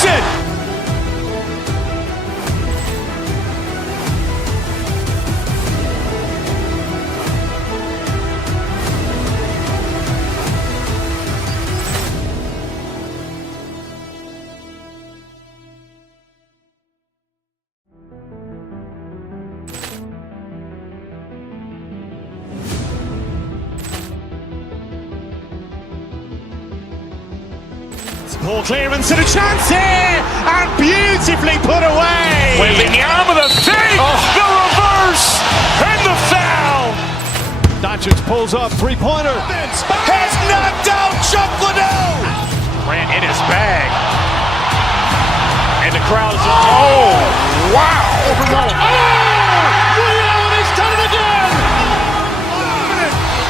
Jackson! Ball clearance and a chance here, and beautifully put away. Waving the arm of the feet, the reverse, and the foul. Doncic pulls up, three-pointer. Has knocked out Chuck Liddell. Grant in his bag. And the crowd is, oh, wow. Reality's done it again.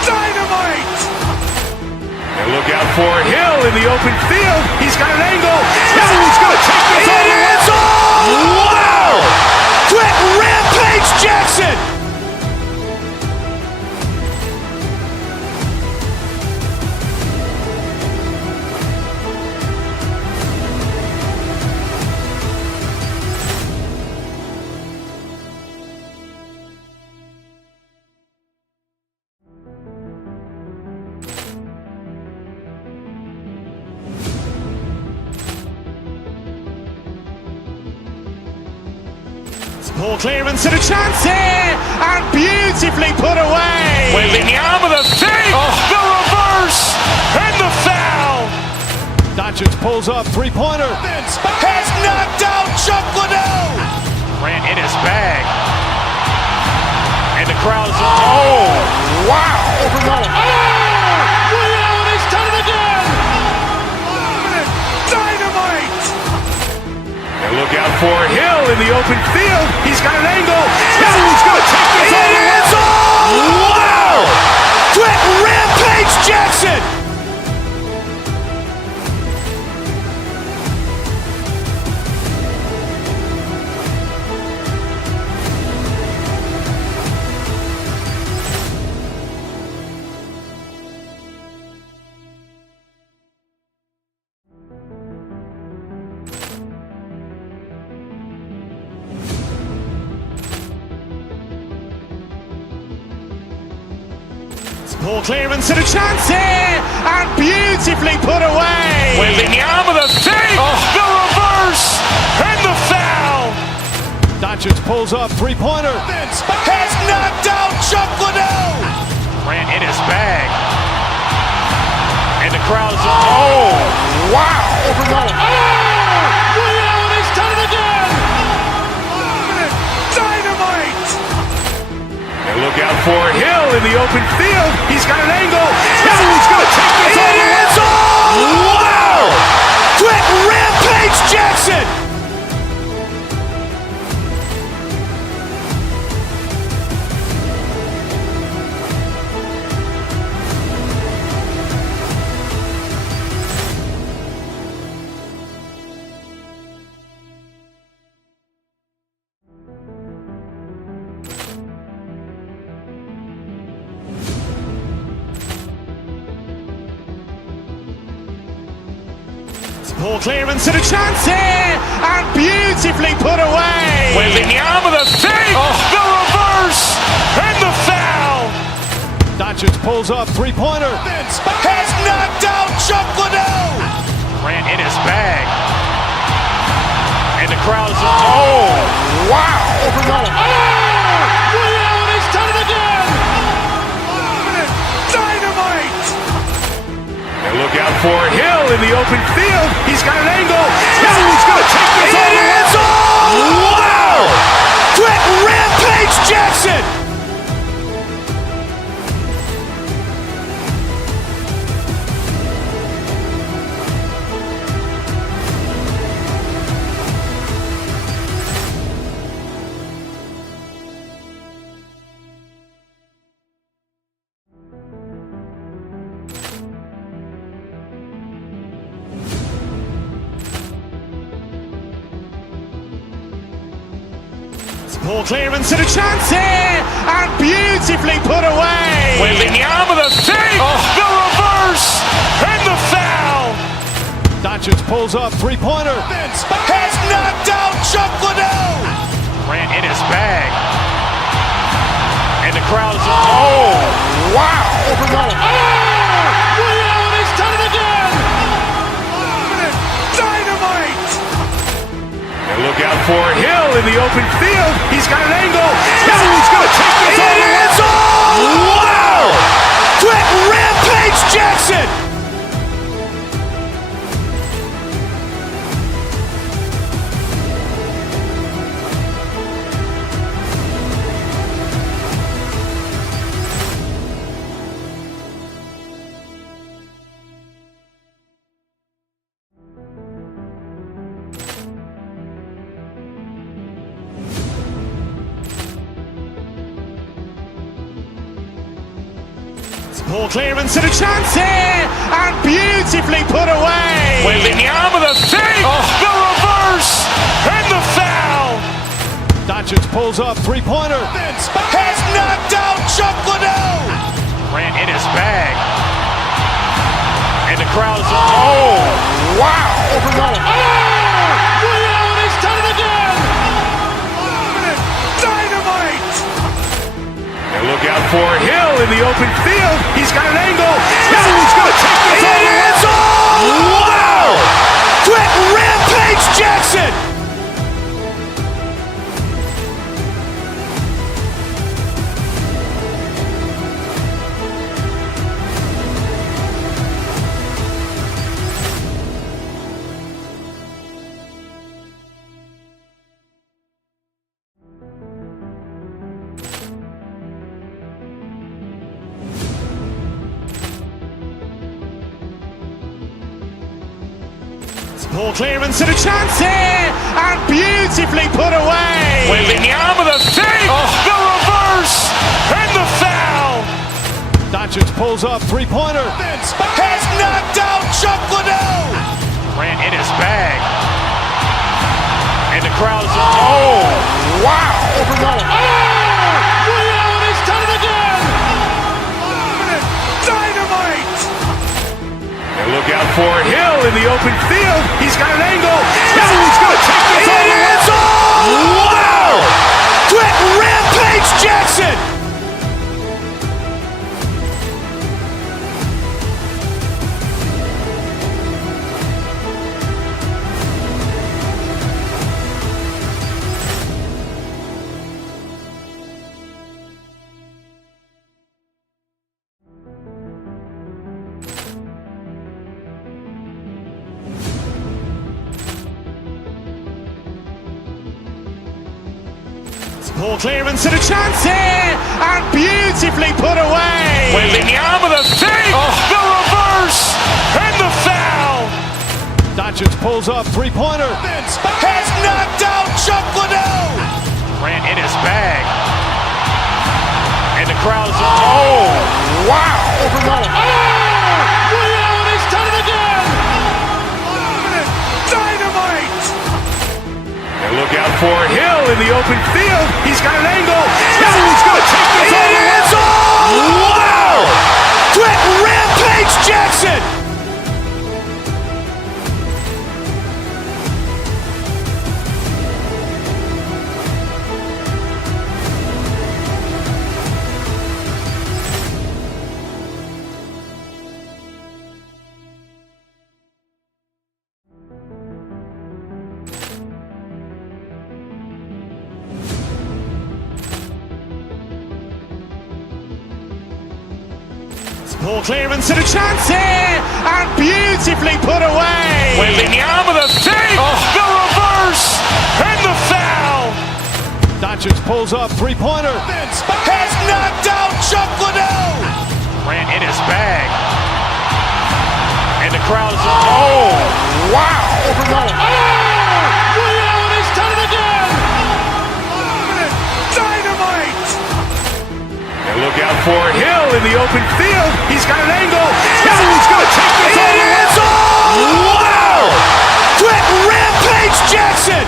Dynamite. And look out for Hill in the open field. He's got an angle. He's going to take this all the way. It's all! Wow! Quick Rampage Jackson. Ball clearance and a chance here, and beautifully put away. Waving the arm of the feet, the reverse, and the foul. Doncic pulls up, three-pointer. Has knocked out Chuck Liddell. Grant in his bag. And the crowd is, oh, wow. Reality's done it again. Dynamite. And look out for Hill in the open field. He's got an angle. He's going to take this all the way. It's all! Wow! Quick Rampage Jackson. Ball clearance and a chance here, and beautifully put away. Waving the arm of the feet, the reverse, and the foul. Doncic pulls up, three-pointer. Has knocked out Chuck Liddell. Grant in his bag. And the crowd is, oh, wow. Reality's done it again. Dynamite. And look out for Hill in the open field. He's got an angle. He's going to take this all the way. It's all! Wow! Quick Rampage Jackson. Ball clearance and a chance here, and beautifully put away. Waving the arm of the feet, the reverse, and the foul. Doncic pulls up, three-pointer. Has knocked out Chuck Liddell. Grant in his bag. And the crowd is, oh, wow. Reality's done it again. Dynamite. And look out for Hill in the open field. He's got an angle. He's going to take this all the way. It's all! Wow! Quick Rampage Jackson. Ball clearance and a chance here, and beautifully put away. Waving the arm of the feet, the reverse, and the foul. Doncic pulls up, three-pointer. Vince has knocked out Chuck Liddell. Grant in his bag. And the crowd is, oh, wow. Overrun. Oh! Ray Allen has done it again. Dynamite. And look out for Hill in the open field. He's got an angle. Hill's going to take this all the way. It's all! Wow! Quick Rampage Jackson. Poor clearance and a chance here, and beautifully put away. Wembanyama the fake, the reverse, and the foul. Doncic pulls up, three-pointer. Vince has knocked out Chuck Liddell. Grant in his bag. And the crowd is, oh, wow. Overrun. Oh! Ray Allen has done it again. Dynamite. And look out for Hill in the open field. He's got an angle. Hill's going to take this all the way. It's all! Wow! Quick Rampage Jackson. Poor clearance and a chance here, and beautifully put away. Wembanyama the fake, the reverse, and the foul. Doncic pulls up, three-pointer. Vince has knocked out Chuck Liddell. Grant in his bag. And the crowd is, oh, wow. Overrun. Oh! Ray Allen has done it again. Dynamite. And look out for Hill in the open field. He's got an angle. Hill's going to take this all the way. It's all! Wow! Quick Rampage Jackson. Poor clearance and a chance here, and beautifully put away. Wembanyama the fake, the reverse, and the foul. Doncic pulls up, three-pointer. Vince has knocked out Chuck Liddell. Grant in his bag. And the crowd is, oh, wow. Overrun. Oh! Ray Allen has done it again. Dynamite. And look out for Hill in the open field. He's got an angle. Hill's going to take this all the way. It's all! Wow! Quick Rampage Jackson. Poor clearance and a chance here, and beautifully put away. Wembanyama the fake, the reverse, and the foul. Doncic pulls up, three-pointer. Vince has knocked out Chuck Liddell. Grant in his bag. And the crowd is, oh, wow. Overrun. Oh! Ray Allen has done it again. Dynamite. And look out for Hill in the open field. He's got an angle. Hill's going to take this all the way. It's all! Wow! Quick Rampage Jackson.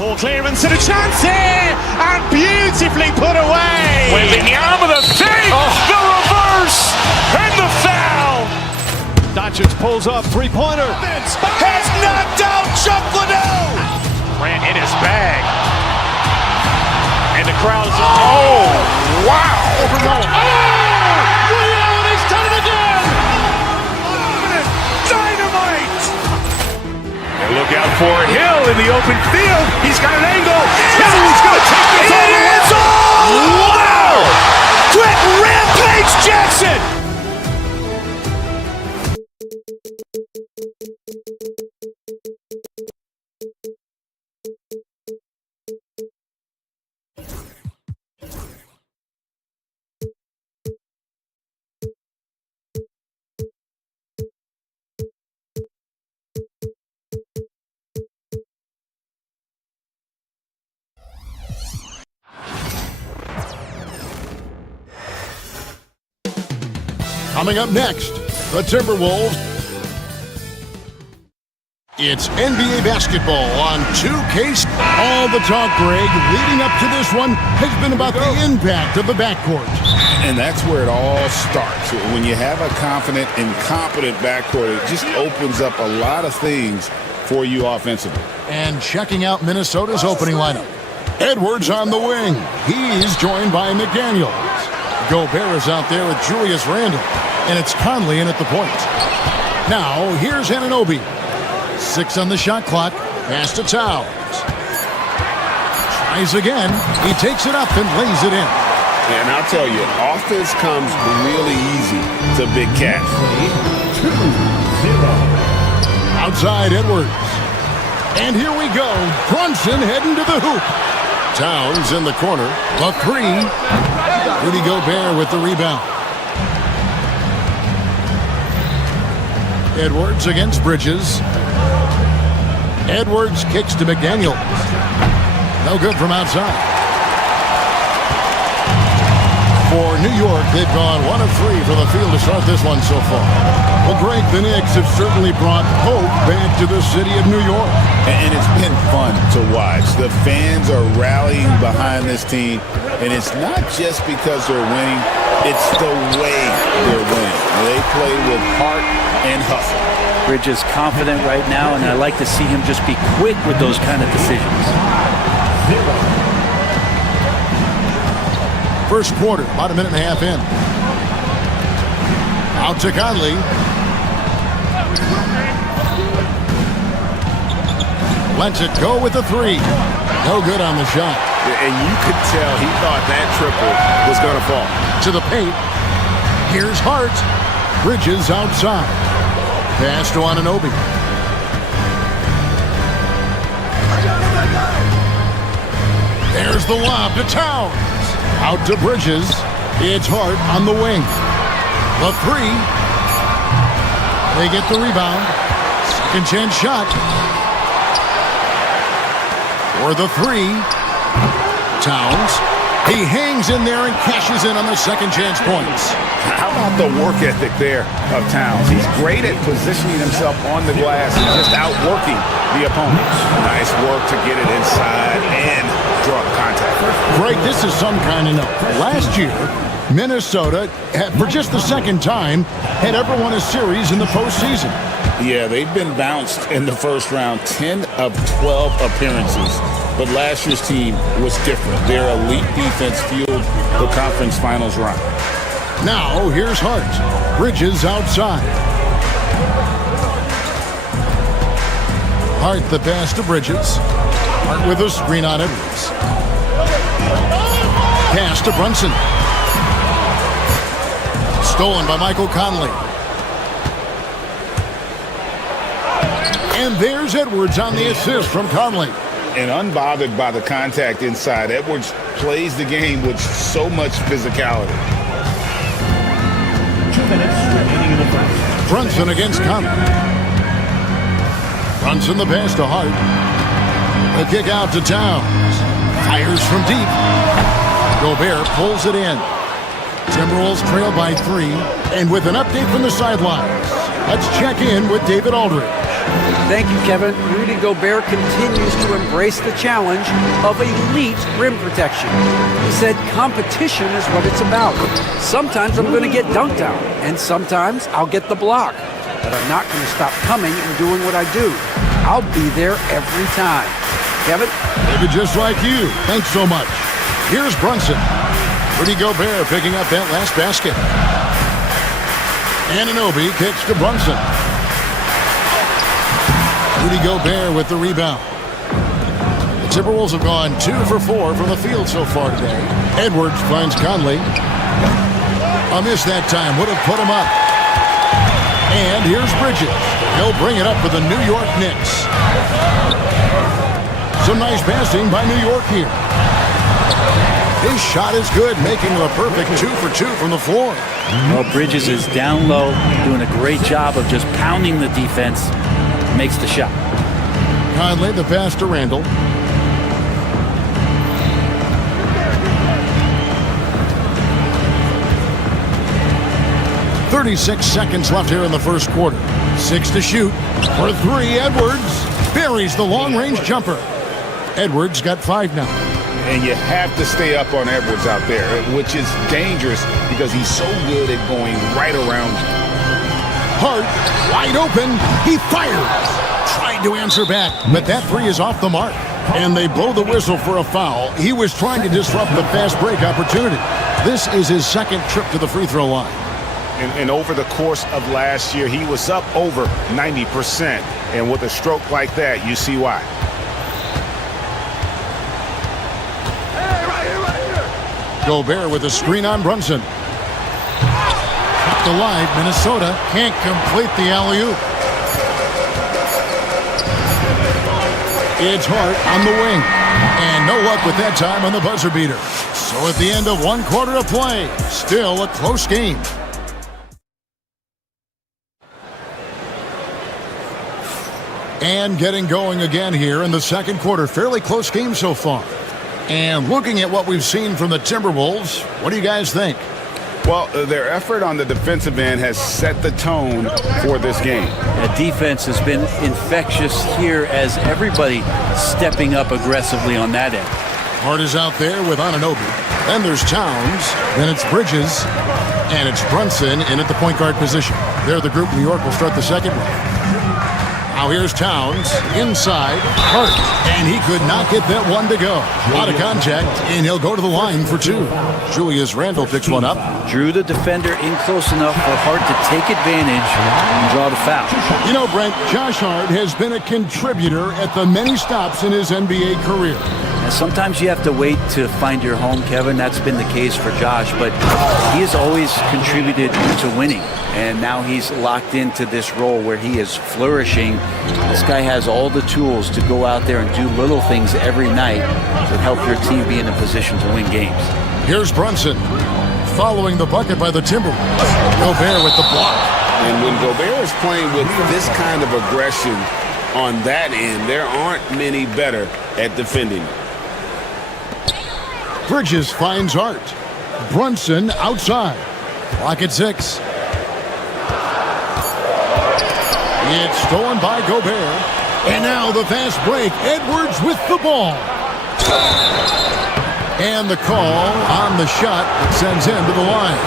Poor clearance and a chance here, and beautifully put away. Wembanyama the save, the reverse, and the foul. Doncic pulls up, three-pointer. Has knocked out Chuck Liddell. Grant in his bag. And the crowd is, oh, wow. Reality's done it again. Dynamite. And look out for Hill in the open field. He's got an angle. Hill's going to take this all the way. It's all wow. Grant Rampage Jackson. Coming up next, the Timberwolves. It's NBA basketball on 2K. All the talk, Greg, leading up to this one has been about the impact of the backcourt. And that's where it all starts. When you have a confident and competent backcourt, it just opens up a lot of things for you offensively. And checking out Minnesota's opening lineup. Edwards on the wing. He's joined by McDaniels. Gobert is out there with Julius Randle. And it's Conley in at the point. Now, here's Anunoby. 6 on the shot clock. Pass to Towns. Tries again. He takes it up and lays it in. And I'll tell you, offense comes really easy to Big Cat. 2-0. Outside Edwards. And here we go. Brunson heading to the hoop. Towns in the corner. A 3. Rudy Gobert with the rebound. Edwards against Bridges. Edwards kicks to McDaniels. No good from outside. For New York, they've gone 1 of 3 from the field to start this one so far. Well, Greg, the Knicks have certainly brought hope back to the city of New York. And it's been fun to watch. The fans are rallying behind this team. And it's not just because they're winning. It's the way they're winning. They play with heart and hustle. Bridges confident right now, and I like to see him just be quick with those kind of decisions. First quarter, about a minute and a half in. Out to Conley. Lets it go with the 3. No good on the shot. And you could tell he thought that triple was going to fall. To the paint. Here's Hart. Bridges outside. Pass to Anunoby. There's the lob to Towns. Out to Bridges. It's Hart on the wing. The 3. They get the rebound. Second chance shot. For the 3. Towns. He hangs in there and cashes in on the second chance points. How about the work ethic there of Towns? He's great at positioning himself on the glass and just outworking the opponent. Nice work to get it inside and draw contact. Greg, this is some kind of note. Last year, Minnesota, for just the second time, had ever won a series in the postseason. Yeah, they've been bounced in the first round, 10 of 12 appearances. But last year's team was different. Their elite defense fueled the conference finals run. Now, here's Hart. Bridges outside. Hart the pass to Bridges. Hart with a screen on Edwards. Pass to Brunson. Stolen by Michael Conley. And there's Edwards on the assist from Conley. And unbothered by the contact inside, Edwards plays the game with so much physicality. 2 minutes remaining in the first. Brunson against Conley. Brunson the pass to Hart. The kick out to Towns. Fires from deep. Gobert pulls it in. Timberwolves trail by 3. And with an update from the sidelines, let's check in with David Aldridge. Thank you, Kevin. Rudy Gobert continues to embrace the challenge of elite rim protection. He said competition is what it's about. Sometimes I'm going to get dunked out, and sometimes I'll get the block. But I'm not going to stop coming and doing what I do. I'll be there every time. Kevin? Maybe just like you. Thanks so much. Here's Brunson. Rudy Gobert picking up that last basket. Anunoby kicks to Brunson. Rudy Gobert with the rebound. The Timberwolves have gone 2 for 4 from the field so far today. Edwards finds Conley. A miss that time would have put him up. And here's Bridges. He'll bring it up for the New York Knicks. Some nice passing by New York here. His shot is good, making him a perfect 2 for 2 from the floor. Well, Bridges is down low, doing a great job of just pounding the defense. Makes the shot. Conley, the pass to Randall. "36 seconds left here in the first quarter. 6 to shoot. For 3, Edwards buries the long-range jumper. Edwards got 5 now. And you have to stay up on Edwards out there, which is dangerous because he's so good at going right around you. Hart, wide open. He fires. Tried to answer back, but that 3 is off the mark. And they blow the whistle for a foul. He was trying to disrupt the fast break opportunity. This is his second trip to the free throw line. And over the course of last year, he was up over 90%. And with a stroke like that, you see why. Gobert with a screen on Brunson. Kept alive, Minnesota can't complete the alley-oop. It's Hart on the wing. And no luck with that time on the buzzer beater. So at the end of 1 quarter of play, still a close game. And getting going again here in the second quarter. Fairly close game so far. And looking at what we've seen from the Timberwolves, what do you guys think? Well, their effort on the defensive end has set the tone for this game. The defense has been infectious here as everybody stepping up aggressively on that end. Hart is out there with Anunoby. Then there's Towns. Then it's Bridges. And it's Brunson in at the point guard position. They're the group New York will start the second one. Now here's Towns inside. Hart. And he could not get that one to go. A lot of contact, and he'll go to the line for 2. Julius Randle picks one up. Drew the defender in close enough for Hart to take advantage and draw the foul. You know, Brent, Josh Hart has been a contributor at the many stops in his NBA career. And sometimes you have to wait to find your home, Kevin. That's been the case for Josh, but he has always contributed to winning. And now he's locked into this role where he is flourishing. This guy has all the tools to go out there and do little things every night to help your team be in a position to win games. Here's Brunson following the bucket by the Timberwolves. Gobert with the block. And when Gobert is playing with this kind of aggression on that end, there aren't many better at defending. Bridges finds Hart. Brunson outside. Clock at 6. It's stolen by Gobert. And now the fast break. Edwards with the ball. And the call on the shot that sends him to the line.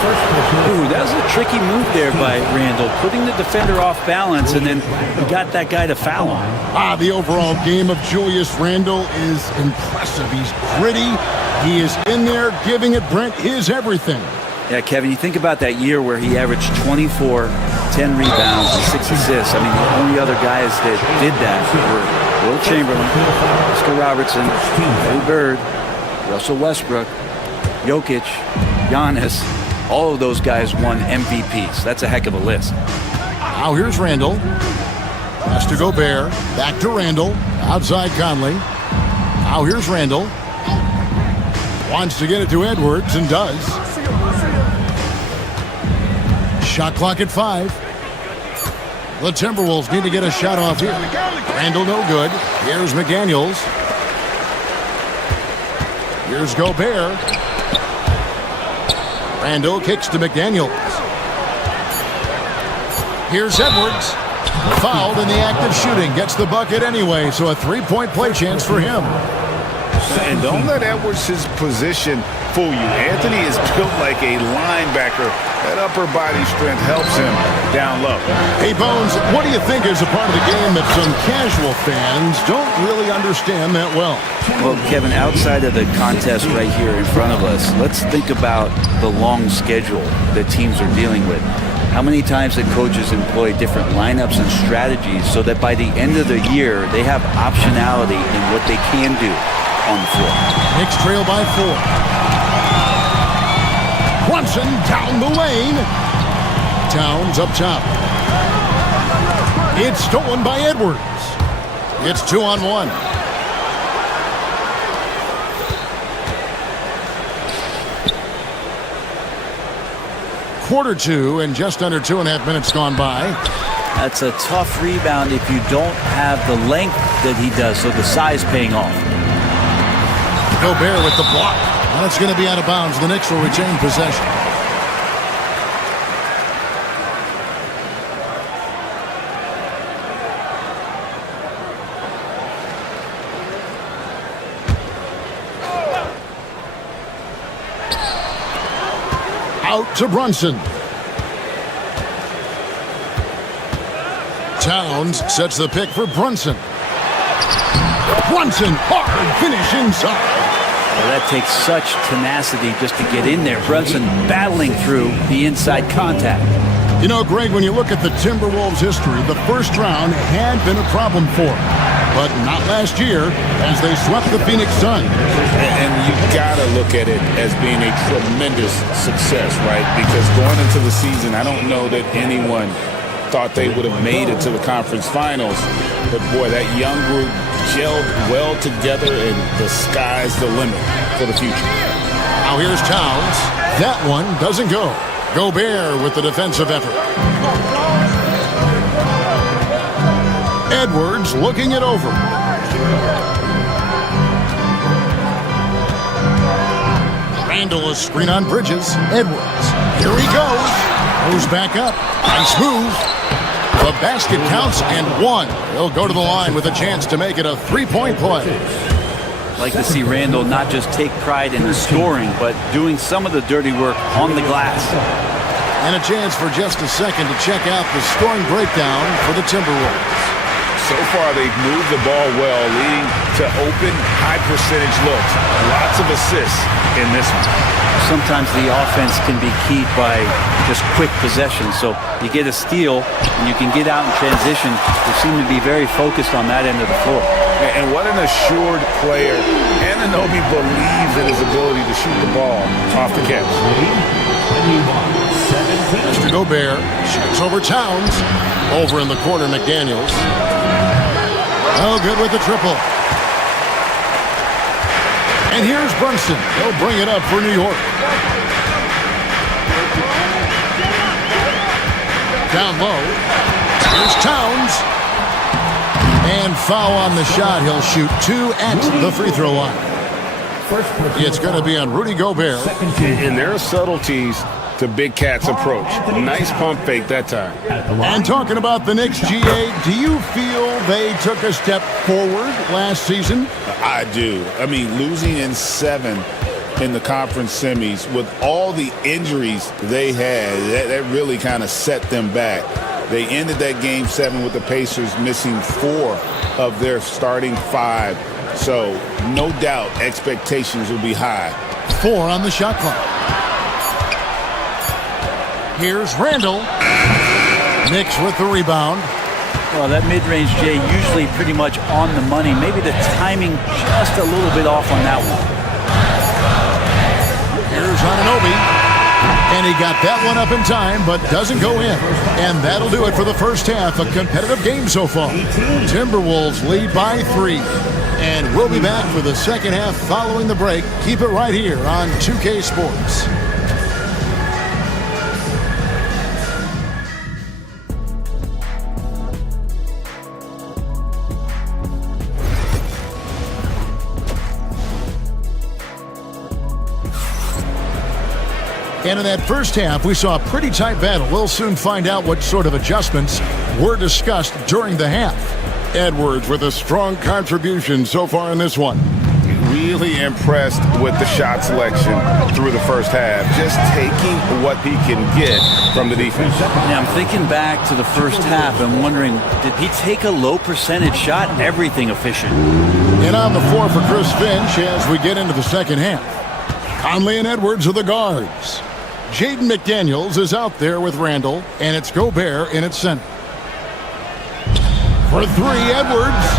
Ooh, that was a tricky move there by Randall, putting the defender off balance, and then got that guy to foul him. The overall game of Julius Randle is impressive. He's gritty. He is in there giving it, Brent, his everything. Yeah, Kevin, you think about that year where he averaged 24, 10 rebounds, and 6 assists. I mean, the only other guys that did that were Will Chamberlain, Oscar Robertson, Larry Bird, Russell Westbrook, Jokic, Giannis. All of those guys won MVPs. That's a heck of a list. Now here's Randall. Pass to Gobert. Back to Randall. Outside Conley. Now here's Randall. Wants to get it to Edwards and does. Shot clock at 5. The Timberwolves need to get a shot off here. Randall no good. Here's McDaniels. Here's Gobert. Randall kicks to McDaniels. Here's Edwards. Fouled in the act of shooting. Gets the bucket anyway, so a three-point play chance for him. And don't let Edwards' position fool you. Anthony is built like a linebacker. That upper body strength helps him down low. Hey, Bones, what do you think is a part of the game that some casual fans don't really understand that well? Well, Kevin, outside of the contest right here in front of us, let's think about the long schedule that teams are dealing with. How many times the coaches employ different lineups and strategies so that by the end of the year, they have optionality in what they can do on the floor. Knicks trail by 4. Brunson down the lane. Towns up top. It's stolen by Edwards. It's 2-on-1. Quarter 2 and just under 2.5 minutes gone by. That's a tough rebound if you don't have the length that he does, so the size paying off. Gobert with the block. And it's going to be out of bounds. The Knicks will retain possession. Out to Brunson. Towns sets the pick for Brunson. Brunson, hard finish inside. Well, that takes such tenacity just to get in there. Brunson battling through the inside contact. You know, Greg, when you look at the Timberwolves' history, the first round had been a problem for them. But not last year, as they swept the Phoenix Suns. And you got to look at it as being a tremendous success, right? Because going into the season, I don't know that anyone thought they would have made it to the conference finals. But, boy, that young group gelled well together, and the sky's the limit for the future. Now here's Towns. That one doesn't go. Gobert with the defensive effort. Edwards looking it over. Randall, a screen on Bridges. Edwards. Here he goes. Goes back up. Nice move. The basket counts and 1. He'll go to the line with a chance to make it a 3-point play. Like to see Randall not just take pride in the scoring, but doing some of the dirty work on the glass. And a chance for just a second to check out the scoring breakdown for the Timberwolves. So far, they've moved the ball well, leading to open, high-percentage looks. Lots of assists in this one. Sometimes the offense can be keyed by just quick possession. So you get a steal, and you can get out in transition. They seem to be very focused on that end of the floor. And what an assured player. Anunoby believes in his ability to shoot the ball off the catch. Mr. Gobert shoots over Towns. Over in the corner, McDaniels. Oh, good with the triple. And here's Brunson. He'll bring it up for New York. Down low. Here's Towns. And foul on the shot. He'll shoot 2 at the free throw line. It's going to be on Rudy Gobert. And there are subtleties to Big Cat's approach. Nice pump fake that time. And talking about the Knicks, GA, do you feel they took a step forward last season? I do. I mean, losing in 7 in the conference semis with all the injuries they had, that really kind of set them back. They ended that game 7 with the Pacers missing 4 of their starting 5. So, no doubt, expectations will be high. 4 on the shot clock. Here's Randall. Knicks with the rebound. Well, that mid-range, Jay, usually pretty much on the money. Maybe the timing just a little bit off on that one. Here's Anunoby. And he got that one up in time, but doesn't go in. And that'll do it for the first half. A competitive game so far. Timberwolves lead by 3. And we'll be back for the second half following the break. Keep it right here on 2K Sports. And in that first half, we saw a pretty tight battle. We'll soon find out what sort of adjustments were discussed during the half. Edwards with a strong contribution so far in this one. Really impressed with the shot selection through the first half. Just taking what he can get from the defense. Yeah, I'm thinking back to the first half and wondering, did he take a low percentage shot? Everything efficient. And on the floor for Chris Finch as we get into the second half. Conley and Edwards are the guards. Jaden McDaniels is out there with Randall, and it's Gobert in its center. For three, Edwards.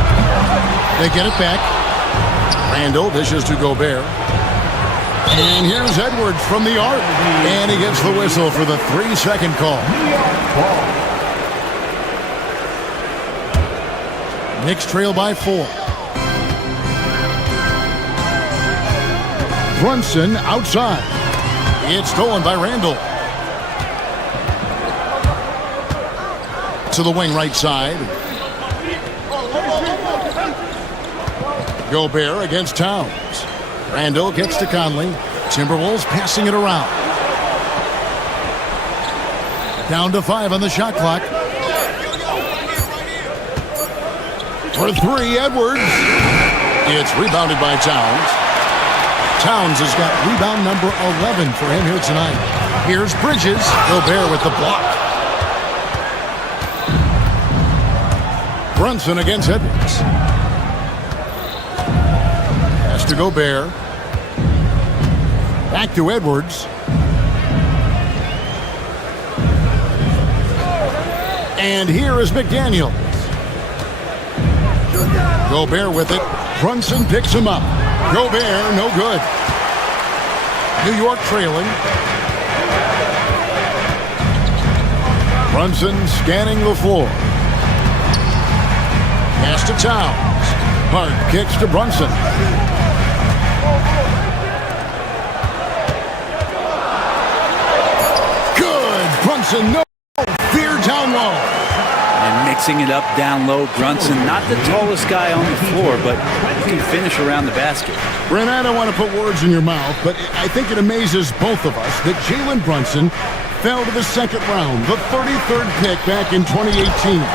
They get it back. Randall dishes to Gobert. And here's Edwards from the arc. And he gets the whistle for the 3-second call. Knicks trail by 4. Brunson outside. It's stolen by Randall. To the wing right side. Gobert against Towns. Randall gets to Conley. Timberwolves passing it around. Down to 5 on the shot clock. For three, Edwards. It's rebounded by Towns. Towns has got rebound number 11 for him here tonight. Here's Bridges. Gobert with the block. Brunson against Edwards. Pass to Gobert. Back to Edwards. And here is McDaniels. Gobert with it. Brunson picks him up. Gobert, no good. New York trailing. Brunson scanning the floor. Pass to Towns. Hart kicks to Brunson. Good. Brunson, no fear down low. And mixing it up down low. Brunson, not the tallest guy on the floor, but he can finish around the basket. Brent, I don't want to put words in your mouth, but I think it amazes both of us that Jalen Brunson fell to the second round, the 33rd pick back in 2018.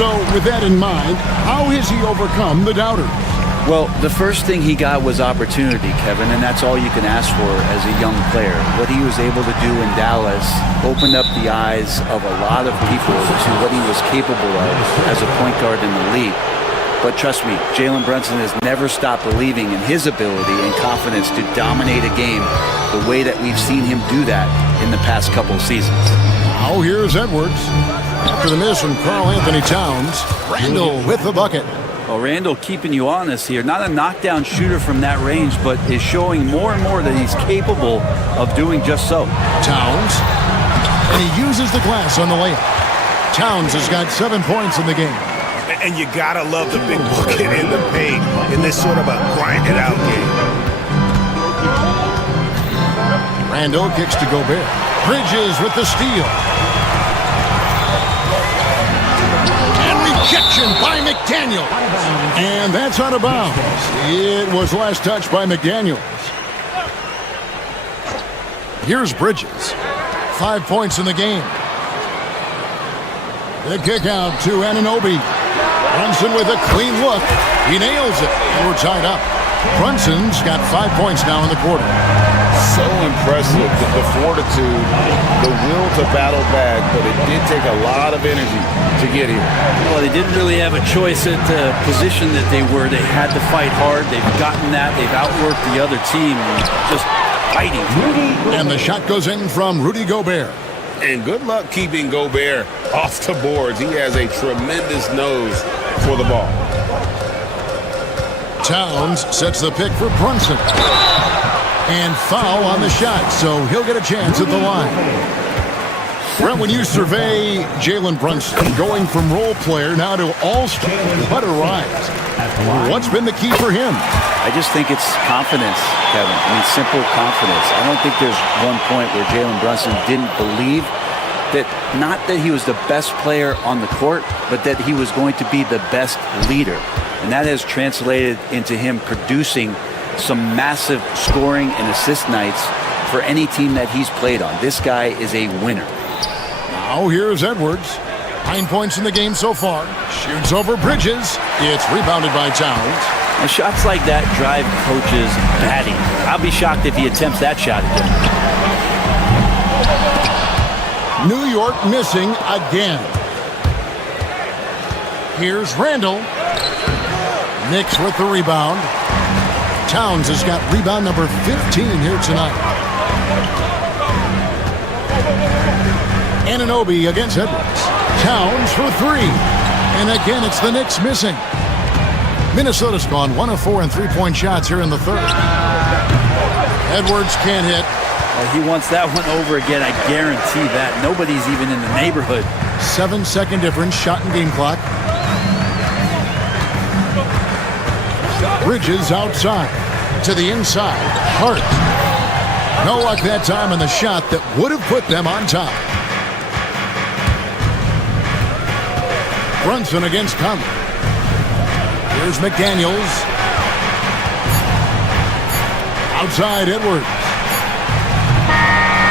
So with that in mind, how has he overcome the doubters? Well, the first thing he got was opportunity, Kevin, and that's all you can ask for as a young player. What he was able to do in Dallas opened up the eyes of a lot of people to what he was capable of as a point guard in the league. But trust me, Jalen Brunson has never stopped believing in his ability and confidence to dominate a game the way that we've seen him do that in the past couple of seasons. Now here's Edwards. After the miss from Karl Anthony Towns, Randall with the bucket. Well, Randall keeping you honest here. Not a knockdown shooter from that range, but is showing more and more that he's capable of doing just so. Towns. And he uses the glass on the layup. Towns has got 7 points in the game. And you gotta love the big bucket in the paint in this sort of a grinded out game. Randall kicks to Gobert. Bridges with the steal. And rejection by McDaniels. And that's out of bounds. It was last touched by McDaniels. Here's Bridges. 5 points in the game. The kick out to Anunoby. Brunson with a clean look. He nails it. And we're tied up. Brunson's got 5 points now in the quarter. So impressive, the fortitude, the will to battle back, but it did take a lot of energy to get here. Well, they didn't really have a choice at the position that they were. They had to fight hard. They've gotten that. They've outworked the other team. Just fighting. And the shot goes in from Rudy Gobert. And good luck keeping Gobert off the boards. He has a tremendous nose for the ball. Towns sets the pick for Brunson. And foul on the shot, so he'll get a chance at the line. Brent, when you survey Jalen Brunson, going from role player now to all-star, what a rise. What's been the key for him? I just think it's confidence, Kevin. I mean, simple confidence. I don't think there's one point where Jalen Brunson didn't believe that, not that he was the best player on the court, but that he was going to be the best leader. And that has translated into him producing some massive scoring and assist nights for any team that he's played on. This guy is a winner. Now here's Edwards. 9 points in the game so far. Shoots over Bridges. It's rebounded by Towns. And shots like that drive coaches batty. I'll be shocked if he attempts that shot again. New York missing again. Here's Randall. Knicks with the rebound. Towns has got rebound number 15 here tonight. Anunoby against Edwards. Towns for three. And again, it's the Knicks missing. Minnesota's gone 1 of 4 in three-point shots here in the third. Edwards can't hit. He wants that one over again, I guarantee that. Nobody's even in the neighborhood. 7-second difference, shot and game clock. Bridges outside. To the inside. Hart. No luck that time on the shot that would have put them on top. Brunson against Conley. Here's McDaniels. Outside Edwards.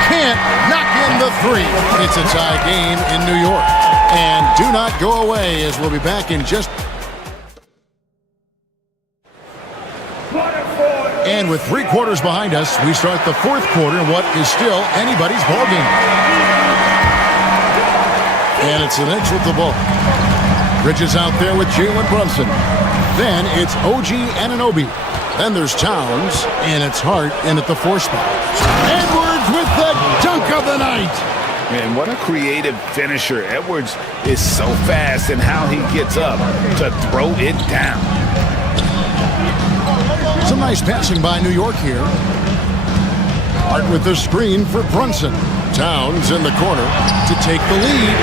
Can't knock in the three. It's a tie game in New York. And do not go away, as we'll be back in just... And with 3 quarters behind us, we start the fourth quarter in what is still anybody's ballgame. And it's the Knicks with the ball. Bridges out there with Jalen Brunson. Then it's OG Anunoby. Then there's Towns, and it's Hart in at the 4 spot. Edwards with the dunk of the night. Man, what a creative finisher. Edwards is so fast in how he gets up to throw it down. Some nice passing by New York here. Hart with the screen for Brunson. Towns in the corner to take the lead.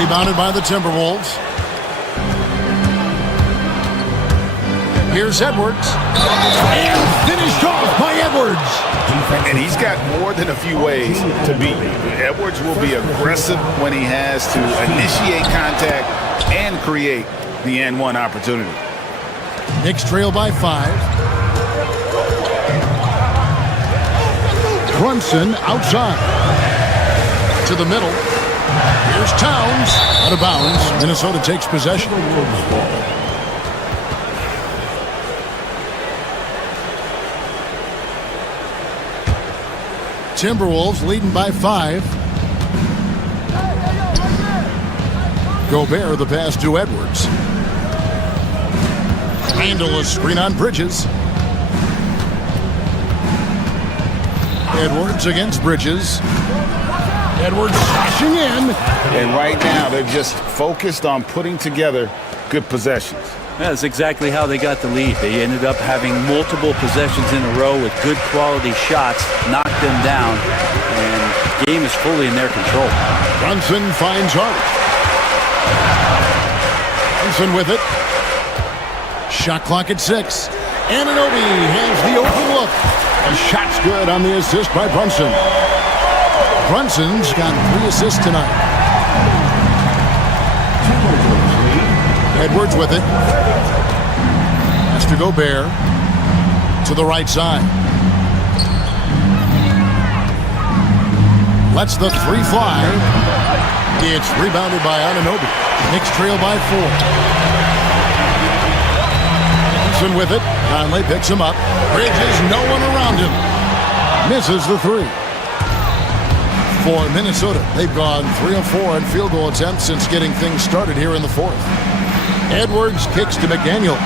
Rebounded by the Timberwolves. Here's Edwards. And finished off by Edwards. And he's got more than a few ways to beat you. Edwards will be aggressive when he has to initiate contact and create the and-one opportunity. Knicks trail by 5. Brunson outside. To the middle. Here's Towns. Out of bounds. Minnesota takes possession. Timberwolves leading by 5. Gobert the pass to Edwards. Randall a screen on Bridges. Edwards against Bridges. Edwards slashing in. And right now, they're just focused on putting together good possessions. That's exactly how they got the lead. They ended up having multiple possessions in a row with good quality shots, knocked them down, and the game is fully in their control. Brunson finds Hart. Brunson with it. Shot clock at 6. Anunoby has the open look. The shot's good on the assist by Brunson. Brunson's got 3 assists tonight. Edwards with it. Has to Gobert. To the right side. Lets the 3 fly. It's rebounded by Anunoby. Knicks trail by 4. With it. Conley picks him up. Bridges, no one around him. Misses the 3. For Minnesota, they've gone 3 of 4 on field goal attempts since getting things started here in the fourth. Edwards kicks to McDaniels.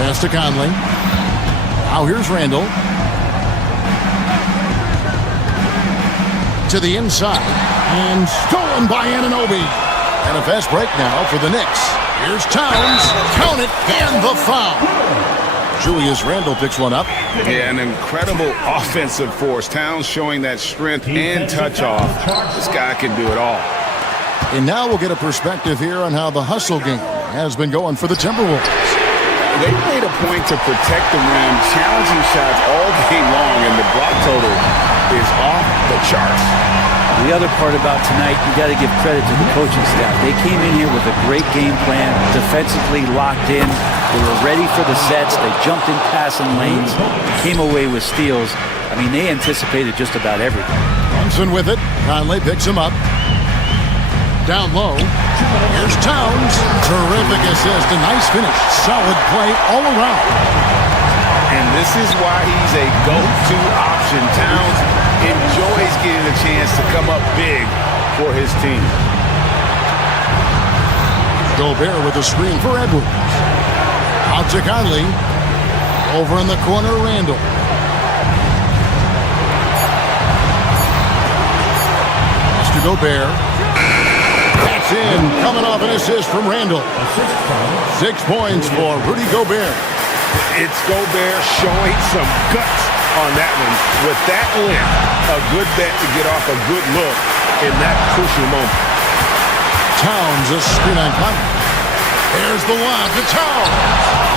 Pass to Conley. Now here's Randall. To the inside. And stolen by Anunoby. And a fast break now for the Knicks. Here's Towns. Count it. And the foul. Julius Randle picks one up. Yeah, an incredible offensive force. Towns showing that strength and touch off. This guy can do it all. And now we'll get a perspective here on how the hustle game has been going for the Timberwolves. They made a point to protect the rim, challenging shots all game long, and the block total is off the charts. The other part about tonight, you got to give credit to the coaching staff. They came in here with a great game plan, defensively locked in. They were ready for the sets. They jumped in passing lanes, came away with steals. I mean, they anticipated just about everything. Thompson with it. Conley picks him up. Down low. Here's Towns. Terrific assist. A nice finish. Solid play all around. And this is why he's a go-to option. Towns enjoys getting a chance to come up big for his team. Gobert with a screen for Edwards. Out to Conley. Over in the corner, Randall. Pass to Gobert. That's in. Coming off an assist from Randall. 6 points for Rudy Gobert. It's Gobert showing some guts on that one. With that length, a good bet to get off a good look in that crucial moment. Towns, a screen on Conley. There's the lob to Towns.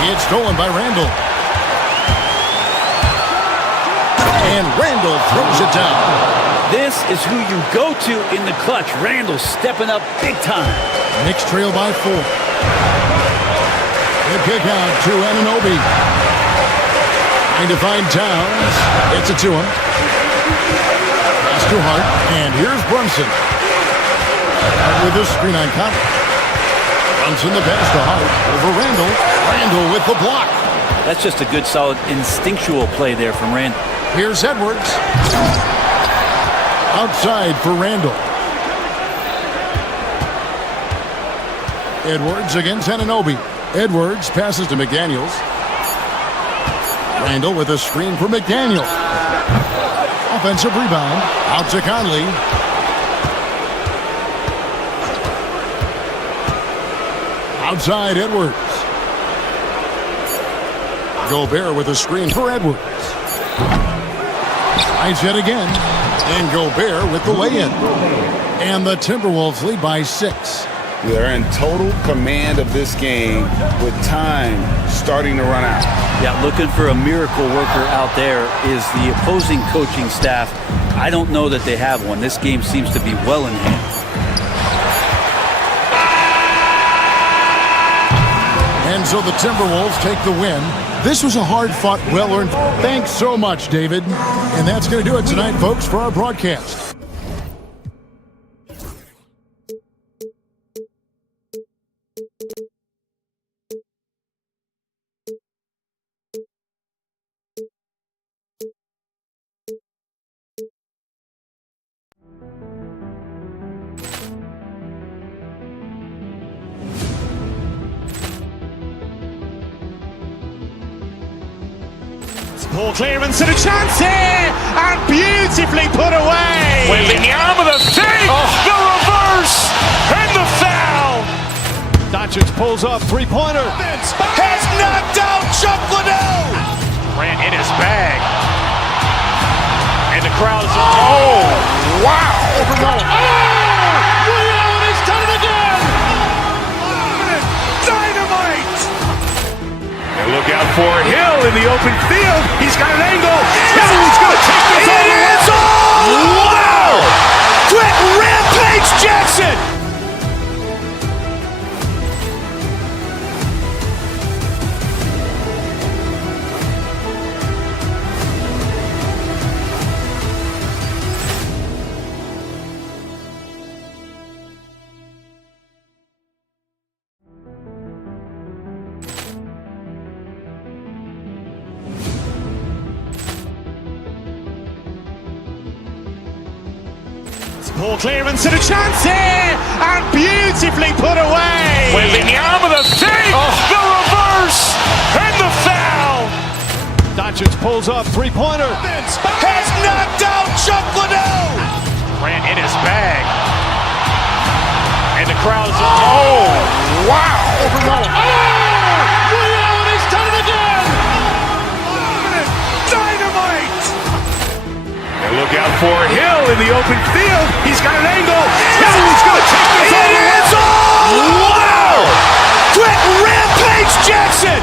It's stolen by Randall. And Randall throws it down. This is who you go to in the clutch. Randall stepping up big time. Knicks trail by 4. The kick out to Anunoby. Trying to find Towns. Gets it to him. Pass to Hart. And here's Brunson. Hart with the screen on Conley. Brunson the pass to Hart. Over Randall. Randall with the block. That's just a good, solid, instinctual play there from Randall. Here's Edwards. Outside for Randall. Edwards against Anunoby. Edwards passes to McDaniels. Randall with a screen for McDaniel. Offensive rebound. Out to Conley. Outside Edwards. Gobert with a screen for Edwards. Tries yet again. And Gobert with the lay-in. And the Timberwolves lead by 6. They're in total command of this game with time starting to run out. Yeah, looking for a miracle worker out there is the opposing coaching staff. I don't know that they have one. This game seems to be well in hand. And so the Timberwolves take the win. This was a hard-fought, well-earned. Thanks so much, David. And that's going to do it tonight, folks, for our broadcast. Poor clearance and a chance here, and beautifully put away. Wembanyama the fake, the reverse, and the foul. Doncic pulls up, three-pointer. Vince has knocked out Chuck Liddell. Ran in his bag. And the crowd is, oh, wow. He's done it again. Dynamite. And look out for Hill in the open field. He's got an angle. Hill's going to take this all the way. Wow! Quick Rampage Jackson. Poor clearance and a chance here, and beautifully put away. Wembanyama the fake, the reverse, and the foul. Doncic pulls up, three-pointer. Vince has knocked out Chuck Liddell. Ran in his bag. And the crowd is, oh, wow. He's done it again. Dynamite. And look out for Hill in the open field. He's got an angle. Hill's going to take this all the way. Wow! Quick Rampage Jackson.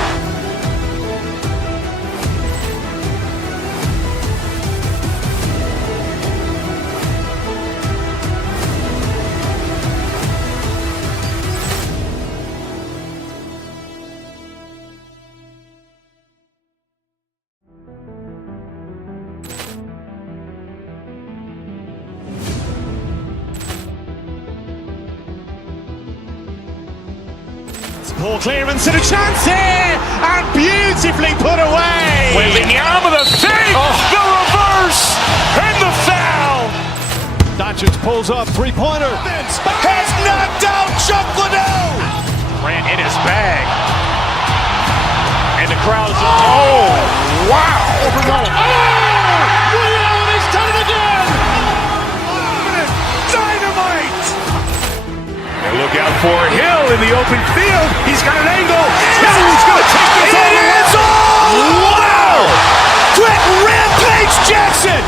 Poor clearance and a chance here, and beautifully put away. Wembanyama with a save, the reverse, and the foul. Doncic pulls up, three-pointer. Has knocked out Chuck Liddell. Ran in his bag. And the crowd is... Oh, wow. Liddell, he's done it again. Dynamite. And look out for Hill in the open field. He's got an angle. Hill's going to take this all the way. Wow! Quick rampage Jackson.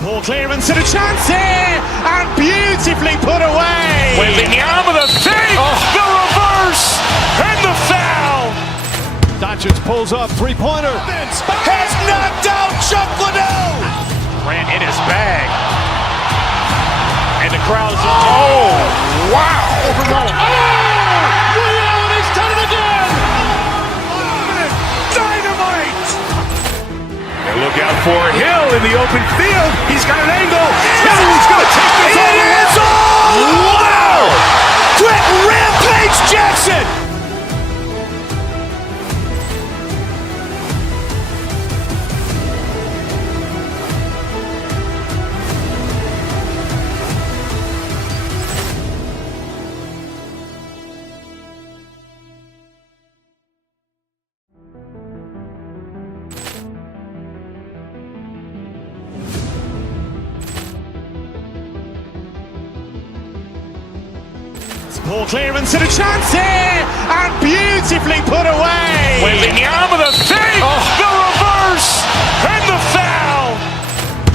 Poor clearance and a chance here, and beautifully put away. Wembanyama with a save, the reverse, and the foul. Doncic pulls up, three-pointer. Has knocked out Chuck Liddell. Ran in his bag. And the crowd is... Oh, wow. Liddell, he's done it again. Dynamite. And look out for Hill in the open field. He's got an angle. Hill's going to take this all the way. Wow! Quick rampage Jackson. Poor clearance and a chance here, and beautifully put away. Wembanyama with a save, the reverse, and the foul.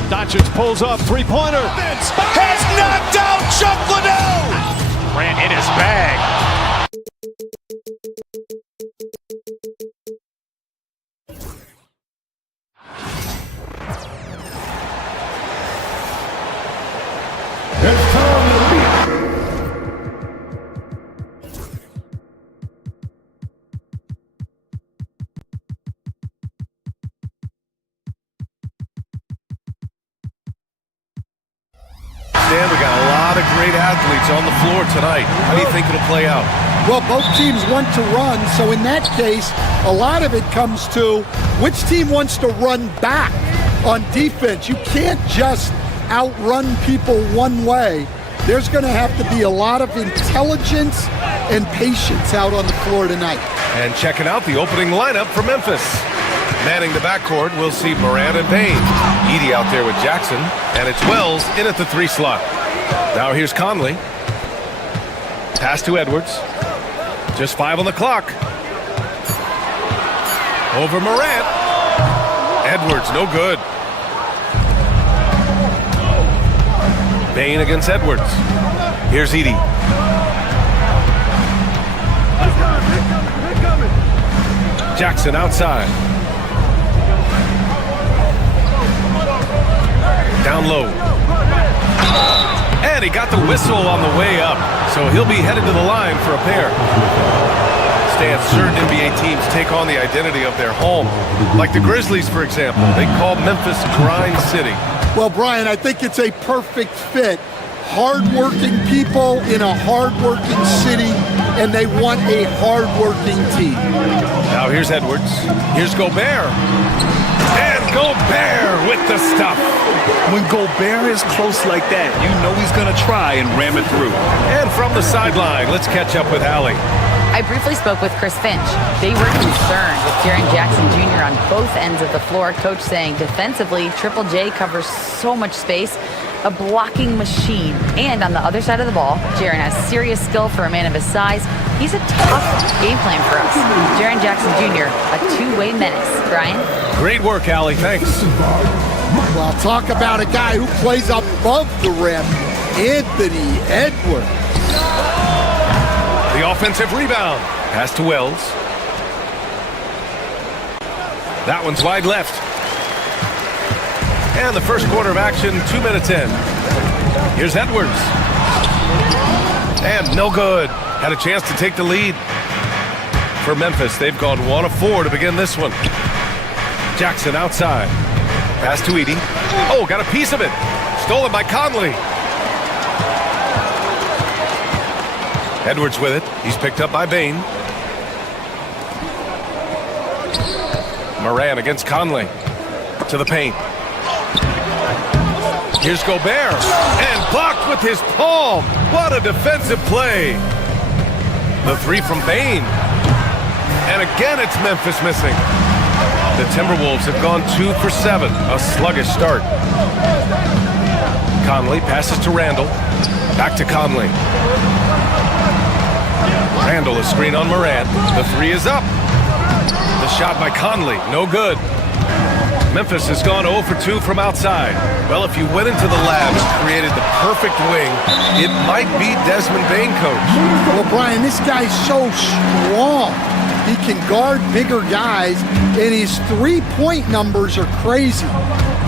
Doncic pulls up, three-pointer. Has knocked out Chuck Liddell. Ran in his bag. Dan, we got a lot of great athletes on the floor tonight. How do you think it'll play out? Well, both teams want to run, so in that case, a lot of it comes to which team wants to run back on defense. You can't just outrun people one way. There's going to have to be a lot of intelligence and patience out on the floor tonight. And checking out the opening lineup for Memphis. Manning the backcourt, we'll see Morant and Payne. Edey out there with Jackson, and it's Wells in at the 3 slot. Now here's Conley. Pass to Edwards. Just 5 on the clock. Over Morant. Edwards, no good. Payne against Edwards. Here's Edey. Jackson outside. Down low. And he got the whistle on the way up, so he'll be headed to the line for a pair. Stan, certain NBA teams take on the identity of their home. Like the Grizzlies, for example. They call Memphis Grind City. Well, Brian, I think it's a perfect fit. Hard-working people in a hard-working city, and they want a hard-working team. Now here's Edwards. Here's Gobert. And Gobert with the stuff. When Gobert is close like that, you know he's going to try and ram it through. And from the sideline, let's catch up with Allie. I briefly spoke with Chris Finch. They were concerned with Jaren Jackson Jr. on both ends of the floor. Coach saying defensively, Triple J covers so much space, a blocking machine. And on the other side of the ball, Jaren has serious skill for a man of his size. He's a tough game plan for us. Jaren Jackson Jr., a two-way menace. Brian? Great work, Allie. Thanks. Well, talk about a guy who plays above the rim, Anthony Edwards. The offensive rebound. Pass to Wells. That one's wide left. And the first quarter of action, 2 minutes in. Here's Edwards. And no good. Had a chance to take the lead. For Memphis, they've gone 1 of 4 to begin this one. Jackson outside. Pass to Edey. Oh, got a piece of it. Stolen by Conley. Edwards with it. He's picked up by Bain. Moran against Conley. To the paint. Here's Gobert. And blocked with his palm. What a defensive play. The three from Bain. And again, it's Memphis missing. The Timberwolves have gone 2 for 7. A sluggish start. Conley passes to Randall. Back to Conley. Randall is screen on Moran. The three is up. The shot by Conley, no good. Memphis has gone 0 for 2 from outside. Well, if you went into the lab and created the perfect wing, it might be Desmond Bain, coach. Well, Brian, this guy's so strong. He can guard bigger guys, and his three-point numbers are crazy.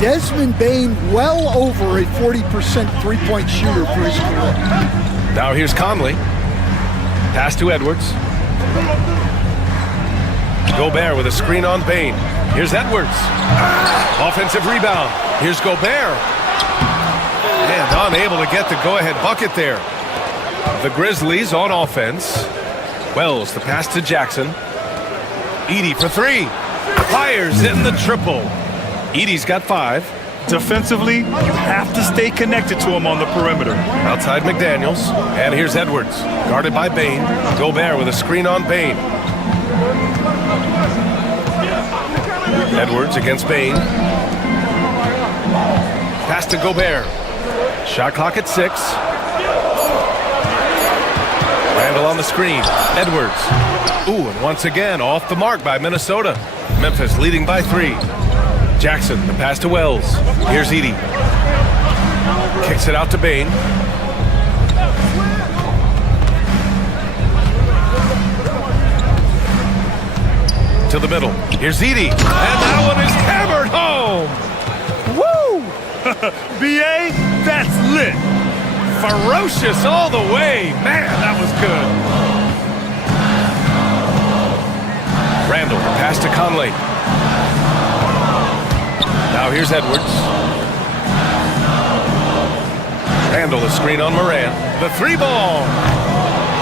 Desmond Bain, well over a 40% three-point shooter for his career. Now here's Conley. Pass to Edwards. Gobert with a screen on Bain. Here's Edwards. Offensive rebound. Here's Gobert. And unable to get the go-ahead bucket there. The Grizzlies on offense. Wells, the pass to Jackson. Edey for 3. Fires in the triple. Edey's got 5. Defensively, you have to stay connected to him on the perimeter. Outside McDaniels. And here's Edwards. Guarded by Bain. Gobert with a screen on Bain. Edwards against Bain. Pass to Gobert. Shot clock at 6. Randall on the screen. Edwards. Ooh, and once again off the mark by Minnesota. Memphis leading by 3. Jackson, the pass to Wells. Here's Edey. Kicks it out to Bain. To the middle. Here's Edey. And that one is hammered home. Woo! BA, that's lit. Ferocious all the way. Man, that was good. Randall, pass to Conley. Now here's Edwards. Randall, a screen on Moran. The 3-ball.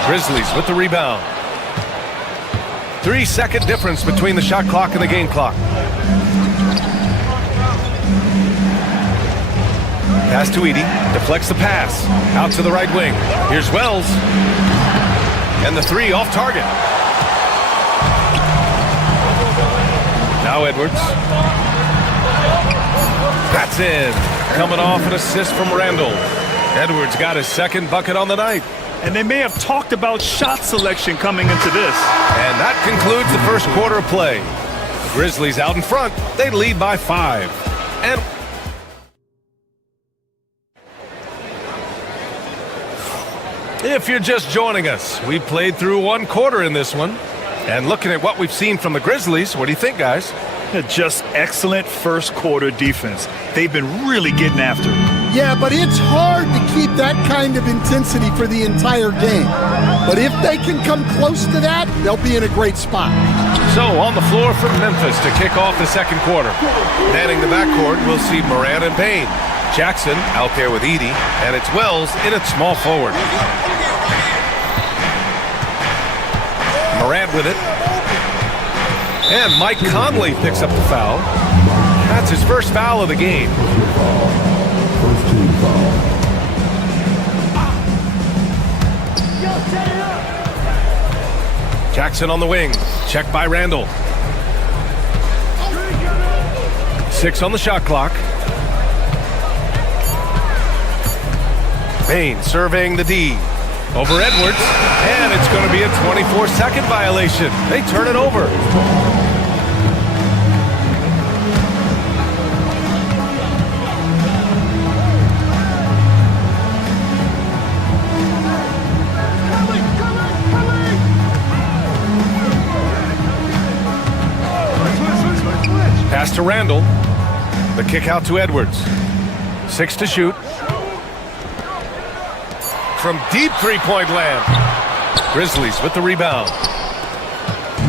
Grizzlies with the rebound. 3-second difference between the shot clock and the game clock. Pass to Edey. Deflects the pass. Out to the right wing. Here's Wells. And the 3 off target. Now Edwards. That's in. Coming off an assist from Randall. Edwards got his second bucket on the night. And they may have talked about shot selection coming into this. And that concludes the first quarter of play. The Grizzlies out in front. They lead by 5. And if you're just joining us, we played through 1 quarter in this one. And looking at what we've seen from the Grizzlies, what do you think, guys? Just excellent first quarter defense. They've been really getting after it. Yeah, but it's hard to keep that kind of intensity for the entire game. But if they can come close to that, they'll be in a great spot. So on the floor for Memphis to kick off the second quarter. Manning the backcourt, we'll see Moran and Bain. Jackson out there with Edey, and it's Wells in at small forward. Moran with it. And Mike Conley picks up the foul. That's his first foul of the game. First team foul. Jackson on the wing. Checked by Randall. 6 on the shot clock. Bain surveying the D. Over Edwards. And it's going to be a 24-second violation. They turn it over. to Randall. The kick out to Edwards. 6 to shoot. From deep three-point land. Grizzlies with the rebound.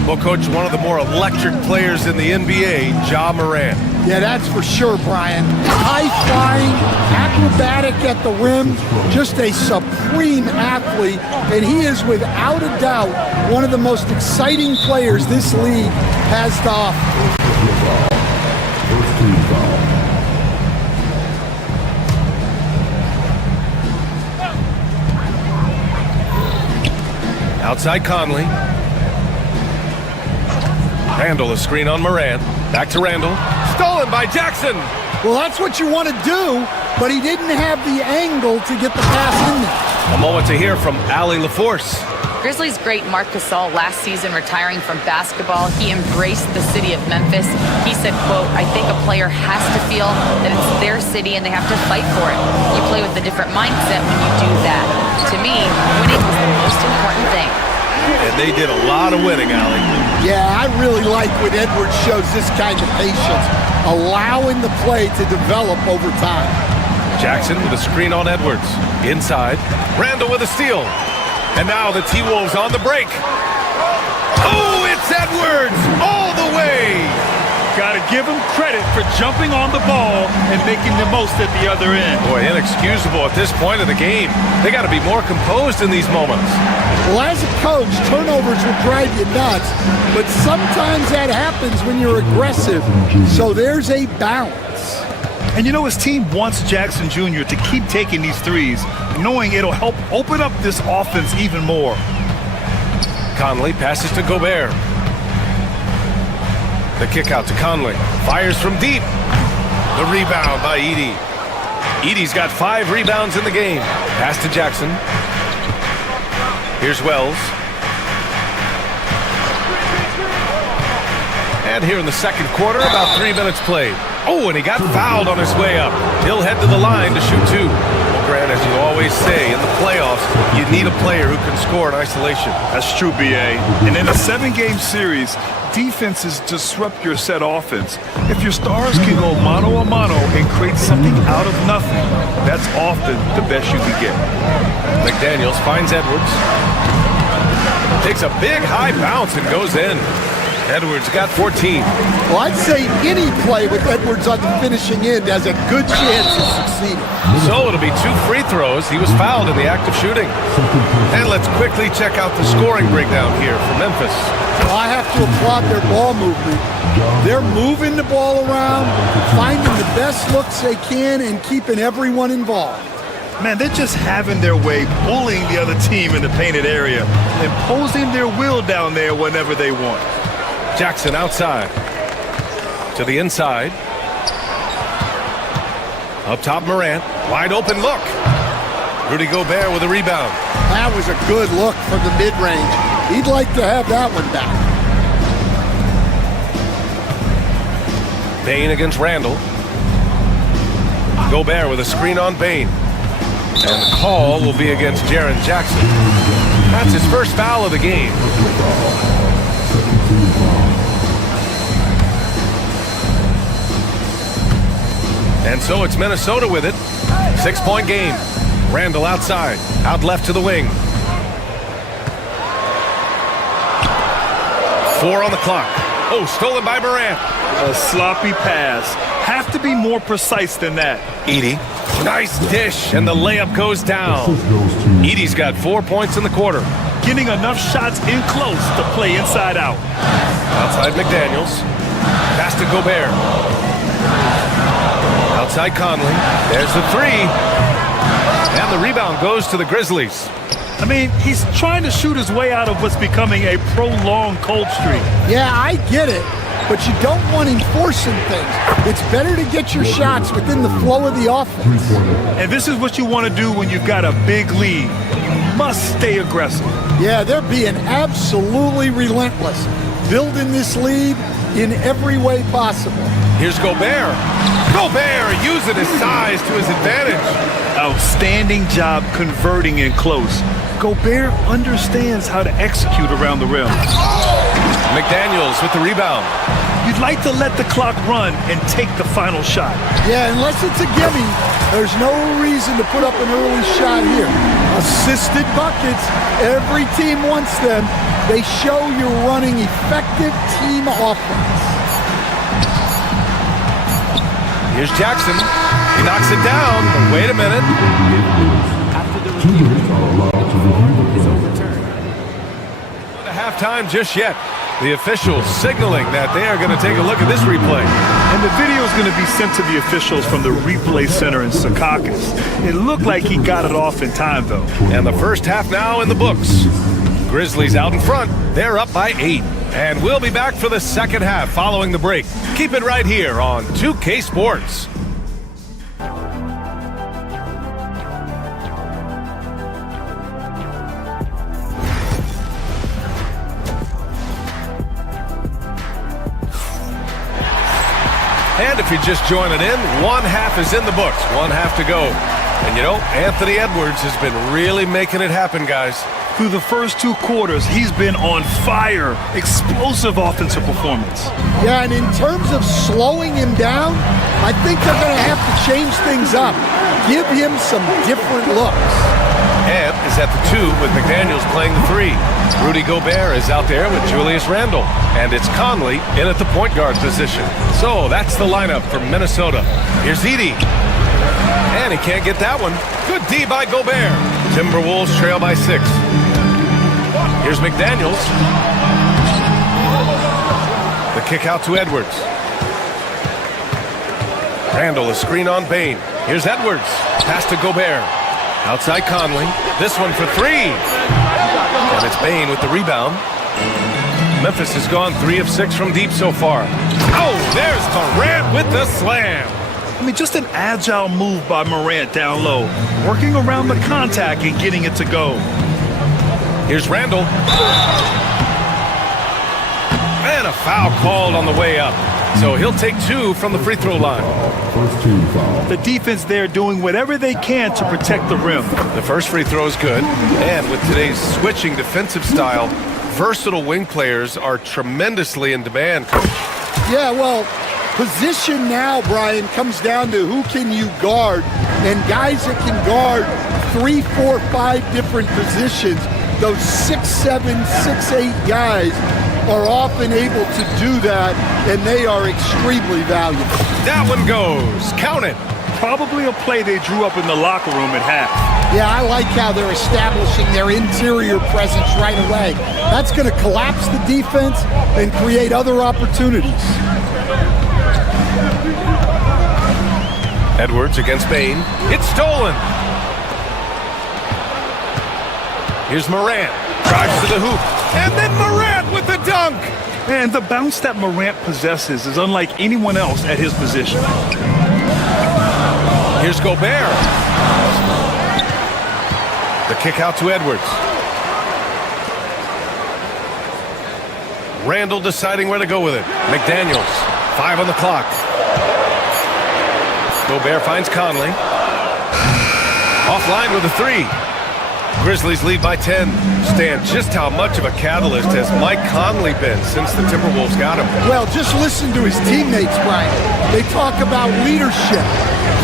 Well, Coach, one of the more electric players in the NBA, Ja Morant. Yeah, that's for sure, Brian. High-flying, acrobatic at the rim, just a supreme athlete, and he is without a doubt one of the most exciting players this league has to offer. Outside Conley. Randall, a screen on Morant. Back to Randall. Stolen by Jackson. Well, that's what you want to do, but he didn't have the angle to get the pass in there. A moment to hear from Allie LaForce. Grizzlies great Marc Gasol last season retiring from basketball, he embraced the city of Memphis. He said, quote, "I think a player has to feel that it's their city and they have to fight for it. You play with a different mindset when you do that. To me, winning was the most important thing." And they did a lot of winning, Allie. Yeah, I really like when Edwards shows this kind of patience, allowing the play to develop over time. Jackson with a screen on Edwards. Inside. Randall with a steal. And now the T-Wolves on the break. Oh, it's Edwards all the way. Got to give him credit for jumping on the ball and making the most at the other end. Boy, inexcusable at this point of the game. They got to be more composed in these moments. Well, as a coach, turnovers will drive you nuts, but sometimes that happens when you're aggressive. So there's a balance. And you know, his team wants Jackson Jr. to keep taking these threes, knowing it'll help open up this offense even more. Conley passes to Gobert. The kick out to Conley. Fires from deep. The rebound by Edey. Edey's got 5 rebounds in the game. Pass to Jackson. Here's Wells. And here in the second quarter, about 3 minutes played. Oh, and he got fouled on his way up. He'll head to the line to shoot 2. Well, Grant, as you always say, in the playoffs, you need a player who can score in isolation. That's true, B.A. And in a 7-game series, defenses disrupt your set offense. If your stars can go mano-a-mano and create something out of nothing, that's often the best you can get. McDaniels finds Edwards. Takes a big high bounce and goes in. Edwards got 14. Well, I'd say any play with Edwards on the finishing end has a good chance of succeeding. So it'll be 2 free throws. He was fouled in the act of shooting. And let's quickly check out the scoring breakdown here for Memphis. Well, I have to applaud their ball movement. They're moving the ball around, finding the best looks they can, and keeping everyone involved. Man, they're just having their way, bullying the other team in the painted area, imposing their will down there whenever they want. Jackson outside. To the inside. Up top, Morant. Wide open look. Rudy Gobert with a rebound. That was a good look from the mid-range. He'd like to have that one back. Bane against Randall. Gobert with a screen on Bane. And the call will be against Jaren Jackson. That's his first foul of the game. And so it's Minnesota with it. 6-point game. Randall outside. Out left to the wing. 4 on the clock. Oh, stolen by Morant. A sloppy pass. Have to be more precise than that. Edey. Nice dish, and the layup goes down. Edey's got 4 points in the quarter. Getting enough shots in close to play inside out. Outside McDaniels. Pass to Gobert. Outside Conley. There's the 3. And the rebound goes to the Grizzlies. I mean, he's trying to shoot his way out of what's becoming a prolonged cold streak. Yeah, I get it, but you don't want him forcing things. It's better to get your shots within the flow of the offense. And this is what you want to do when you've got a big lead. You must stay aggressive. Yeah, they're being absolutely relentless, building this lead in every way possible. Here's Gobert. Gobert using his size to his advantage. Outstanding job converting in close. Gobert understands how to execute around the rim. McDaniels with the rebound. You'd like to let the clock run and take the final shot. Yeah, unless it's a gimme, there's no reason to put up an early shot here. Assisted buckets, every team wants them. They show you're running effective team offense. Here's Jackson. He knocks it down. But wait a minute. After the review, is overturned. Not a halftime just yet. The officials signaling that they are going to take a look at this replay. And the video is going to be sent to the officials from the replay center in Secaucus. It looked like he got it off in time, though. And the first half now in the books. Grizzlies out in front. They're up by 8. And we'll be back for the second half following the break. Keep it right here on 2K Sports. And if you're just joining in, one half is in the books, one half to go. And you know, Anthony Edwards has been really making it happen, guys. Through the first 2 quarters, he's been on fire. Explosive offensive performance. Yeah, and in terms of slowing him down, I think they're going to have to change things up. Give him some different looks. Ed is at the 2 with McDaniels playing the 3. Rudy Gobert is out there with Julius Randle. And it's Conley in at the point guard position. So that's the lineup for Minnesota. Here's Edey. And he can't get that one. Good D by Gobert. Timberwolves trail by 6. Here's McDaniels. The kick out to Edwards. Randle a screen on Bane. Here's Edwards. Pass to Gobert. Outside Conley. This one for 3. And it's Bane with the rebound. Memphis has gone 3 of 6 from deep so far. Oh, there's Morant with the slam. I mean, just an agile move by Morant down low, working around the contact and getting it to go. Here's Randle. And a foul called on the way up. So he'll take 2 from the free throw line. The defense there doing whatever they can to protect the rim. The first free throw is good. And with today's switching defensive style, versatile wing players are tremendously in demand, Coach. Yeah, well, position now, Brian, comes down to who can you guard. And guys that can guard 3, 4, 5 different positions, those 6'7", 6'8" guys are often able to do that, and they are extremely valuable. That one goes. Count it. Probably a play they drew up in the locker room at half. Yeah, I like how they're establishing their interior presence right away. That's going to collapse the defense and create other opportunities. Edwards against Bane. It's stolen. Here's Morant. Drives to the hoop. And then Morant with the dunk. And the bounce that Morant possesses is unlike anyone else at his position. Here's Gobert. The kick out to Edwards. Randle deciding where to go with it. McDaniels. 5 on the clock. Gobert finds Conley. Offline with a 3. Grizzlies lead by 10. Stan, just how much of a catalyst has Mike Conley been since the Timberwolves got him? Well, just listen to his teammates, Brian. They talk about leadership,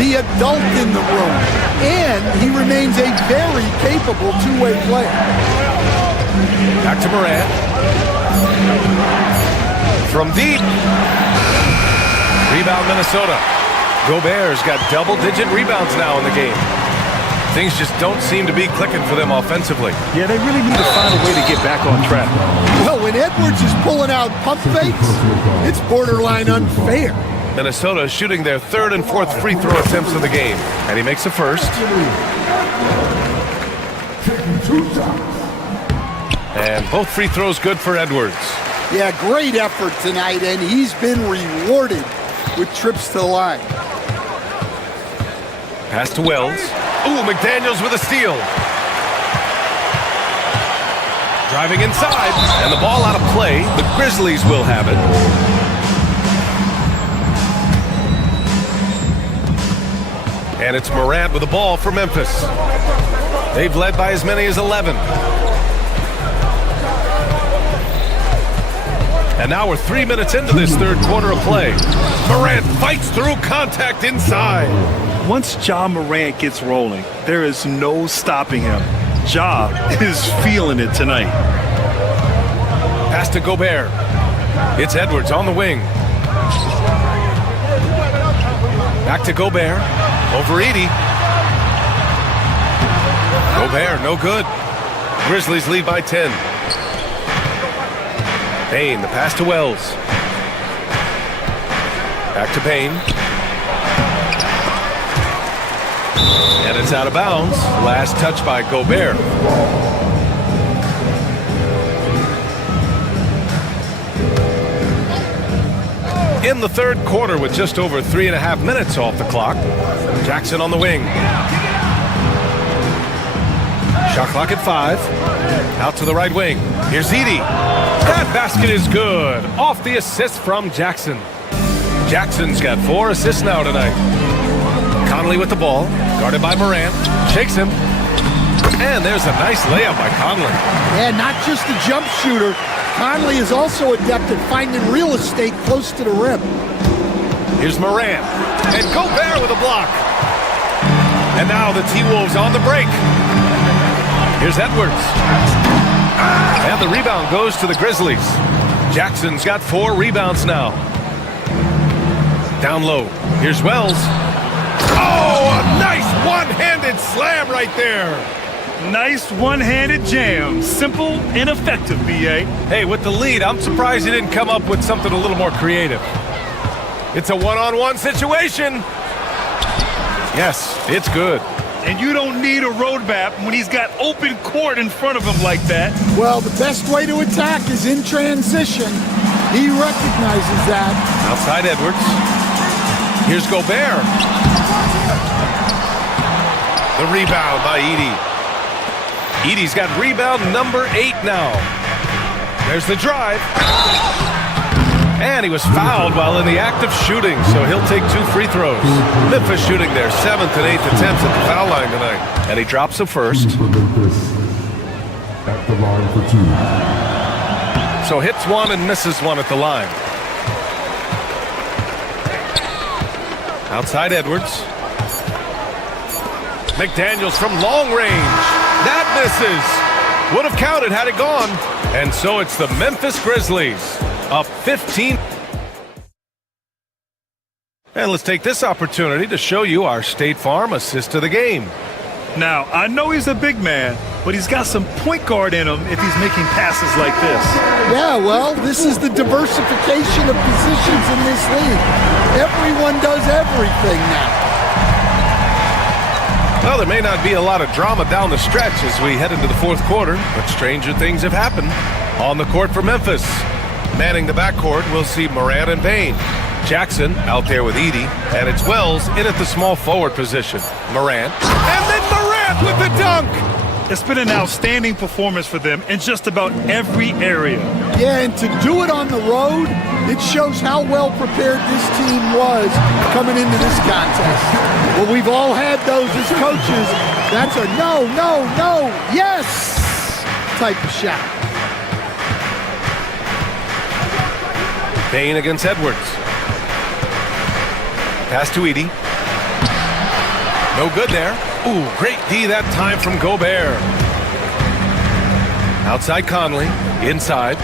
the adult in the room, and he remains a very capable two-way player. Back to Morant. From deep. Rebound Minnesota. Gobert's got double-digit rebounds now in the game. Things just don't seem to be clicking for them offensively. Yeah, they really need to find a way to get back on track. Well, when Edwards is pulling out pump fakes, it's borderline unfair. Minnesota is shooting their 3rd and 4th free throw attempts of the game. And he makes the first. And both free throws good for Edwards. Yeah, great effort tonight, and he's been rewarded with trips to the line. Pass to Wells. Ooh, McDaniels with a steal. Driving inside, and the ball out of play. The Grizzlies will have it. And it's Morant with the ball for Memphis. They've led by as many as 11. And now we're 3 minutes into this third quarter of play. Morant fights through contact inside. Once Ja Morant gets rolling, there is no stopping him. Ja is feeling it tonight. Pass to Gobert. It's Edwards on the wing. Back to Gobert. Over Edey. Gobert, no good. Grizzlies lead by 10. Payne, the pass to Wells. Back to Payne. And it's out of bounds. Last touch by Gobert. In the third quarter with just over 3.5 minutes off the clock. Jackson on the wing. Shot clock at 5. Out to the right wing. Here's Edey. That basket is good. Off the assist from Jackson. Jackson's got 4 assists now tonight. Conley with the ball. Guarded by Morant. Shakes him. And there's a nice layup by Conley. Yeah, not just a jump shooter. Conley is also adept at finding real estate close to the rim. Here's Morant. And Gobert with a block. And now the T-Wolves on the break. Here's Edwards. And the rebound goes to the Grizzlies. Jackson's got 4 rebounds now. Down low. Here's Wells. Oh, a nice one-handed slam right there. Nice one-handed jam. Simple and effective, B.A. Hey, with the lead, I'm surprised he didn't come up with something a little more creative. It's a one-on-one situation. Yes, it's good. And you don't need a roadmap when he's got open court in front of him like that. Well, the best way to attack is in transition. He recognizes that. Outside Edwards. Here's Gobert. The rebound by Edey. Edey's got rebound number 8 now. There's the drive. And he was fouled while in the act of shooting, so he'll take 2 free throws. Memphis shooting their 7th and 8th attempts at the foul line tonight. And he drops the first. At the line for 2. So hits 1 and misses 1 at the line. Outside Edwards. McDaniels from long range. That misses. Would have counted had it gone. And so it's the Memphis Grizzlies up 15. And let's take this opportunity to show you our State Farm assist to the game. Now, I know he's a big man, but he's got some point guard in him if he's making passes like this. Yeah, well, this is the diversification of positions in this league. Everyone does everything now. Well, there may not be a lot of drama down the stretch as we head into the fourth quarter, but stranger things have happened. On the court for Memphis. Manning the backcourt, we'll see Morant and Payne. Jackson out there with Edey, and it's Wells in at the small forward position. Morant, and then Morant with the dunk! It's been an outstanding performance for them in just about every area. Yeah, and to do it on the road, it shows how well prepared this team was coming into this contest. Well, we've all had those as coaches. That's a no, no, no, yes type of shot. Payne against Edwards. Pass to Edey. No good there. Ooh, great D that time from Gobert. Outside Conley. Inside.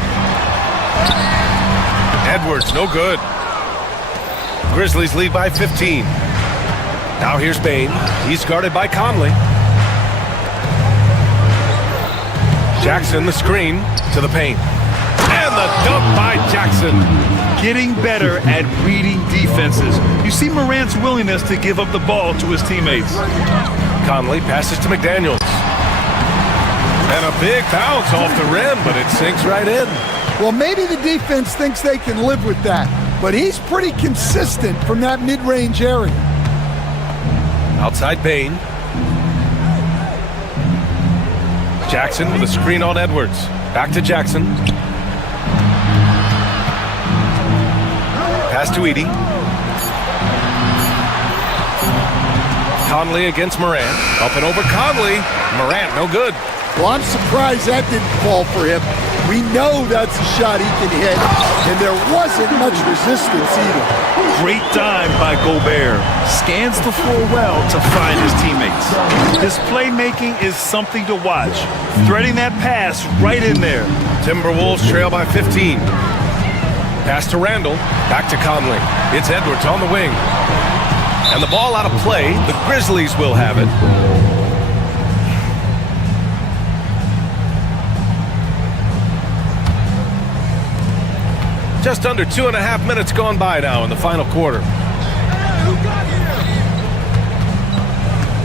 Edwards, no good. Grizzlies lead by 15. Now here's Payne. He's guarded by Conley. Jackson, the screen to the paint. And the dunk by Jackson. Getting better at reading defenses. You see Morant's willingness to give up the ball to his teammates. Conley passes to McDaniels. And a big bounce off the rim, but it sinks right in. Well, maybe the defense thinks they can live with that, but he's pretty consistent from that mid-range area. Outside Payne. Jackson with a screen on Edwards. Back to Jackson. Pass to Edey. Conley against Morant. Up and over Conley. Morant, no good. Well, I'm surprised that didn't fall for him. We know that's a shot he can hit, and there wasn't much resistance either. Great dime by Gobert. Scans the floor well to find his teammates. His playmaking is something to watch. Threading that pass right in there. Timberwolves trail by 15. Pass to Randall. Back to Conley. It's Edwards on the wing. And the ball out of play. The Grizzlies will have it. Just under 2.5 minutes gone by now in the final quarter.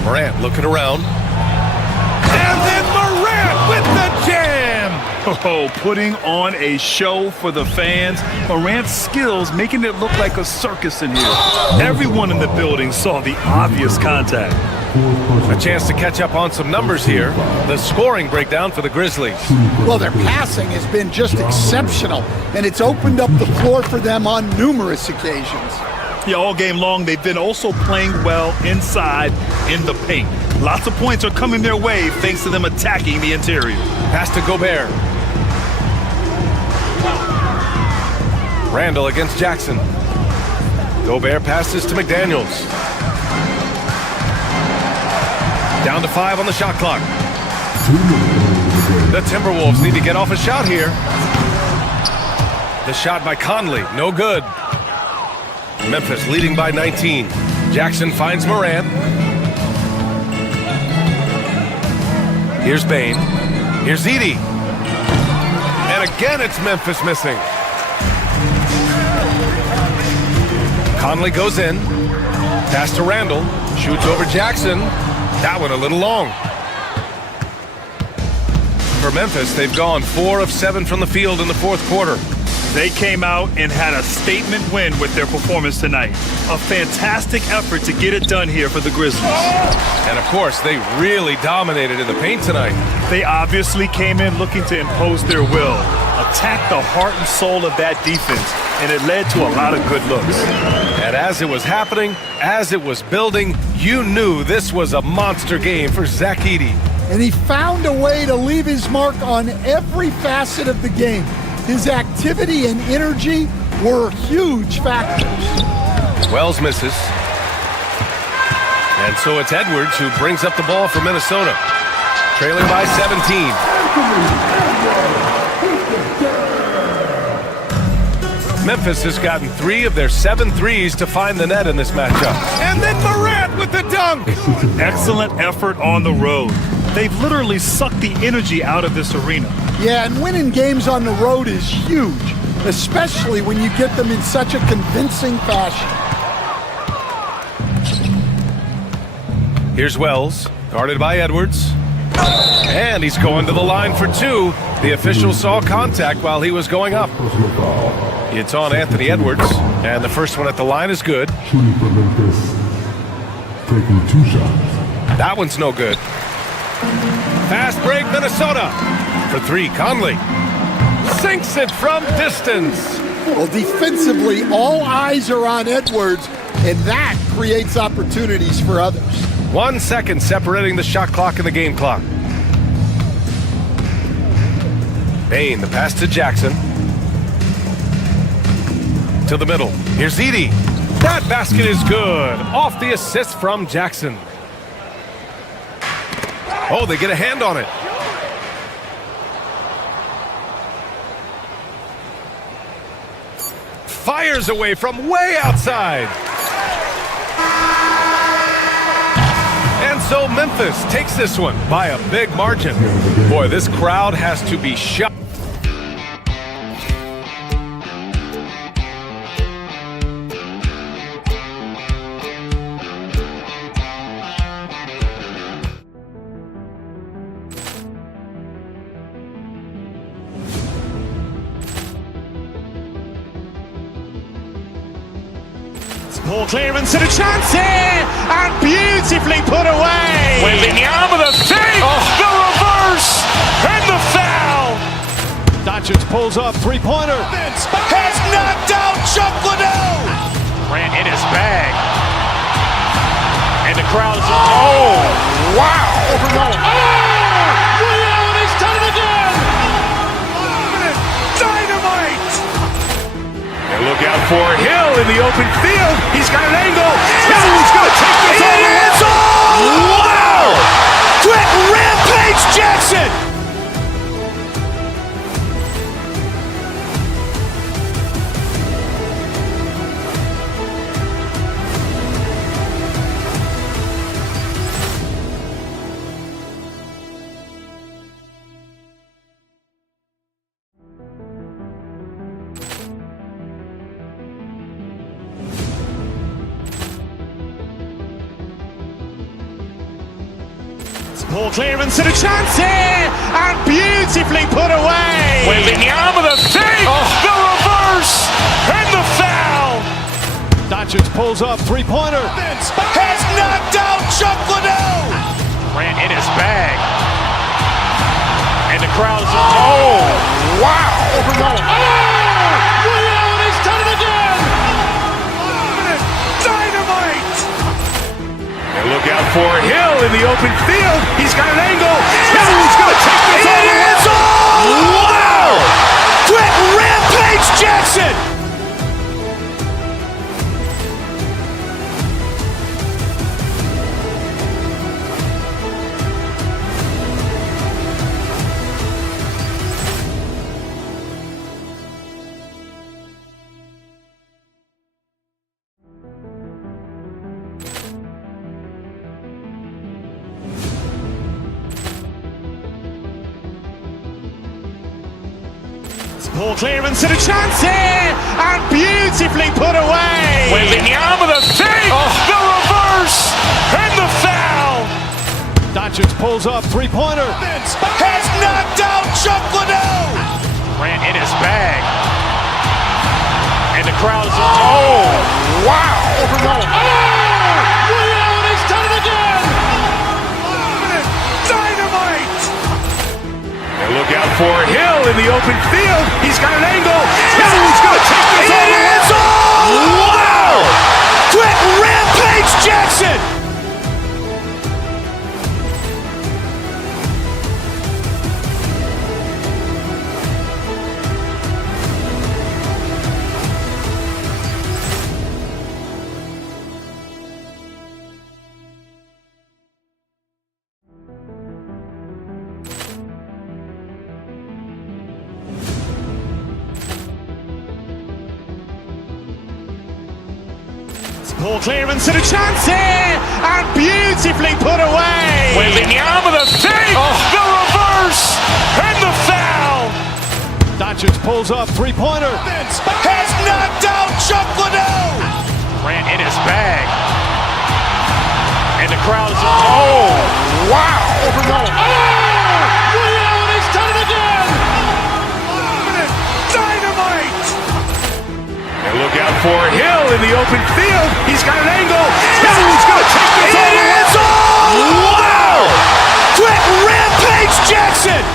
Morant looking around. And then Morant with the jam! Oh, putting on a show for the fans. Morant's skills making it look like a circus in here. Everyone in the building saw the obvious contact. A chance to catch up on some numbers here. The scoring breakdown for the Grizzlies. Well, their passing has been just exceptional, and it's opened up the floor for them on numerous occasions. Yeah, all game long, they've been also playing well inside in the paint. Lots of points are coming their way thanks to them attacking the interior. Pass to Gobert. Randall against Jackson. Gobert passes to McDaniels. Down to 5 on the shot clock. The Timberwolves need to get off a shot here. The shot by Conley, no good. Memphis leading by 19. Jackson finds Morant. Here's Bane. Here's Edey. And again it's Memphis missing. Conley goes in. Pass to Randall. Shoots over Jackson. That one a little long. For Memphis, they've gone 4 of 7 from the field in the fourth quarter. They came out and had a statement win with their performance tonight. A fantastic effort to get it done here for the Grizzlies. And of course, they really dominated in the paint tonight. They obviously came in looking to impose their will, attack the heart and soul of that defense, and it led to a lot of good looks. And as it was happening, as it was building, you knew this was a monster game for Zach Edey. And he found a way to leave his mark on every facet of the game. His activity and energy were huge factors. Wells misses. And so it's Edwards who brings up the ball for Minnesota. Trailing by 17. Memphis has gotten 3 of their 7 threes to find the net in this matchup. And then Morant with the dunk! Excellent effort on the road. They've literally sucked the energy out of this arena. Yeah, and winning games on the road is huge, especially when you get them in such a convincing fashion. Here's Wells, guarded by Edwards. And he's going to the line for 2. The official saw contact while he was going up. It's on Anthony Edwards, and the first one at the line is good. Shooting for Memphis, taking 2 shots. That one's no good. Fast break, Minnesota. For 3, Conley sinks it from distance. Well, defensively, all eyes are on Edwards, and that creates opportunities for others. 1 second separating the shot clock and the game clock. Bane, the pass to Jackson. To the middle. Here's Edey. That basket is good. Off the assist from Jackson. Oh, they get a hand on it. Fires away from way outside. And so Memphis takes this one by a big margin. Boy, this crowd has to be shocked. Poor clearance and a chance here, and beautifully put away. Wembanyama the save, the reverse, and the foul. Doncic pulls up, three-pointer. Has knocked out Chuck Liddell. Ran in his bag. And the crowd is, oh, wow. Look out for Hill in the open field. He's got an angle. Hill's going to take this all the way. Wow! Quick rampage Jackson! Ball clearance and a chance here, and beautifully put away. Wembanyama the fake, the reverse, and the foul. Doncic pulls up, three-pointer. Has knocked out Chuck Liddell. Ran in his bag. And the crowd is, oh, wow. Liddell, and he's done it again. Dynamite. And look out for Hill in the open field. He's got an angle. Hill's going to take this all the way. Wow! Quick rampage Jackson! Ball clearance and a chance here, and beautifully put away. Wembanyama the fake, the reverse, and the foul. Doncic pulls up, three-pointer. Has knocked out Chuck Liddell. Ran in his bag. And the crowd is, oh, wow. Liddell, and he's done it again. Dynamite. And look out for Hill in the open field. He's got an angle. Hill's going to take this all the way. Wow! Quick rampage Jackson! Ball clearance and a chance here, and beautifully put away. Wembanyama the fake, the reverse, and the foul. Doncic pulls up, three-pointer. Has knocked out Chuck Liddell. Ran in his bag. And the crowd is, oh, wow. Liddell, and he's done it again. Dynamite. And look out for Hill in the open field. He's got an angle. Hill's going to take this all the way. Wow! Quick rampage Jackson!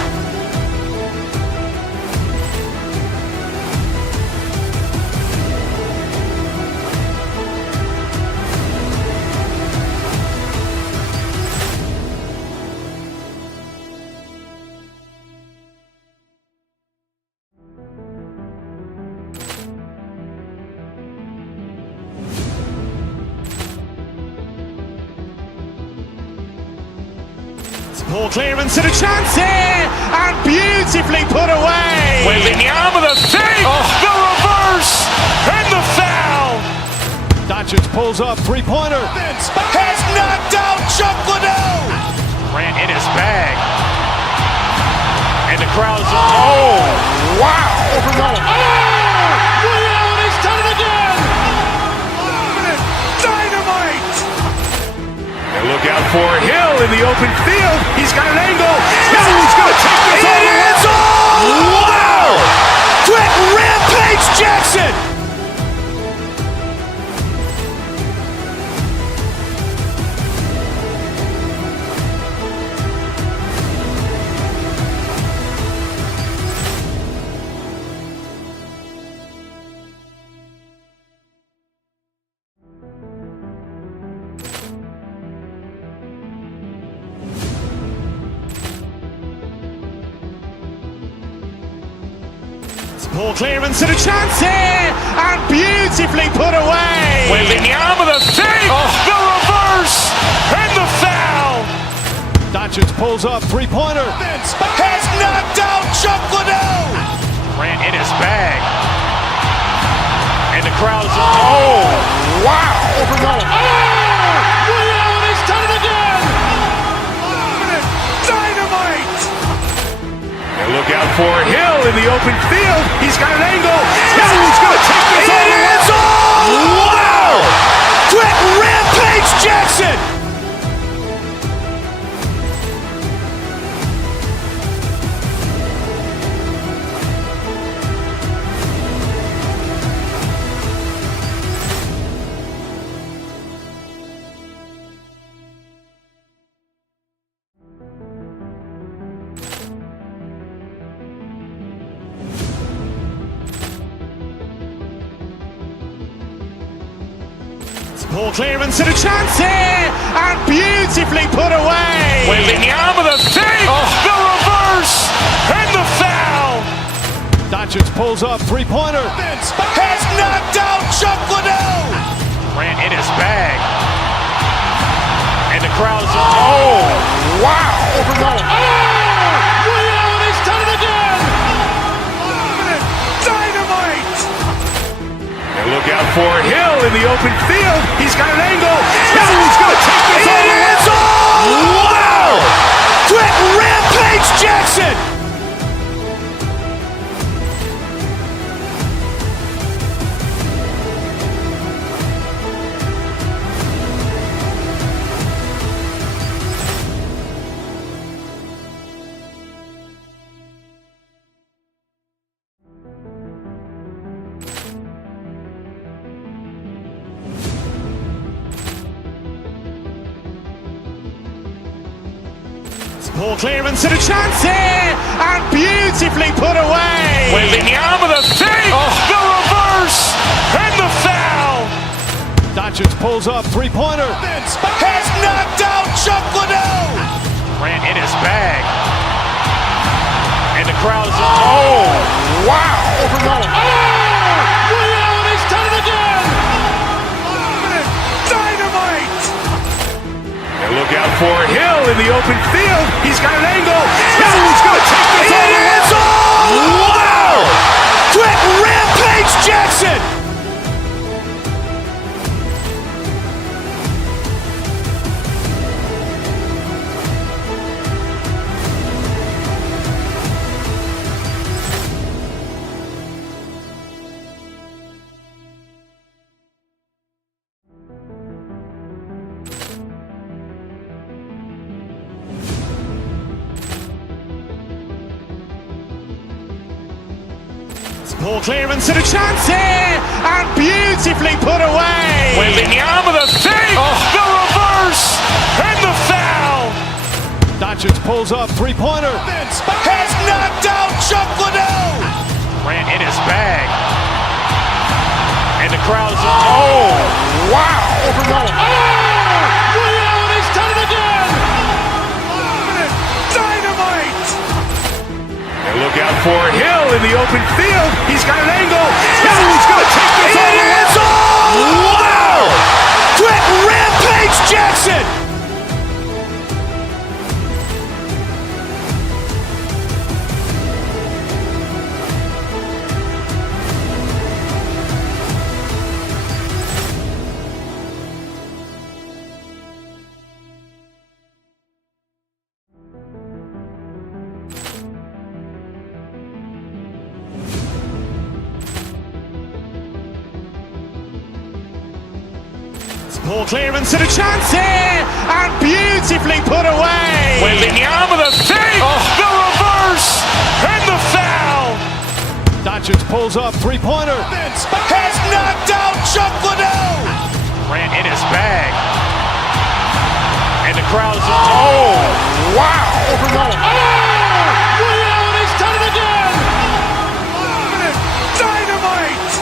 Ball clearance and a chance here, and beautifully put away. Wembanyama the fake, the reverse, and the foul. Doncic pulls up, three-pointer. Has knocked out Chuck Liddell. Ran in his bag. And the crowd is, oh, wow. Liddell, and he's done it again. Dynamite. And look out for Hill in the open field. He's got an angle. Hill's going to take this all the way. Wow! Quick rampage Jackson! Poor clearance and a chance here, and beautifully put away. Wembanyama with a save, the reverse, and the foul. Doncic pulls up, three-pointer. Has knocked out Chuck Liddell. Grant in his bag. And the crowd is, wow. He's done it again. Dynamite. And look out for Hill in the open field. He's got an angle. Hill's going to take this all the way. Wow. Quick rampage Jackson. Poor clearance and a chance here, and beautifully put away. Wembanyama with a save, the reverse, and the foul. Doncic pulls up, three-pointer. Has knocked out Chuck Liddell. Grant in his bag. And the crowd is, wow. He's done it again. Dynamite. And look out for Hill in the open field. He's got an angle. Hill's going to take this all the way. Wow. Quick rampage Jackson. Poor clearance and a chance here, and beautifully put away. Wembanyama with a save, the reverse, and the foul. Doncic pulls up, three-pointer. Has knocked out Chuck Liddell. Grant in his bag. And the crowd is, wow. He's done it again. Dynamite. And look out for Hill in the open field. He's got an angle. Hill's going to take this all the way. Wow. Quick rampage Jackson. Poor clearance and a chance here, and beautifully put away. Wembanyama with a save, the reverse, and the foul. Doncic pulls up, three-pointer. Has knocked out Chuck Liddell. Grant in his bag. And the crowd is, wow. He's done it again. Dynamite. And look out for Hill in the open field. He's got an angle. Hill's going to take this all the way. Wow. Quick rampage Jackson. Poor clearance and a chance here, and beautifully put away. Wembanyama with a save, the reverse, and the foul. Doncic pulls up, three-pointer. Has knocked out Chuck Liddell. Grant in his bag. And the crowd is, wow. He's done it again. Dynamite.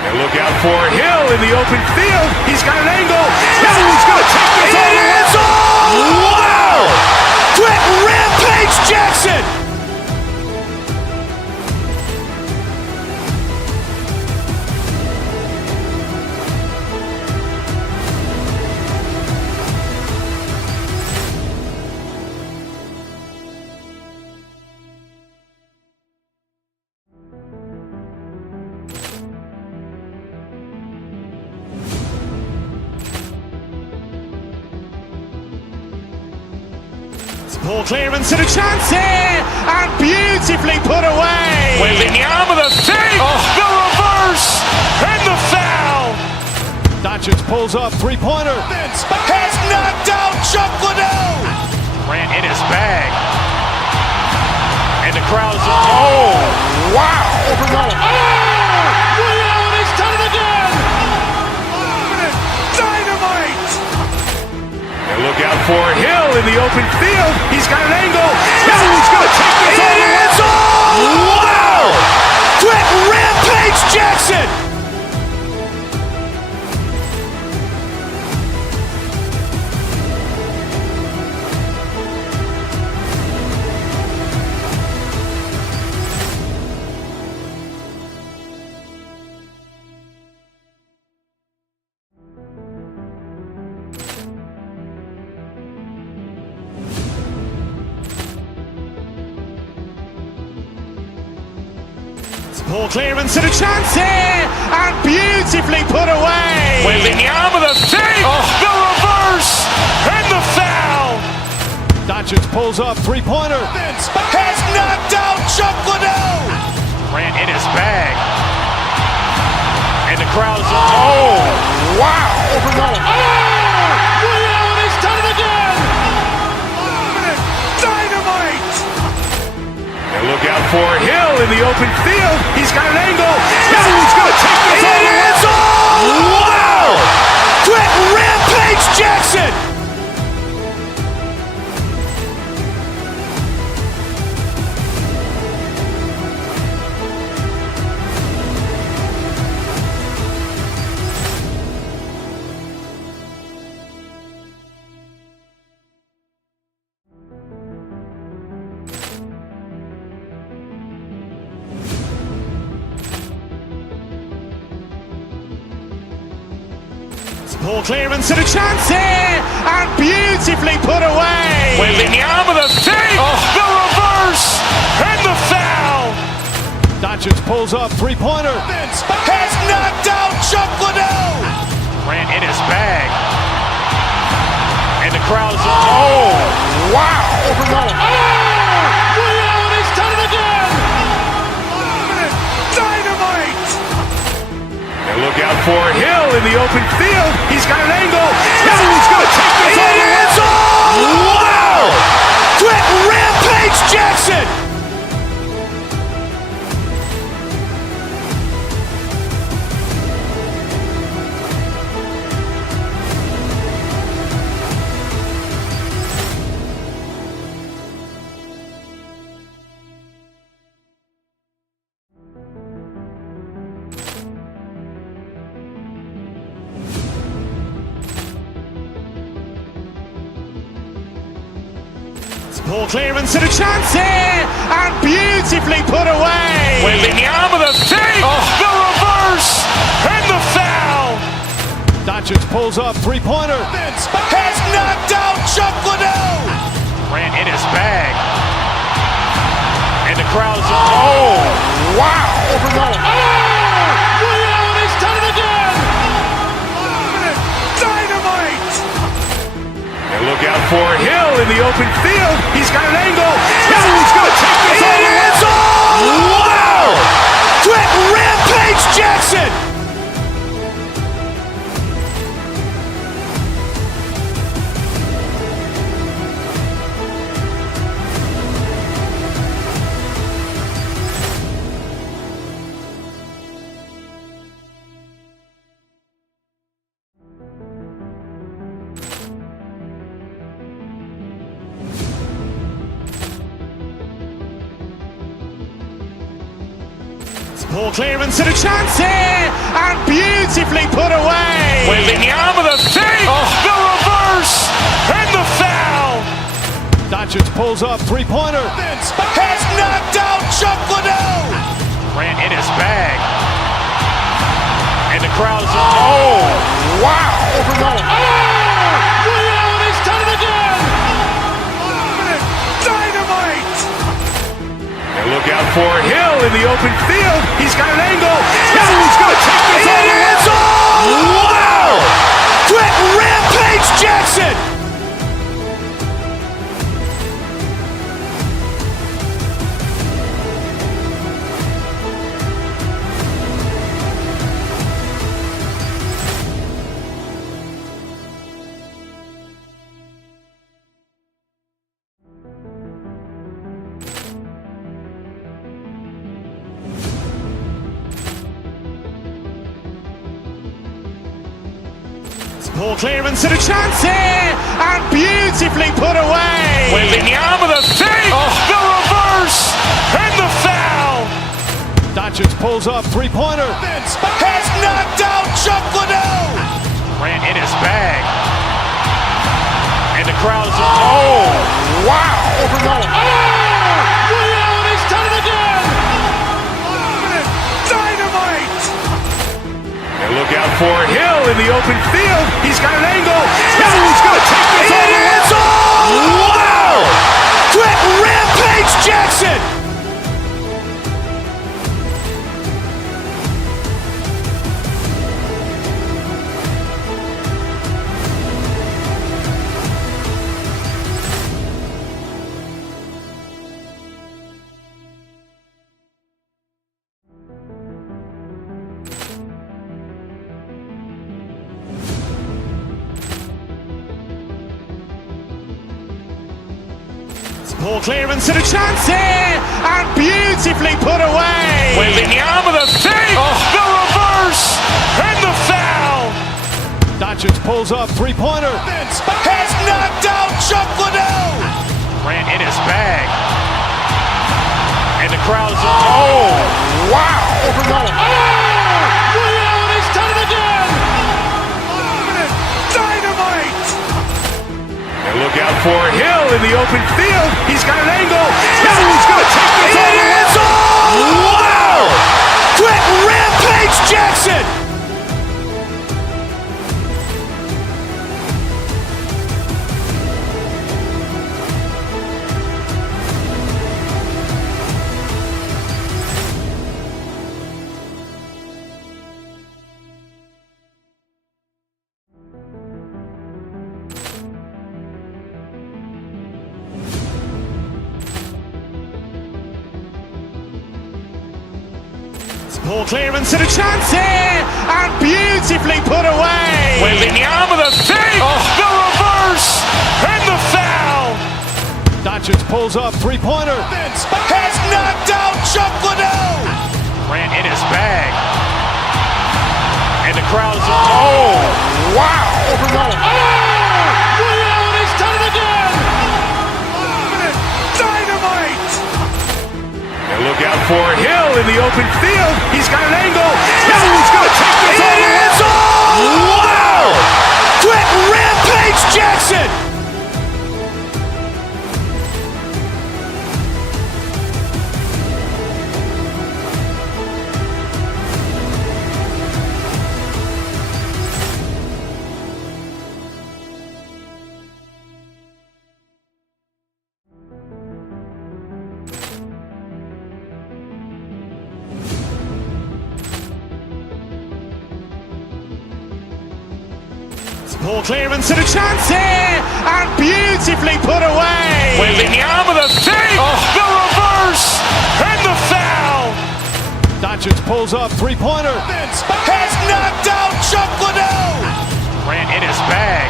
And look out for Hill in the open field. He's got an angle. Hill's going to take this all the way. Wow. Quick rampage Jackson. Poor clearance and a chance here, and beautifully put away. Wembanyama the save, the reverse, and the foul. Doncic pulls up, three-pointer. Has knocked out Chuck Liddell. Ran in his bag. And the crowd is, oh, wow. Ray Allen has done it again. Dynamite. And look out for Hill in the open field. He's got an angle. Hill's going to take this all the way. It's all. Wow. Quick rampage Jackson. Poor clearance and a chance here, and beautifully put away. Wembanyama the save, the reverse, and the foul. Doncic pulls up, three-pointer. Has knocked out Chuck Liddell. Ran in his bag. And the crowd is, oh, wow. Ray Allen has done it again. Dynamite. And look out for Hill in the open field. He's got an angle. Hill's going to take this all the way. It's all. Wow. Quick rampage Jackson. Poor clearance and a chance here, and beautifully put away. Wembanyama the save, the reverse, and the foul. Doncic pulls up, three-pointer. Has knocked out Chuck Liddell. Ran in his bag. And the crowd is, oh, wow. Ray Allen has done it again. Dynamite. And look out for Hill in the open field. He's got an angle. Hill's going to take this all the way. It's all. Wow. Quick rampage Jackson. Poor clearance and a chance here, and beautifully put away. Wembanyama the save, the reverse, and the foul. Doncic pulls up, three-pointer. Has knocked out Chuck Liddell. Ran in his bag. And the crowd is, oh, wow. Ray Allen has done it again. Dynamite. And look out for Hill in the open field. He's got an angle. Hill's going to take this all the way. It's all. Wow. Quick rampage Jackson. Poor clearance and a chance here, and beautifully put away. Wembanyama the save, the reverse, and the foul. Doncic pulls up, three-pointer. Has knocked out Chuck Liddell. Ran in his bag. And the crowd is, oh, wow. Ray Allen has done it again. Dynamite. And look out for Hill in the open field. He's got an angle. Hill's going to take this all the way. It's all. Wow. Quick rampage Jackson. Poor clearance and a chance here, and beautifully put away. Wembanyama the save, the reverse, and the foul. Doncic pulls up, three-pointer. Has knocked out Chuck Liddell. Ran in his bag. And the crowd is, oh, wow. Ray Allen has done it again. Dynamite. And look out for Hill in the open field. He's got an angle. Hill's going to take this all the way. Wow. Quick rampage Jackson. Poor clearance and a chance here, and beautifully put away. Wembanyama the save, the reverse, and the foul. Doncic pulls up, three-pointer. Has knocked out Chuck Liddell. Ran in his bag. And the crowd is, oh, wow. Ray Allen has done it again. Dynamite. And look out for Hill in the open field. He's got an angle. Hill's going to take this all the way. Wow. Quick rampage Jackson. Poor clearance and a chance here, and beautifully put away. Wembanyama the save, the reverse, and the foul. Doncic pulls up, three-pointer. Has knocked out Chuck Liddell. Ran in his bag. And the crowd is, oh, wow. Ray Allen has done it again. Dynamite. And look out for Hill in the open field. He's got an angle. Hill's going to take this all the way. Wow. Quick rampage Jackson. Poor clearance and a chance here, and beautifully put away. Wembanyama the save, the reverse, and the foul. Doncic pulls up, three-pointer. Has knocked out Chuck Liddell. Ran in his bag.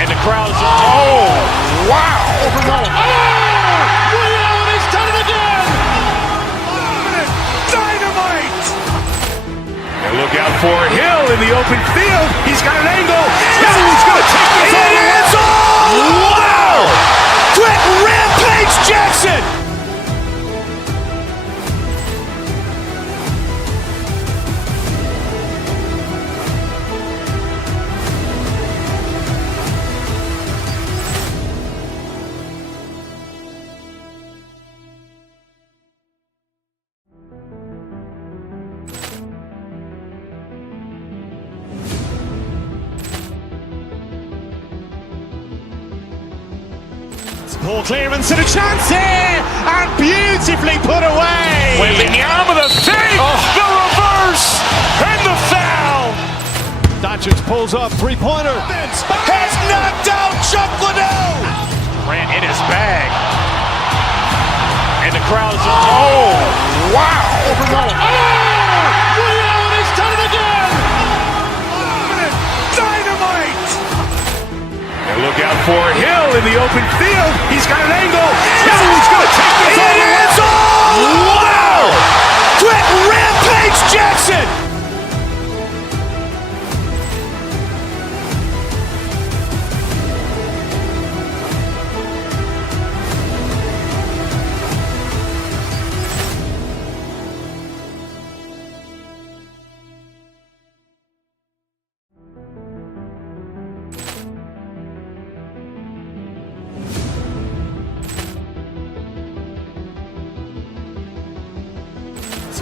And the crowd is, oh, wow. Ray Allen has done it again. Dynamite. And look out for Hill in the open field. He's got an angle. Hill's going to take this all the way. Wow. Quick rampage Jackson. Poor clearance and a chance here, and beautifully put away. Wembanyama the save, the reverse, and the foul. Doncic pulls up, three-pointer. Has knocked out Chuck Liddell. Ran in his bag. And the crowd is, oh, wow. Ray Allen has done it again. Dynamite. And look out for Hill in the open field. He's got an angle. Hill's going to take this all the way. Wow. Quick rampage Jackson.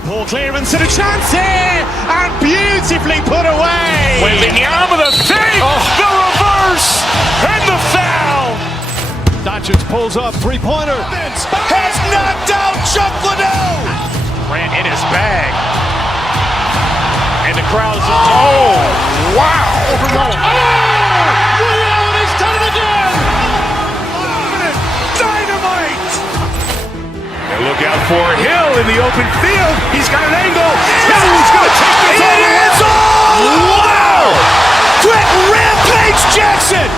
Ball clearance and a chance here, and beautifully put away. Wembanyama the save, the reverse, and the foul. Doncic pulls up, three-pointer. Has knocked out Chuck Liddell. Ran in his bag. And the crowd is, oh, wow. Ray Allen has done it again. Dynamite. And look out for Hill in the open field. He's got an angle. He's going to take this all the way. Wow. Quick Rampage Jackson.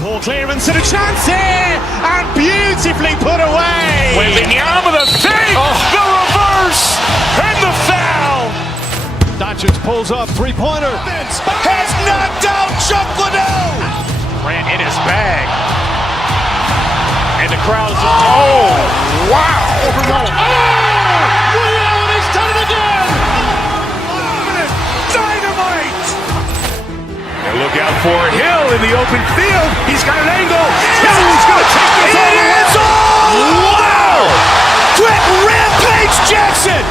Ball clearance and a chance here, and beautifully put away. Wembanyama the save, the reverse, and the foul. Doncic pulls up, three-pointer. Has knocked out Chuck Liddell. Ran in his bag. And the crowd is, oh, wow. Ray Allen has done it again. Dynamite. And look out for Hill in the open field. He's got an angle. He's going to take this all the way. Wow. Quick Rampage Jackson.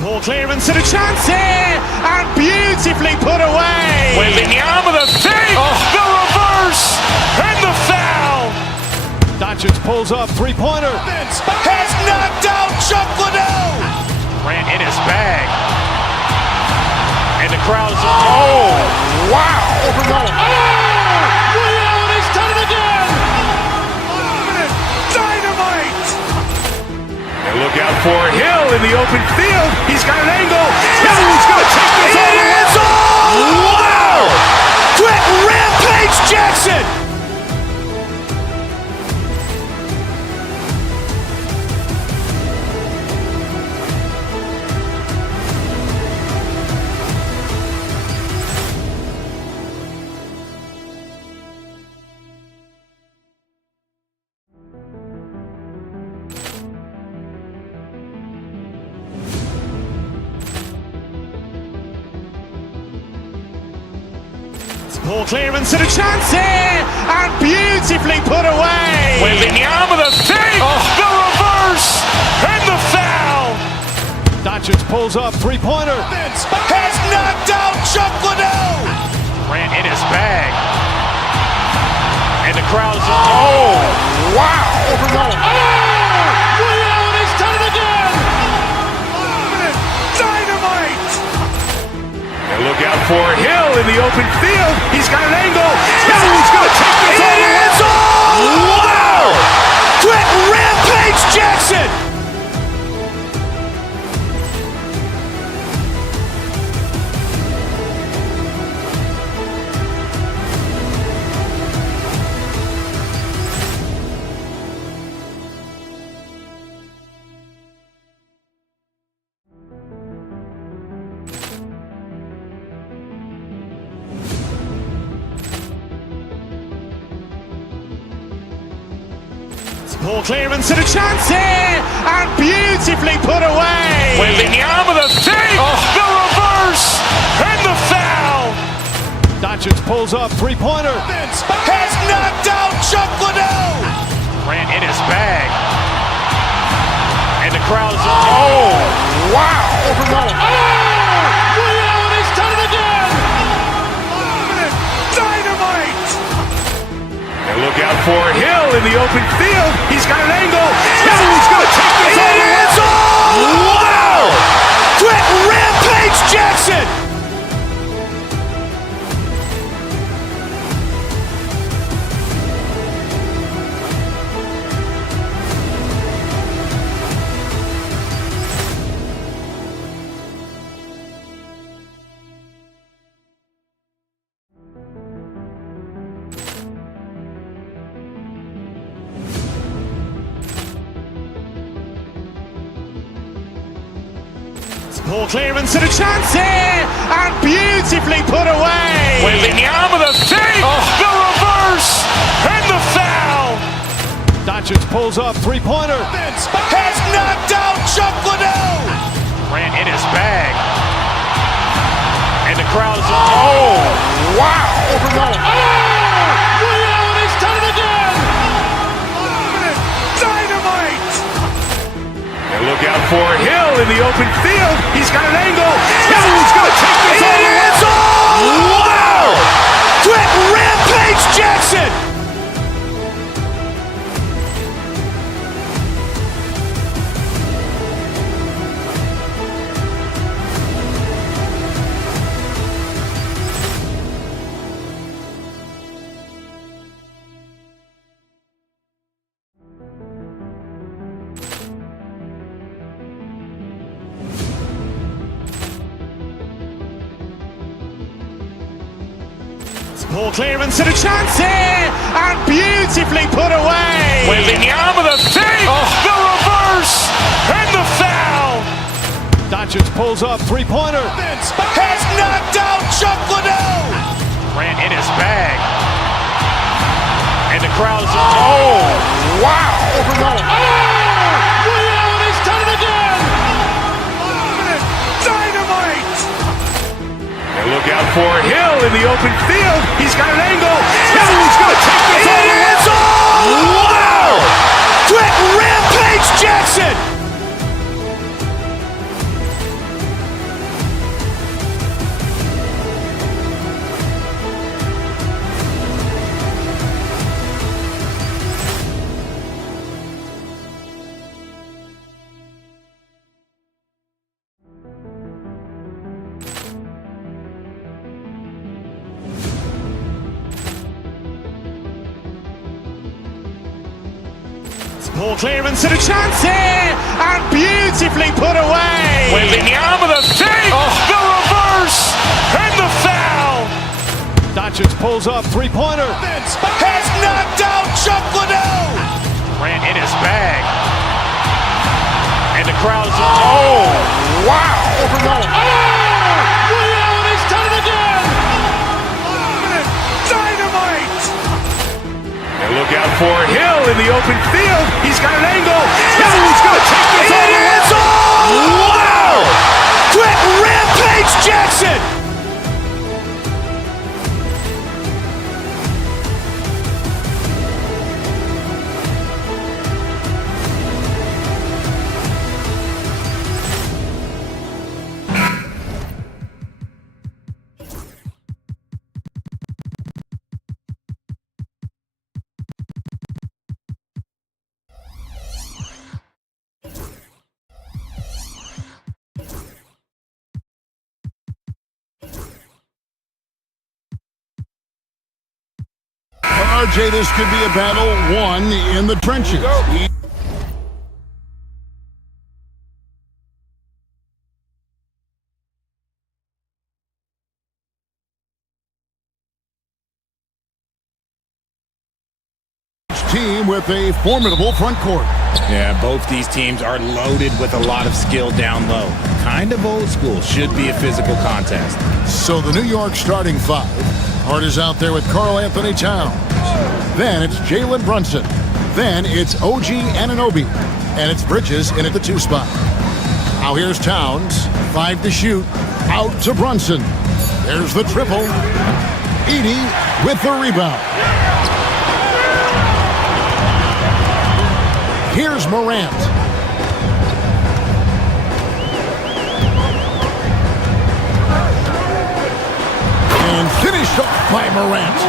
Ball clearance and a chance here, and beautifully put away. Wembanyama the save, the reverse, and the foul. Doncic pulls up, three-pointer. Has knocked out Chuck Liddell. Ran in his bag. And the crowd is, oh, wow. Ray Allen has done it again. Dynamite. And look out for Hill in the open field. He's got an angle. He's going to take this all the way. Wow. Quick Rampage Jackson. Ball clearance and a chance here, and beautifully put away. Wembanyama the save, the reverse, and the foul. Doncic pulls up, three-pointer. Has knocked out Chuck Liddell. Ran in his bag. And the crowd is, oh, wow. Ray Allen has done it again. Dynamite. And look out for Hill in the open field. He's got an angle. He's going to take this all the way. Wow. Quick Rampage Jackson. Ball clearance and a chance here, and beautifully put away. Wembanyama the save, the reverse, and the foul. Doncic pulls up, three-pointer. Has knocked out Chuck Liddell. Ran in his bag. And the crowd is, oh, wow. Ray Allen has done it again. Dynamite. And look out for Hill in the open field. He's got an angle. He's going to take this all the way. Wow. Quick Rampage Jackson. Poor clearance and a chance here, and beautifully put away. Wembanyama the save, the reverse, and the foul. Doncic pulls up, three-pointer. Has knocked out Chuck Liddell. Ran in his bag. And the crowd is, wow. Ray Allen has done it again. Dynamite. And look out for Hill in the open field. He's got an angle. Hill's going to take this all the way. Wow. Quick rampage Jackson. Poor clearance and a chance here, and beautifully put away. Wembanyama the save, the reverse, and the foul. Doncic pulls up, three-pointer. Has knocked out Chuck Liddell. Ran in his bag. And the crowd is, wow. Ray Allen has done it again. Dynamite. And look out for Hill in the open field. He's got an angle. Hill's going to take this all the way. Wow. Quick rampage Jackson. Poor clearance and a chance here, and beautifully put away. Wembanyama the save, the reverse, and the foul. Doncic pulls up, three-pointer. Has knocked out Chuck Liddell. Ran in his bag. And the crowd is, wow. Ray Allen has done it again. Dynamite. And look out for Hill in the open field. He's got an angle. Hill's going to take this all the way. Wow. Quick rampage Jackson. RJ, this could be a battle won in the trenches. Team with a formidable front court. Yeah, both these teams are loaded with a lot of skill down low. Kind of old school. Should be a physical contest. So the New York starting five. Hart is out there with Karl Anthony Towns. Then it's Jalen Brunson. Then it's OG Anunoby. And it's Bridges in at the 2 spot. Now here's Towns. 5 to shoot. Out to Brunson. There's the triple. Edey with the rebound. Here's Morant. And finished off by Morant.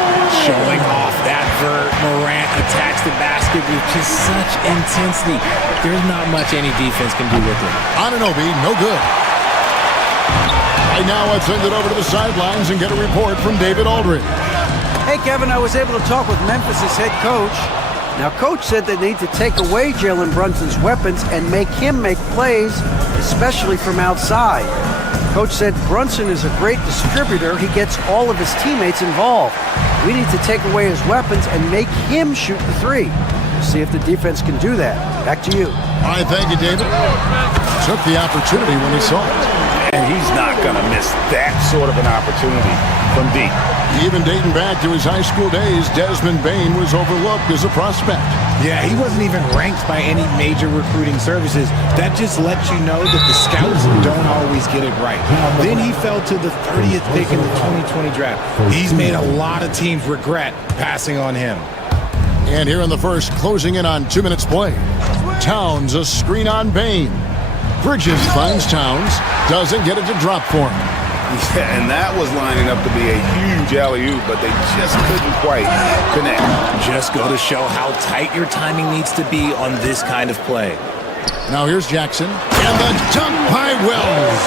Showing off that vert. Morant attacks the basket with just such intensity. There's not much any defense can do with it. Anunoby, no good. Right now, let's send it over to the sidelines and get a report from David Aldridge. Hey, Kevin, I was able to talk with Memphis' head coach. Now, Coach said they need to take away Jalen Brunson's weapons and make him make plays, especially from outside. Coach said Brunson is a great distributor. He gets all of his teammates involved. We need to take away his weapons and make him shoot the three. See if the defense can do that. Back to you. All right, thank you, David. Took the opportunity when he saw it. not going to miss that sort of an opportunity from deep. Even dating back to his high school days, Desmond Bain was overlooked as a prospect. Yeah, he wasn't even ranked by any major recruiting services. That just lets you know that the scouts don't always get it right. Then he fell to the 30th pick in the 2020 draft. He's made a lot of teams regret passing on him. And here in the first, closing in on 2 minutes play. Towns, a screen on Bain. Bridges finds Towns, doesn't get it to drop for him. Yeah, and that was lining up to be a huge alley-oop, but they just couldn't quite connect. Just go to show how tight your timing needs to be on this kind of play. Now here's Jackson, and the dunk by Wells.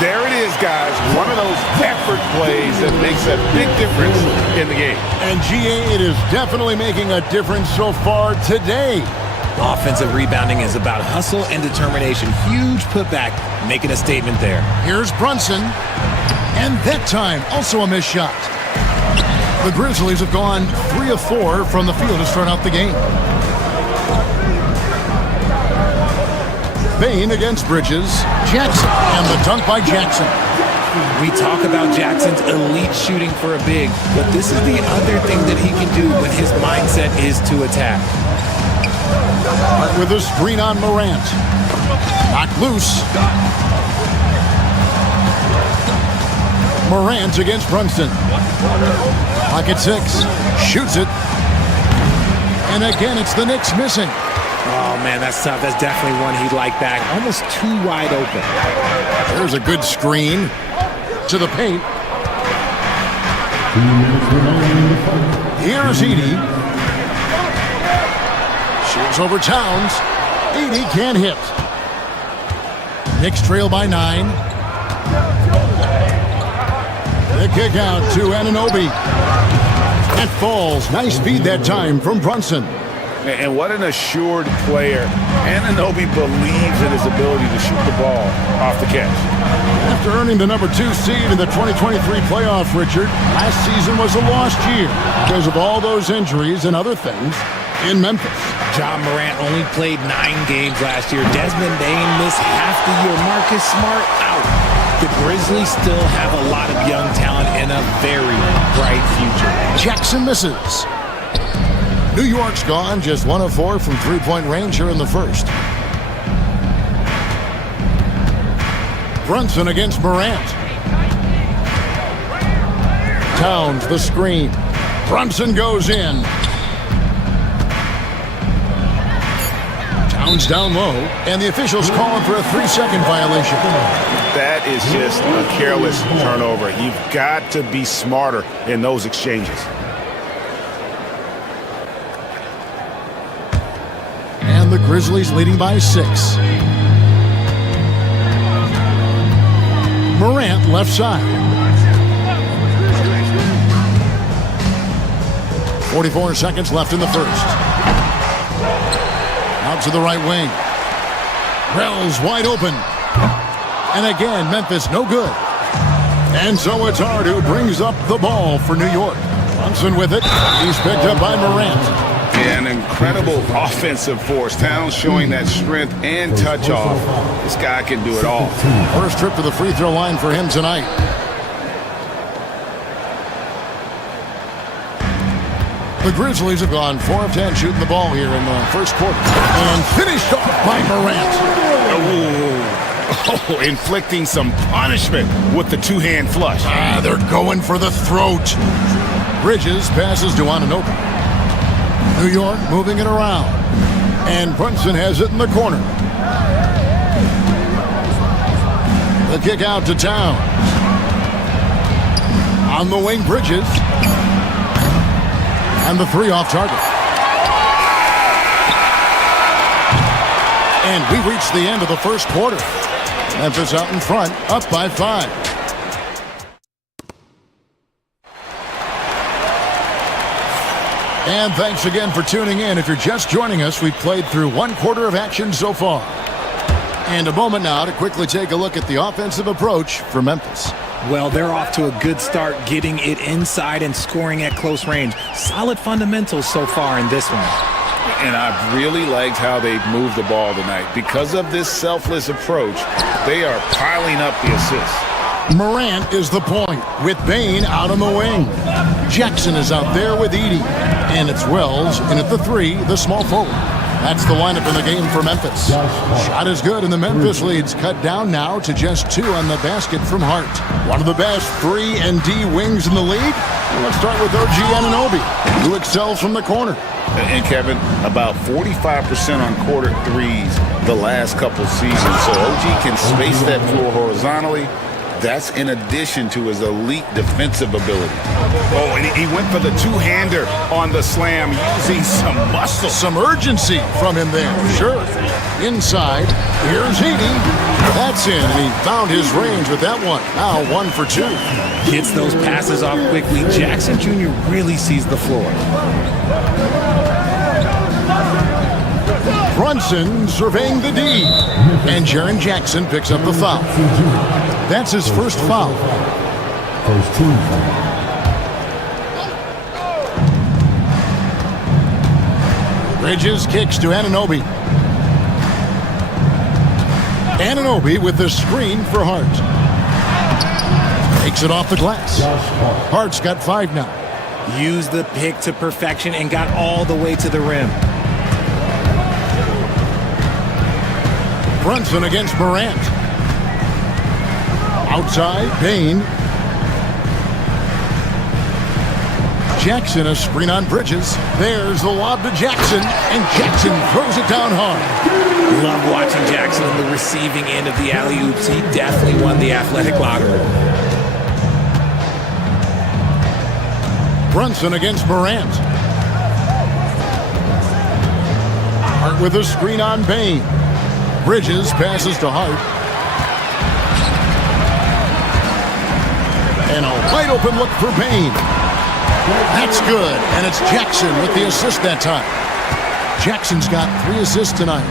There it is, guys. One of those effort plays that makes a big difference in the game. And GA, it is definitely making a difference so far today. Offensive rebounding is about hustle and determination. Huge putback, making a statement there. Here's Brunson. And that time, also a missed shot. The Grizzlies have gone 3 of 4 from the field to start out the game. Bain against Bridges. Jackson, and the dunk by Jackson. We talk about Jackson's elite shooting for a big, but this is the other thing that he can do when his mindset is to attack. With a screen on Morant. Knocked loose. Morant against Brunson. Pocket 6. Shoots it. And again, it's the Knicks missing. Oh, man, that's tough. That's definitely one he'd like back. Almost too wide open. There's a good screen to the paint. Here's Edey. Shoots over Towns. Edey can't hit. Knicks trail by 9. The kick out to Anunoby. That falls. Nice feed that time from Brunson. And what an assured player. Anunoby believes in his ability to shoot the ball off the catch. After earning the number 2 seed in the 2023 playoff, Richard, last season was a lost year because of all those injuries and other things in Memphis. John Morant only played 9 games last year. Desmond Bain missed half the year. Marcus Smart out. The Grizzlies still have a lot of young talent and a very bright future. Jackson misses. New York's gone just 1 of 4 from three-point range here in the first. Brunson against Morant. Towns the screen. Brunson goes in. Towns down low, and the officials calling for a 3-second violation. That is just a careless turnover. You've got to be smarter in those exchanges. And the Grizzlies leading by 6. Morant left side. 44 seconds left in the first. Out to the right wing. Wells wide open. And again, Memphis no good. And so it's Hart who brings up the ball for New York. Brunson with it. He's picked up by Morant. An incredible offensive force. Towns showing that strength and touch off. This guy can do it all. First trip to the free throw line for him tonight. The Grizzlies have gone 4 of 10 shooting the ball here in the first quarter. And finished off by Morant. Oh, inflicting some punishment with the two-hand flush. They're going for the throat. Bridges passes to Anunoby. New York moving it around. And Brunson has it in the corner. The kick out to Towns. On the wing, Bridges. And the 3 off target. And we reached the end of the first quarter. Memphis out in front, up by 5. And thanks again for tuning in. If you're just joining us, we've played through 1 quarter of action so far. And a moment now to quickly take a look at the offensive approach for Memphis. Well, they're off to a good start getting it inside and scoring at close range. Solid fundamentals so far in this one. And I've really liked how they've moved the ball tonight. Because of this selfless approach, they are piling up the assists. Morant is the point with Bain out on the wing. Jackson is out there with Edey. And it's Wells in at the 3, the small forward. That's the lineup in the game for Memphis. Shot is good, and the Memphis lead's cut down now to just 2 on the basket from Hart. One of the best 3 and D wings in the league. Let's start with OG Anunoby, who excels from the corner. And Kevin, about 45% on quarter threes the last couple seasons. So OG can space that floor horizontally. That's in addition to his elite defensive ability. Oh, and he went for the two-hander on the slam, using some muscle. Some urgency from him there, sure. Inside, here's Edey. That's in, and he found his range with that one. Now 1 for 2. Gets those passes off quickly. Jackson Jr. really sees the floor. Brunson surveying the D. And Jaren Jackson picks up the foul. That's his first foul. First team foul. Bridges kicks to Anunoby. Anunoby with the screen for Hart. Takes it off the glass. Hart's got 5 now. Used the pick to perfection and got all the way to the rim. Brunson against Morant. Outside, Bain. Jackson, a screen on Bridges. There's the lob to Jackson, and Jackson throws it down hard. Love watching Jackson on the receiving end of the alley-oops. He definitely won the athletic lottery. Brunson against Morant. Hart with a screen on Bain. Bridges passes to Hart. And a wide open look for Bain. That's good, and it's Jackson with the assist that time. Jackson's got 3 assists tonight.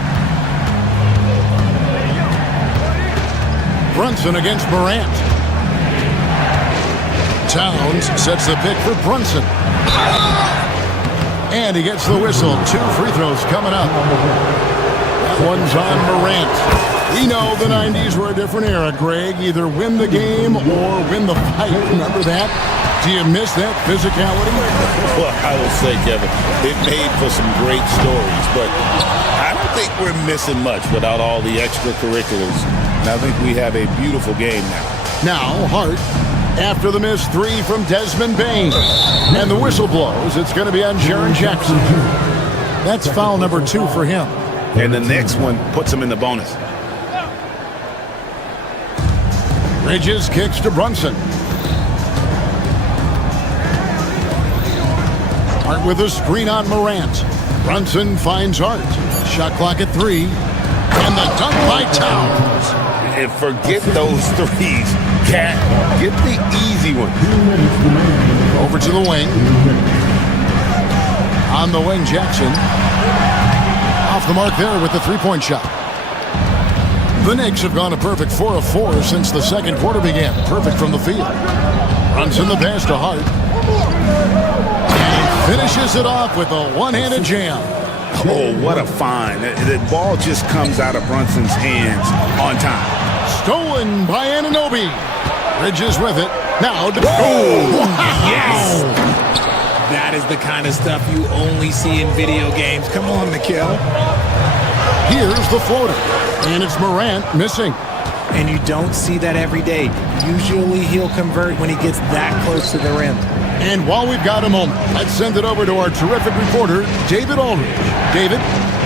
Brunson against Morant. Towns sets the pick for Brunson. And he gets the whistle. 2 free throws coming up. That one's on Morant. We know the 90s were a different era, Greg. Either win the game or win the fight. Remember that? Do you miss that physicality? Well, I will say, Kevin, it made for some great stories, but I don't think we're missing much without all the extracurriculars. And I think we have a beautiful game now. Now, Hart, after the missed 3 from Desmond Bain. And the whistle blows. It's going to be on Jaren Jackson. That's foul number 2 for him. And the next one puts him in the bonus. Bridges kicks to Brunson. Hart with a screen on Morant. Brunson finds Hart. Shot clock at 3. And the dunk by Towns. And forget those threes. Cat, get the easy one. Over to the wing. On the wing, Jackson. Off the mark there with the three-point shot. The Knicks have gone a perfect 4 of 4 since the second quarter began. Perfect from the field. Runs in the pass to Hart. And he finishes it off with a one-handed jam. Oh, what a find. The ball just comes out of Brunson's hands on time. Stolen by Anunoby. Bridges with it. Now to Yes! That is the kind of stuff you only see in video games. Come on, Mikhail. Here's the floater. And it's Morant missing. And you don't see that every day. Usually he'll convert when he gets that close to the rim. And while we've got a moment, let's send it over to our terrific reporter, David Aldridge. David?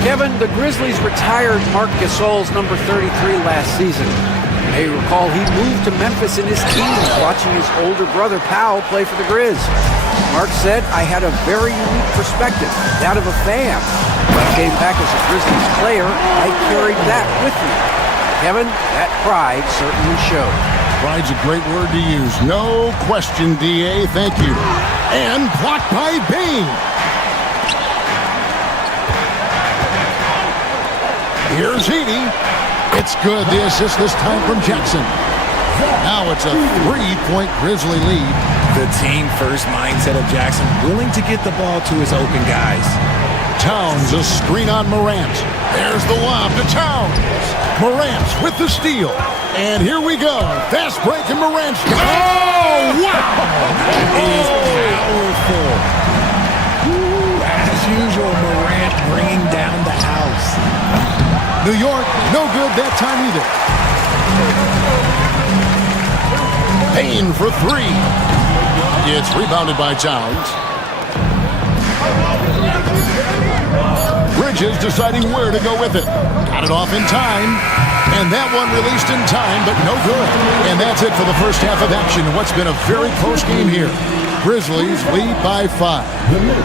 Kevin, the Grizzlies retired Marc Gasol's number 33 last season. You may recall he moved to Memphis in his teens, watching his older brother Powell play for the Grizz. Mark said, "I had a very unique perspective, that of a fan. When I came back as a Grizzlies player, I carried that with me." Kevin, that pride certainly showed. Pride's a great word to use. No question, D.A. Thank you. And blocked by Bain. Here's Edey. It's good. The assist this time from Jackson. Now it's a 3-point Grizzly lead. The team-first mindset of Jackson, willing to get the ball to his open guys. Towns, a screen on Morant. There's the lob to Towns. Morant with the steal. And here we go. Fast break and Morant. Oh, wow! That is powerful. Ooh, as usual, Morant bringing down the house. New York, no good that time either. Payne for three. It's rebounded by Towns. Bridges deciding where to go with it. Got it off in time. And that one released in time, but no good. And that's it for the first half of action. What's been a very close game here. Grizzlies lead by 5.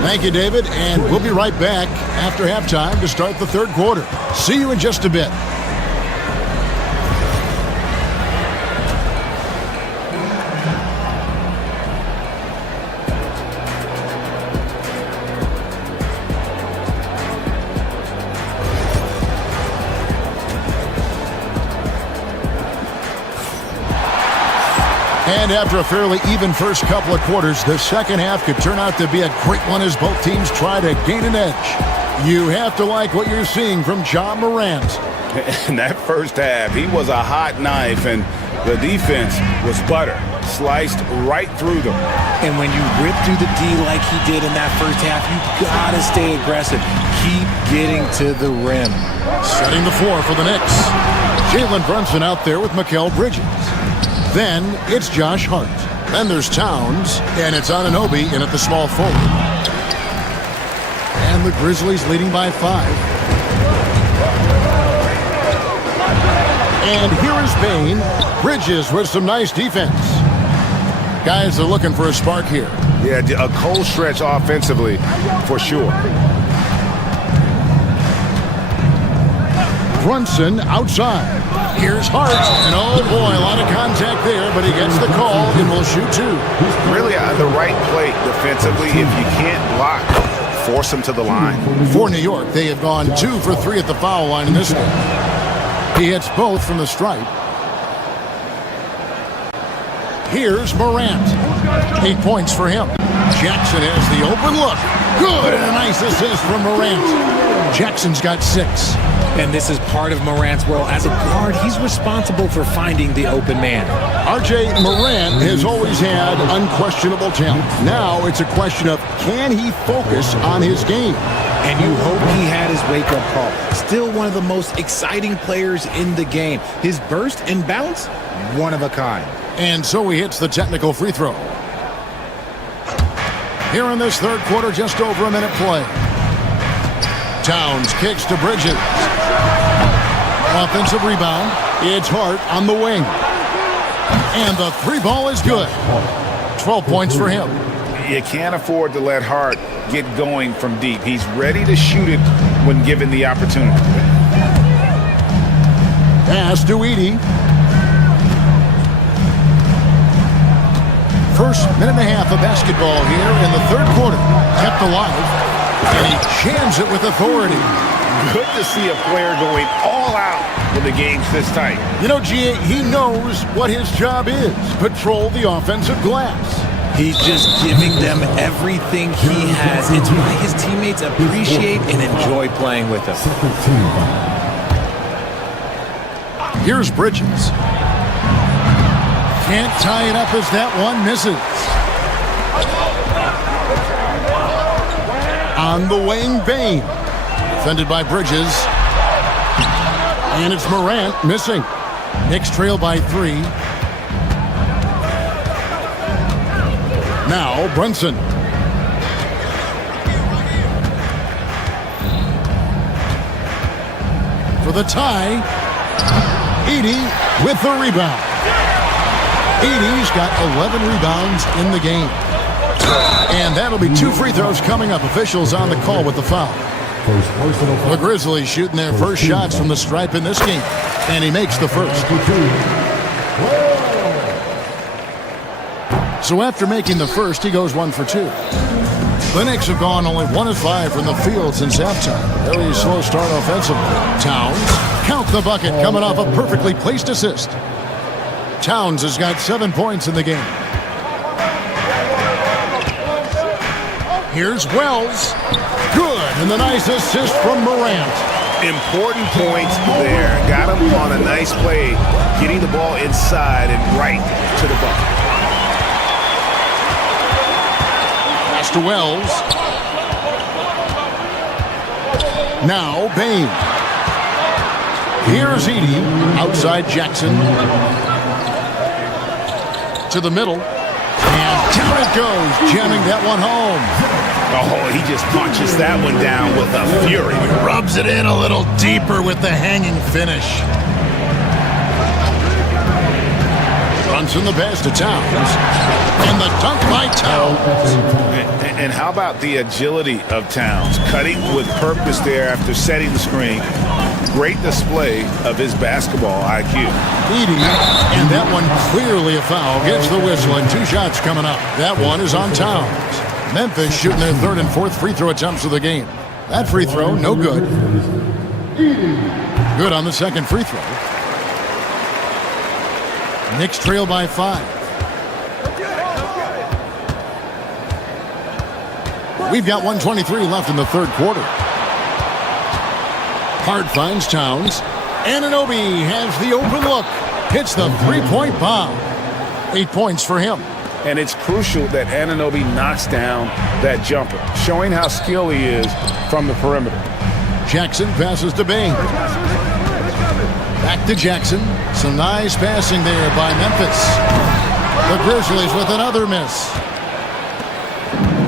Thank you, David, and we'll be right back after halftime to start the third quarter. See you in just a bit. And after a fairly even first couple of quarters, the second half could turn out to be a great one as both teams try to gain an edge. You have to like what you're seeing from Ja Morant. In that first half, he was a hot knife, and the defense was butter. Sliced right through them. And when you rip through the D like he did in that first half, you gotta stay aggressive. Keep getting to the rim. Setting the floor for the Knicks. Jalen Brunson out there with Mikal Bridges. Then it's Josh Hart. Then there's Towns, and it's Anunoby in at the small forward. And the Grizzlies leading by 5. And here is Payne. Bridges with some nice defense. Guys are looking for a spark here. Yeah, a cold stretch offensively, for sure. Brunson outside. Here's Hart. And oh boy, a lot of contact there, but he gets the call and will shoot 2. Really the right play defensively. If you can't block, force him to the line. For New York, they have gone 2 for 3 at the foul line in this game. He hits both from the stripe. Here's Morant. 8 points for him. Jackson has the open look. Good, and a nice assist from Morant. Jackson's got 6. And this is part of Morant's role. As a guard, he's responsible for finding the open man. R.J. Morant has always had unquestionable talent. Now it's a question of, can he focus on his game? And you hope he had his wake-up call. Still one of the most exciting players in the game. His burst and bounce, one of a kind. And so he hits the technical free throw. Here in this third quarter, just over a minute play. Towns kicks to Bridges. Offensive rebound. It's Hart on the wing. And the 3 ball is good. 12 points for him. You can't afford to let Hart get going from deep. He's ready to shoot it when given the opportunity. Pass to Edey. First minute and a half of basketball here in the third quarter. Kept alive. And he jams it with authority. Good to see a player going all out when the game's this tight. You know, G.A., he knows what his job is. Patrol the offensive glass. He's just giving them everything he has. It's why his teammates appreciate and enjoy playing with him. Here's Bridges. Can't tie it up as that one misses. On the wing, Payne. Defended by Bridges. And it's Morant missing. Knicks trail by 3. Now Brunson. For the tie. Edey with the rebound. Edey's got 11 rebounds in the game. And that'll be 2 free throws coming up. Officials on the call with the foul. The Grizzlies shooting their first shots from the stripe in this game. And he makes the first. So after making the first, he goes 1 for 2. The Knicks have gone only 1 of 5 from the field since halftime. Very slow start offensively. Towns, count the bucket, coming off a perfectly placed assist. Towns has got 7 points in the game. Here's Wells. Good, and the nice assist from Morant. Important points there. Got him on a nice play, getting the ball inside and right to the bucket. Pass to Wells. Now Bain. Here's Edey. Outside Jackson. To the middle. And down it goes. Jamming that one home. Oh, he just punches that one down with a fury. Rubs it in a little deeper with the hanging finish. Brunson the pass to Towns. And the dunk by Towns. And how about the agility of Towns? Cutting with purpose there after setting the screen. Great display of his basketball IQ. Edey, and that one clearly a foul. Gets the whistle and 2 shots coming up. That one is on Towns. Memphis shooting their 3rd and 4th free throw attempts of the game. That free throw, no good. Good on the 2nd free throw. Knicks trail by 5. We've got 1:23 left in the 3rd quarter. Hart finds Towns. Anunoby has the open look. Hits the 3-point bomb. 8 points for him. And it's crucial that Anunoby knocks down that jumper, showing how skilled he is from the perimeter. Jackson passes to Bain. Back to Jackson. Some nice passing there by Memphis. The Grizzlies with another miss.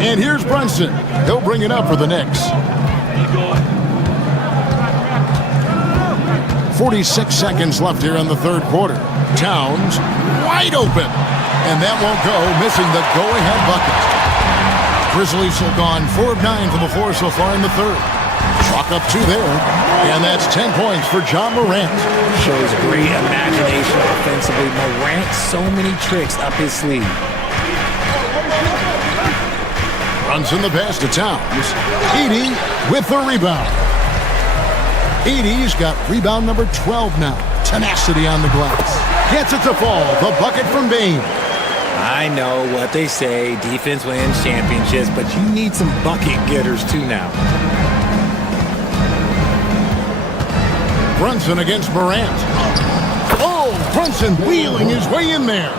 And here's Brunson. He'll bring it up for the Knicks. 46 seconds left here in the 3rd quarter. Towns wide open. And that won't go, missing the go-ahead bucket. Grizzlies have gone 4 of 9 from the floor so far in the 3rd. Chalk up 2 there. And that's 10 points for John Morant. Shows great imagination offensively. Morant, so many tricks up his sleeve. Runs in the pass to Towns. Edey with the rebound. Edey's got rebound number 12 now. Tenacity on the glass. Gets it to fall. The bucket from Bain. I know what they say, defense wins championships, but you need some bucket getters too now. Brunson against Morant. Oh, Brunson wheeling his way in there.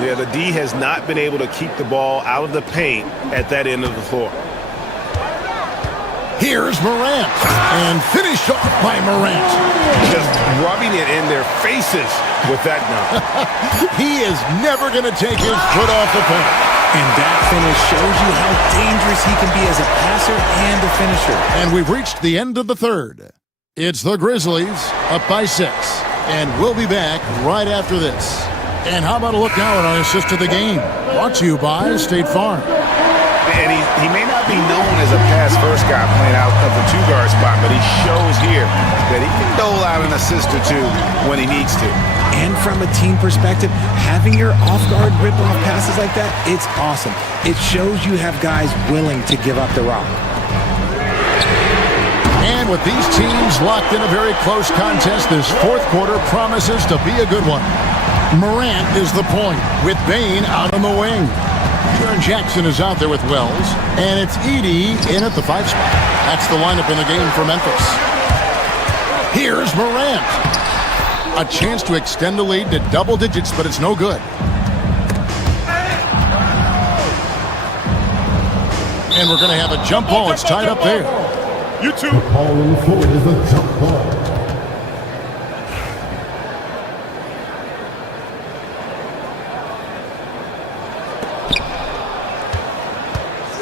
Yeah, the D has not been able to keep the ball out of the paint at that end of the floor. Here's Morant. And finished off by Morant. Just rubbing it in their faces with that dunk. He is never going to take his foot off the paint. And that finish shows you how dangerous he can be as a passer and a finisher. And we've reached the end of the 3rd. It's the Grizzlies up by 6. And we'll be back right after this. And how about a look now at our assist to the game? Brought to you by State Farm. And he may not be known as a pass-first guy playing out of the 2-guard spot, but he shows here that he can dole out an assist or 2 when he needs to. And from a team perspective, having your off-guard rip-off passes like that, it's awesome. It shows you have guys willing to give up the rock. And with these teams locked in a very close contest, this 4th quarter promises to be a good one. Morant is the point with Bain out on the wing. Jaren Jackson is out there with Wells, and it's Edey in at the 5 spot. That's the lineup in the game for Memphis. Here's Morant. A chance to extend the lead to double digits, but it's no good. And we're going to have a jump ball. It's tied up there. You two. The call on the floor is a jump ball.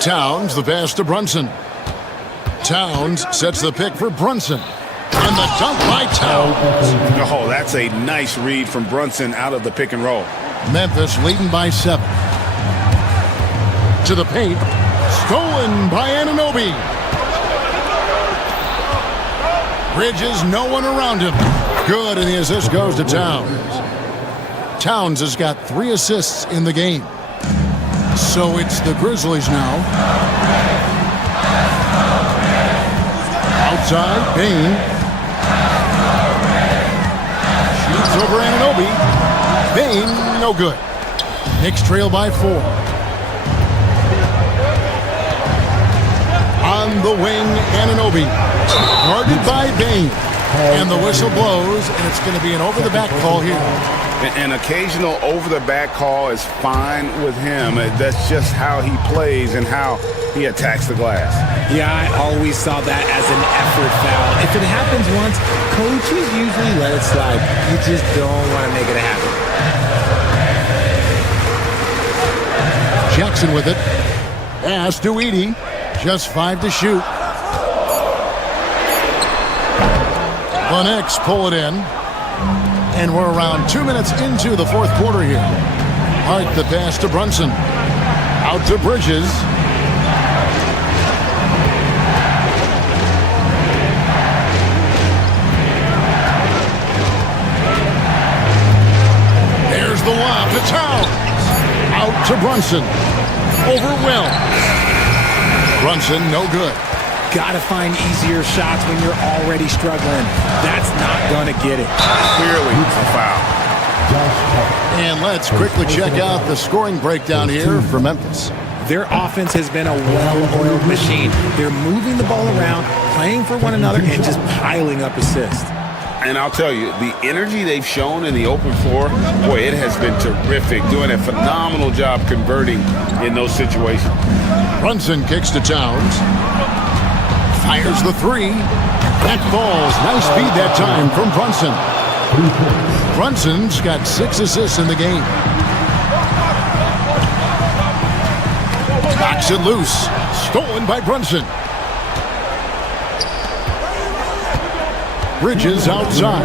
Towns, the pass to Brunson. Towns sets the pick for Brunson. And the dunk by Towns. Oh, that's a nice read from Brunson out of the pick and roll. Memphis leading by 7. To the paint. Stolen by Anunoby. Bridges, no one around him. Good, and the assist goes to Towns. Towns has got 3 assists in the game. So it's the Grizzlies now. Outside, Bain. Shoots over Anunoby. Bain, no good. Knicks trail by 4. On On the wing, Anunoby. Guarded by Bain. And the whistle blows, and it's going to be an over-the-back call here. An occasional over-the-back call is fine with him. That's just how he plays and how he attacks the glass. Yeah, I always saw that as an effort foul. If it happens once, coaches usually let it slide. You just don't want to make it happen. Jackson with it. Pass to Edey. Just 5 to shoot. The Knicks pull it in. And we're around 2 minutes into the fourth quarter here. Hart the pass to Brunson. Out to Bridges. There's the lob to Towns. Out to Brunson. Overwhelmed. Brunson, no good. Got to find easier shots when you're already struggling. That's not going to get it. Clearly a foul. And let's quickly check out the scoring breakdown here for Memphis. Their offense has been a well-oiled machine. They're moving the ball around, playing for one another, and just piling up assists. And I'll tell you, the energy they've shown in the open floor, boy, it has been terrific. Doing a phenomenal job converting in those situations. Brunson kicks to Towns. Fires the three. That falls. Nice feed that time from Brunson. Brunson's got 6 assists in the game. Knocks it loose. Stolen by Brunson. Bridges outside.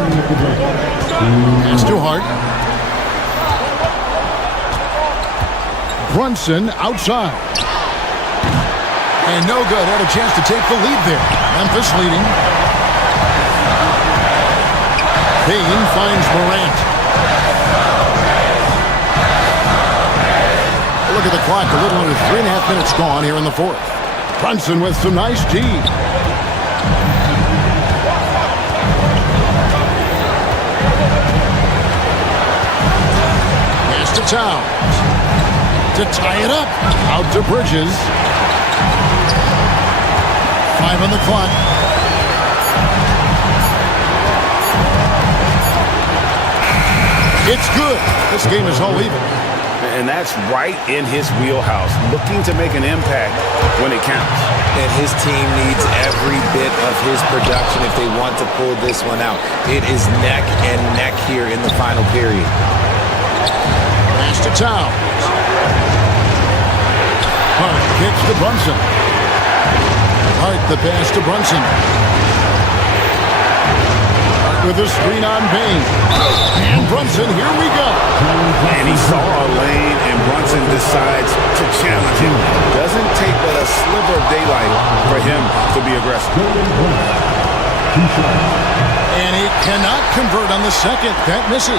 Pass to Hart. Brunson outside. And no good. Had a chance to take the lead there. Memphis leading. Payne finds Morant. Look at the clock. A little under 3.5 minutes gone here in the fourth. Brunson with some nice D. Pass to Towns. To tie it up. Out to Bridges. 5 on the clock. It's good. This game is all even. And that's right in his wheelhouse, looking to make an impact when it counts. And his team needs every bit of his production if they want to pull this one out. It is neck and neck here in the final period. Pass to Towns. Hart kicks to Brunson. Hart the pass to Brunson. Hart with a screen on Bain. And Brunson, here we go. And he saw a lane, and Brunson decides to challenge him. Doesn't take but a sliver of daylight for him to be aggressive. And he cannot convert on the second. That misses.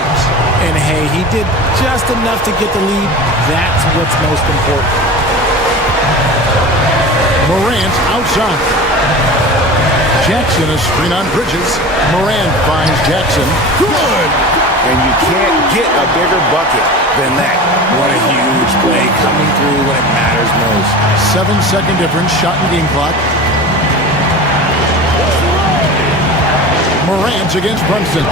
And hey, he did just enough to get the lead. That's what's most important. Morant outside. Jackson, a screen on Bridges. Morant finds Jackson. Good! And you can't get a bigger bucket than that. What a huge play coming through when it matters most. 7-second difference, shot and game clock. Morant against Brunson.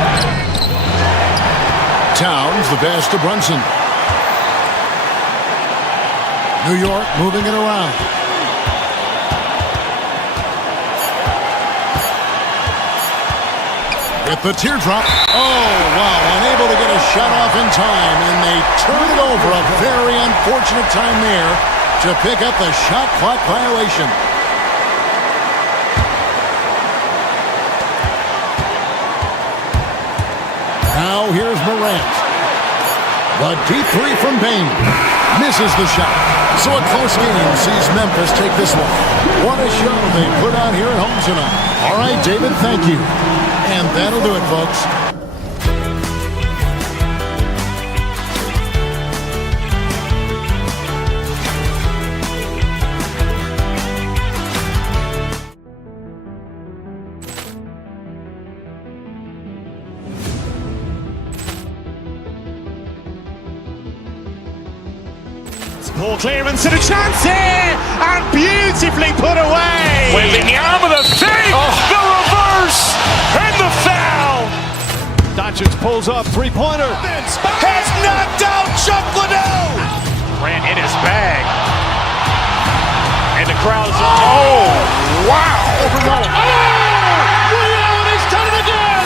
Towns, the pass to Brunson. New York moving it around. With the teardrop. Oh, wow. Unable to get a shot off in time, and they turn it over. A very unfortunate time there to pick up the shot clock violation. Now here's Morant. The deep three from Bain. Misses the shot. So a close game sees Memphis take this one. What a show they put on here at home tonight. All right, David, thank you. And that'll do it, folks. Poor clearance and a chance here, and beautifully put away. Wembanyama the fake, the reverse, and the foul. Doncic pulls up, three-pointer. Has knocked out Chuck Liddell. Ran in his bag. And the crowd is, oh, wow. Ray Allen has done it again.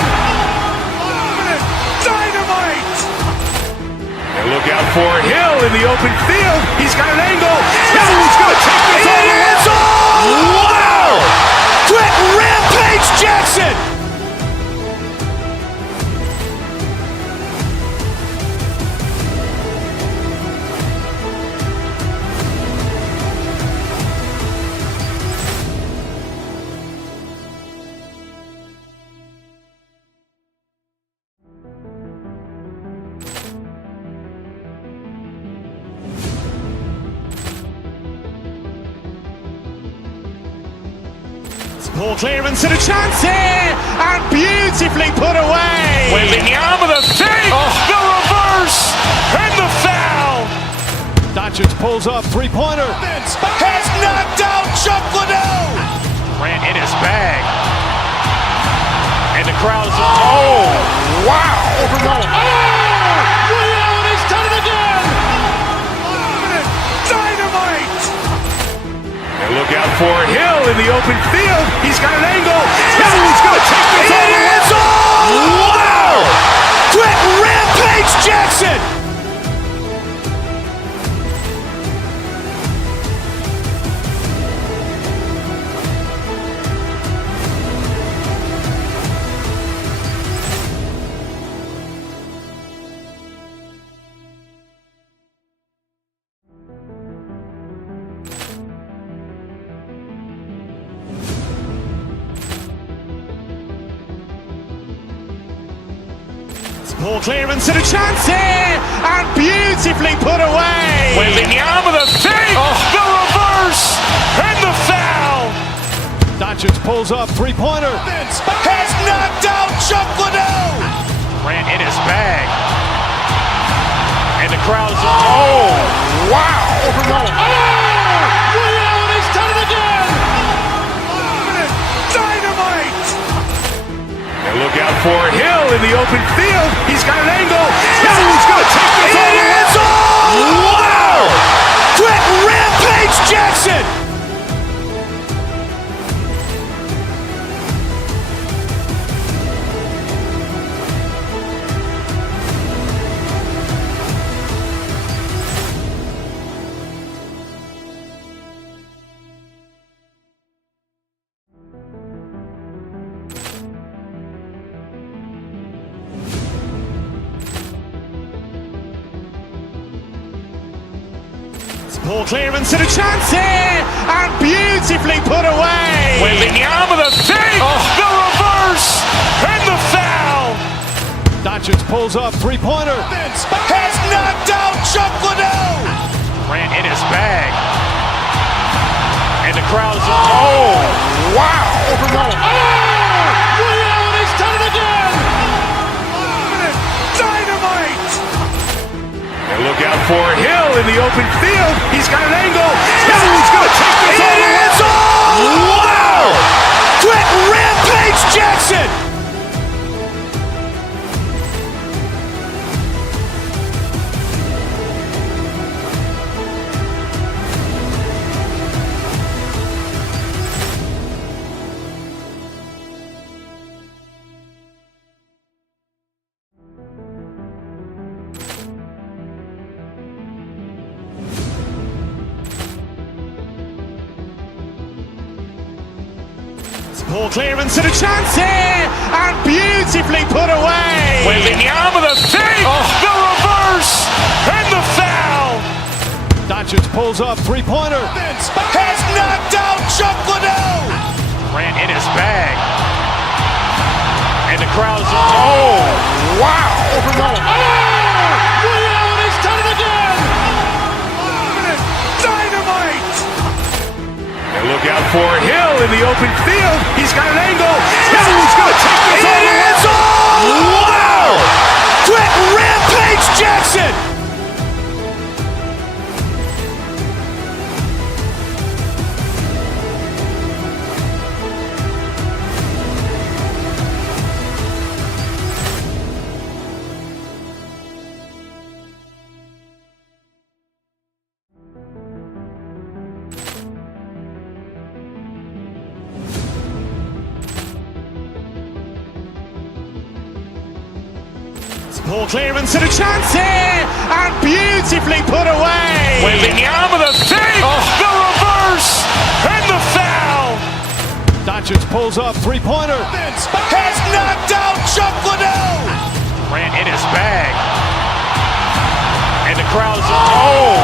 Dynamite. And look out for Hill in the open field. He's got an angle. He's going to take this all the way. Wow. Quick Rampage Jackson. Poor clearance and a chance here, and beautifully put away. Wembanyama the fake, the reverse, and the foul. Doncic pulls up, three-pointer. Has knocked out Chuck Liddell. Ran in his bag. And the crowd is, oh, wow. Ray Allen has done it again. Dynamite. And look out for Hill in the open field. He's got an angle. He's going to take this all the way. Wow. Quick Rampage Jackson. Poor clearance and a chance here, and beautifully put away. Wembanyama the fake, the reverse, and the foul. Doncic pulls up, three-pointer. Has knocked out Chuck Liddell. Ran in his bag. And the crowd is, oh, wow. Ray Allen has done it again. Dynamite. And look out for Hill in the open field. He's got an angle. He's going to take this all the way. Wow. Quick Rampage Jackson. Poor clearance and a chance here, and beautifully put away. Wembanyama the fake, the reverse, and the foul. Doncic pulls up, three-pointer. Has knocked out Chuck Liddell. Ran in his bag. And the crowd is, oh, wow. Ray Allen has done it again. Dynamite. And look out for Hill in the open field. He's got an angle. He's going to take this all the way. Wow. Quick Rampage Jackson. Poor clearance and a chance here, and beautifully put away. Wembanyama the fake, the reverse, and the foul. Doncic pulls up, three-pointer. Has knocked out Chuck Liddell. Ran in his bag. And the crowd is, oh, wow. Ray Allen has done it again. Dynamite. And look out for Hill in the open field. He's got an angle. He's going to take this all the way. Wow. Quick Rampage Jackson. Poor clearance and a chance here, and beautifully put away. Wembanyama the save, the reverse, and the foul. Doncic pulls up, three-pointer. Has knocked out Chuck Liddell. Grant in his bag. And the crowd's, oh,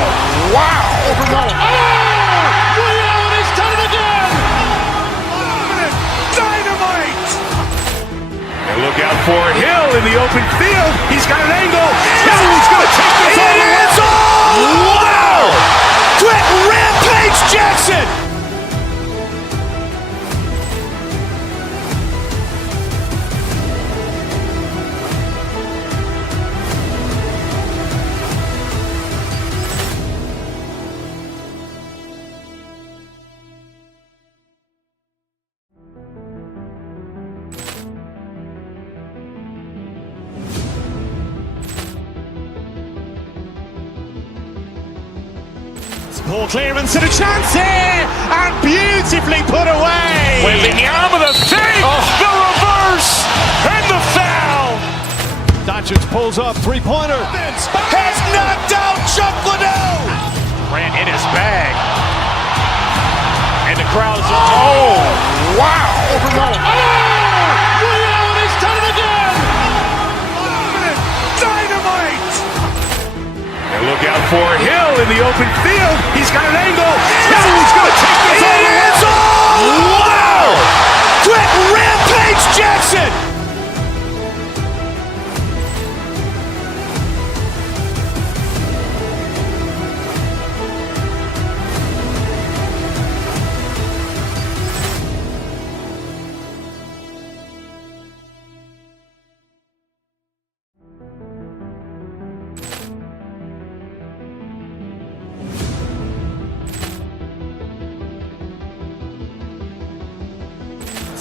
wow. Ray Allen has done it again. Dynamite. And look out for Hill in the open field. He's got an angle. Hill's going to take this all the way. Wow. Quit Rampage Jackson. Poor clearance and a chance here, and beautifully put away. Wembanyama the save, the reverse, and the foul. Doncic pulls up, three-pointer. Has knocked out Chuck Liddell. Grant in his bag. And the crowd's, oh, wow. Ray Allen has done it again. Dynamite. And look out for Hill in the open field. He's got an angle. Hill's going to take this all the way. Wow. Quit Rampage Jackson.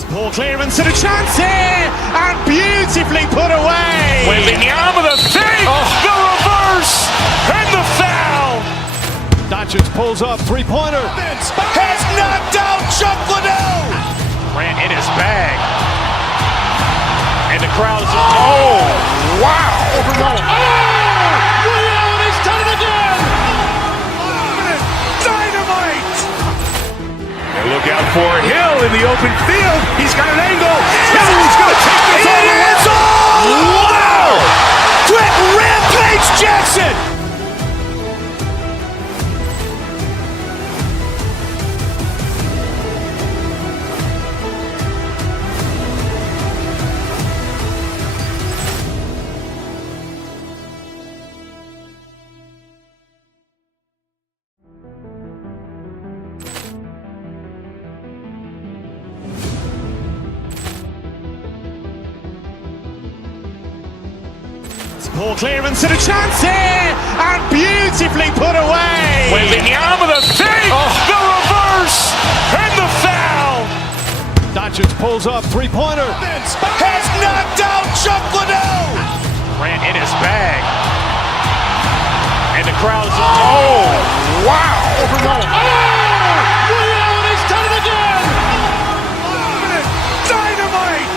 Poor clearance and a chance here, and beautifully put away. Wembanyama the save, the reverse, and the foul. Doncic pulls up, three-pointer. Has knocked out Chuck Liddell. Grant in his bag. And the crowd's, oh, wow. Ray Allen has done it again. Dynamite. And look out for Hill in the open field. He's got an angle. Hill's going to take this all the way. Wow. Quit Rampage Jackson. Poor clearance and a chance here, and beautifully put away. Wembanyama the save, the reverse, and the foul. Doncic pulls up, three-pointer. Has knocked out Chuck Liddell. Grant in his bag. And the crowd's, oh, wow. Ray Allen has done it again. Dynamite.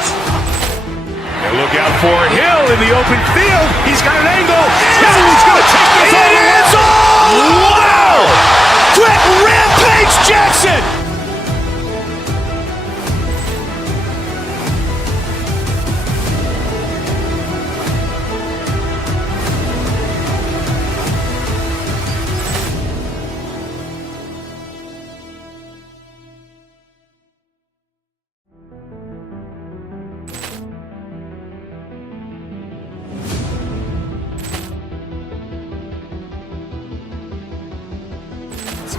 And look out for Hill in the open field. He's got an angle. Hill's going to take this all the way. Wow. Quit Rampage Jackson.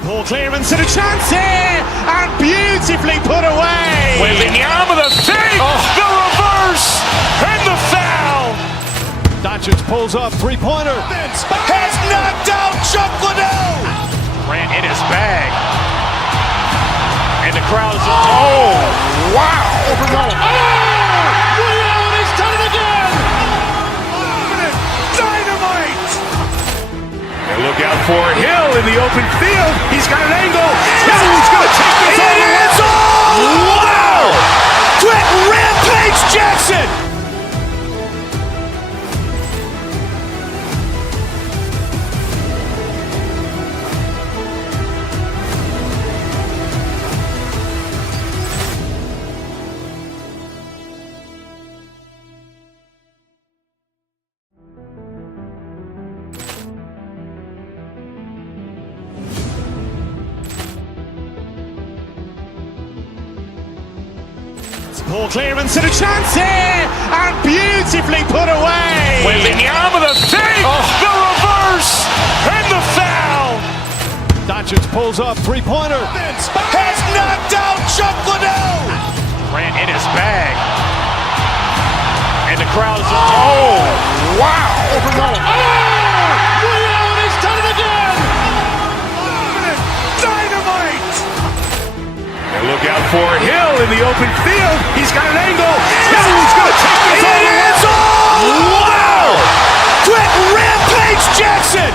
Poor clearance and a chance here, and beautifully put away. Wembanyama the save, the reverse, and the foul. Doncic pulls up, three-pointer. Has knocked out Chuck Liddell. Grant in his bag. And the crowd's, oh, wow. Ray Allen has done it again. Dynamite. And look out for Hill in the open field. He's got an angle. Hill's going to take this all the way. Wow. Quit Rampage Jackson. Poor clearance and a chance here, and beautifully put away. Wembanyama with a save, the reverse, and the foul. Doncic pulls up, three-pointer. Has knocked out Chuck Liddell. Grant in his bag. And the crowd is, wow. Ray Allen has done it again. Dynamite. And look out for Hill in the open field. He's got an angle. Hill's going to take this all the way. Wow. Quick rampage Jackson.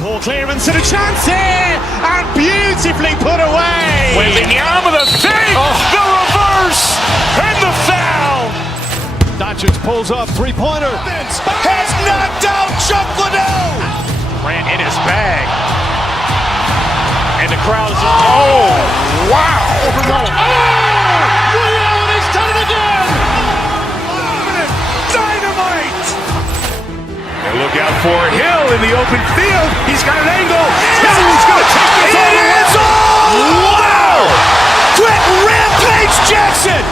Poor clearance and a chance here, and beautifully put away. Wembanyama with a save, the reverse, and the foul. Doncic pulls up, three-pointer. Has knocked out Chuck Liddell. Grant in his bag. And the crowd is, wow. Ray Allen has done it again. Dynamite. And look out for Hill in the open field. He's got an angle. Hill's going to take this all the way. Wow. Quick rampage Jackson.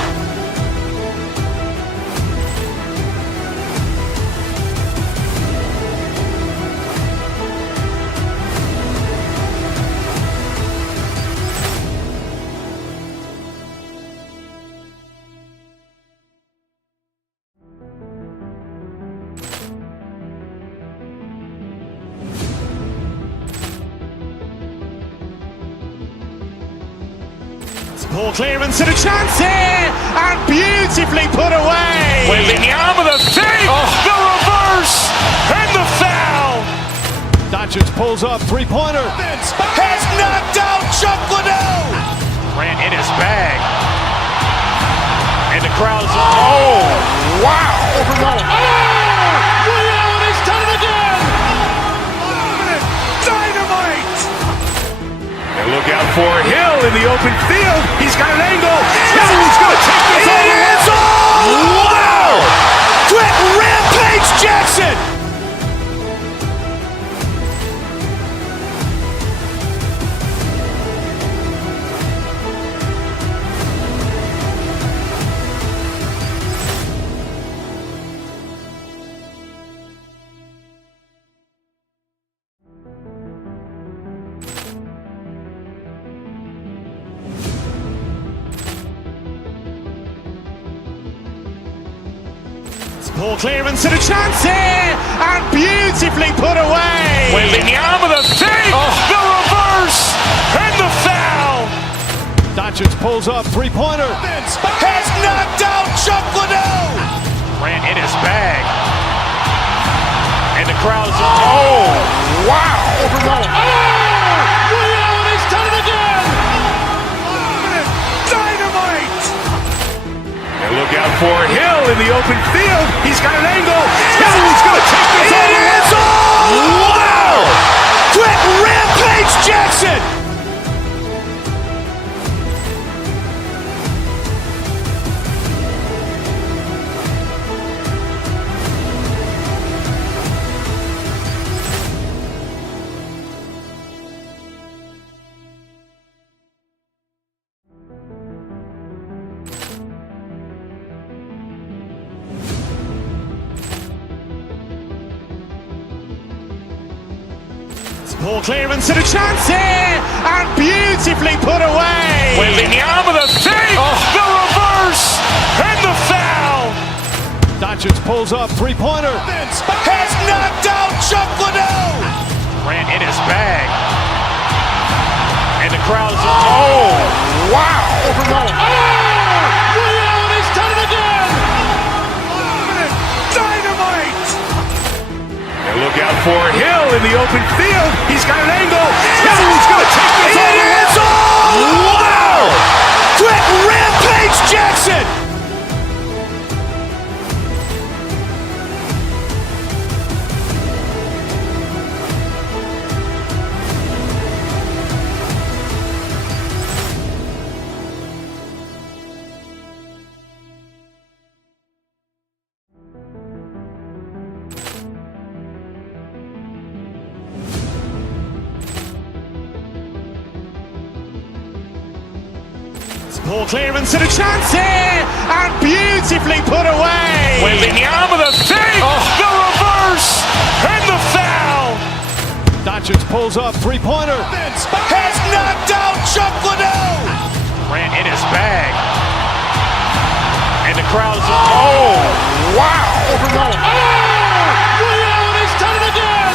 Poor clearance and a chance here, and beautifully put away. Wembanyama with a save, the reverse, and the foul. Doncic pulls up, three-pointer. Has knocked out Chuck Liddell. Grant in his bag. And the crowd is, wow. Ray Allen has done it again. Dynamite. And look out for Hill in the open field. He's got an angle. Hill's going to take this all the way. Wow. Quick rampage Jackson. Poor clearance and a chance here, and beautifully put away. Wembanyama with a save, the reverse, and the foul. Doncic pulls up, three-pointer. Has knocked out Chuck Liddell. Grant in his bag. And the crowd is, wow. Ray Allen has done it again. Dynamite. And look out for Hill in the open field. He's got an angle. Hill's going to take this all the way. Wow. Quick rampage Jackson. Poor clearance and a chance here, and beautifully put away. Wembanyama with a save, the reverse, and the foul. Doncic pulls up, three-pointer. Has knocked out Chuck Liddell. Grant in his bag. And the crowd is, wow. Ray Allen has done it again. Dynamite. And look out for Hill in the open field. He's got an angle. Hill's going to take this all the way. Wow. Quick rampage Jackson. Poor clearance and a chance here, and beautifully put away. Wembanyama the save, the reverse, and the foul. Doncic pulls up, three-pointer. Has knocked out Chuck Liddell. Ran in his bag. And the crowd is, oh, wow. Ray Allen has done it again.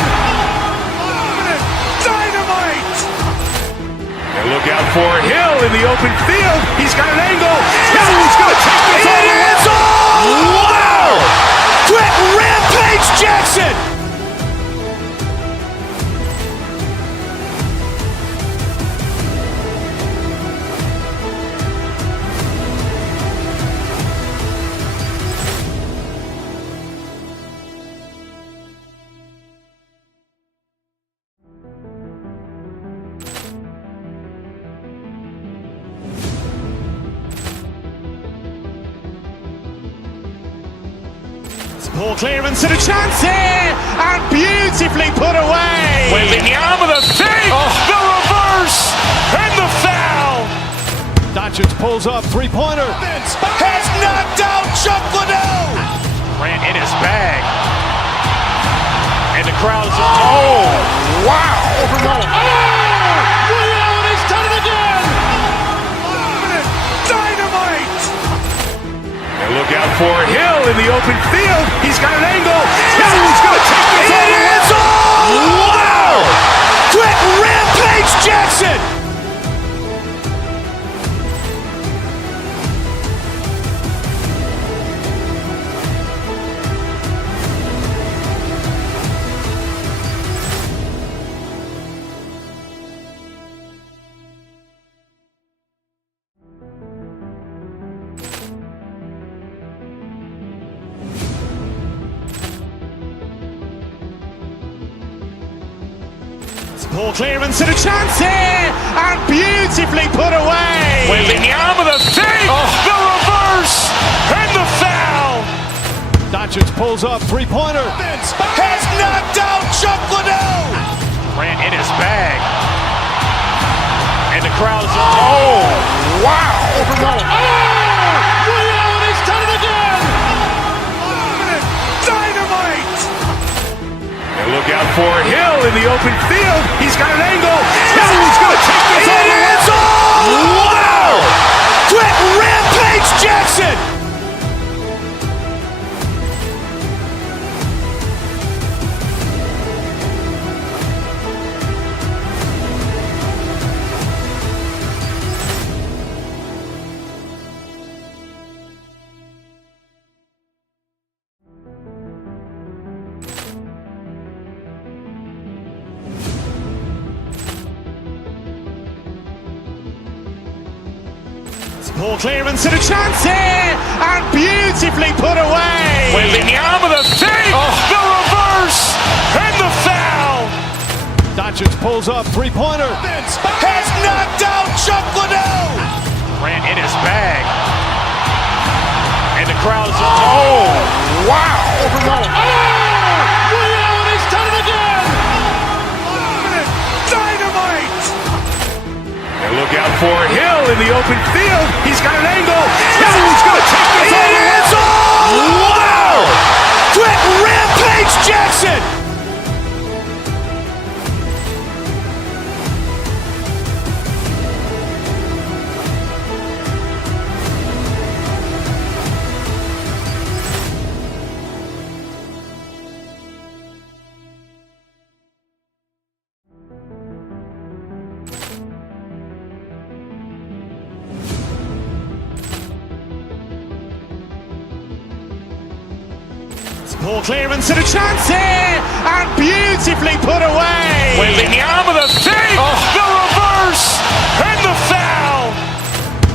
Dynamite. And look out for Hill in the open field. He's got an angle. Hill's going to take this all the way. It is all. Wow. Quick rampage Jackson. Poor clearance and a chance here, and beautifully put away. Wembanyama the save, the reverse, and the foul. Doncic pulls up, three-pointer. Has knocked out Chuck Liddell. Ran in his bag. And the crowd is, oh, wow. Ray Allen has done it again. Dynamite. And look out for Hill in the open field. He's got an angle. Hill's going to take this all the way. It is all. Wow. Quick rampage Jackson. Poor clearance and a chance here, and beautifully put away. Wembanyama the save, the reverse, and the foul. Doncic pulls up, three-pointer. Has knocked out Chuck Liddell. Ran in his bag. And the crowd is, oh, wow. Ray Allen has done it again. Dynamite. And look out for Hill in the open field. He's got an angle. Hill's going to take this all the way. It is all. Wow. Quick rampage Jackson. Poor clearance and a chance here, and beautifully put away. Wembanyama the save, the reverse, and the foul. Doncic pulls up, three-pointer. Has knocked out Chuck Liddell. Ran in his bag. And the crowd is, oh, wow. Ray Allen has done it again. Dynamite. And look out for Hill in the open field. He's got an angle. Hill's going to take this all the way. It is all. Wow. Quick rampage Jackson. Poor clearance and a chance here, and beautifully put away. Wembanyama the save, the reverse, and the foul.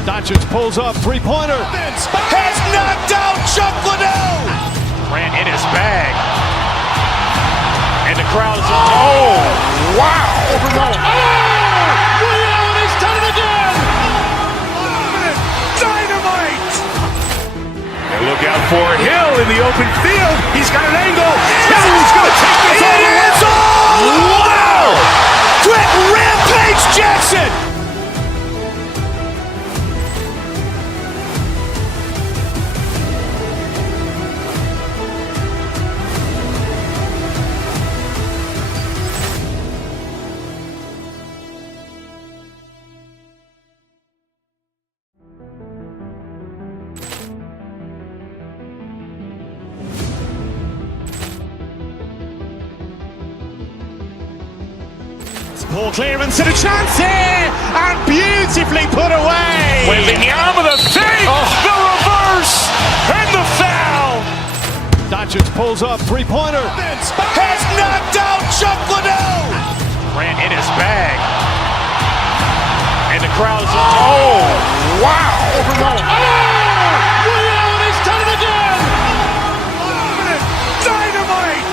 Doncic pulls up, three-pointer. Has knocked out Chuck Liddell. Ran in his bag. And the crowd is, oh, wow. Ray Allen has done it again. Dynamite. And look out for Hill in the open field. He's got an angle. Hill's going to take this all the way. It is all. Wow. Quick rampage Jackson. Poor clearance and a chance here, and beautifully put away. Wembanyama with a fake, the reverse, and the foul. Doncic pulls up, three-pointer. Has knocked out Chuck Liddell. Grant in his bag. And the crowd is, oh, wow. Ray Allen has done it again. Dynamite.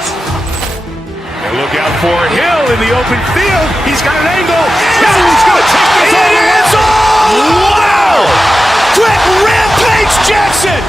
And look out for Hill in the open field. He's got an angle. He's going to take this all the way. Wow. Quick rampage Jackson.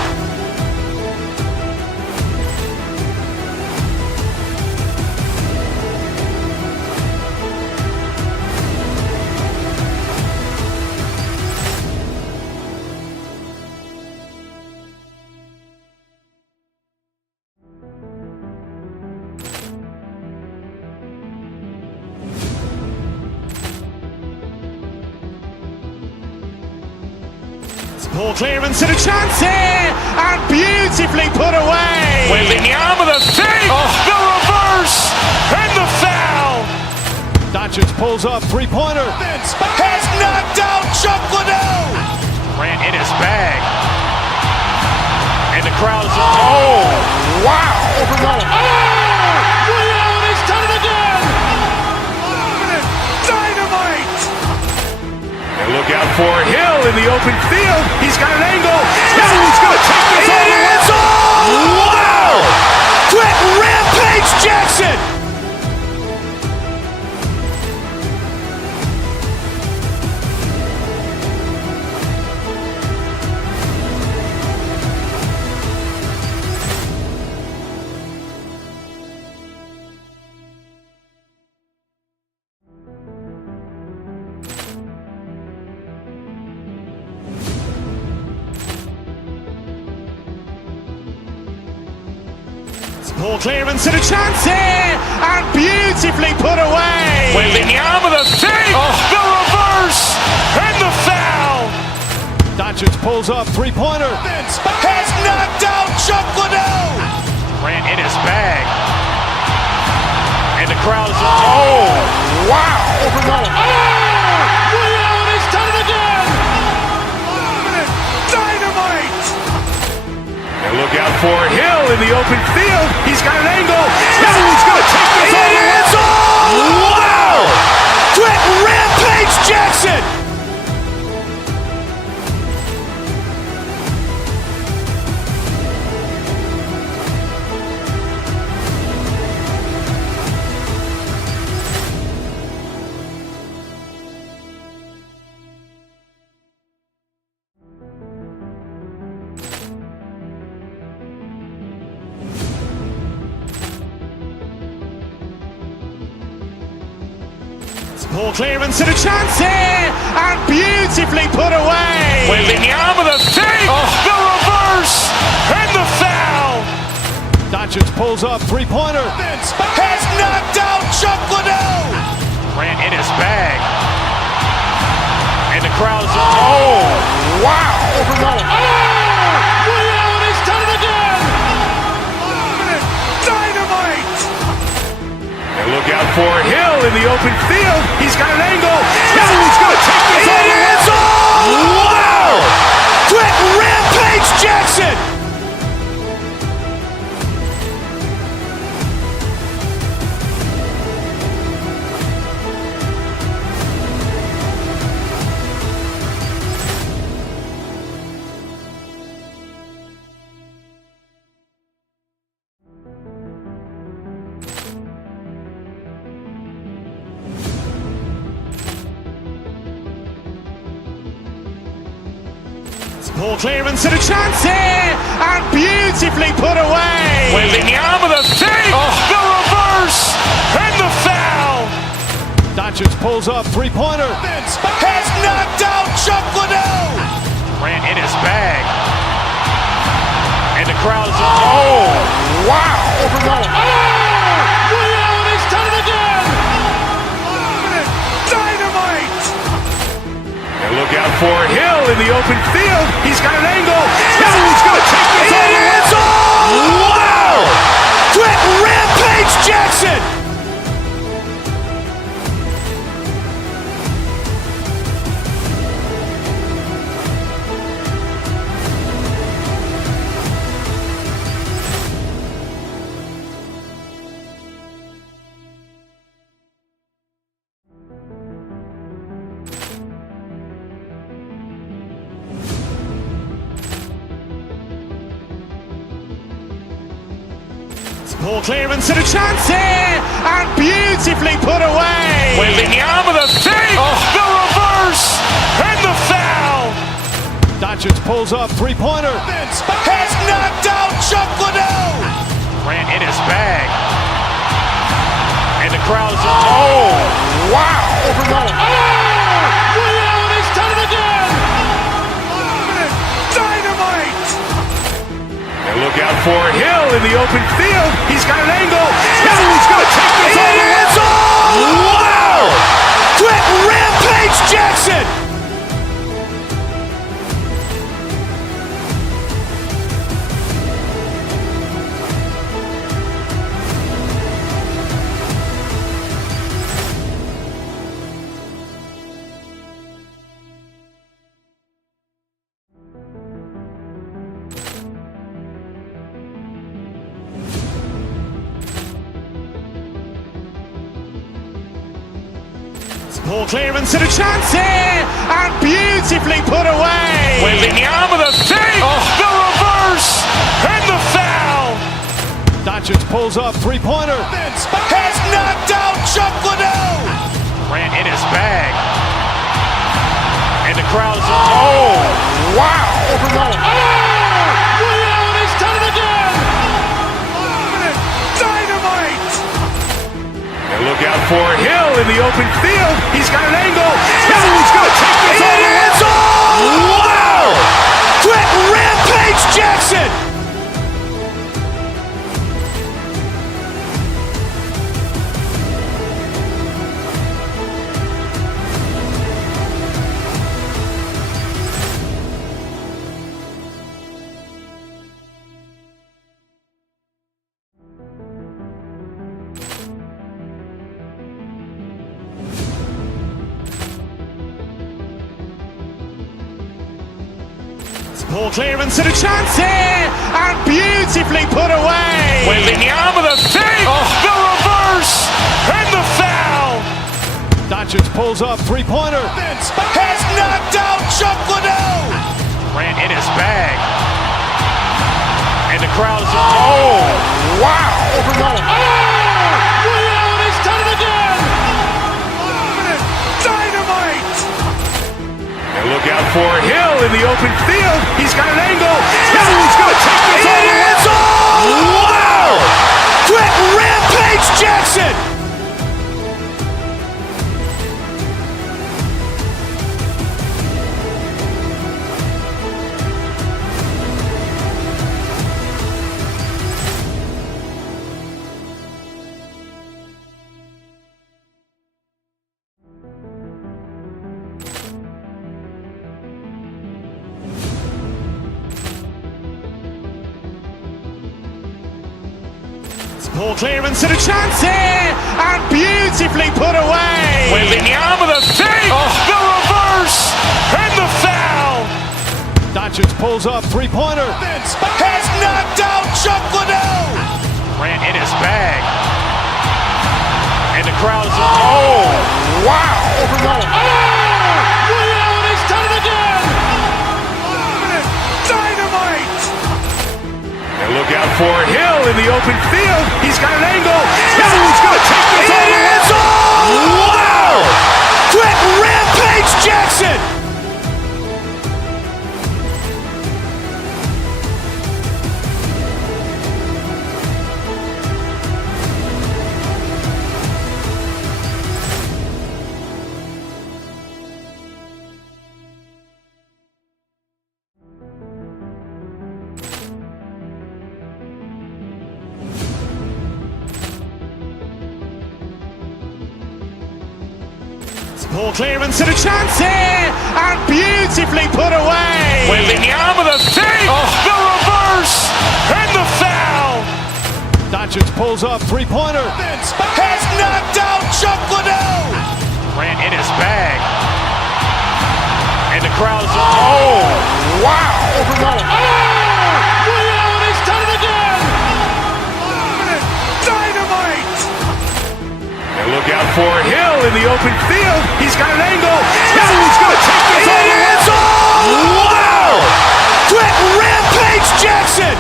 Poor clearance and a chance here, and beautifully put away. Wembanyama with a fake, the reverse, and the foul. Doncic pulls up, three-pointer. Has knocked out Chuck Liddell. Grant in his bag. And the crowd is, oh, wow. Ray Allen has done it again. Dynamite. And look out for Hill in the open field. He's got an angle. He's going to take this all the way. Wow. Quick rampage Jackson. Poor clearance and a chance here, and beautifully put away. Wembanyama with a fake, the reverse, and the foul. Doncic pulls up, three-pointer. Has knocked out Chuck Liddell. Grant in his bag. And the crowd is, oh, wow. Ray Allen has done it again. Dynamite. And look out for Hill in the open field. He's got an angle. He's going to take this all the way. Wow. Quick rampage Jackson. Poor clearance and a chance here, and beautifully put away. Wembanyama with a fake, the reverse, and the foul. Doncic pulls up, three-pointer. Has knocked out Chuck Liddell. Grant in his bag. And the crowd is, oh, wow. Ray Allen has done it again. Dynamite. And look out for Hill in the open field. He's got an angle. He's going to take this all the way. Wow. Quick rampage Jackson. Poor clearance and a chance here, and beautifully put away. Wembanyama with a fake, the reverse, and the foul. Doncic pulls up, three-pointer. Has knocked out Chuck Liddell. Grant in his bag. And the crowd is, oh, wow. Ray Allen has done it again. Dynamite. And look out for Hill in the open field. He's got an angle. He's going to take this all the way. Wow. Quick rampage Jackson. Ball clearance and a chance here, and beautifully put away. Wembanyama with a fake, the reverse, and the foul. Doncic pulls up, three-pointer. Has knocked out Chuck Liddell. Grant in his bag. And the crowd is, oh, wow. Ray Allen has done it again. Dynamite. And look out for Hill in the open field. He's got an angle. He's going to take this all the way. Wow. Quick Rampage Jackson. Ball clearance and a chance here, and beautifully put away. Wembanyama with a fake, the reverse, and the foul. Doncic pulls up, three-pointer. Has knocked out Chuck Liddell. Grant in his bag. And the crowd is, oh, wow. Ray Allen has done it again. Dynamite. And look out for Hill in the open field. He's got an angle. He's going to take this all the way. Wow. Quick Rampage Jackson. Ball clearance and a chance here, and beautifully put away. Wembanyama with a fake, the reverse, and the foul. Doncic pulls up, three-pointer. Has knocked out Chuck Liddell. Grant in his bag. And the crowd is, oh, wow. Ray Allen has done it again. Dynamite. And look out for Hill in the open field. He's got an angle. He's going to take this all the way. Wow. Quick Rampage Jackson. Ball clearance and a chance here, and beautifully put away. Wembanyama with a fake, the reverse, and the foul. Doncic pulls up, three-pointer. Has knocked out Chuck Liddell. Grant in his bag. And the crowd is, oh, wow. Ray Allen has done it again. Dynamite. And look out for Hill in the open field. He's got an angle. He's going to take this all the way. Wow. Quick Rampage Jackson. Ball clearance and a chance here, and beautifully put away. Wembanyama with a fake, the reverse, and the foul. Doncic pulls up, three-pointer. Has knocked out Chuck Liddell. Grant in his bag. And the crowd is, oh, wow. Ray Allen has done it again. Dynamite. And look out for Hill in the open field. He's got an angle. He's going to take this all the way. Wow. Quick Rampage Jackson.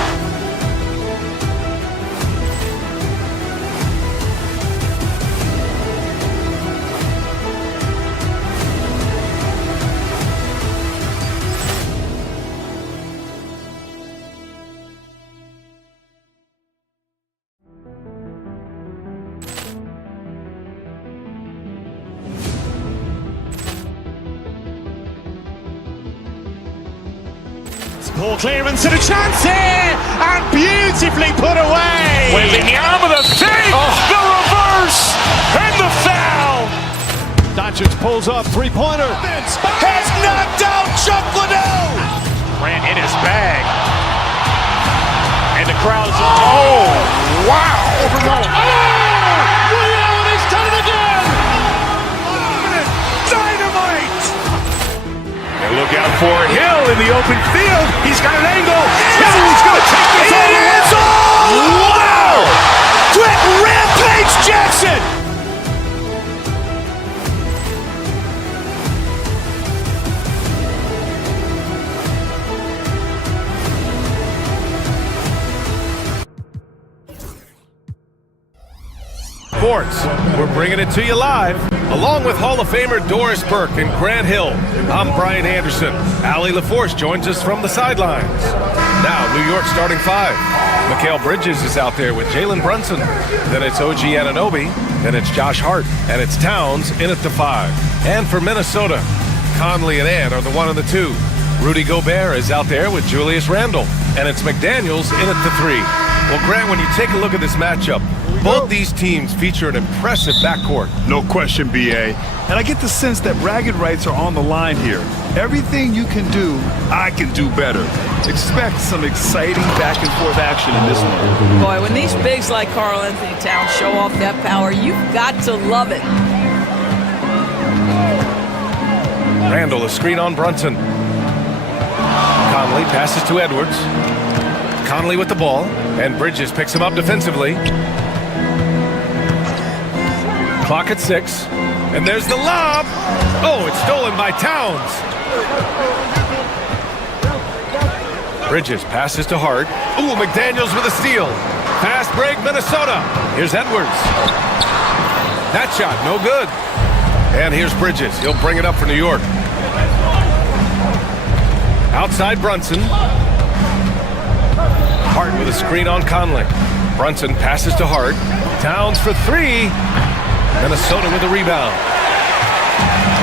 Poor clearance and a chance here, and beautifully put away. Wembanyama the save, the reverse, and the foul. Doncic pulls up, three-pointer. Has knocked out Chuck Liddell. Ran in his bag. And the crowd is, oh, wow. Ray Allen has done it again. Dynamite. And look out for Hill in the open field. He's got an angle. Hill's going to take this all the way. Wow. Quick rampage Jackson. Sports. We're bringing it to you live, along with Hall of Famer Doris Burke and Grant Hill. I'm Brian Anderson. Allie LaForce joins us from the sidelines. Now, New York starting five. Mikal Bridges is out there with Jalen Brunson. Then it's OG Anunoby. Then it's Josh Hart. And it's Towns in at the five. And for Minnesota, Conley and Ant are the 1 and the 2. Rudy Gobert is out there with Julius Randle. And it's McDaniels in at the 3. Well, Grant, when you take a look at this matchup, both these teams feature an impressive backcourt. No question, BA. And I get the sense that bragging rights are on the line here. Everything you can do, I can do better. Expect some exciting back-and-forth action in this one. Boy, when these bigs like Karl Anthony Towns show off that power, you've got to love it. Randle, a screen on Brunson. Conley passes to Edwards. Conley with the ball, and Bridges picks him up defensively. Clock at 6, and there's the lob. Oh, it's stolen by Towns. Bridges passes to Hart. Ooh, McDaniels with a steal. Fast break, Minnesota. Here's Edwards. That shot, no good. And here's Bridges. He'll bring it up for New York. Outside Brunson. Hart with a screen on Conley. Brunson passes to Hart. Towns for 3. Minnesota with a rebound.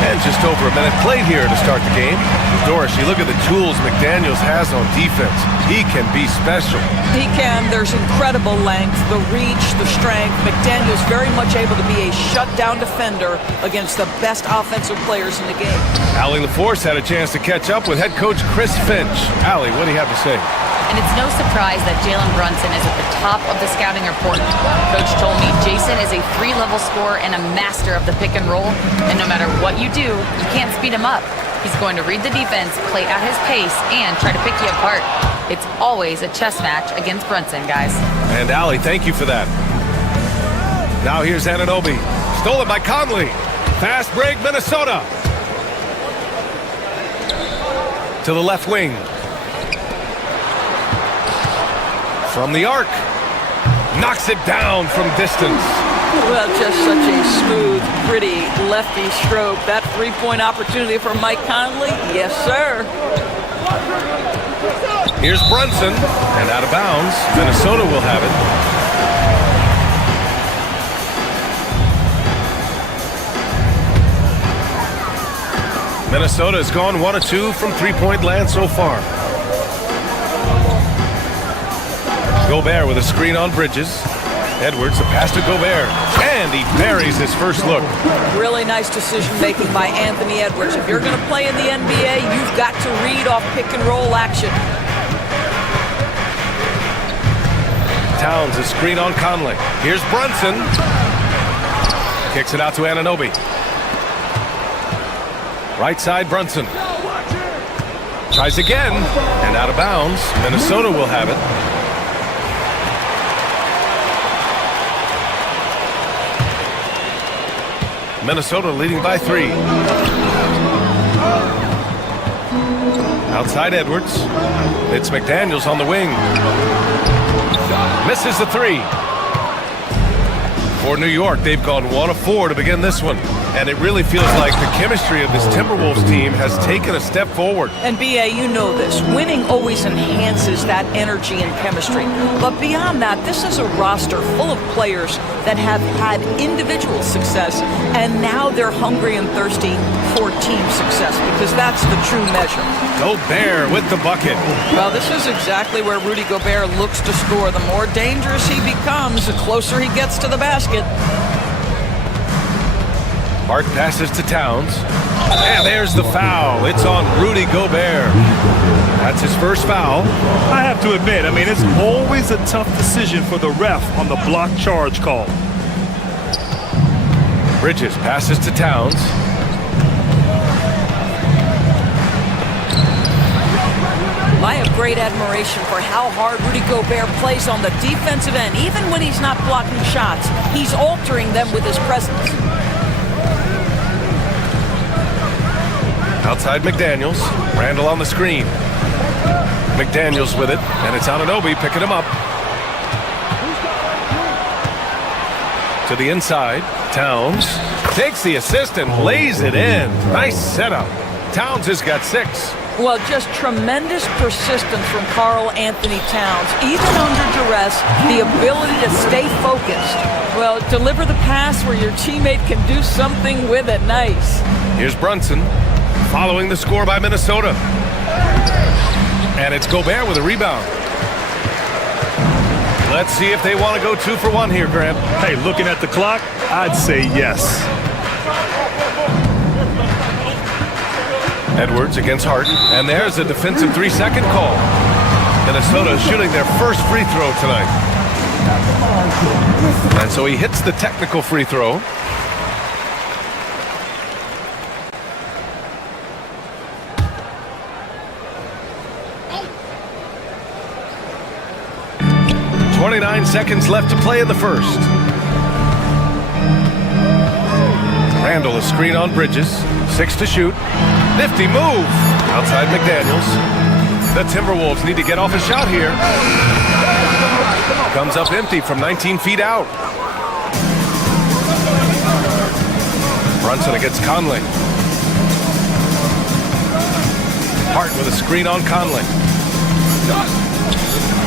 And just over a minute played here to start the game. Doris, you look at the tools McDaniels has on defense. He can be special. He can. There's incredible length, the reach, the strength. McDaniels very much able to be a shutdown defender against the best offensive players in the game. Allie LaForce had a chance to catch up with head coach Chris Finch. Allie, what do you have to say? And it's no surprise that Jalen Brunson is at the top of the scouting report. Coach told me Jason is a 3-level scorer and a master of the pick and roll. And no matter what you do, you can't speed him up. He's going to read the defense, play at his pace, and try to pick you apart. It's always a chess match against Brunson, guys. And Allie, thank you for that. Now here's Anunoby. Stolen by Conley. Fast break, Minnesota. To the left wing. From the arc. Knocks it down from distance. Well, just such a smooth, pretty lefty stroke. That three-point opportunity for Mike Conley? Yes, sir. Here's Brunson, and out of bounds. Minnesota will have it. Minnesota has gone 1 of 2 from three-point land so far. Gobert with a screen on Bridges. Edwards, the pass to Gobert. And he buries his first look. Really nice decision-making by Anthony Edwards. If you're going to play in the NBA, you've got to read off pick-and-roll action. Towns, a screen on Conley. Here's Brunson. Kicks it out to Anunoby. Right side, Brunson. Tries again, and out of bounds. Minnesota will have it. Minnesota leading by 3. Outside Edwards. It's McDaniels on the wing. Misses the 3. For New York, they've gone 1 of 4 to begin this one. And it really feels like the chemistry of this Timberwolves team has taken a step forward. And B.A., you know this. Winning always enhances that energy and chemistry. But beyond that, this is a roster full of players that have had individual success, and now they're hungry and thirsty for team success because that's the true measure. Gobert with the bucket. Well, this is exactly where Rudy Gobert looks to score. The more dangerous he becomes, the closer he gets to the basket. Hart passes to Towns. And there's the foul. It's on Rudy Gobert. That's his first foul. I have to admit, it's always a tough decision for the ref on the block charge call. Bridges passes to Towns. I have great admiration for how hard Rudy Gobert plays on the defensive end. Even when he's not blocking shots, he's altering them with his presence. Outside McDaniels. Randall on the screen. McDaniels with it, and it's Anunoby picking him up. To the inside. Towns takes the assist and lays it in. Nice setup. Towns has got 6. Well, just tremendous persistence from Karl Anthony Towns. Even under duress, the ability to stay focused. Well, deliver the pass where your teammate can do something with it. Nice. Here's Brunson following the score by Minnesota. And it's Gobert with a rebound. Let's see if they want to go 2 for 1 here, Grant. Hey, looking at the clock, I'd say yes. Edwards against Hart, and there's a defensive 3-second call. Minnesota shooting their first free throw tonight. And so he hits the technical free throw. .29 seconds left to play in the first. Randall a screen on Bridges. 6 to shoot. Nifty move. Outside McDaniels. The Timberwolves need to get off a shot here. Comes up empty from 19 feet out. Brunson against Conley. Hart with a screen on Conley.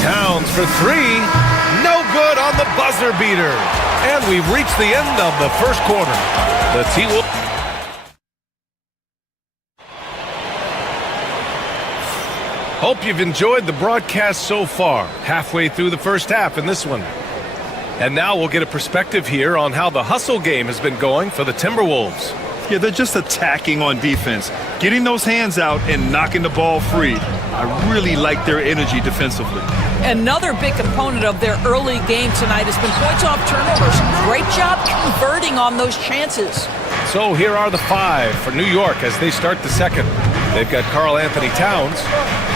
Towns for 3. No good on the buzzer beater. And we've reached the end of the first quarter. The T-Wolves. Hope you've enjoyed the broadcast so far. Halfway through the first half in this one. And now we'll get a perspective here on how the hustle game has been going for the Timberwolves. Yeah, they're just attacking on defense, getting those hands out and knocking the ball free. I really like their energy defensively. Another big component of their early game tonight has been points off turnovers. Great job converting on those chances. So here are the 5 for New York as they start the second. They've got Karl Anthony Towns.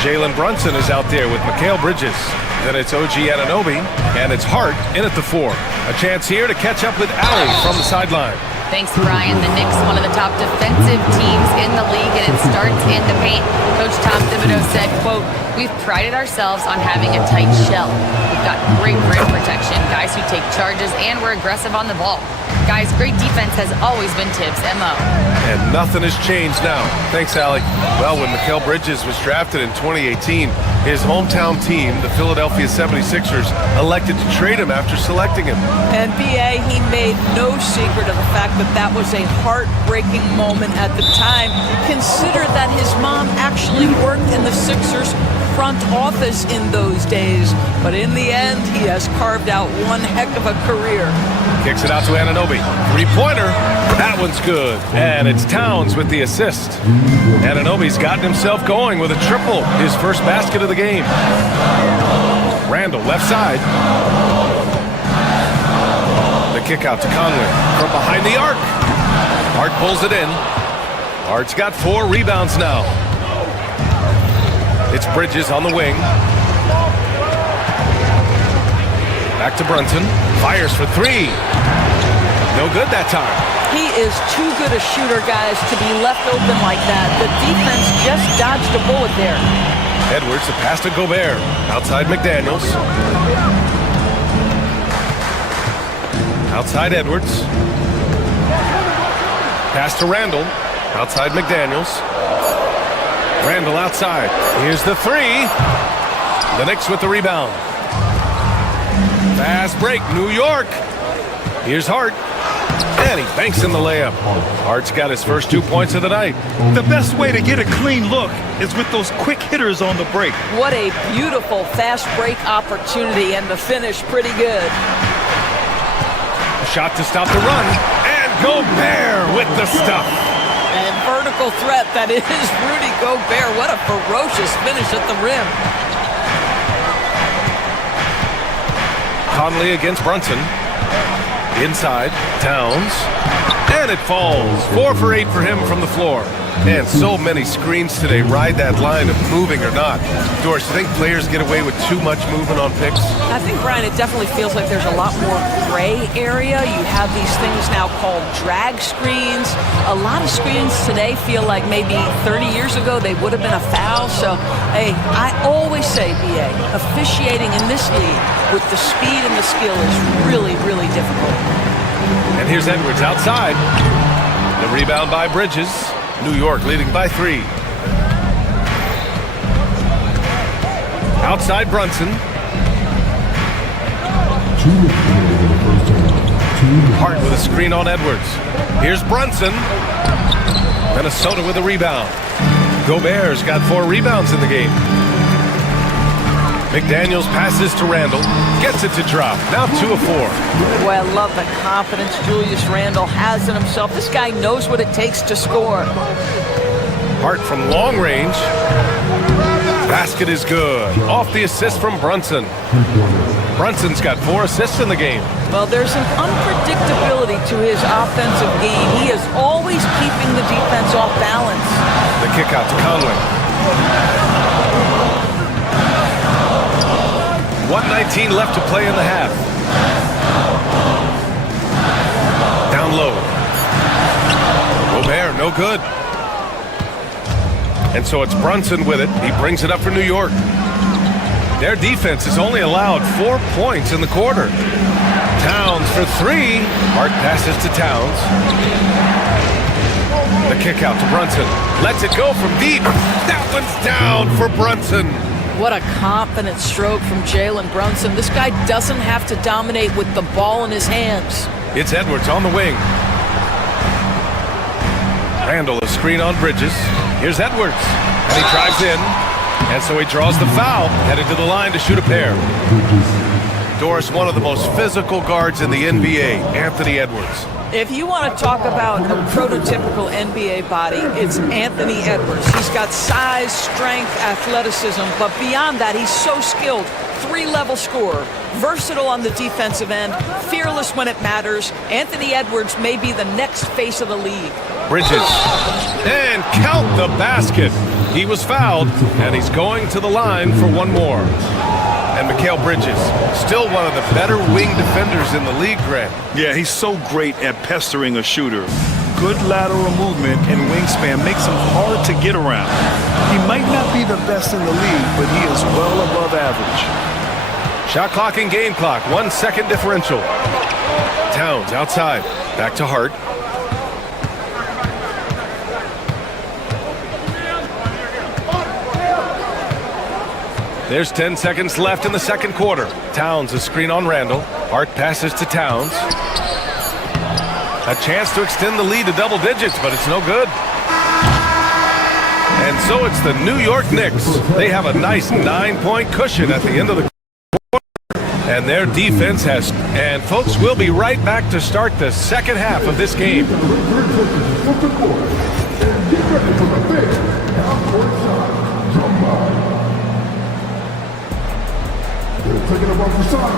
Jalen Brunson is out there with Mikal Bridges. Then it's OG Anunoby, and it's Hart in at the 4. A chance here to catch up with Allie from the sideline. Thanks, Brian. The Knicks, one of the top defensive teams in the league, and it starts in the paint. Coach Tom Thibodeau said, quote, "We've prided ourselves on having a tight shell. We've got great rim protection, guys who take charges, and we're aggressive on the ball. Guys, great defense has always been Tibbs' MO." And nothing has changed now. Thanks, Allie. Well, when Mikal Bridges was drafted in 2018, his hometown team, the Philadelphia 76ers, elected to trade him after selecting him. And B.A., he made no secret of the fact that that was a heartbreaking moment at the time. Consider that his mom actually worked in the Sixers front office in those days. But in the end, he has carved out one heck of a career. Kicks it out to Anunoby. 3-pointer. That one's good. And it's Towns with the assist. Anunoby's gotten himself going with a triple. His first basket of the game. Randall, left side. The kick out to Conley. From behind the arc. Hart pulls it in. Hart's got 4 rebounds now. It's Bridges on the wing. Back to Brunson. Fires for 3. No good that time. He is too good a shooter, guys, to be left open like that. The defense just dodged a bullet there. Edwards, the pass to Gobert. Outside McDaniels. Outside Edwards. Pass to Randall. Outside McDaniels. Randall outside. Here's the 3. The Knicks with the rebound. Fast break, New York. Here's Hart. And he banks in the layup. Hart's got his first 2 points of the night. The best way to get a clean look is with those quick hitters on the break. What a beautiful fast break opportunity, and the finish pretty good. A shot to stop the run, and Gobert with the stuff. And vertical threat, that is Rudy Gobert. What a ferocious finish at the rim. Conley against Brunson. Inside, Towns. And it falls. 4 for 8 for him from the floor. And so many screens today ride that line of moving or not. Doris, do you think players get away with too much movement on picks? I think, Brian, it definitely feels like there's a lot more gray area. You have these things now called drag screens. A lot of screens today feel like maybe 30 years ago they would have been a foul. So, hey, I always say, BA, officiating in this league with the speed and the skill is really, really difficult. And here's Edwards outside. The rebound by Bridges. New York leading by 3. Outside Brunson. Hart with a screen on Edwards. Here's Brunson. Minnesota with a rebound. Gobert's got 4 rebounds in the game. McDaniels passes to Randall. Gets it to drop. Now 2 of 4. Boy, I love the confidence Julius Randle has in himself. This guy knows what it takes to score. Hart from long range. Basket is good. Off the assist from Brunson. Brunson's got 4 assists in the game. Well, there's an unpredictability to his offensive game. He is always keeping the defense off balance. The kick out to Conley. 1:19 left to play in the half. Down low. Gobert, no good. And so it's Brunson with it. He brings it up for New York. Their defense has only allowed 4 points in the quarter. Towns for 3. Hart passes to Towns. The kick out to Brunson. Lets it go from deep. That one's down for Brunson. What a confident stroke from Jalen Brunson. This guy doesn't have to dominate with the ball in his hands. It's Edwards on the wing. Randall, a screen on Bridges. Here's Edwards. And he drives in. And so he draws the foul. Headed to the line to shoot a pair. Doris, one of the most physical guards in the NBA, Anthony Edwards. If you want to talk about a prototypical NBA body, it's Anthony Edwards. He's got size, strength, athleticism, but beyond that, he's so skilled. 3-level scorer, versatile on the defensive end, fearless when it matters. Anthony Edwards may be the next face of the league. Bridges. And count the basket. He was fouled, and he's going to the line for 1 more. And Mikal Bridges, still one of the better wing defenders in the league, Grant. Yeah, he's so great at pestering a shooter. Good lateral movement and wingspan makes him hard to get around. He might not be the best in the league, but he is well above average. Shot clock and game clock, 1 second differential. Towns outside, back to Hart. There's 10 seconds left in the second quarter. Towns a screen on Randall. Hart passes to Towns. A chance to extend the lead to double digits, but it's no good. And so it's the New York Knicks. They have a nice 9-point cushion at the end of the quarter. And their defense has... And folks, we'll be right back to start the second half of this game. Taking a bumper shot.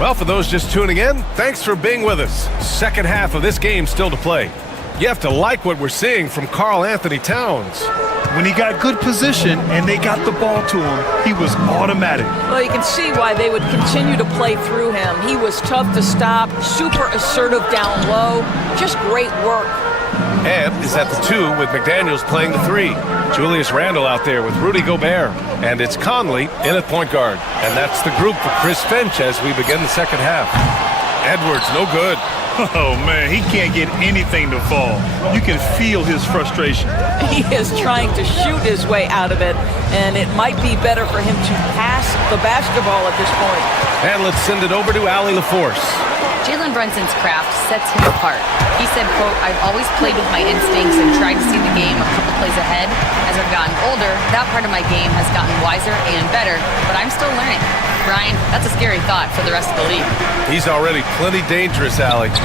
Well, for those just tuning in, thanks for being with us. Second half of this game still to play. You have to like what we're seeing from Karl Anthony Towns. When he got good position and they got the ball to him, he was automatic. Well, you can see why they would continue to play through him. He was tough to stop, super assertive down low, just great work. And is at the 2 with McDaniels playing the 3. Julius Randle out there with Rudy Gobert. And it's Conley in at point guard. And that's the group for Chris Finch as we begin the second half. Edwards, no good. Oh, man, he can't get anything to fall. You can feel his frustration. He is trying to shoot his way out of it, and it might be better for him to pass the basketball at this point. And let's send it over to Allie LaForce. Jalen Brunson's craft sets him apart. He said, quote, "I've always played with my instincts and tried to see the game a couple plays ahead. As I've gotten older, that part of my game has gotten wiser and better, but I'm still learning." Ryan, that's a scary thought for the rest of the league. He's already plenty dangerous, Allie. The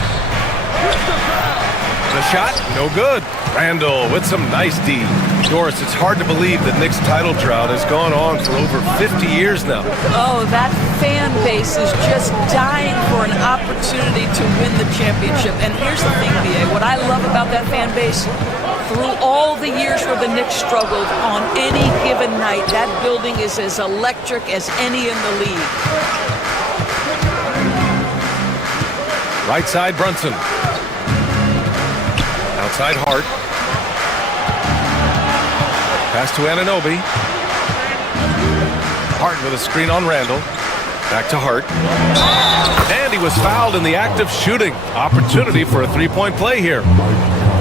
shot, no good. Randall with some nice D. Doris, it's hard to believe the Knicks title drought has gone on for over 50 years now. Oh, that fan base is just dying for an opportunity to win the championship. And here's the thing, B.A., what I love about that fan base, through all the years where the Knicks struggled, on any given night, that building is as electric as any in the league. Right side, Brunson. Outside, Hart. Pass to Anunoby. Hart with a screen on Randall. Back to Hart. And he was fouled in the act of shooting. Opportunity for a three-point play here.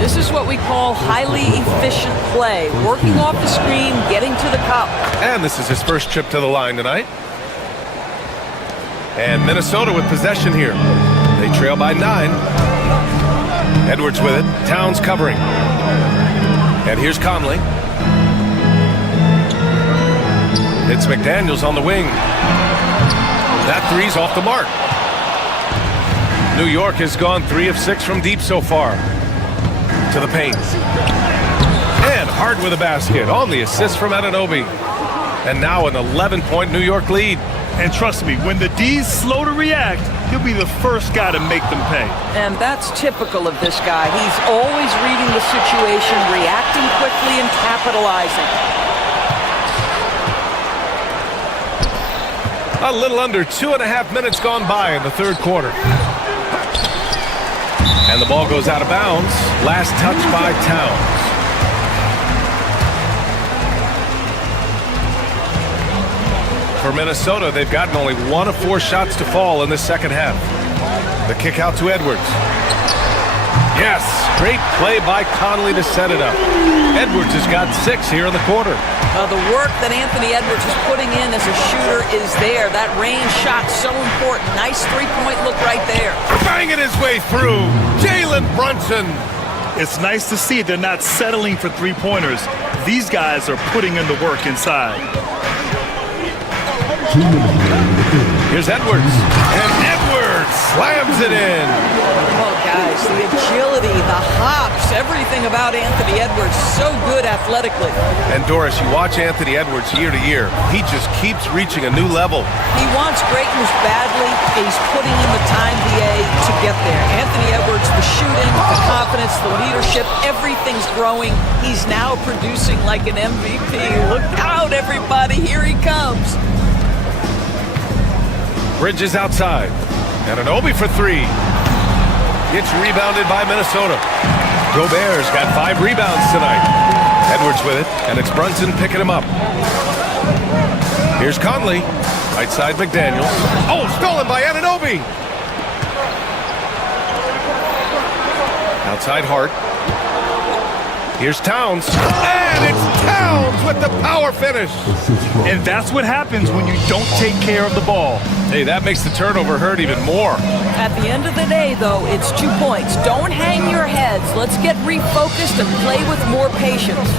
This is what we call highly efficient play. Working off the screen, getting to the cup. And this is his first trip to the line tonight. And Minnesota with possession here. They trail by 9. Edwards with it. Towns covering. And here's Conley. It's McDaniels on the wing. That three's off the mark. New York has gone 3 of 6 from deep so far. To the paint. And Hart with a basket on the assist from Anunoby. And now an 11-point New York lead. And trust me, when the D's slow to react, he'll be the first guy to make them pay. And that's typical of this guy. He's always reading the situation, reacting quickly, and capitalizing. A little under 2.5 minutes gone by in the third quarter. And the ball goes out of bounds. Last touch by Towns. For Minnesota, they've gotten only 1 of 4 shots to fall in the second half. The kick out to Edwards. Yes, great play by Conley to set it up. Edwards has got 6 here in the quarter. The work that Anthony Edwards is putting in as a shooter is there. That range shot so important. Nice three-point look right there. Banging his way through. Jalen Brunson. It's nice to see they're not settling for three-pointers. These guys are putting in the work inside. Here's Edwards. And Edwards slams it in. Oh, guys, the agility, the hops, everything about Anthony Edwards, so good athletically. And Doris, you watch Anthony Edwards year to year. He just keeps reaching a new level. He wants greatness badly. He's putting in the time, BA, to get there. Anthony Edwards, the shooting, the confidence, the leadership, everything's growing. He's now producing like an MVP. Look out, everybody. Here he comes. Bridges outside. Anunoby for 3. It's rebounded by Minnesota. Gobert's got 5 rebounds tonight. Edwards with it, and it's Brunson picking him up. Here's Conley. Right side McDaniels. Oh, stolen by Anunoby. Outside Hart. Here's Towns. And it's Towns with the power finish. And that's what happens when you don't take care of the ball. Hey, that makes the turnover hurt even more. At the end of the day, though, it's 2 points. Don't hang your heads. Let's get refocused and play with more patience.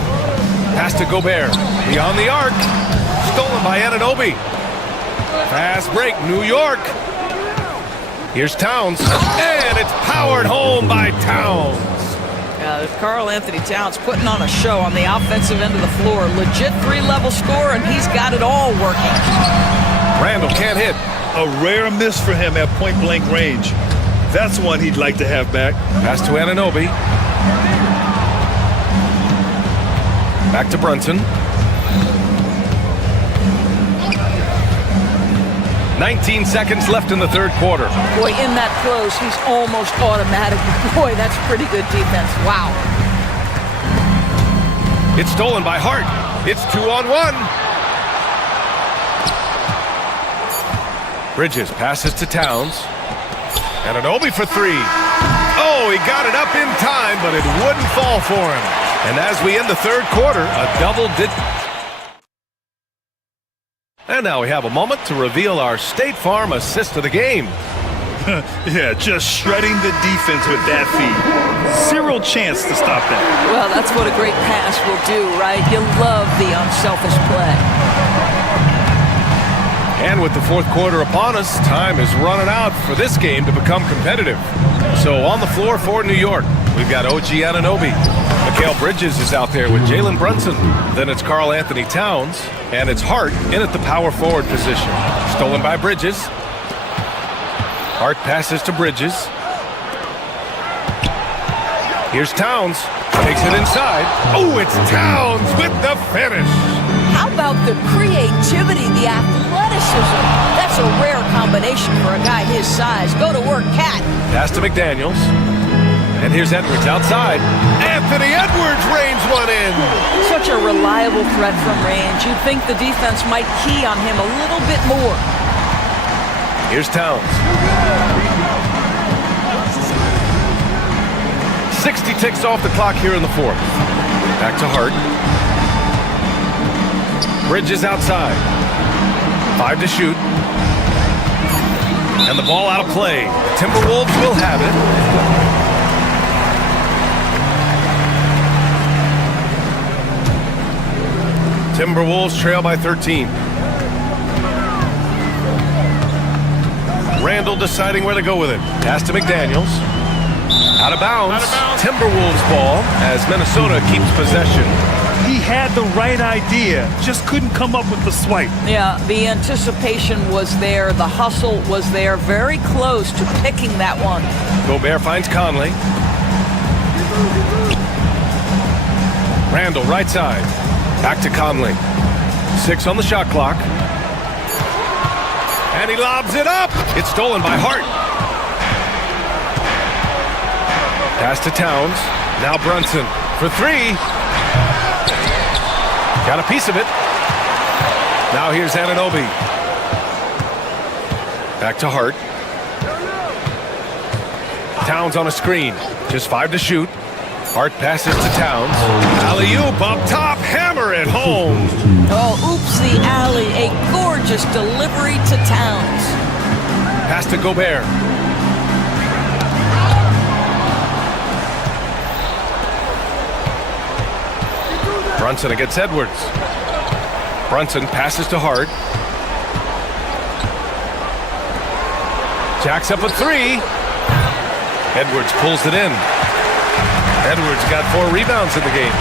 Pass to Gobert. Beyond the arc. Stolen by Anunoby. Fast break, New York. Here's Towns. And it's powered home by Towns. Karl Anthony Towns putting on a show on the offensive end of the floor. Legit 3-level score, and he's got it all working. Randall can't hit. A rare miss for him at point-blank range. That's one he'd like to have back. Pass to Anunoby. Back to Brunson. 19 seconds left in the third quarter. Boy, in that close, he's almost automatic. Boy, that's pretty good defense. Wow. It's stolen by Hart. It's 2-on-1. Bridges passes to Towns. Anunoby for 3. Oh, he got it up in time, but it wouldn't fall for him. And as we end the third quarter, a double-digit. And now we have a moment to reveal our State Farm assist of the game. Yeah, just shredding the defense with that feed. Zero chance to stop that. Well, that's what a great pass will do, right? You love the unselfish play. And with the fourth quarter upon us, time is running out for this game to become competitive. So on the floor for New York, we've got OG Anunoby. Mikal Bridges is out there with Jalen Brunson. Then it's Karl Anthony Towns, and it's Hart in at the power forward position. Stolen by Bridges. Hart passes to Bridges. Here's Towns. Takes it inside. Oh, it's Towns with the finish. How about the creativity, the athleticism? That's a rare combination for a guy his size. Go to work, Cat. Pass to McDaniels. And here's Edwards outside. Anthony Edwards reins one in. Such a reliable threat from range. You'd think the defense might key on him a little bit more. Here's Towns. 60 ticks off the clock here in the fourth. Back to Hart. Bridges outside. 5 to shoot. And the ball out of play. The Timberwolves will have it. Timberwolves trail by 13. Randall deciding where to go with it. Pass to McDaniels. Out of bounds. Timberwolves ball as Minnesota keeps possession. He had the right idea, just couldn't come up with the swipe. Yeah, the anticipation was there. The hustle was there. Very close to picking that one. Gobert finds Conley. Randall right side. Back to Conley. 6 on the shot clock. And he lobs it up. It's stolen by Hart. Pass to Towns. Now Brunson for 3. Got a piece of it. Now here's Anunoby. Back to Hart. Towns on a screen. Just 5 to shoot. Hart passes to Towns. Alley-oop up top. Hammer it home. Oh, oops the alley. A gorgeous delivery to Towns. Pass to Gobert. Brunson against Edwards. Brunson passes to Hart. Jacks up a 3. Edwards pulls it in. Edwards got 4 rebounds in the game.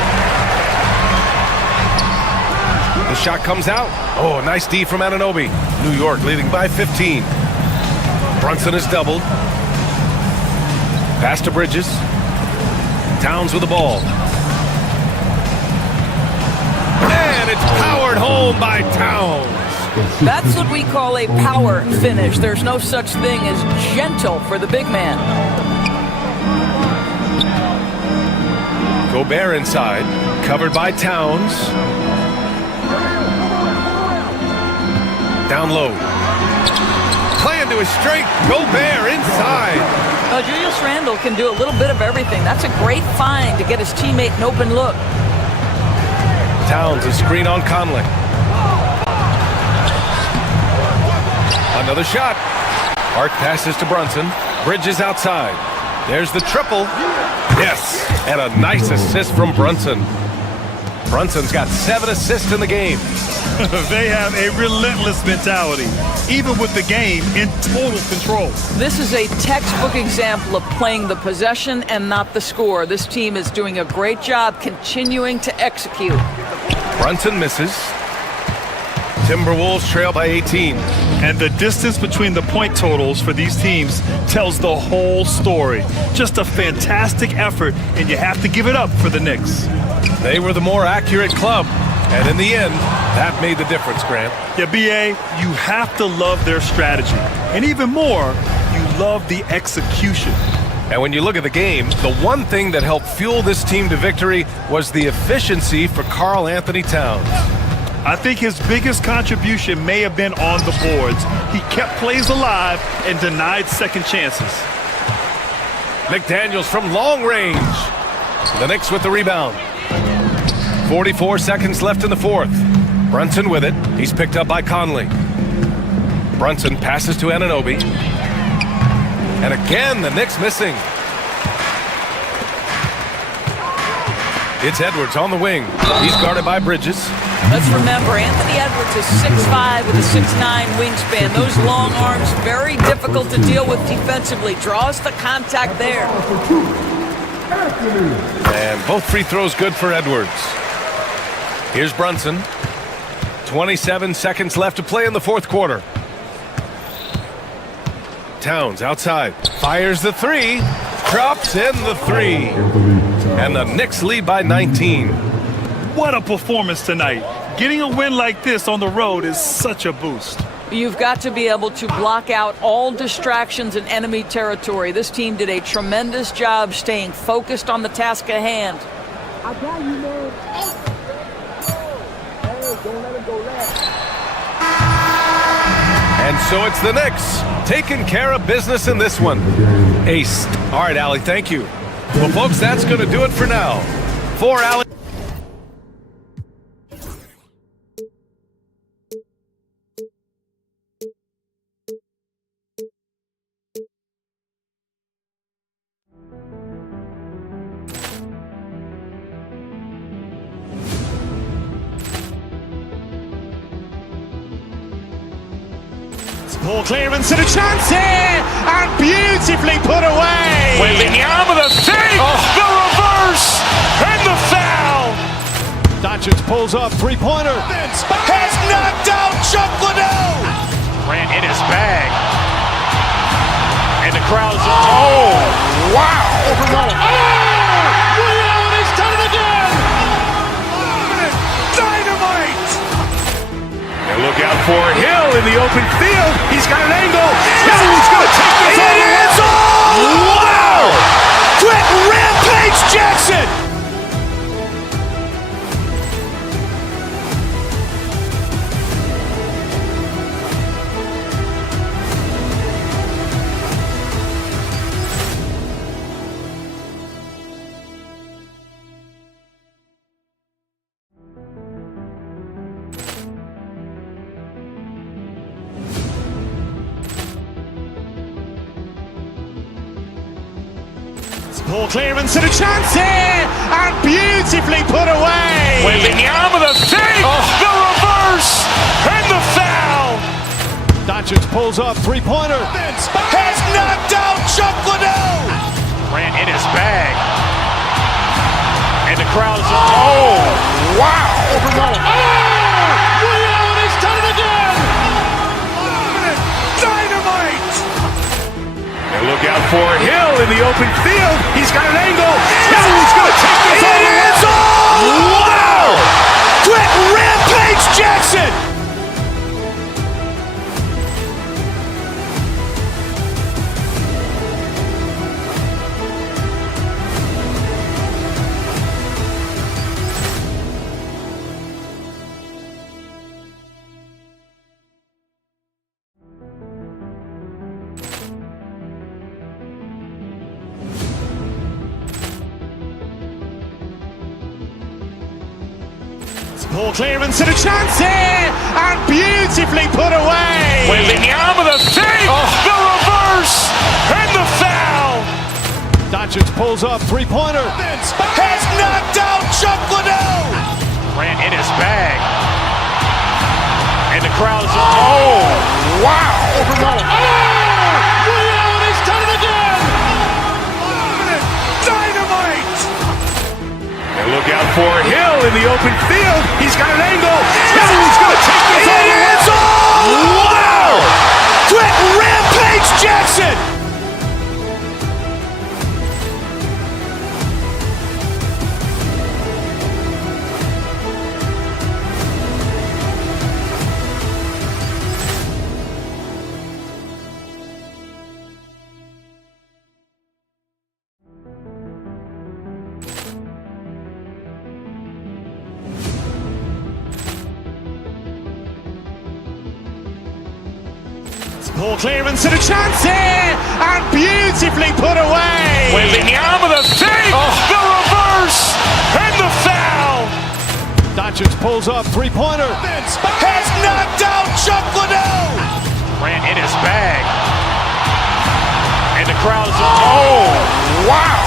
The shot comes out. Oh, nice D from Anunoby. New York leading by 15. Brunson is doubled. Pass to Bridges. Towns with the ball. And it's powered home by Towns. That's what we call a power finish. There's no such thing as gentle for the big man. Gobert inside, covered by Towns. Down low. Playing to his strength. Gobert inside. Julius Randle can do a little bit of everything. That's a great find to get his teammate an open look. Towns, a screen on Conley. Another shot. Hart passes to Brunson. Bridges outside. There's the triple. Yes, and a nice assist from Brunson. Brunson's got 7 assists in the game. They have a relentless mentality, even with the game in total control. This is a textbook example of playing the possession and not the score. This team is doing a great job continuing to execute. Brunson misses. Timberwolves trail by 18. And the distance between the point totals for these teams tells the whole story. Just a fantastic effort, and you have to give it up for the Knicks. They were the more accurate club, and in the end, that made the difference, Grant. Yeah, B.A., you have to love their strategy. And even more, you love the execution. And when you look at the game, the one thing that helped fuel this team to victory was the efficiency for Karl Anthony Towns. I think his biggest contribution may have been on the boards. He kept plays alive and denied second chances. McDaniels from long range. The Knicks with the rebound. 44 seconds left in the fourth. Brunson with it. He's picked up by Conley. Brunson passes to Anunoby. And again, the Knicks missing. It's Edwards on the wing. He's guarded by Bridges. Let's remember, Anthony Edwards is 6'5" with a 6'9" wingspan. Those long arms, very difficult to deal with defensively. Draws the contact there. And both free throws good for Edwards. Here's Brunson. 27 seconds left to play in the fourth quarter. Towns outside. Fires the three. Drops in the three. And the Knicks lead by 19. What a performance tonight. Getting a win like this on the road is such a boost. You've got to be able to block out all distractions in enemy territory. This team did a tremendous job staying focused on the task at hand. I got you, man. Hey, don't let him go left. And so it's the Knicks taking care of business in this one. Ace. All right, Allie, thank you. Well, folks, that's going to do it for now. For Allie. Poor clearance and a chance here, and beautifully put away. Wembanyama the save, the reverse, and the foul. Doncic pulls up, three-pointer. Has knocked out Chuck Liddell. Grant in his bag. And the crowd's, oh, wow. Willie Allen has done it again. Dynamite. And look out for Hill in the open field. He's got an angle. He's going to take this all the way. Wow! Quick Rampage Jackson. Poor clearance and a chance here, and beautifully put away. Wembanyama the save, the reverse, and the foul. Doncic pulls up, three-pointer. Has knocked out Chuck Liddell. Grant in his bag. And the crowd's, oh, wow. Willie Allen has done it again. Dynamite. And look out for Hill in the open field. He's got an angle. He's going to take this all the way. Wow! Quick Rampage Jackson. Poor clearance and a chance here, and beautifully put away. Wembanyama the save, the reverse, and the foul. Doncic pulls up, three-pointer. Has knocked out Chuck Liddell. Grant in his bag. And the crowd's, oh, wow. Willie Allen has done it again. Dynamite. And look out for Hill in the open field. He's got an angle. He's going to take this all the way. Wow! Quick Rampage Jackson. Poor clearance and a chance here, and beautifully put away. Wembanyama, the save, the reverse, and the foul. Doncic pulls up, three-pointer. Has knocked out Chuck Liddell. Ran in his bag. And the crowd is, oh, wow.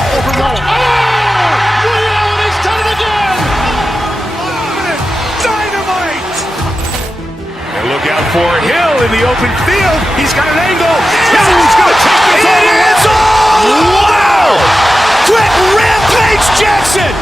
Ray Allen has done it again. Dynamite. And look out for Hill in the open field. He's got an angle. Hill's going to take this all the way. Wow. Quick rampage Jackson.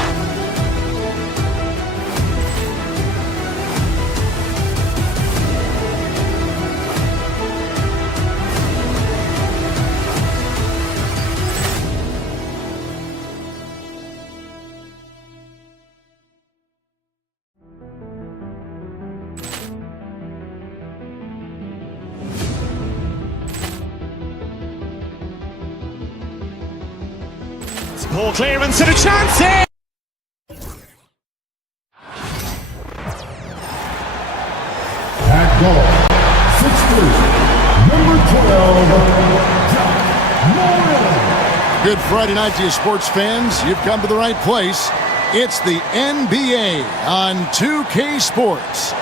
Poor clearance and a chance here. At goal, 6'3", number 12, Good Friday night to you, sports fans. You've come to the right place. It's the NBA on 2K Sports.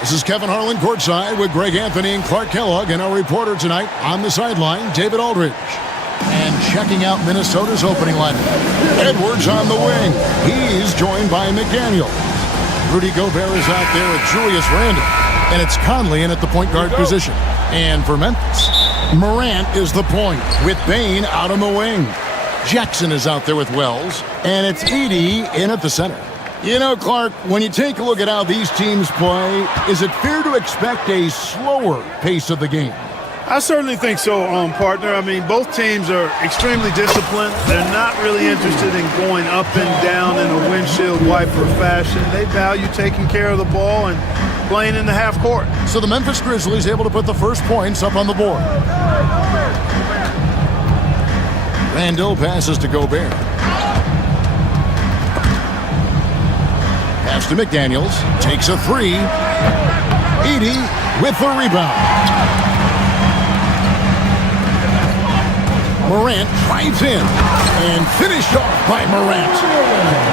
This is Kevin Harlan courtside with Greg Anthony and Clark Kellogg, and our reporter tonight on the sideline, David Aldridge. And checking out Minnesota's opening lineup, Edwards on the wing. He's joined by McDaniel. Rudy Gobert is out there with Julius Randle. And it's Conley in at the point guard position. And for Memphis, Morant is the point with Bane out on the wing. Jackson is out there with Wells. And it's Edey in at the center. You know, Clark, when you take a look at how these teams play, is it fair to expect a slower pace of the game? I certainly think so, partner. I mean, both teams are extremely disciplined. They're not really interested in going up and down in a windshield wiper fashion. They value taking care of the ball and playing in the half court. So the Memphis Grizzlies able to put the first points up on the board. Randle passes to Gobert. Pass to McDaniels. Takes a three. Edey with the rebound. Morant drives in and finished off by Morant.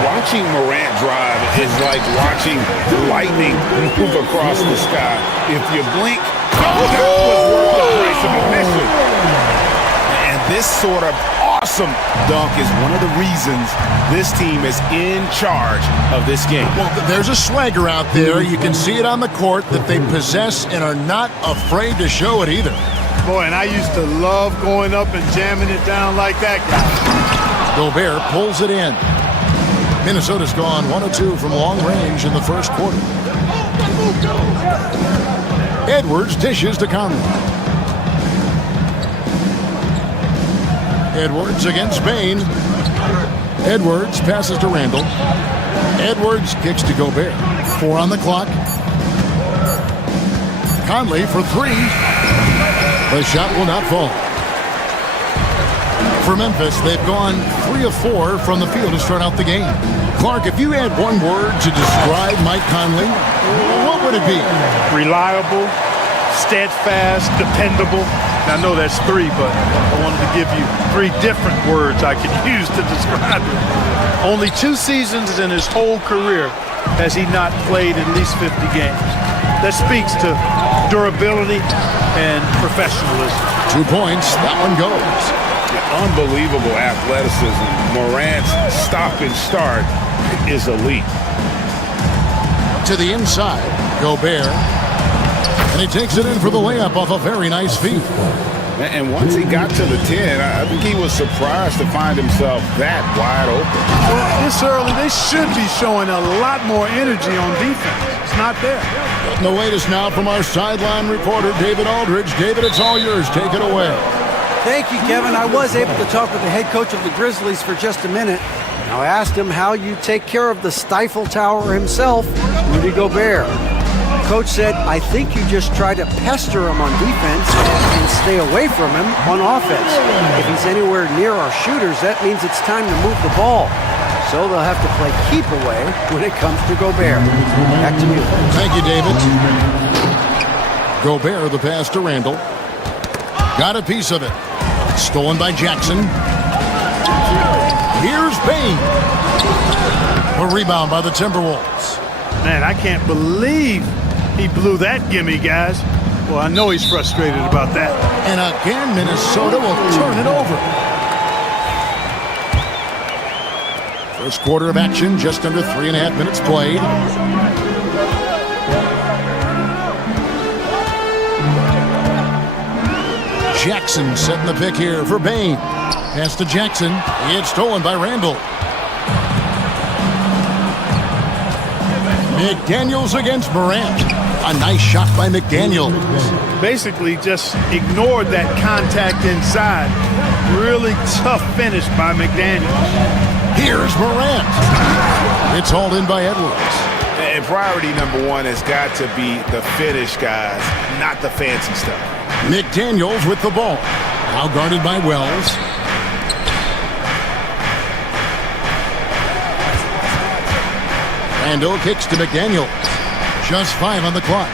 Watching Morant drive is like watching lightning move across the sky. If you blink, that was worth the price of admission. And this sort of awesome dunk is one of the reasons this team is in charge of this game. Well, there's a swagger out there. You can see it on the court that they possess and are not afraid to show it either. Boy, and I used to love going up and jamming it down like that guy. Gobert pulls it in. Minnesota's gone 1 of 2 from long range in the first quarter. Edwards dishes to Conley. Edwards against Bane. Edwards passes to Randle. Edwards kicks to Gobert. 4 on the clock. Conley for 3. The shot will not fall. For Memphis, they've gone 3 of 4 from the field to start out the game. Clark, if you had one word to describe Mike Conley, what would it be? Reliable, steadfast, dependable. Now, I know that's 3, but I wanted to give you 3 different words I could use to describe him. Only 2 seasons in his whole career has he not played at least 50 games. That speaks to durability and professionalism. 2 points. That one goes. Unbelievable athleticism. Morant's stop and start is elite. To the inside, Gobert. And he takes it in for the layup off a very nice feed. And once he got to the 10, I think he was surprised to find himself that wide open. Well, this early, they should be showing a lot more energy on defense. It's not there. Getting the latest now from our sideline reporter, David Aldridge. David, it's all yours. Take it away. Thank you, Kevin. I was able to talk with the head coach of the Grizzlies for just a minute. Now I asked him how you take care of the Stifle Tower himself, Rudy Gobert. Coach said, I think you just try to pester him on defense and stay away from him on offense. If he's anywhere near our shooters, that means it's time to move the ball. So they'll have to play keep away when it comes to Gobert. Back to you. Thank you, David. Gobert, the pass to Randle. Got a piece of it. Stolen by Jackson. Here's Bain. A rebound by the Timberwolves. Man, I can't believe he blew that gimme, guys. Well, I know he's frustrated about that. And again, Minnesota will turn it over. First quarter of action, just under 3.5 minutes played. Jackson setting the pick here for Bain. Pass to Jackson. It's stolen by Randall. McDaniels against Morant. A nice shot by McDaniels. Basically just ignored that contact inside. Really tough finish by McDaniels. Here's Morant. It's hauled in by Edwards. And priority number one has got to be the finish, guys, not the fancy stuff. McDaniels with the ball. Now guarded by Wells. Randall kicks to McDaniels. Just 5 on the clock.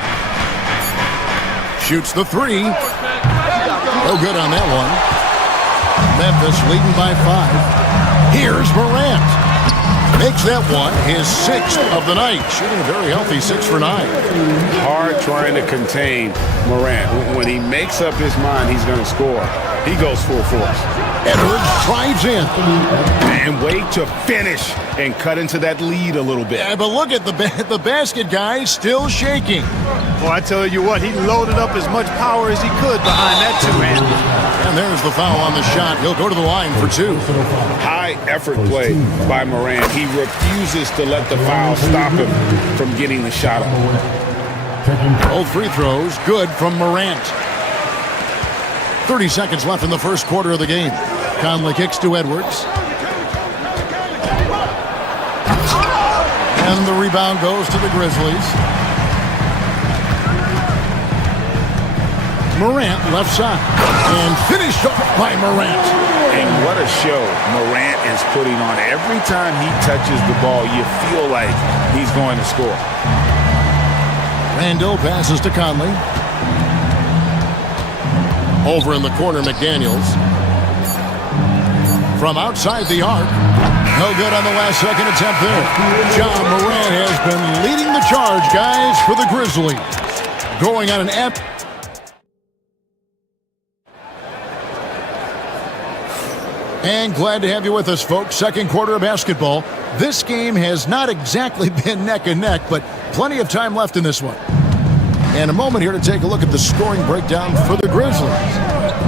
Shoots the 3. No good on that one. Memphis leading by 5. Here's Morant. Makes that one his 6th of the night. Shooting a very healthy 6 for 9. Hard trying to contain Morant. When he makes up his mind he's going to score, he goes full force. Edwards drives in. And wait to finish and cut into that lead a little bit. Yeah, but look at the basket guy still shaking. Well, I tell you what, he loaded up as much power as he could behind that two-hand. And there's the foul on the shot. He'll go to the line for 2. High effort play by Morant. He refuses to let the foul stop him from getting the shot up. Both free throws good from Morant. 30 seconds left in the first quarter of the game. Conley kicks to Edwards. And the rebound goes to the Grizzlies. Morant left side. And finished off by Morant. And what a show Morant is putting on. Every time he touches the ball, you feel like he's going to score. Randall passes to Conley. Over in the corner, McDaniels. From outside the arc. No good on the last second attempt there. John Morant has been leading the charge, guys, for the Grizzlies. Going on an And glad to have you with us, folks. Second quarter of basketball. This game has not exactly been neck and neck, but plenty of time left in this one. And a moment here to take a look at the scoring breakdown for the Grizzlies.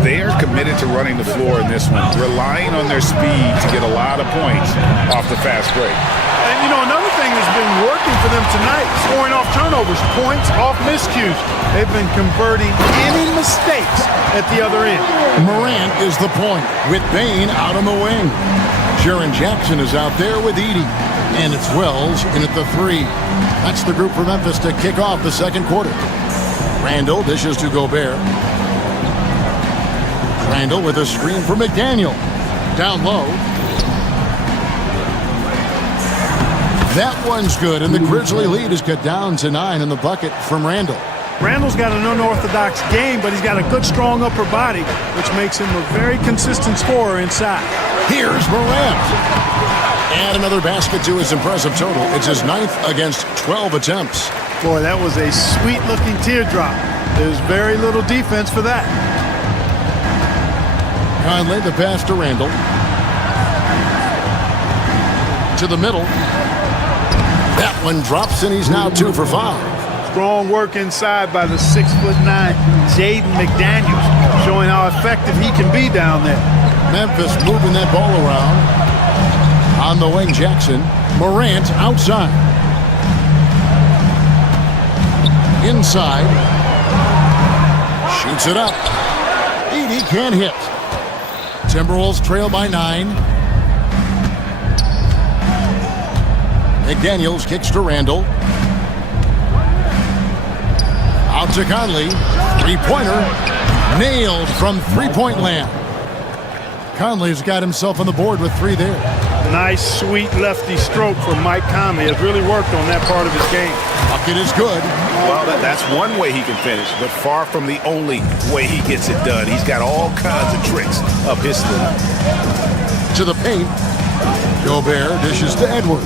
They are committed to running the floor in this one, relying on their speed to get a lot of points off the fast break. And, you know, another thing that's been working for them tonight, scoring off turnovers, points off miscues. They've been converting any mistakes at the other end. Morant is the point with Bain out on the wing. Jaren Jackson is out there with Edey. And it's Wells in at the 3. That's the group for Memphis to kick off the second quarter. Randall dishes to Gobert. Randall with a screen for McDaniel. Down low. That one's good, and the Grizzly lead is cut down to 9 in the bucket from Randall. Randall's got an unorthodox game, but he's got a good, strong upper body, which makes him a very consistent scorer inside. Here's Morant. And another basket to his impressive total. It's his 9th against 12 attempts. Boy, that was a sweet-looking teardrop. There's very little defense for that. Conley, the pass to Randall. To the middle. That one drops, and he's now 2 for 5. Strong work inside by the 6'9" Jaden McDaniels, showing how effective he can be down there. Memphis moving that ball around. On the wing, Jackson. Morant outside. Inside. Shoots it up. Edey can't hit. Timberwolves trail by 9. McDaniels kicks to Randall. Out to Conley. Three-pointer. Nailed from three-point land. Conley's got himself on the board with 3 there. Nice, sweet lefty stroke from Mike Conley. Has really worked on that part of his game. Bucket is good. Well, that's one way he can finish, but far from the only way he gets it done. He's got all kinds of tricks up his sleeve. To the paint. Gobert dishes to Edwards.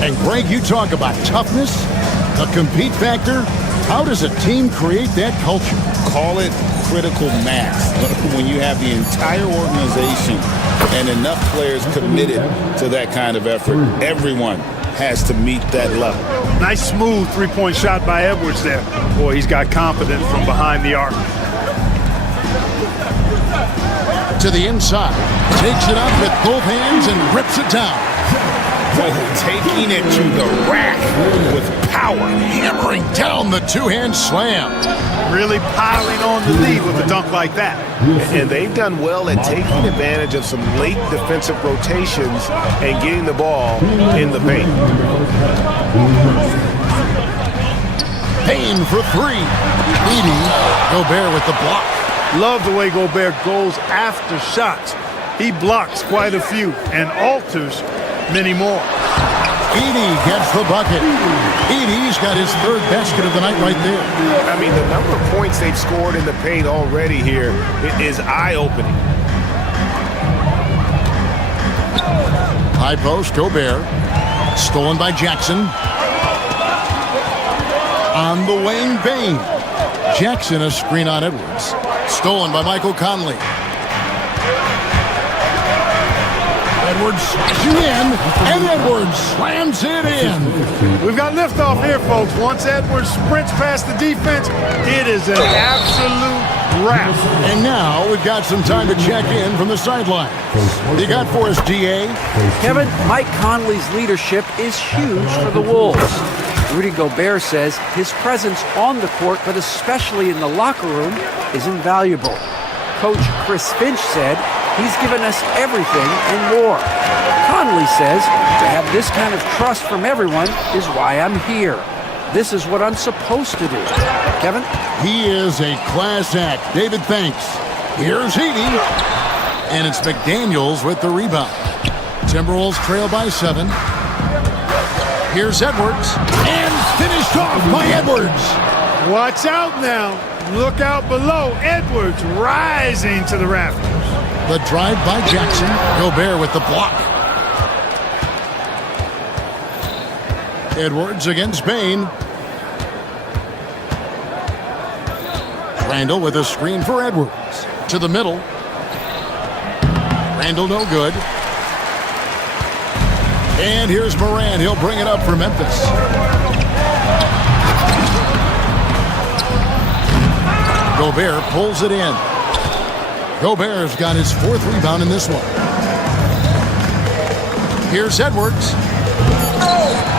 And Greg, you talk about toughness, the compete factor. How does a team create that culture? Call it critical mass. When you have the entire organization and enough players committed to that kind of effort, everyone has to meet that level. Nice, smooth three-point shot by Edwards there. Boy, he's got confidence from behind the arc. To the inside. Takes it up with both hands and rips it down. Taking it to the rack with power. Hammering down the two-hand slam. Really piling on the lead with a dunk like that. And they've done well at taking advantage of some late defensive rotations and getting the ball in the paint. Payne for three. Edie. Gobert with the block. Love the way Gobert goes after shots. He blocks quite a few and alters many more. Edie gets the bucket. Edie's got his third basket of the night right there. I mean, the number of points they've scored in the paint already here is eye-opening. High post, Gobert. Stolen by Jackson. On the wing, Bane. Jackson, a screen on Edwards. Stolen by Michael Conley. Edwards in, and Edwards slams it in. We've got liftoff here, folks. Once Edwards sprints past the defense, it is an absolute wrap. And now we've got some time to check in from the sideline. You got for us, DA? Kevin, Mike Conley's leadership is huge for the Wolves. Rudy Gobert says his presence on the court, but especially in the locker room, is invaluable. Coach Chris Finch said he's given us everything and more. Conley says to have this kind of trust from everyone is why I'm here. This is what I'm supposed to do. Kevin? He is a class act. David, thanks. Here's Edie. And it's McDaniels with the rebound. Timberwolves trail by 7. Here's Edwards. And finished off by Edwards. Watch out now. Look out below. Edwards rising to the rafters. The drive by Jackson. Gobert with the block. Edwards against Bane. Randall with a screen for Edwards. To the middle. Randall no good. And here's Moran. He'll bring it up for Memphis. Gobert pulls it in. Gobert's got his 4th rebound in this one. Here's Edwards.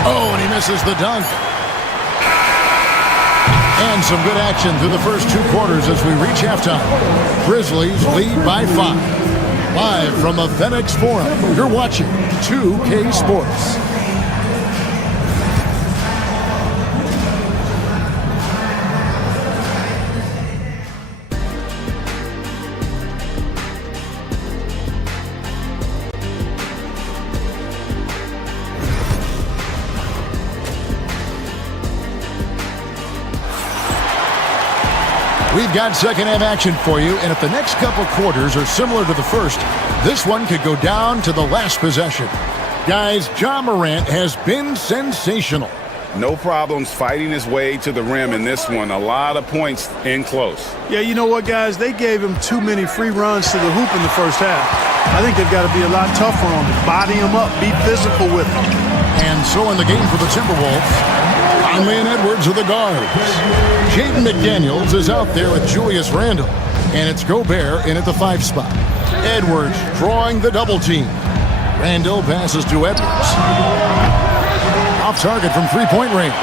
Oh, and he misses the dunk. And some good action through the first 2 quarters as we reach halftime. Grizzlies lead by 5. Live from the FedEx Forum, you're watching 2K Sports. We've got second-half action for you, and if the next couple quarters are similar to the first, this one could go down to the last possession. Guys, Ja Morant has been sensational. No problems fighting his way to the rim in this one. A lot of points in close. Yeah, you know what, guys? They gave him too many free runs to the hoop in the first half. I think they've got to be a lot tougher on him. Body him up. Be physical with him. And so in the game for the Timberwolves, Conley and Edwards are the guards. Jaden McDaniels is out there with Julius Randle. And it's Gobert in at the 5 spot. Edwards drawing the double team. Randle passes to Edwards. Off target from three-point range.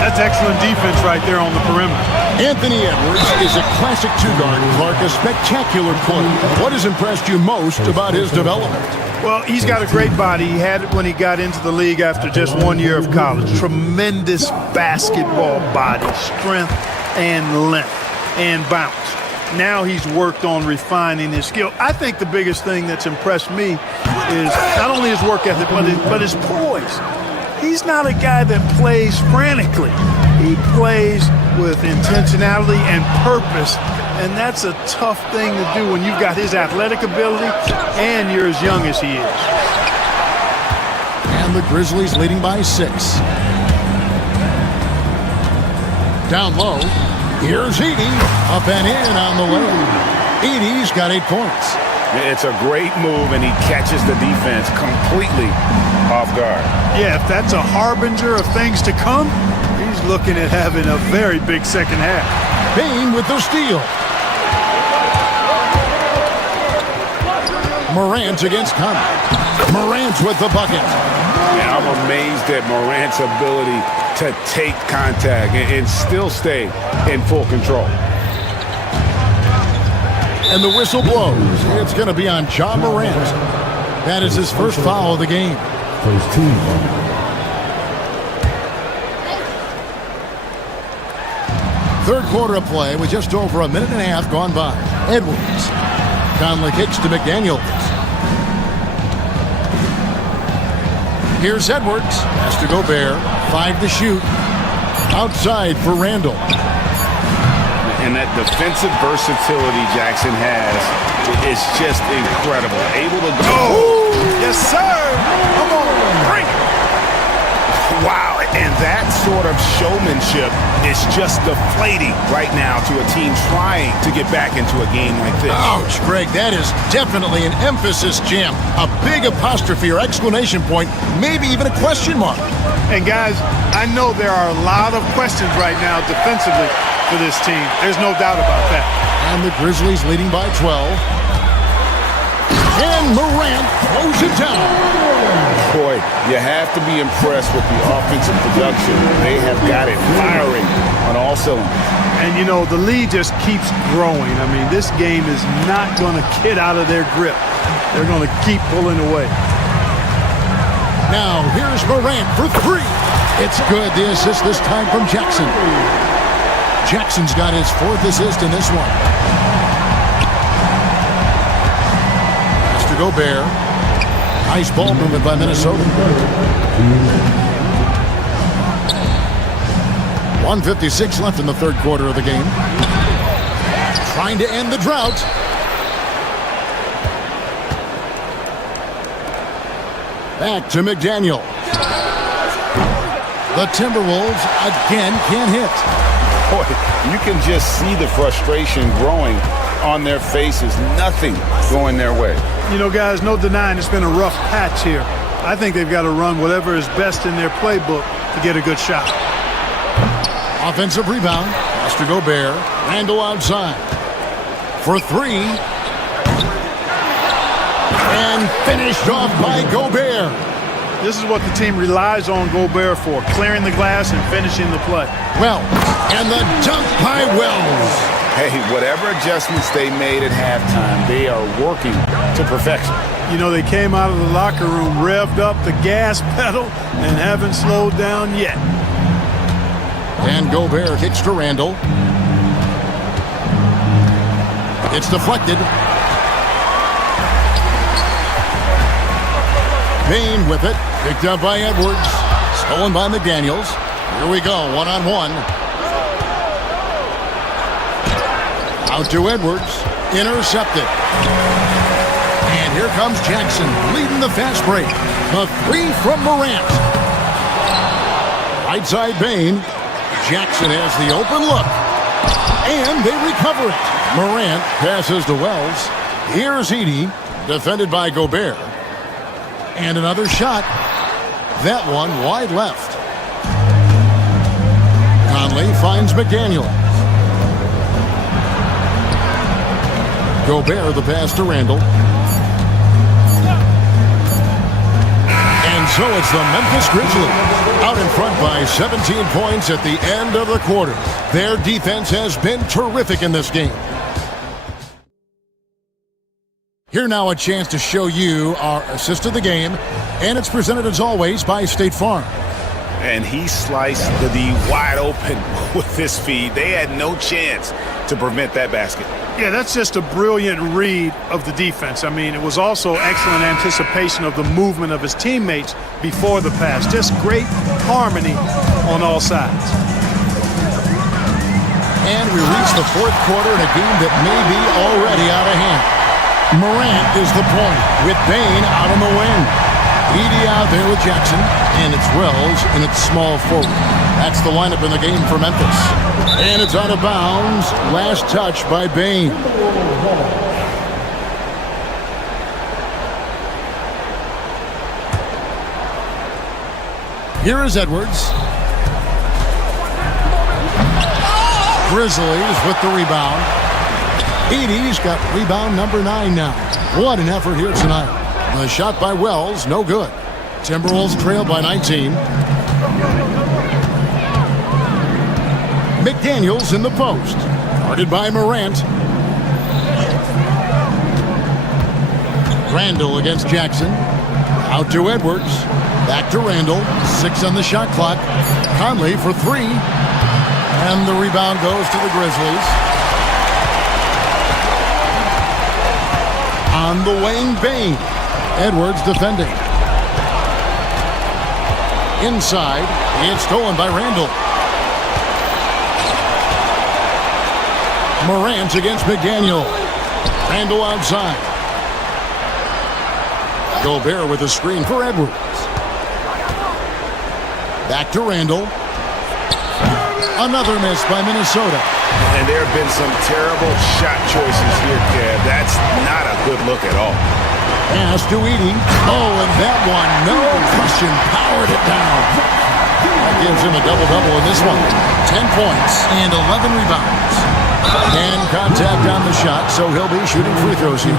That's excellent defense right there on the perimeter. Anthony Edwards is a classic 2-guard. Clark, a spectacular player. What has impressed you most about his development? Well, he's got a great body. He had it when he got into the league after just 1 year of college. Tremendous basketball body, strength and length and bounce. Now he's worked on refining his skill. I think the biggest thing that's impressed me is not only his work ethic, but his poise. He's not a guy that plays frantically. He plays with intentionality and purpose, and that's a tough thing to do when you've got his athletic ability and you're as young as he is. And the Grizzlies leading by 6. Down low, here's Edey, up and in on the way. Edey's got 8 points. It's a great move, and he catches the defense completely off guard. Yeah, if that's a harbinger of things to come, he's looking at having a very big second half. Bane with the steal. Morant against Conley. Morant with the bucket. Yeah, I'm amazed at Morant's ability to take contact and still stay in full control. And the whistle blows. It's going to be on Ja Morant. That is his first foul of the game. First team. Third quarter of play with just over a minute and a half gone by. Edwards. Conley kicks to McDaniels. Here's Edwards. Has to Gobert. 5 to shoot. Outside for Randall. And that defensive versatility Jackson has is just incredible. Able to go. Oh, yes, sir. Come on, bring it. Wow, and that sort of showmanship is just deflating right now to a team trying to get back into a game like this. Ouch, Greg, that is definitely an emphasis jam. A big apostrophe or exclamation point, maybe even a question mark. And guys, I know there are a lot of questions right now defensively for this team. There's no doubt about that. And the Grizzlies leading by 12. And Morant throws it down. Boy, you have to be impressed with the offensive production. They have got it firing on all cylinders. And, you know, the lead just keeps growing. I mean, this game is not going to get out of their grip. They're going to keep pulling away. Now, here's Morant for 3. It's good. The assist this time from Jackson. Jackson's got his 4th assist in this one. Has to Gobert. Nice ball movement by Minnesota. 1:56 left in the third quarter of the game. Trying to end the drought. Back to McDaniel. The Timberwolves again can't hit. Boy, you can just see the frustration growing on their faces. Nothing going their way. You know, guys, no denying it's been a rough patch here. I think they've got to run whatever is best in their playbook to get a good shot. Offensive rebound. Has to Gobert. Randall outside. For 3. And finished off by Gobert. This is what the team relies on Gobert for, clearing the glass and finishing the play. Well, and the dunk by Wells. Hey, whatever adjustments they made at halftime, they are working to perfection. You know, they came out of the locker room, revved up the gas pedal, and haven't slowed down yet. And Gobert kicks to Randall. It's deflected. Bane with it. Picked up by Edwards. Stolen by McDaniels. Here we go, one-on-one. Out to Edwards. Intercepted. And here comes Jackson leading the fast break. The 3 from Morant. Right side Bane. Jackson has the open look. And they recover it. Morant passes to Wells. Here's Edey. Defended by Gobert. And another shot. That one wide left. Conley finds McDaniel. Gobert the pass to Randall. And so it's the Memphis Grizzlies out in front by 17 points at the end of the quarter. Their defense has been terrific in this game. Here now a chance to show you our assist of the game, and it's presented as always by State Farm. And he sliced the D wide open with this feed. They had no chance to prevent that basket. Yeah, that's just a brilliant read of the defense. I mean, it was also excellent anticipation of the movement of his teammates before the pass. Just great harmony on all sides. And we reach the fourth quarter in a game that may be already out of hand. Morant is the point with Bane out on the wing. Edey out there with Jackson, and it's Wells in its small forward. That's the lineup in the game for Memphis. And it's out of bounds. Last touch by Bane. Here is Edwards. Grizzlies with the rebound. Edey's got rebound number 9 now. What an effort here tonight. The shot by Wells, no good. Timberwolves trail by 19. McDaniels in the post. Guarded by Morant. Randall against Jackson. Out to Edwards. Back to Randall. 6 on the shot clock. Conley for 3. And the rebound goes to the Grizzlies. On the wing, Bane. Edwards defending. Inside. It's stolen by Randall. Morant against McDaniel. Randall outside. Gobert with a screen for Edwards. Back to Randall. Another miss by Minnesota. And there have been some terrible shot choices here, Kev. That's not a good look at all. Pass to Edey. Oh, and that one, no question, powered it down. That gives him a double-double in this one. 10 points and 11 rebounds. And contact on the shot, so he'll be shooting free throws here.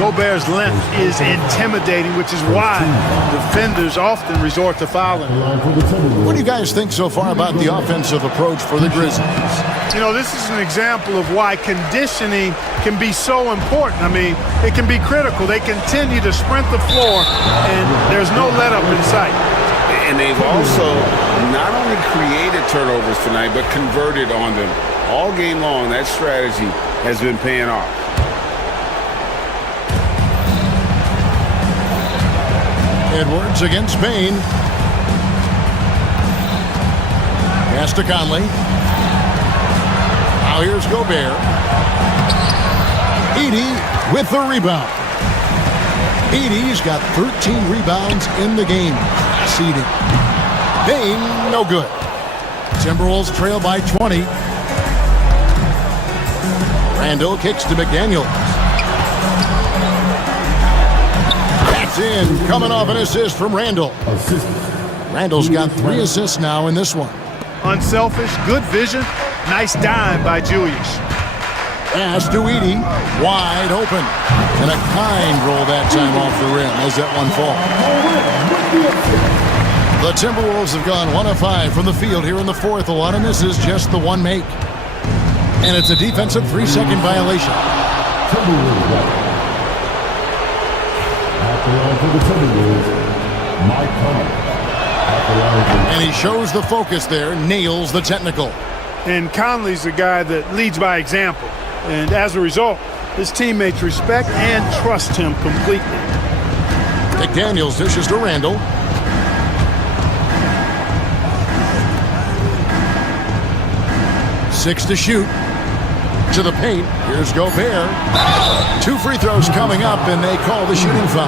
Gobert's length is intimidating, which is why defenders often resort to fouling. What do you guys think so far about the offensive approach for the Grizzlies? You know, this is an example of why conditioning can be so important. I mean, it can be critical. They continue to sprint the floor, and there's no let-up in sight. And they've also not only created turnovers tonight, but converted on them. All game long, that strategy has been paying off. Edwards against Bane. Pass to Conley. Now here's Gobert. Edey with the rebound. Edey's got 13 rebounds in the game. Seeding. Bane, no good. Timberwolves trail by 20. Randall kicks to McDaniels. That's in. Coming off an assist from Randall. Randall's got 3 assists now in this one. Unselfish, good vision. Nice dime by Julius. Pass to Edey. Wide open. And a kind roll that time off the rim as that one falls. The Timberwolves have gone 1 of 5 from the field here in the fourth. A lot of misses, just the one make. And it's a defensive 3-second violation. And he shows the focus there, nails the technical. And Conley's the guy that leads by example. And as a result, his teammates respect and trust him completely. McDaniels dishes to Randall. Six to shoot. To the paint. Here's Gobert. 2 free throws coming up, and they call the shooting foul.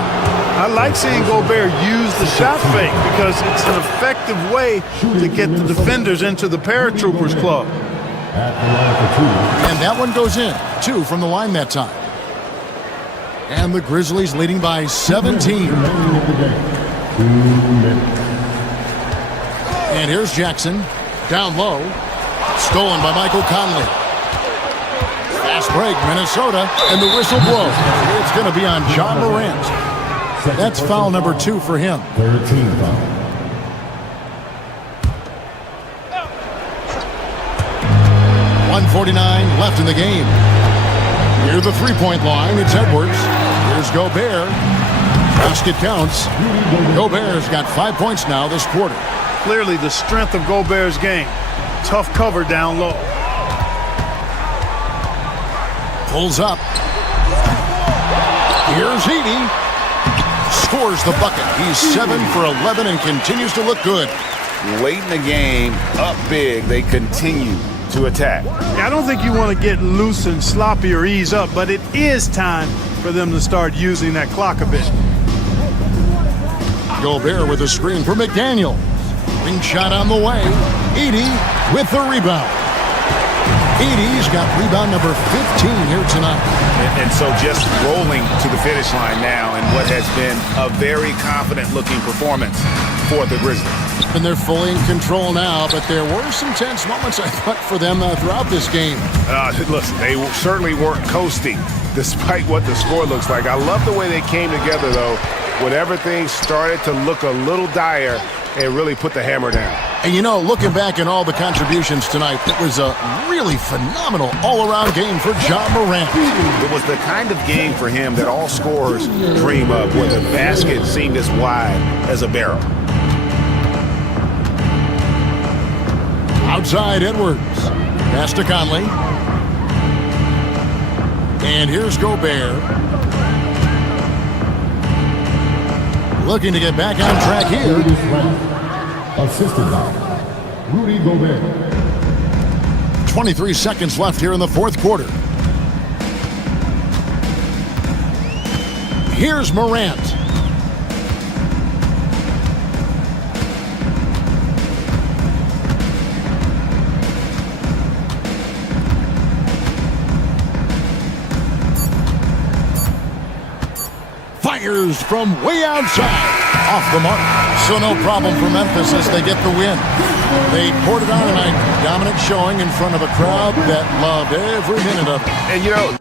I like seeing Gobert use the shot fake because it's an effective way to get the defenders into the paratroopers club. And that one goes in. 2 from the line that time. And the Grizzlies leading by 17. And here's Jackson. Down low. Stolen by Michael Conley. Fast break, Minnesota, and the whistle blows. It's going to be on John Morant. That's foul number 2 for him. 13 foul. .149 left in the game. Near the three-point line, it's Edwards. Here's Gobert. Basket counts. Gobert's got 5 points now this quarter. Clearly the strength of Gobert's game. Tough cover down low. Pulls up. Here's Edey. Scores the bucket. He's 7 for 11 and continues to look good. Late in the game, up big, they continue to attack. I don't think you want to get loose and sloppy or ease up, but it is time for them to start using that clock a bit. Gobert with a screen for McDaniel. Wing shot on the way. Edey with the rebound. Edey's got rebound number 15 here tonight. And so just rolling to the finish line now in what has been a very confident-looking performance for the Grizzlies. And they're fully in control now, but there were some tense moments, I thought, for them throughout this game. Listen, they certainly weren't coasting, despite what the score looks like. I love the way they came together, though, when everything started to look a little dire and really put the hammer down. And you know, looking back at all the contributions tonight, it was a really phenomenal all-around game for Ja Morant. It was the kind of game for him that all scorers dream of, where the basket seemed as wide as a barrel. Outside Edwards. Pass to Conley. And here's Gobert. Looking to get back on track here. Assisted by Rudy Gobert. 23 seconds left here in the fourth quarter. Here's Morant. Fires from way outside. Off the mark. So no problem for Memphis as they get the win. They poured it on tonight. Dominant showing in front of a crowd that loved every minute of it. And you know,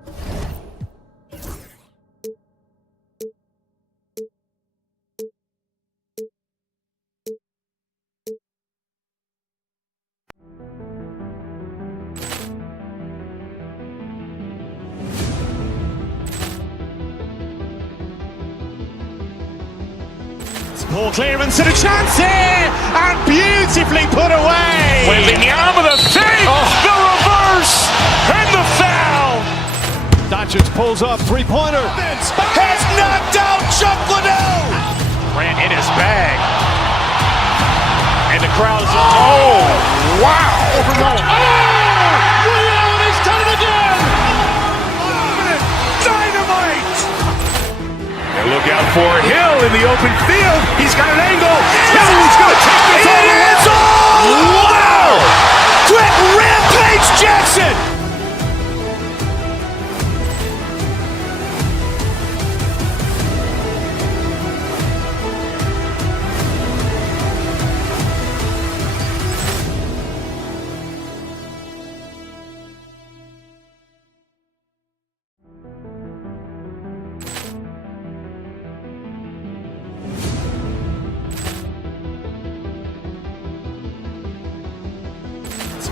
Ball clearance and a chance here, and beautifully put away. Wembanyama the save, the reverse, and the foul. Doncic pulls up, three-pointer. Has knocked out Chuck Liddell. Ran in his bag. And the crowd is, oh, wow. Ray Allen has done it again. Dynamite. And look out for Hill in the open field. He's got an angle. Hill's going to take this all the way. Wow. Quick rampage Jackson.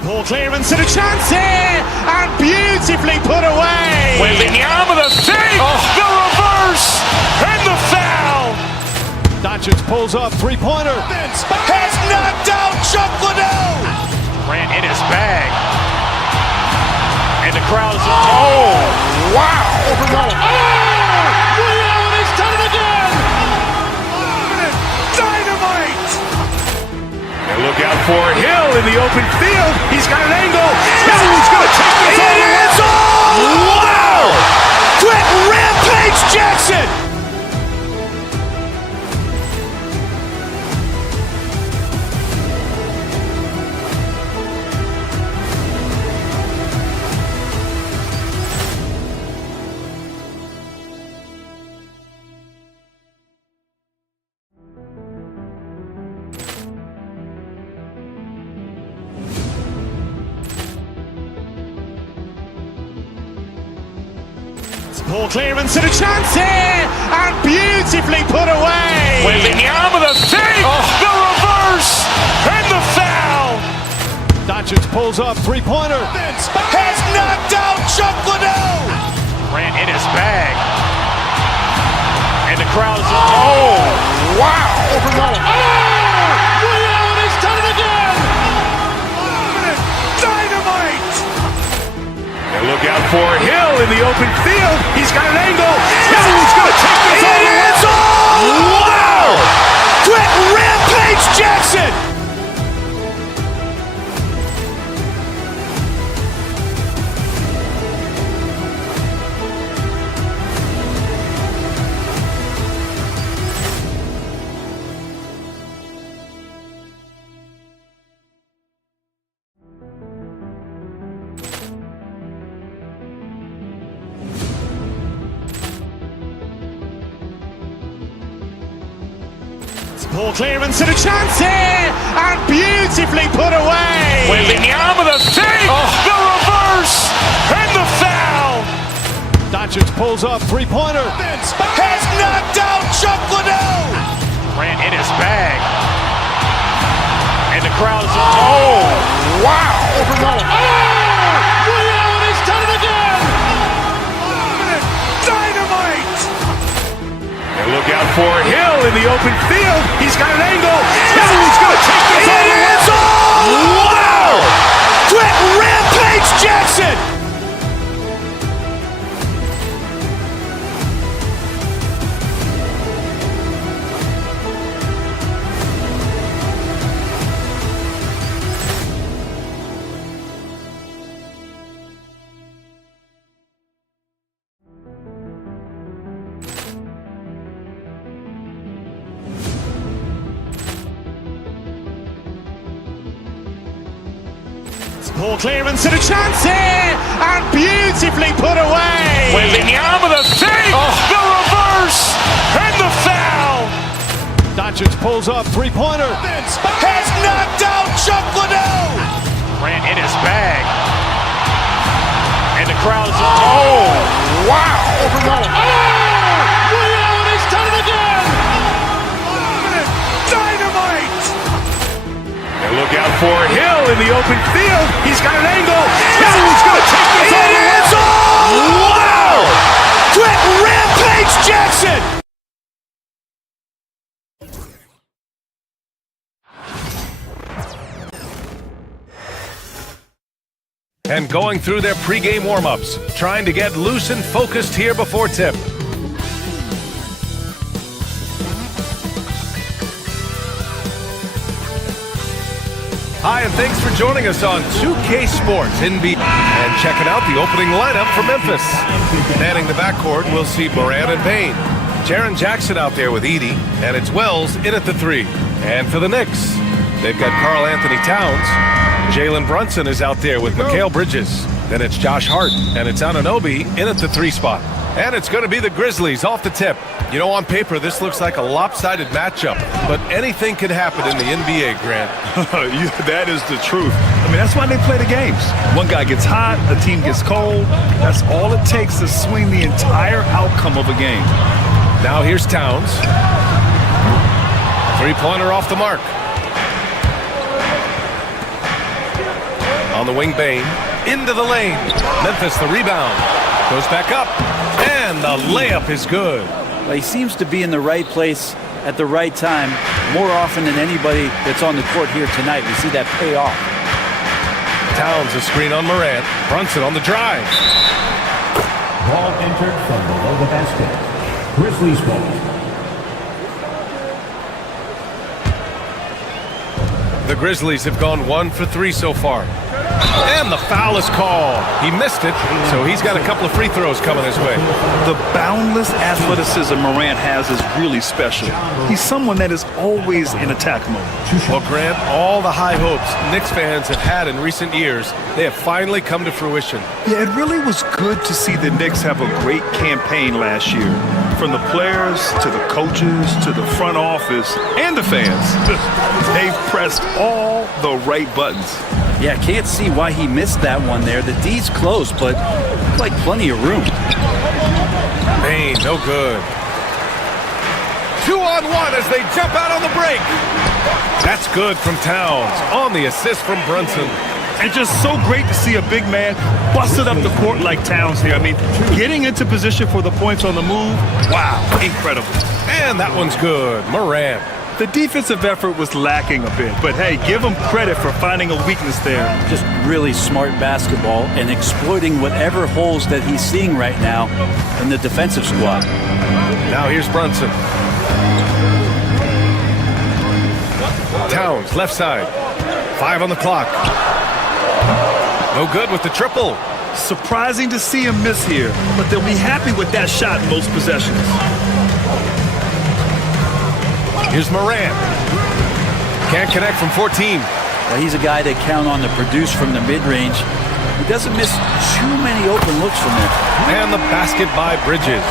Ball clearance and a chance here, and beautifully put away. Wembanyama the save, the reverse, and the foul. Doncic pulls up, three-pointer. Has knocked out Chuck Liddell. Ran in his bag. And the crowd is, oh, wow. Ray Allen has done it again. Dynamite. And look out for Hill in the open field. He's got an angle. Hill's going to take this all the way. Wow. Quick rampage Jackson. Ball clearance and a chance here, and beautifully put away. Wembanyama the save, the reverse, and the foul. Doncic pulls up, three-pointer. Has knocked out Chuck Liddell. Ran in his bag. And the crowd is, oh, wow. Ray Allen has done it again. Dynamite. And look out for Hill in the open field. He's got an angle. Hill's going to take this all the way. Wow! Quick rampage Jackson! Poor clearance and a chance here, and beautifully put away. Wembanyama the save, the reverse, and the foul. Doncic pulls up, three-pointer. Has knocked out Chuck Liddell. Ran in his bag. And the crowd is, oh, wow. Ray Allen has done it again. Dynamite. And look out for Hill in the open field. He's got an angle. Hill's going to take this all the way. Wow. Quick rampage Jackson. Poor clearance and a chance here, and beautifully put away. Wembanyama the save, the reverse, and the foul. Doncic pulls up, three-pointer. Has knocked out Chuck Liddell. Ran in his bag. And the crowd is, oh, wow. Ray Allen has done it again. Dynamite. And look out for Hill in the open field. He's got an angle. Hill's going to take this all the way. Wow. Quick rampage Jackson. And going through their pregame warm-ups, trying to get loose and focused here before tip. Hi, and thanks for joining us on 2K Sports NBA. And checking out the opening lineup for Memphis. Manning the backcourt, we'll see Morant and Payne. Jaren Jackson out there with Edey, and it's Wells in at the 3. And for the Knicks, they've got Karl Anthony Towns. Jalen Brunson is out there with Mikal Bridges. Then it's Josh Hart, and it's Anunoby in at the 3 spot. And it's going to be the Grizzlies off the tip. You know, on paper, this looks like a lopsided matchup, but anything can happen in the NBA, Grant. That is the truth. I mean, that's why they play the games. One guy gets hot, a team gets cold. That's all it takes to swing the entire outcome of a game. Now here's Towns. Three-pointer off the mark. On the wing, Bane. Into the lane. Memphis, the rebound. Goes back up. And the layup is good. Well, he seems to be in the right place at the right time more often than anybody that's on the court here tonight. We see that pay off. Towns a screen on Morant. Brunson on the drive. Ball entered from below the basket. Grizzlies ball. The Grizzlies have gone 1 for 3 so far. And the foul is called. He missed it, so he's got a couple of free throws coming his way. The boundless athleticism Morant has is really special. He's someone that is always in attack mode. Well, Grant, all the high hopes Knicks fans have had in recent years, they have finally come to fruition. Yeah, it really was good to see the Knicks have a great campaign last year. From the players, to the coaches, to the front office, and the fans. They've pressed all the right buttons. Yeah, can't see why he missed that one there. The D's close, but looked like plenty of room. Payne, no good. 2-on-1 as they jump out on the break. That's good from Towns on the assist from Brunson. And just so great to see a big man busted up the court like Towns here. I mean, getting into position for the points on the move, wow, incredible. And that one's good. Morant. The defensive effort was lacking a bit, but hey, give them credit for finding a weakness there. Just really smart basketball and exploiting whatever holes that he's seeing right now in the defensive squad. Now here's Brunson. Towns, left side. 5 on the clock. No good with the triple. Surprising to see him miss here, but they'll be happy with that shot in most possessions. Here's Moran. Can't connect from 14. Well, he's a guy they count on to produce from the mid-range. He doesn't miss too many open looks from there. And the basket by Bridges.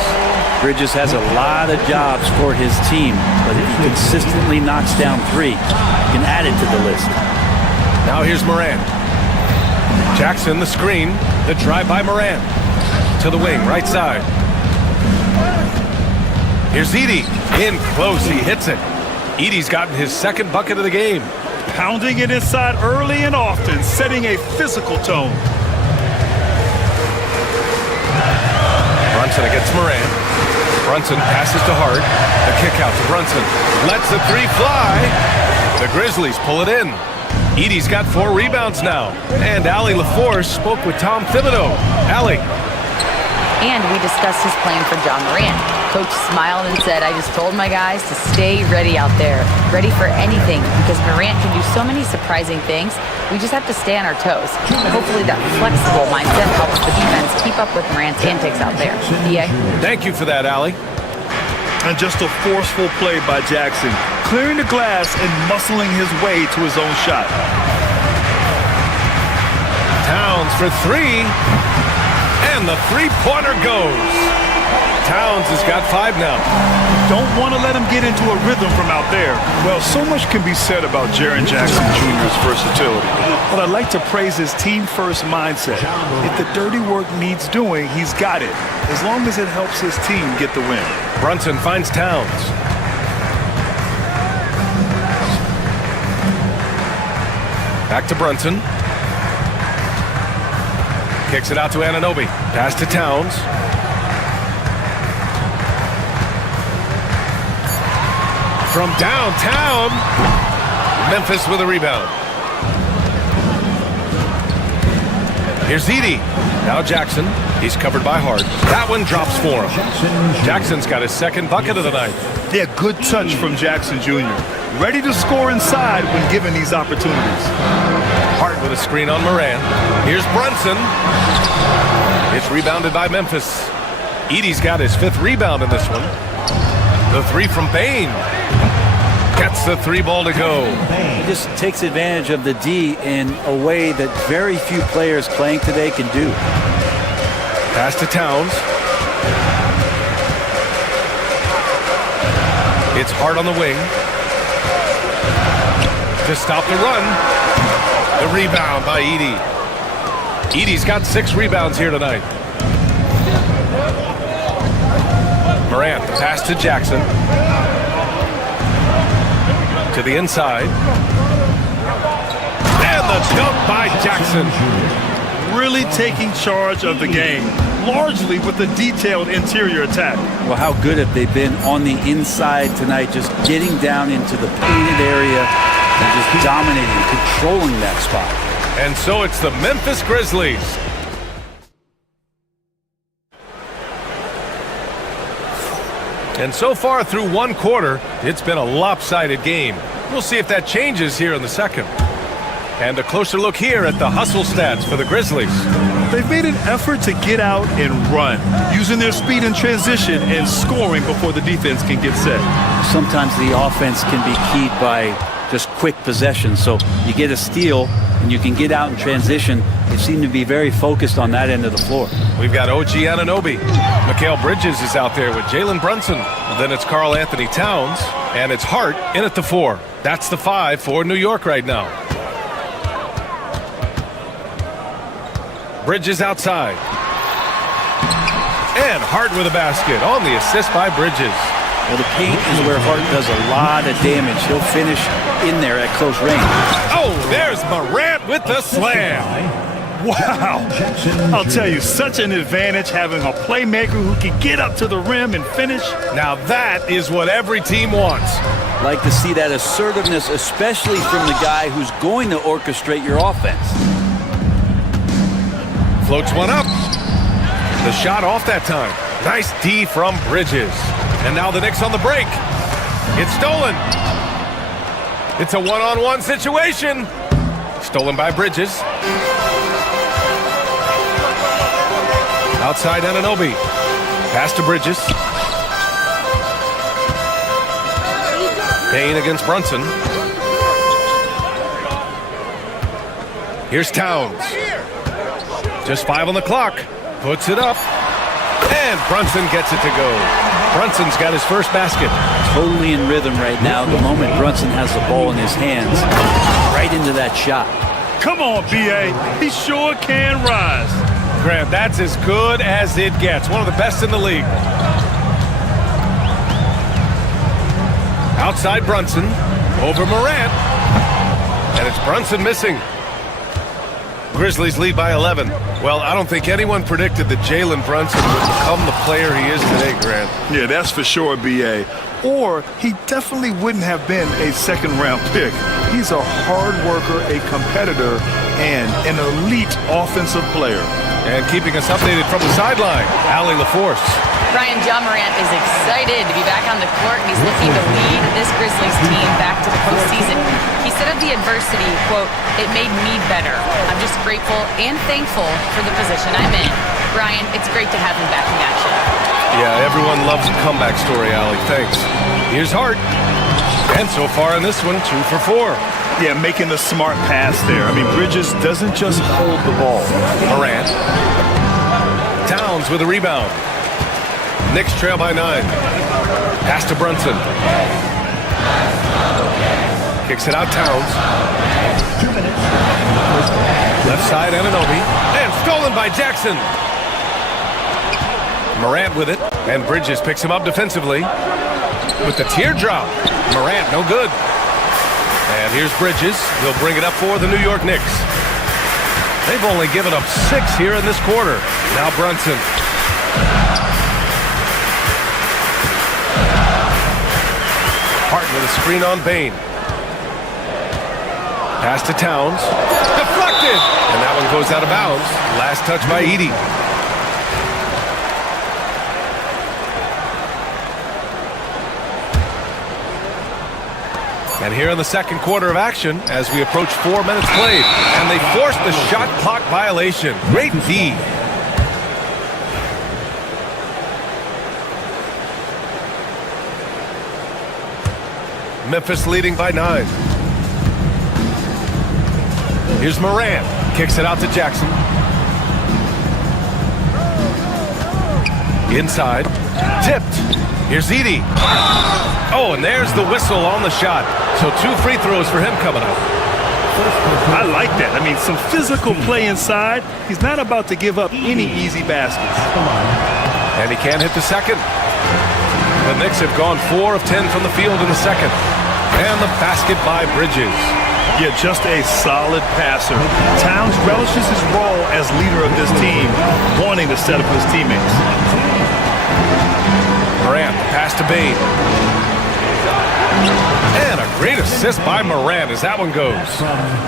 Bridges has a lot of jobs for his team, but if he consistently knocks down 3, he can add it to the list. Now here's Moran. Jackson, the screen. The drive by Moran. To the wing, right side. Here's Edey. In close, he hits it. Edey's gotten his second bucket of the game. Pounding it inside early and often, setting a physical tone. Brunson against Moran. Brunson passes to Hart. The kick out to Brunson. Lets the 3 fly. The Grizzlies pull it in. Edey's got 4 rebounds now. And Allie LaForce spoke with Tom Thibodeau. Allie. And we discussed his plan for John Morant. Coach smiled and said, I just told my guys to stay ready out there, ready for anything, because Morant can do so many surprising things. We just have to stay on our toes. Hopefully that flexible mindset helps the defense keep up with Morant's antics out there. DA? Thank you for that, Allie. And just a forceful play by Jackson, clearing the glass and muscling his way to his own shot. Towns for 3. And the 3-pointer goes. Towns has got 5 now. Don't want to let him get into a rhythm from out there. Well, so much can be said about Jaren Jackson Jr.'s versatility, but I'd like to praise his team-first mindset. If the dirty work needs doing, he's got it, as long as it helps his team get the win. Brunson finds Towns. Back to Brunson. Kicks it out to Anunoby. Pass to Towns. From downtown, Memphis with a rebound. Here's Edey. Now Jackson. He's covered by Hart. That one drops for him. Jackson's got his second bucket of the night. Yeah, good touch from Jackson Jr. Ready to score inside when given these opportunities. Hart with a screen on Moran. Here's Brunson. It's rebounded by Memphis. Edey's got his 5th rebound in this one. The 3 from Bain. Gets the 3 ball to go. He just takes advantage of the D in a way that very few players playing today can do. Pass to Towns. It's Hart on the wing. To stop the run. The rebound by Edey. Edey's got 6 rebounds here tonight. Morant, the pass to Jackson. To the inside. And the dunk by Jackson. Really taking charge of the game, largely with a detailed interior attack. Well, how good have they been on the inside tonight, just getting down into the painted area and just dominating, controlling that spot. And so it's the Memphis Grizzlies. And so far through 1 quarter, it's been a lopsided game. We'll see if that changes here in the second. And a closer look here at the hustle stats for the Grizzlies. They've made an effort to get out and run, using their speed in transition and scoring before the defense can get set. Sometimes the offense can be keyed by just quick possession. So you get a steal and you can get out in transition. They seem to be very focused on that end of the floor. We've got OG Anunoby. Mikal Bridges is out there with Jalen Brunson. Then it's Karl Anthony Towns. And it's Hart in at the 4. That's the 5 for New York right now. Bridges outside. And Hart with a basket on the assist by Bridges. Well, the paint is where Hart does a lot of damage. He'll finish in there at close range. Oh, there's Morant with the slam. Wow. I'll tell you, such an advantage having a playmaker who can get up to the rim and finish. Now that is what every team wants. Like to see that assertiveness, especially from the guy who's going to orchestrate your offense. Floats one up. The shot off that time. Nice D from Bridges. And now the Knicks on the break. It's stolen. It's a one-on-one situation. Stolen by Bridges. Outside Anunoby. Pass to Bridges. Payne against Brunson. Here's Towns. Just 5 on the clock. Puts it up. And Brunson gets it to go. Brunson's got his first basket. Totally in rhythm right now. The moment Brunson has the ball in his hands, right into that shot. Come on, B.A. He sure can rise. Grant, that's as good as it gets. One of the best in the league. Outside Brunson. Over Morant. And it's Brunson missing. Grizzlies lead by 11. Well, I don't think anyone predicted that Jalen Brunson would become the player he is today, Grant. Yeah, that's for sure, B.A. Or he definitely wouldn't have been a second-round pick. He's a hard worker, a competitor, and an elite offensive player. And keeping us updated from the sideline, Allie LaForce. Brian, John Morant is excited to be back on the court, and he's looking to lead this Grizzlies team back to the postseason. He said of the adversity, quote, "It made me better. I'm just grateful and thankful for the position I'm in." Brian, it's great to have him back in action. Yeah, everyone loves a comeback story, Allie. Thanks. Here's Hart. And so far in this one, 2 for 4. Yeah, making the smart pass there. I mean, Bridges doesn't just hold the ball. Morant. Towns with a rebound. Knicks trail by 9. Pass to Brunson. Kicks it out, Towns. 2 minutes. Left side, Anunoby. And stolen by Jackson. Morant with it. And Bridges picks him up defensively. With the teardrop. Morant, no good. And here's Bridges. He'll bring it up for the New York Knicks. They've only given up 6 here in this quarter. Now Brunson. Hart with a screen on Payne. Pass to Towns. Deflected! And that one goes out of bounds. Last touch by Edey. And here in the second quarter of action, as we approach 4 minutes played, and they forced the shot clock violation. Great D. Memphis leading by 9. Here's Morant. Kicks it out to Jackson. Inside. Tipped. Here's Edey. Oh, and there's the whistle on the shot. So 2 free throws for him coming up. I like that. I mean, some physical play inside. He's not about to give up any easy baskets. And he can't hit the second. The Knicks have gone 4 of 10 from the field in the second. And the basket by Bridges. Yeah, just a solid passer. Towns relishes his role as leader of this team, wanting to set up his teammates. Morant, pass to Payne. And a great assist by Morant as that one goes.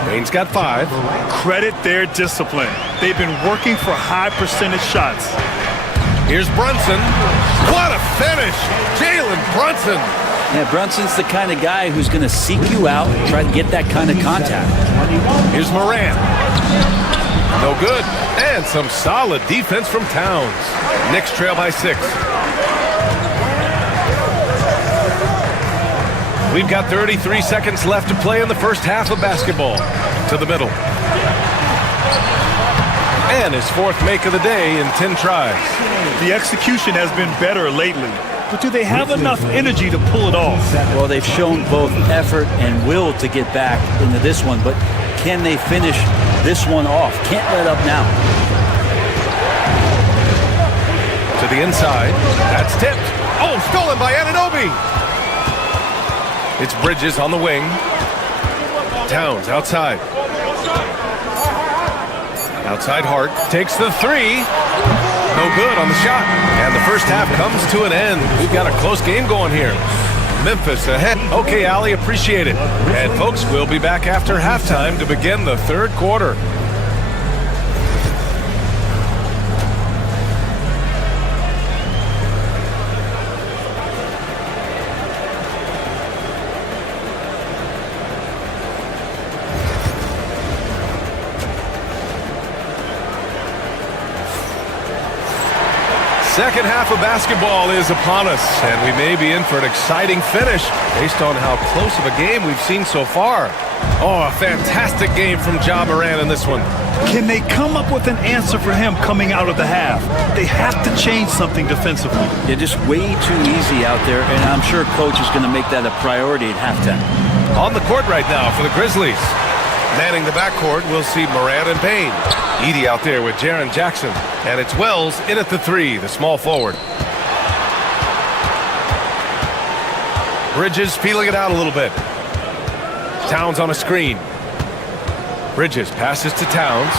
Payne's got 5. Credit their discipline. They've been working for high percentage shots. Here's Brunson. What a finish! Jalen Brunson. Yeah, Brunson's the kind of guy who's going to seek you out and try to get that kind of contact. Here's Morant. No good. And some solid defense from Towns. Knicks trail by 6. We've got 33 seconds left to play in the first half of basketball. To the middle. And his 4th make of the day in 10 tries. The execution has been better lately. But do they have enough energy to pull it off? Well, they've shown both effort and will to get back into this one, but can they finish this one off? Can't let up now. To the inside. That's tipped. Oh, stolen by Anunoby. It's Bridges on the wing. Towns outside. Outside Hart takes the 3. No good on the shot. And the first half comes to an end. We've got a close game going here. Memphis ahead. Okay, Allie, appreciate it. And folks, we'll be back after halftime to begin the third quarter. Second half of basketball is upon us, and we may be in for an exciting finish based on how close of a game we've seen so far. Oh, a fantastic game from Ja Morant in this one. Can they come up with an answer for him coming out of the half? They have to change something defensively. They're just way too easy out there, and I'm sure coach is going to make that a priority at halftime. On the court right now for the Grizzlies. Manning the backcourt, we'll see Morant and Payne. Edey out there with Jaren Jackson. And it's Wells in at the three, the small forward. Bridges feeling it out a little bit. Towns on a screen. Bridges passes to Towns.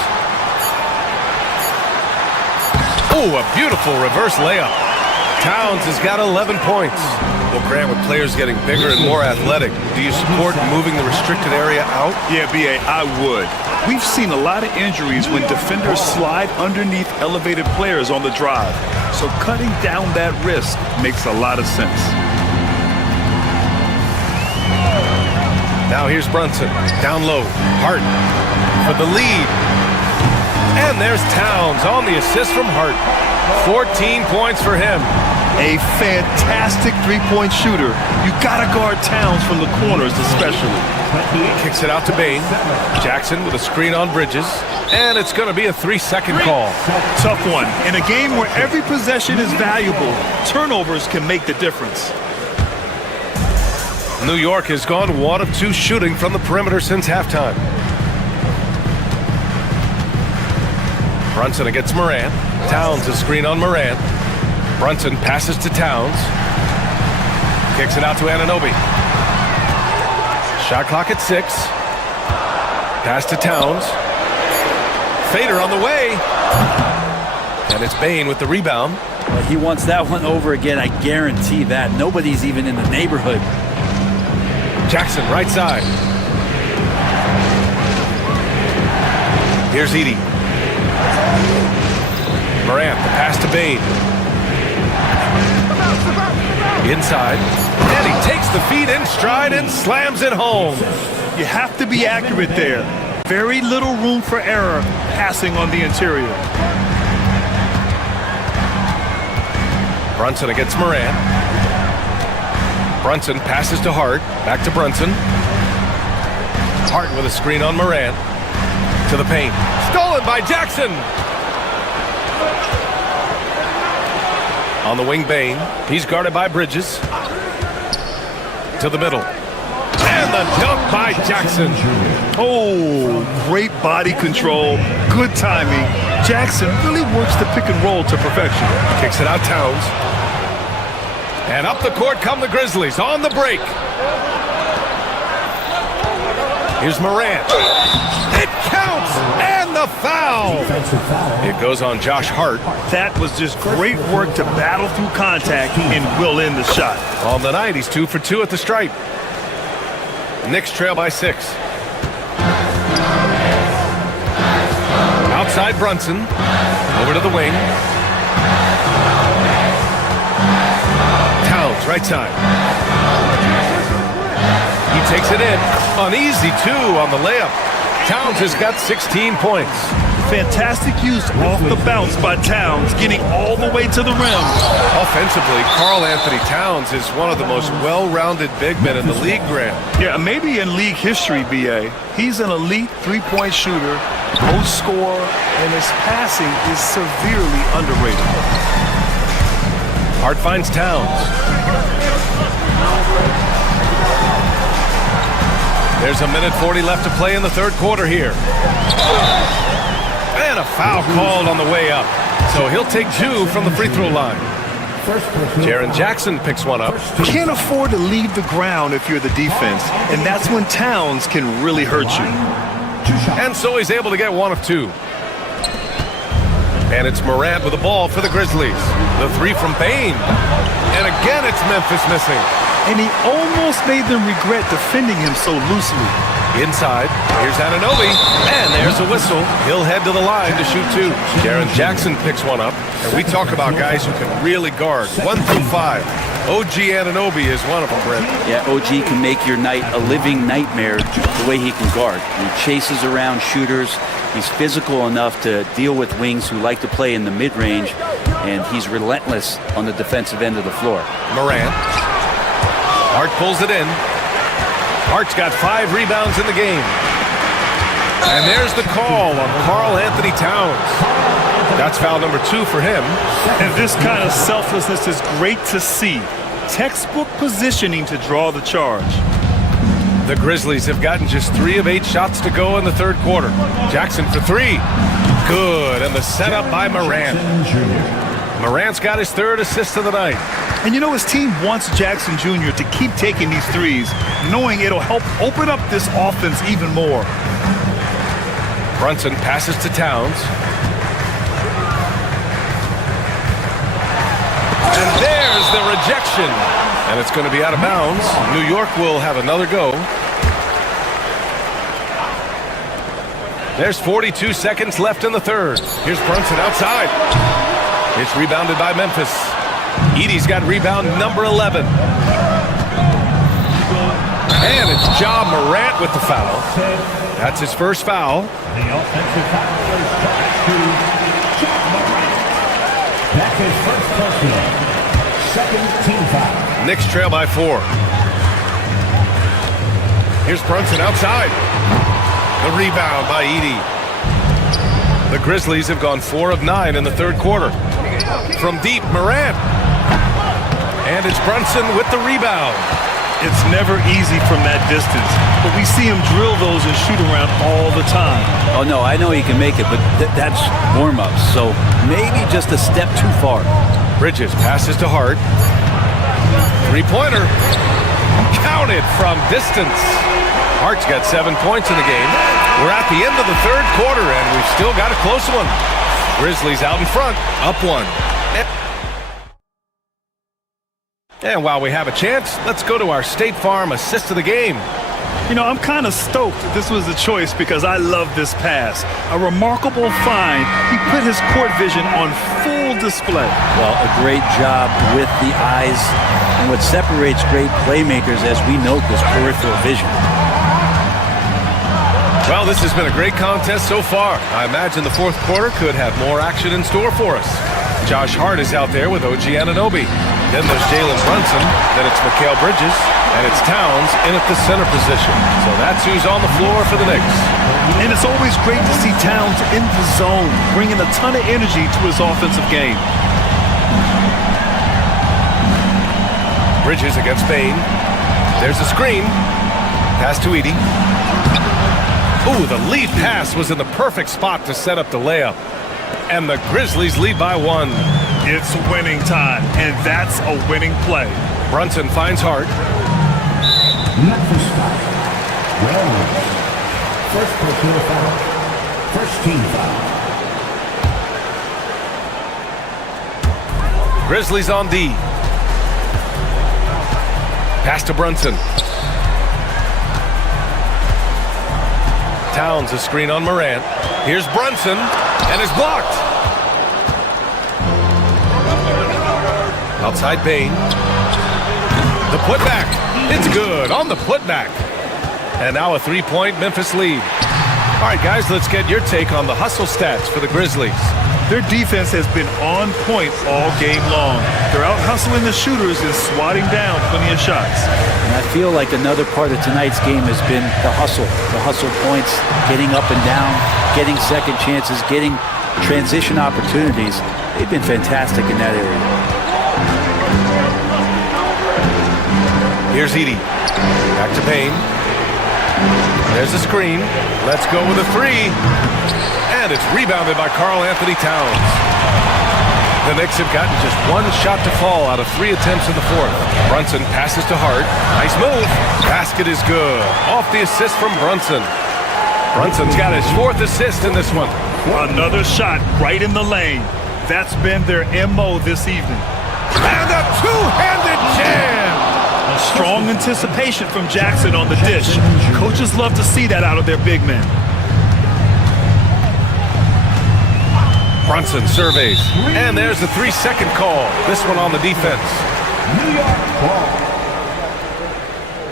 Oh, a beautiful reverse layup. Towns has got 11 points. Well, Grant, with players getting bigger and more athletic, do you support moving the restricted area out? Yeah, B.A., I would. We've seen a lot of injuries when defenders slide underneath elevated players on the drive. So cutting down that risk makes a lot of sense. Now here's Brunson. Down low. Hart for the lead. And there's Towns on the assist from Hart. 14 points for him. A fantastic three-point shooter. You gotta guard Towns from the corners especially. Kicks it out to Bane. Jackson with a screen on Bridges. And it's going to be a 3-second call. Tough one. In a game where every possession is valuable, turnovers can make the difference. New York has gone 1 of 2 shooting from the perimeter since halftime. Brunson against Morant. Towns a screen on Morant. Brunson passes to Towns. Kicks it out to Anunoby. Shot clock at 6. Pass to Towns. Fader on the way. And it's Bane with the rebound. He wants that one over again, I guarantee that. Nobody's even in the neighborhood. Jackson, right side. Here's Edey. Morant, the pass to Bane. Inside. And he takes the feed in stride and slams it home. You have to be accurate there. Very little room for error passing on the interior. Brunson against Morant. Brunson passes to Hart. Back to Brunson. Hart with a screen on Morant. To the paint. Stolen by Jackson. On the wing, Bane. He's guarded by Bridges. To the middle. And the dunk by Jackson. Oh, great body control. Good timing. Jackson really works the pick and roll to perfection. Kicks it out Towns. And up the court come the Grizzlies on the break. Here's Morant. It counts! And the foul! It goes on Josh Hart. That was just great work to battle through contact and will end the shot. On the night, he's 2 for 2 at the stripe. Knicks trail by 6. Outside Brunson. Over to the wing. Towns, right side. He takes it in. An easy 2 on the layup. Towns has got 16 points. Fantastic use off the bounce by Towns, getting all the way to the rim. Offensively, Karl Anthony Towns is one of the most well-rounded big men in the league, Grant. Yeah, maybe in league history, B.A. He's an elite three-point shooter, post scorer, and his passing is severely underrated. Hart finds Towns. There's a minute 40 left to play in the third quarter here. And a foul called on the way up. So he'll take 2 from the free throw line. Jaren Jackson picks one up. Can't afford to leave the ground if you're the defense, and that's when Towns can really hurt you. And so he's able to get 1 of 2. And it's Morant with the ball for the Grizzlies. The 3 from Bane. And again, it's Memphis missing. and he almost made them regret defending him so loosely. Inside, here's Anunoby, and there's a whistle. He'll head to the line to shoot two. Jaren Jackson picks one up, and we talk about guys who can really guard 1 through 5. OG Anunoby is one of them, Brent. Yeah, OG can make your night a living nightmare the way he can guard. He chases around shooters. He's physical enough to deal with wings who like to play in the mid-range, and he's relentless on the defensive end of the floor. Morant. Hart pulls it in. Hart's got 5 rebounds in the game. And there's the call on Karl Anthony Towns. That's foul number 2 for him. And this kind of selflessness is great to see. Textbook positioning to draw the charge. The Grizzlies have gotten just 3 of 8 shots to go in the third quarter. Jackson for 3. Good, and the setup by Morant. Morant's got his 3rd assist of the night. And you know, his team wants Jackson Jr. to keep taking these threes, knowing it'll help open up this offense even more. Brunson passes to Towns. And there's the rejection. And it's going to be out of bounds. New York will have another go. There's 42 seconds left in the third. Here's Brunson outside. It's rebounded by Memphis. Edey's got rebound number 11. And it's Ja Morant with the foul. That's his first foul. The offensive foul is charged to Ja Morant. That's his first personal. Second team foul. Knicks trail by 4. Here's Brunson outside. The rebound by Edey. The Grizzlies have gone 4 of 9 in the third quarter. From deep, Morant. And it's Brunson with the rebound. It's never easy from that distance, but we see him drill those and shoot around all the time. Oh, no, I know he can make it, but that's warm-ups, so maybe just a step too far. Bridges passes to Hart. Three-pointer. Counted from distance. Hart's got 7 points in the game. We're at the end of the third quarter, and we've still got a close one. Grizzlies out in front, up 1. And while we have a chance, let's go to our State Farm assist of the game. You know, I'm kind of stoked that this was a choice because I love this pass. A remarkable find. He put his court vision on full display. Well, a great job with the eyes. And what separates great playmakers, as we note, is peripheral vision. Well, this has been a great contest so far. I imagine the fourth quarter could have more action in store for us. Josh Hart is out there with OG Anunoby. Then there's Jalen Brunson. Then it's Mikal Bridges. And it's Towns in at the center position. So that's who's on the floor for the Knicks. And it's always great to see Towns in the zone, bringing a ton of energy to his offensive game. Bridges against Bane. There's a screen. Pass to Edey. Ooh, the lead pass was in the perfect spot to set up the layup. And the Grizzlies lead by 1. It's winning time, and that's a winning play. Brunson finds Hart. Memphis foul. Wells. First personal foul. First team foul. Grizzlies on D. Pass to Brunson. Towns a screen on Morant. Here's Brunson, and is blocked. Outside Bane. The putback. It's good on the putback. And now a 3-point Memphis lead. All right, guys, let's get your take on the hustle stats for the Grizzlies. Their defense has been on point all game long. They're out hustling the shooters and swatting down plenty of shots. And I feel like another part of tonight's game has been the hustle points, getting up and down, getting second chances, getting transition opportunities. They've been fantastic in that area. Here's Edey. Back to Bane. There's a screen. Let's go with a 3. And it's rebounded by Karl Anthony Towns. The Knicks have gotten just 1 shot to fall out of 3 attempts in the fourth. Brunson passes to Hart. Nice move. Basket is good. Off the assist from Brunson. Brunson's got his 4th assist in this one. Another shot right in the lane. That's been their MO this evening. And a two-handed jam. Strong anticipation from Jackson on the dish. Coaches love to see that out of their big men. Brunson surveys, and there's the 3-second call. This one on the defense. New York ball.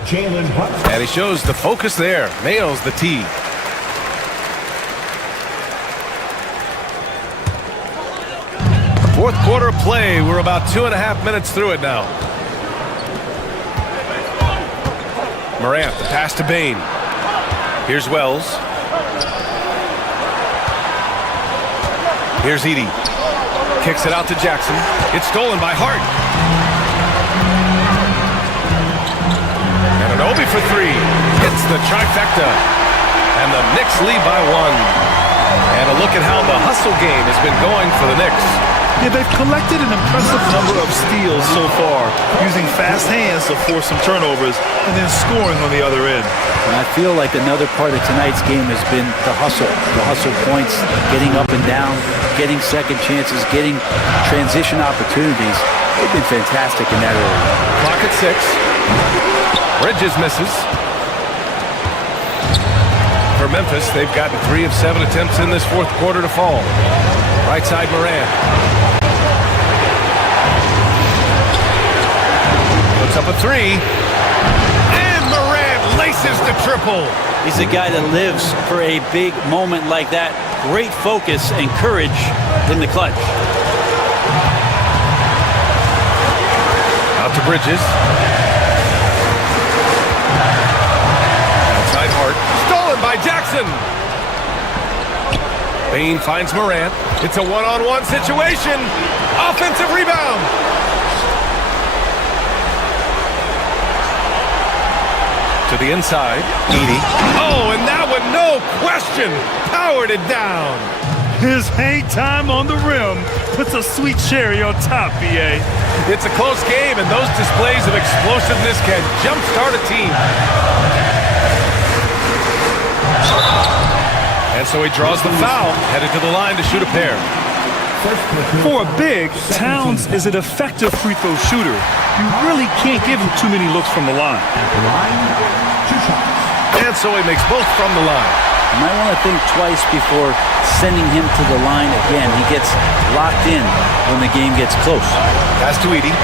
Jalen Brunson. And he shows the focus there. Nails the tee. Fourth quarter play. We're about 2.5 minutes through it now. Morant, the pass to Bain. Here's Wells. Here's Edey. Kicks it out to Jackson. It's stolen by Hart. And an Obi for 3. Hits the trifecta. And the Knicks lead by 1. And a look at how the hustle game has been going for the Knicks. Yeah, they've collected an impressive number of steals so far, using fast hands to force some turnovers and then scoring on the other end. And I feel like another part of tonight's game has been the hustle points, getting up and down, getting second chances, getting transition opportunities. They've been fantastic in that area. Clock at 6. Bridges misses. For Memphis, they've gotten 3 of 7 attempts in this fourth quarter to fall. Right side Morant. Puts up a 3. And Morant laces the triple. He's a guy that lives for a big moment like that. Great focus and courage in the clutch. Out to Bridges. Outside Hart. Stolen by Jackson. Bain finds Morant. It's a one-on-one situation. Offensive rebound. To the inside. Edey. Oh, and that one, no question, powered it down. His hang time on the rim puts a sweet cherry on top, BA. It's a close game, and those displays of explosiveness can jumpstart a team. And so he draws the foul, headed to the line to shoot a pair. For a big, Towns is an effective free throw shooter. You really can't give him too many looks from the line. And so he makes both from the line. You might want to think twice before sending him to the line again. He gets locked in when the game gets close. Pass to Edey.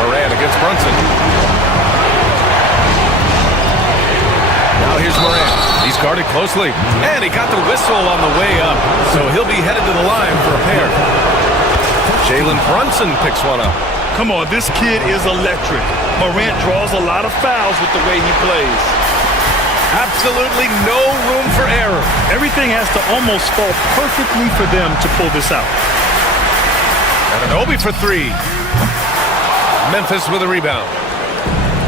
Morant against Brunson. Now here's Morant. He's guarded closely. And he got the whistle on the way up. So he'll be headed to the line for a pair. Jalen Brunson picks one up. Come on, this kid is electric. Morant draws a lot of fouls with the way he plays. Absolutely no room for error. Everything has to almost fall perfectly for them to pull this out. And an Obi for 3. Memphis with a rebound.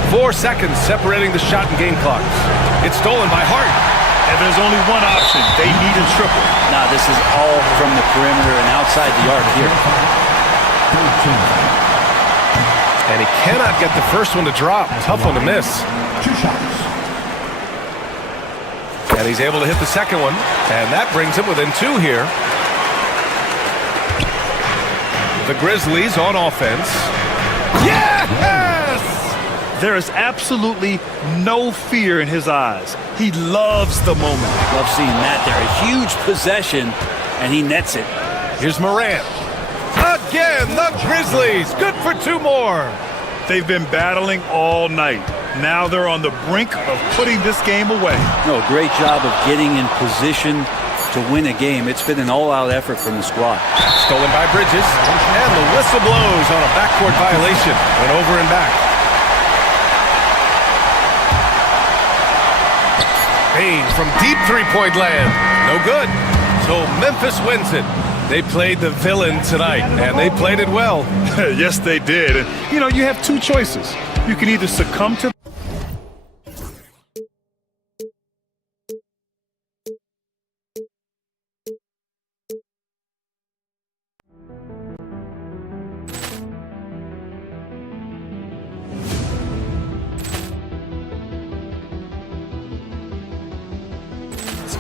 4 seconds separating the shot and game clocks. It's stolen by Hart. And there's only one option. They need a triple. Now this is all from the perimeter and outside the arc here. And he cannot get the first one to drop. Tough one to miss. 2 shots. And he's able to hit the second one. And that brings him within 2 here. The Grizzlies on offense. Yes! There is absolutely no fear in his eyes. He loves the moment. Love seeing that there. A huge possession, and he nets it. Here's Morant. Again, the Grizzlies. Good for 2 more. They've been battling all night. Now they're on the brink of putting this game away. No, great job of getting in position to win a game. It's been an all-out effort from the squad. Stolen by Bridges. And the whistle blows on a backcourt violation. Went over and back. Bain from deep three-point land. No good. So Memphis wins it. They played the villain tonight, and they played it well. Yes, they did. And, you know, you have 2 choices. You can either succumb to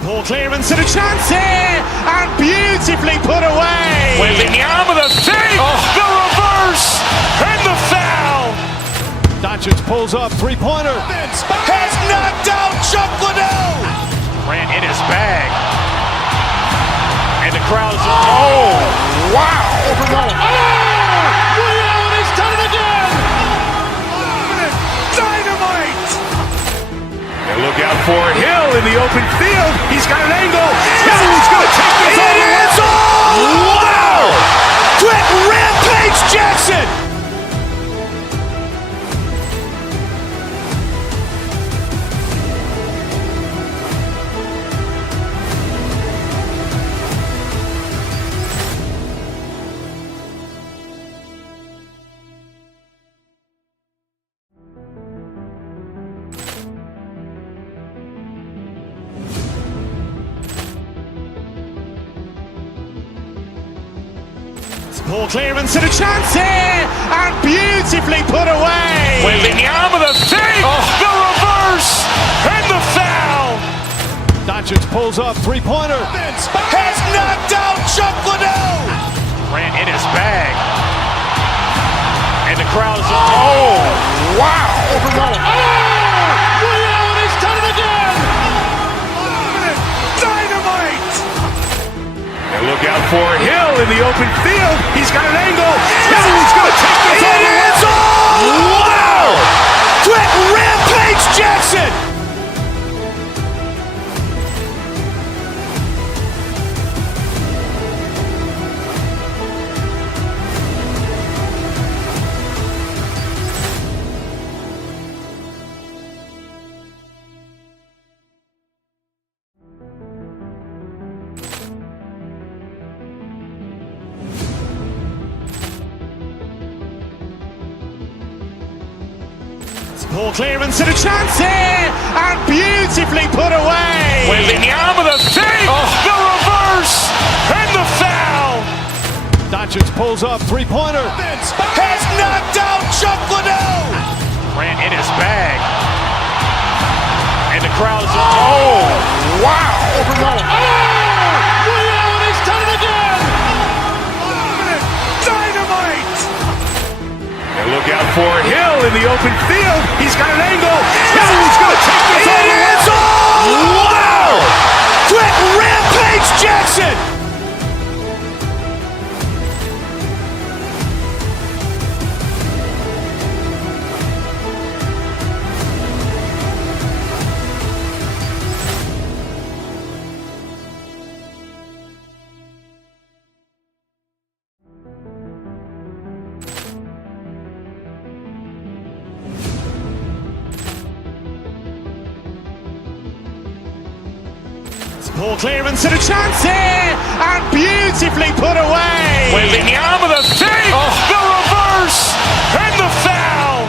Poor clearance and a chance here, and beautifully put away. Wembanyama the save, the reverse. Doncic pulls up, three-pointer. Vince has knocked out Chuck Liddell. Ran in his bag. And the crowd is... Oh, wow. Ray Allen has done it again. Dynamite. And look out for Hill in the open field. He's got an angle. Hill's going to take this all the way. Wow. Quick rampage Jackson. Ball clearance and a chance here, and beautifully put away. Wembanyama the save, the reverse, and the foul. Doncic pulls up, three-pointer. Vince has knocked out Chuck Liddell. Ran in his bag. And the crowd is... Oh, wow. Ray Allen has done it again. Dynamite. And look out for Hill in the open field. He's got an angle. Hill's going to take this all the way. Wow. Quick rampage Jackson. Ball clearance and a chance here, and beautifully put away. Wembanyama the save, the reverse, and the foul. Doncic pulls up, three-pointer. Vince has knocked out Chuck Liddell. Ran in his bag. And the crowd is... Oh, wow. Ray Allen has done it again. Dynamite. And look out for Hill in the open field. He's got an angle. Hill's going to take this all the way. Wow. Quick rampage Jackson. Ball clearance and a chance here, and beautifully put away. Wembanyama the save, the reverse, and the foul.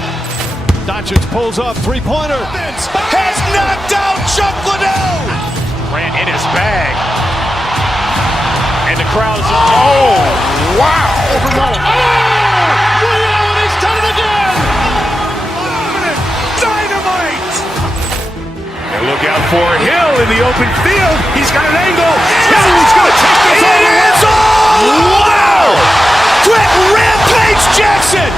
Doncic pulls up, three-pointer. Vince has knocked out Chuck Liddell. Ran in his bag. And the crowd is... Oh, wow. Ray Allen has done it again. Dynamite. And look out for Hill in the open field. He's got an angle. Hill's going to take this all the way. Wow. Quick rampage Jackson.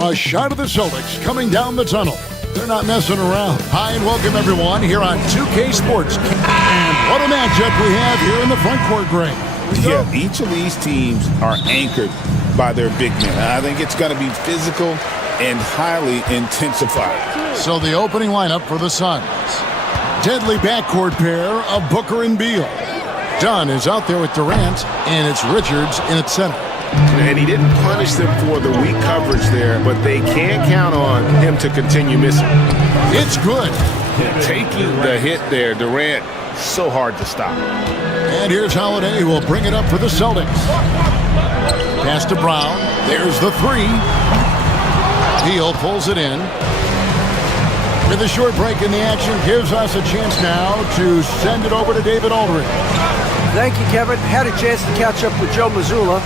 A shot of the Celtics coming down the tunnel. They're not messing around. Hi and welcome everyone here on 2K Sports. And what a matchup we have here in the front court, Greg. Yeah, each of these teams are anchored by their big men. I think it's going to be physical and highly intensified. So the opening lineup for the Suns. Deadly backcourt pair of Booker and Beal. Dunn is out there with Durant, and it's Richards in at center. And he didn't punish them for the weak coverage there, but they can count on him to continue missing. It's good. Taking the hit there, Durant so hard to stop. And here's Holiday, who will bring it up for the Celtics. Pass to Brown. There's the three. Beal pulls it in. With a short break in the action, gives us a chance now to send it over to David Aldridge. Thank you, Kevin. Had a chance to catch up with Joe Mazzulla.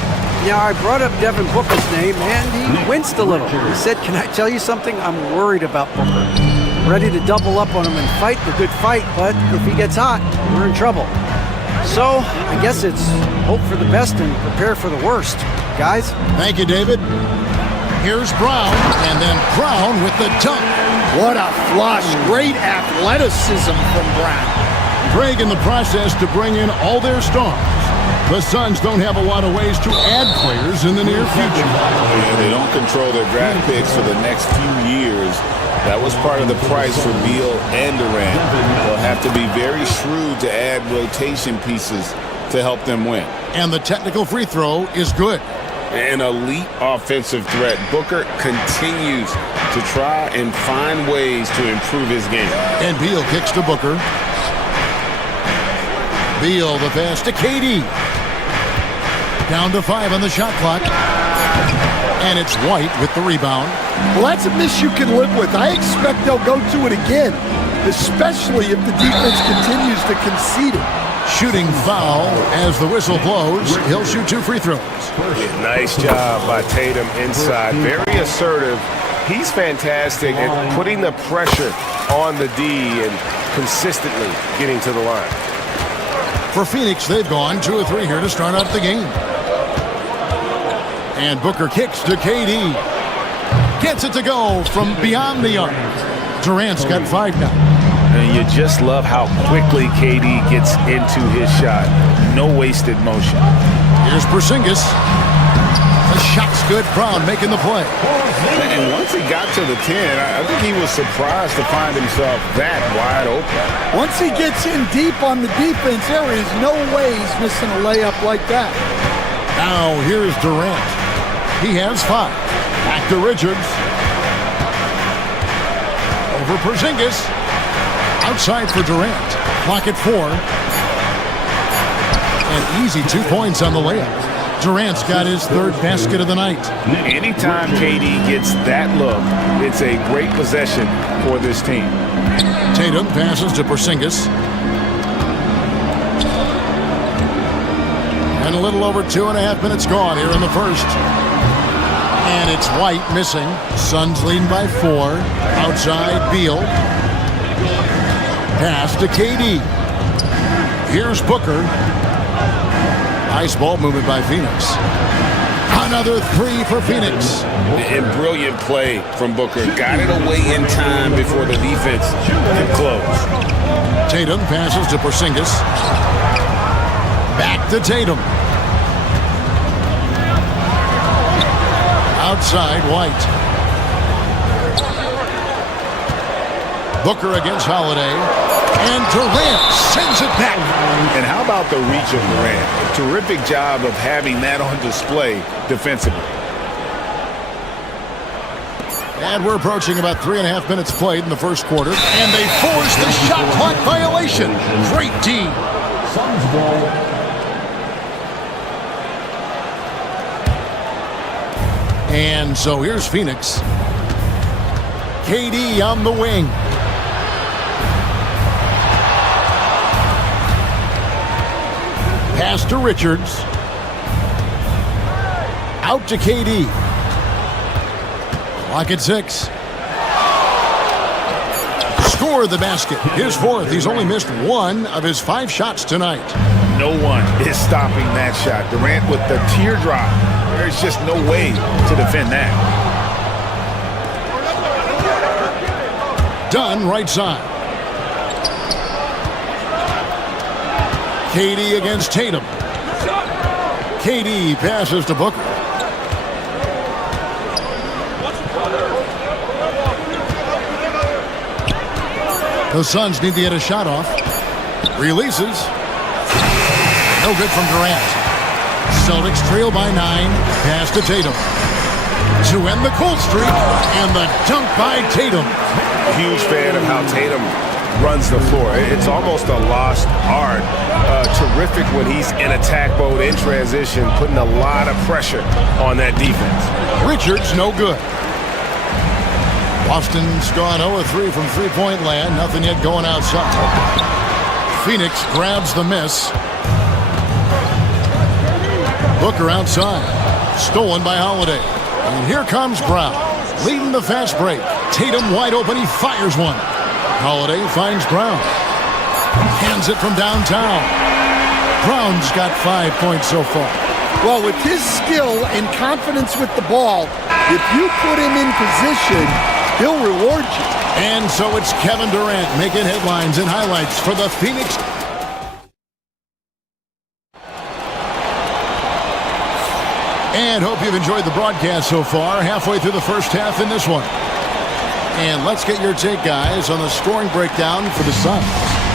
Now, I brought up Devin Booker's name, and he winced a little. He said, can I tell you something? I'm worried about Booker. Ready to double up on him and fight the good fight, but if he gets hot, we're in trouble. So, I guess it's hope for the best and prepare for the worst. Guys? Thank you, David. Here's Brown, and then Brown with the dunk. What a flush. Great athleticism from Brown. Craig in the process to bring in all their stars. The Suns don't have a lot of ways to add players in the near future. Yeah, they don't control their draft picks for the next few years. That was part of the price for Beal and Durant. They'll have to be very shrewd to add rotation pieces to help them win. And the technical free throw is good. An elite offensive threat. Booker continues to try and find ways to improve his game. And Beal kicks to Booker. Beal the pass to KD. Down to 5 on the shot clock. And it's White with the rebound. Well, that's a miss you can live with. I expect they'll go to it again, especially if the defense continues to concede it. Shooting foul as the whistle blows. He'll shoot 2 free throws. Nice job by Tatum inside. Very assertive. He's fantastic at putting the pressure on the D and consistently getting to the line. For Phoenix, they've gone 2 of 3 here to start out the game. And Booker kicks to KD. Gets it to go from beyond the arc. Durant's got 5 now. And you just love how quickly KD gets into his shot. No wasted motion. Here's Porzingis. The shot's good. Brown making the play. And once he got to the 10, I think he was surprised to find himself that wide open. Once he gets in deep on the defense, there is no way he's missing a layup like that. Now here's Durant. He has 5. Back to Richards. Over Porzingis. Outside for Durant. Clock at 4. An easy 2 points on the layup. Durant's got his 3rd basket of the night. Anytime KD gets that look, it's a great possession for this team. Tatum passes to Porzingis. And a little over 2.5 minutes gone here in the first. And it's White missing. Suns leading by 4. Outside, Beal. Pass to KD. Here's Booker. Nice ball movement by Phoenix. Another 3 for Phoenix. And brilliant play from Booker. Got it away in time before the defense could close. Tatum passes to Porzingis. Back to Tatum. Outside, White. Booker against Holiday. And Durant sends it back. And how about the reach of Durant? A terrific job of having that on display defensively. And we're approaching about 3.5 minutes played in the first quarter. And they force the shot clock violation. Great D. Suns ball. And so here's Phoenix. KD on the wing. Pass to Richards. Out to KD. Clock at 6. Score the basket. His 4th. He's only missed 1 of his 5 shots tonight. No one is stopping that shot. Durant with the teardrop. There's just no way to defend that. Dunn right side. KD against Tatum. KD passes to Booker. The Suns need to get a shot off. Releases. No good from Durant. Celtics trail by 9. Pass to Tatum. To end the cold streak. And the dunk by Tatum. Huge fan of how Tatum runs the floor. It's almost a lost art. Terrific when he's in attack mode, in transition, putting a lot of pressure on that defense. Richards, no good. Boston's gone 0-3 from three-point land. Nothing yet going outside. Phoenix grabs the miss. Booker outside. Stolen by Holiday. And here comes Brown, leading the fast break. Tatum wide open. He fires one. Holiday finds Brown. Hands it from downtown. Brown's got 5 points so far. Well, with his skill and confidence with the ball, if you put him in position, he'll reward you. And so it's Kevin Durant making headlines and highlights for the Phoenix. And hope you've enjoyed the broadcast so far. Halfway through the first half in this one. And let's get your take, guys, on the scoring breakdown for the Suns.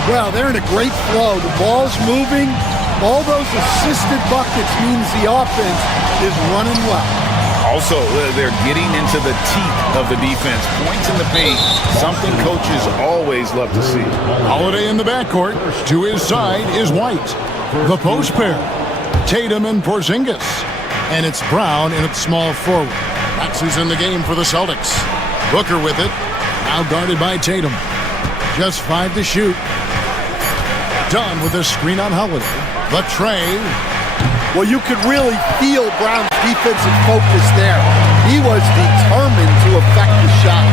Well, they're in a great flow. The ball's moving. All those assisted buckets means the offense is running well. Also, they're getting into the teeth of the defense. Points in the paint, something coaches always love to see. Holiday in the backcourt. To his side is White. The post pair, Tatum and Porzingis. And it's Brown in at small forward. Maxey's in the game for the Celtics. Booker with it. Now guarded by Tatum. Just 5 to shoot. Dunn with a screen on Holiday. The tray. Well, you could really feel Brown's defensive focus there. He was determined to affect the shot.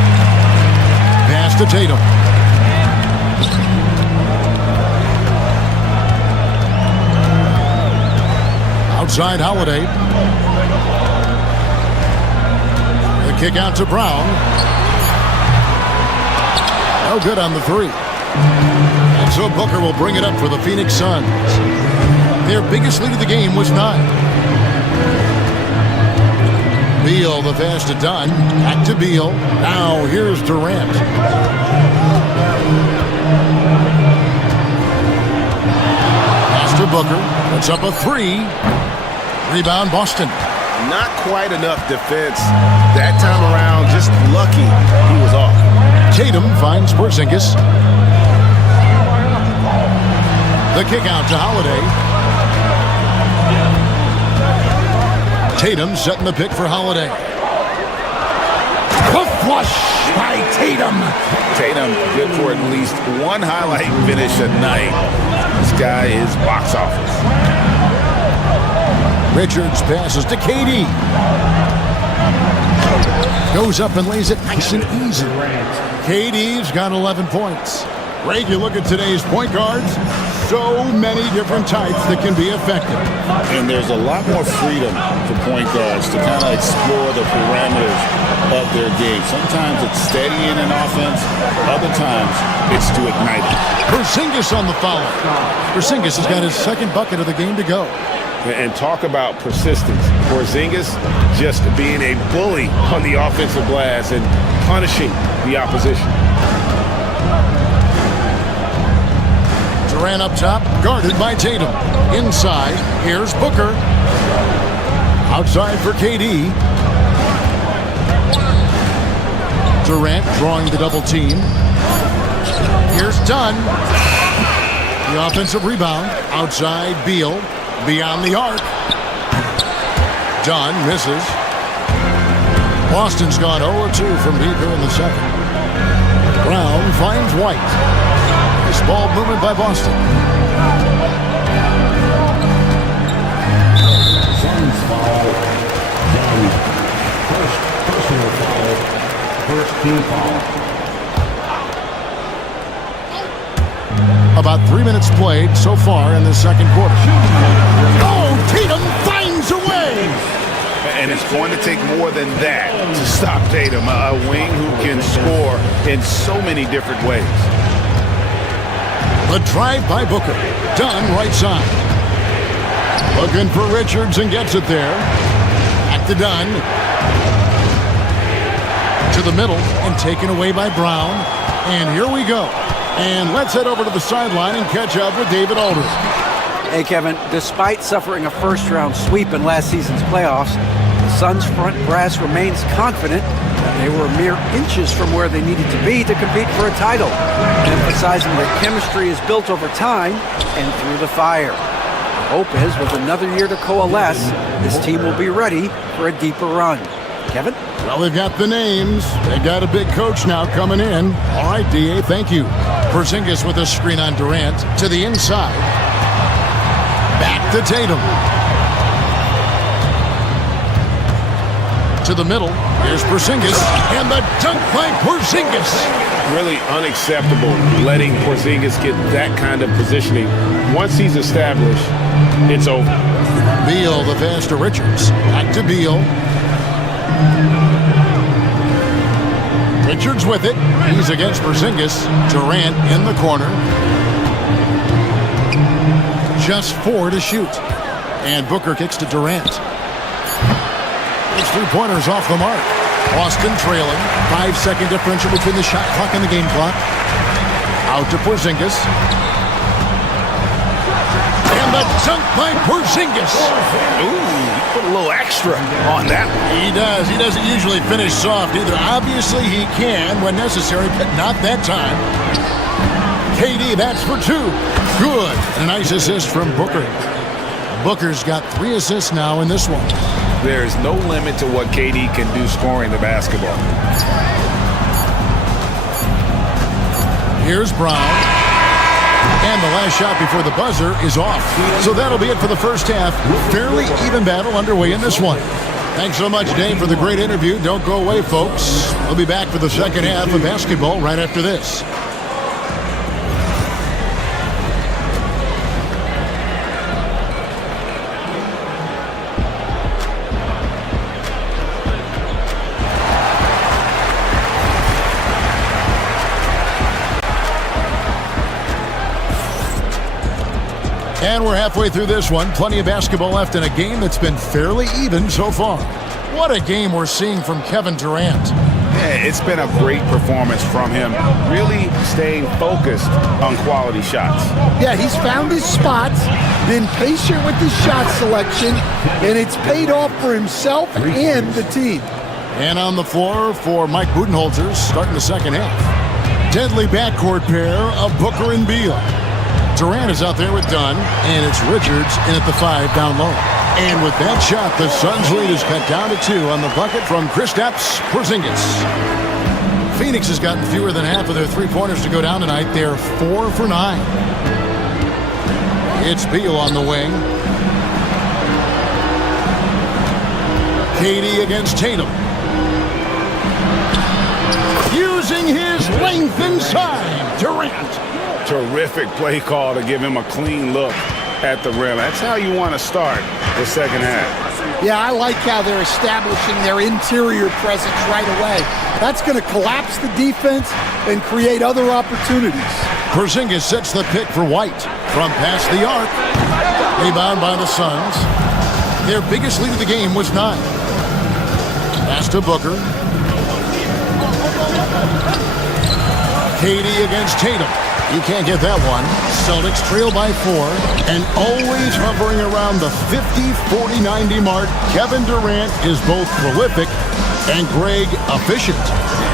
Pass to Tatum. Outside Holiday. The kick out to Brown. No good on the three. And so Booker will bring it up for the Phoenix Suns. Their biggest lead of the game was 9. Beal the pass to Dunn. Back to Beal. Now here's Durant. Pass to Booker. Puts up a 3. Rebound Boston. Not quite enough defense that time around. Just lucky he was off. Tatum finds Porzingis. The kick out to Holiday. Tatum setting the pick for Holiday. A flush by Tatum. Tatum good for at least one highlight finish a night. This guy is box office. Richards passes to KD. Goes up and lays it nice and easy. KD's got 11 points. Greg, you look at today's point guards, so many different types that can be effective. And there's a lot more freedom for point guards to kind of explore the parameters of their game. Sometimes it's steadying an offense. Other times it's to ignite it. Porzingis on the foul. Porzingis has got his second bucket of the game to go. And talk about persistence. Porzingis just being a bully on the offensive glass and punishing the opposition. Durant up top, guarded by Tatum. Inside, here's Booker. Outside for KD. Durant drawing the double team. Here's Dunn. The offensive rebound. Outside, Beal. Beyond the arc. Dunn misses. Boston's gone 0-2 from deep here in the second. Brown finds White. Nice ball movement by Boston. Suns foul. Dunn. First personal foul. First team foul. About 3 minutes played so far in the second quarter. Oh, Tatum finds a way! And it's going to take more than that to stop Tatum, a wing who can score in so many different ways. The drive by Booker. Dunn right side. Looking for Richards and gets it there. Back to Dunn. To the middle and taken away by Brown. And here we go. And let's head over to the sideline and catch up with David Aldridge. Hey, Kevin, despite suffering a first-round sweep in last season's playoffs, the Suns' front brass remains confident They were mere inches from where they needed to be to compete for a title, emphasizing that chemistry is built over time and through the fire. The hope is, with another year to coalesce, this team will be ready for a deeper run. Kevin? Well, they've got the names. They got a big coach now coming in. All right, D.A., thank you. Porzingis with a screen on Durant to the inside. Back to Tatum. To the middle. Here's Porzingis. And the dunk by Porzingis. Really unacceptable letting Porzingis get that kind of positioning. Once he's established, it's over. Beal, the pass to Richards. Back to Beal. Richards with it. He's against Porzingis. Durant in the corner. Just 4 to shoot. And Booker kicks to Durant. His three-pointers off the mark. Boston trailing. 5-second differential between the shot clock and the game clock. Out to Porzingis. And the dunk by Porzingis. Ooh, he put a little extra on that one. He does. He doesn't usually finish soft either. Obviously, he can when necessary, but not that time. KD, that's for 2. Good. A nice assist from Booker. Booker's got 3 assists now in this one. There is no limit to what KD can do scoring the basketball. Here's Brown. And the last shot before the buzzer is off. So that'll be it for the first half. Fairly even battle underway in this one. Thanks so much, Dave, for the great interview. Don't go away, folks. We'll be back for the second half of basketball right after this. And we're halfway through this one. Plenty of basketball left in a game that's been fairly even so far. What a game we're seeing from Kevin Durant. Yeah, it's been a great performance from him. Really staying focused on quality shots. Yeah, he's found his spots, been patient with his shot selection, and it's paid off for himself and the team. And on the floor for Mike Budenholzer starting the second half. Deadly backcourt pair of Booker and Beal. Durant is out there with Dunn, and it's Richards in at the 5 down low. And with that shot, the Suns' lead is cut down to 2 on the bucket from Kristaps Porzingis. Phoenix has gotten fewer than half of their three-pointers to go down tonight. They're 4 for 9. It's Beal on the wing. KD against Tatum. Using his length inside, Durant. Terrific play call to give him a clean look at the rim. That's how you want to start the second half. Yeah, I like how they're establishing their interior presence right away. That's going to collapse the defense and create other opportunities. Porzingis sets the pick for White from past the arc. Rebound by the Suns. Their biggest lead of the game was 9. Pass to Booker. KD against Tatum. You can't get that one. Celtics trail by 4 and always hovering around the 50, 40, 90 mark. Kevin Durant is both prolific and Greg efficient.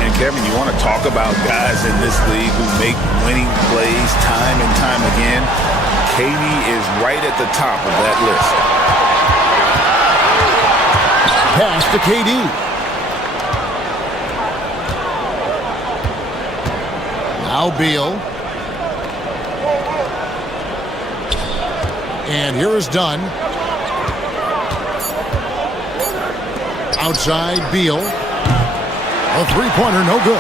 And Kevin, you want to talk about guys in this league who make winning plays time and time again. KD is right at the top of that list. Pass to KD. Now Beal. And here is Dunn. Outside, Beal. A three-pointer, no good.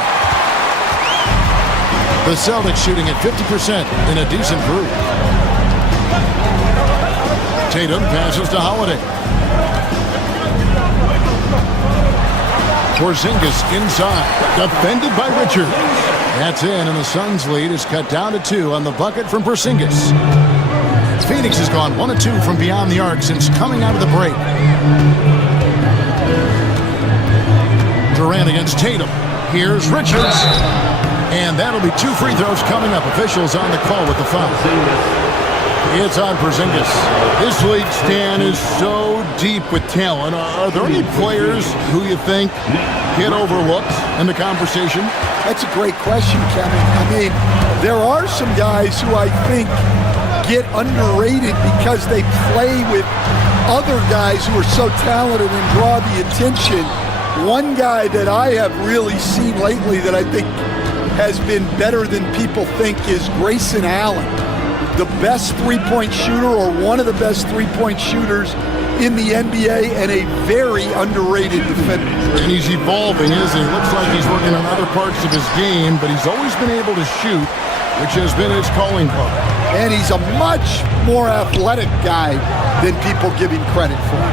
The Celtics shooting at 50% in a decent group. Tatum passes to Holiday. Porzingis inside. Defended by Richards. That's in, and the Suns' lead is cut down to 2 on the bucket from Porzingis. Phoenix has gone 1 of 2 from beyond the arc since coming out of the break. Durant against Tatum. Here's Richards. And that That'll be 2 free throws coming up. Officials on the call with the foul. It's on Porzingis. This league, Stan, is so deep with talent. Are there any players who you think get overlooked in the conversation? That's a great question, Kevin. I mean, there are some guys who I think get underrated because they play with other guys who are so talented and draw the attention. One guy that I have really seen lately that I think has been better than people think is Grayson Allen. The best three-point shooter, or one of the best three-point shooters in the NBA, and a very underrated defender. And he's evolving, isn't he? Looks like he's working on other parts of his game, but he's always been able to shoot, which has been his calling card. And he's a much more athletic guy than people give him credit for.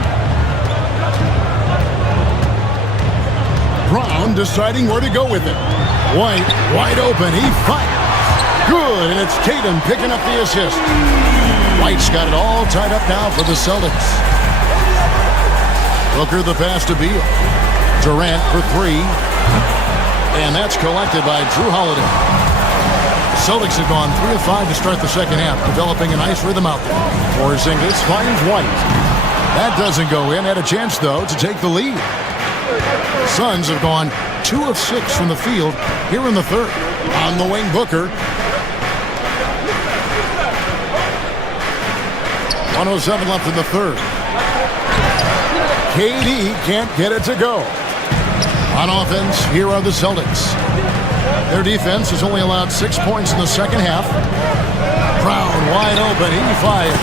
Brown deciding where to go with it. White, wide open, he fires. Good, and it's Tatum picking up the assist. White's got it all tied up now for the Celtics. Booker the pass to Beal. Durant for 3. And that's collected by Drew Holiday. The Celtics have gone 3 of 5 to start the second half, developing a nice rhythm out there. Porzingis finds White. That doesn't go in. Had a chance, though, to take the lead. The Suns have gone 2 of 6 from the field here in the third. On the wing, Booker. 1:07 left in the third. KD can't get it to go. On offense, here are the Celtics. Their defense has only allowed 6 points in the second half. Brown wide open. He fires.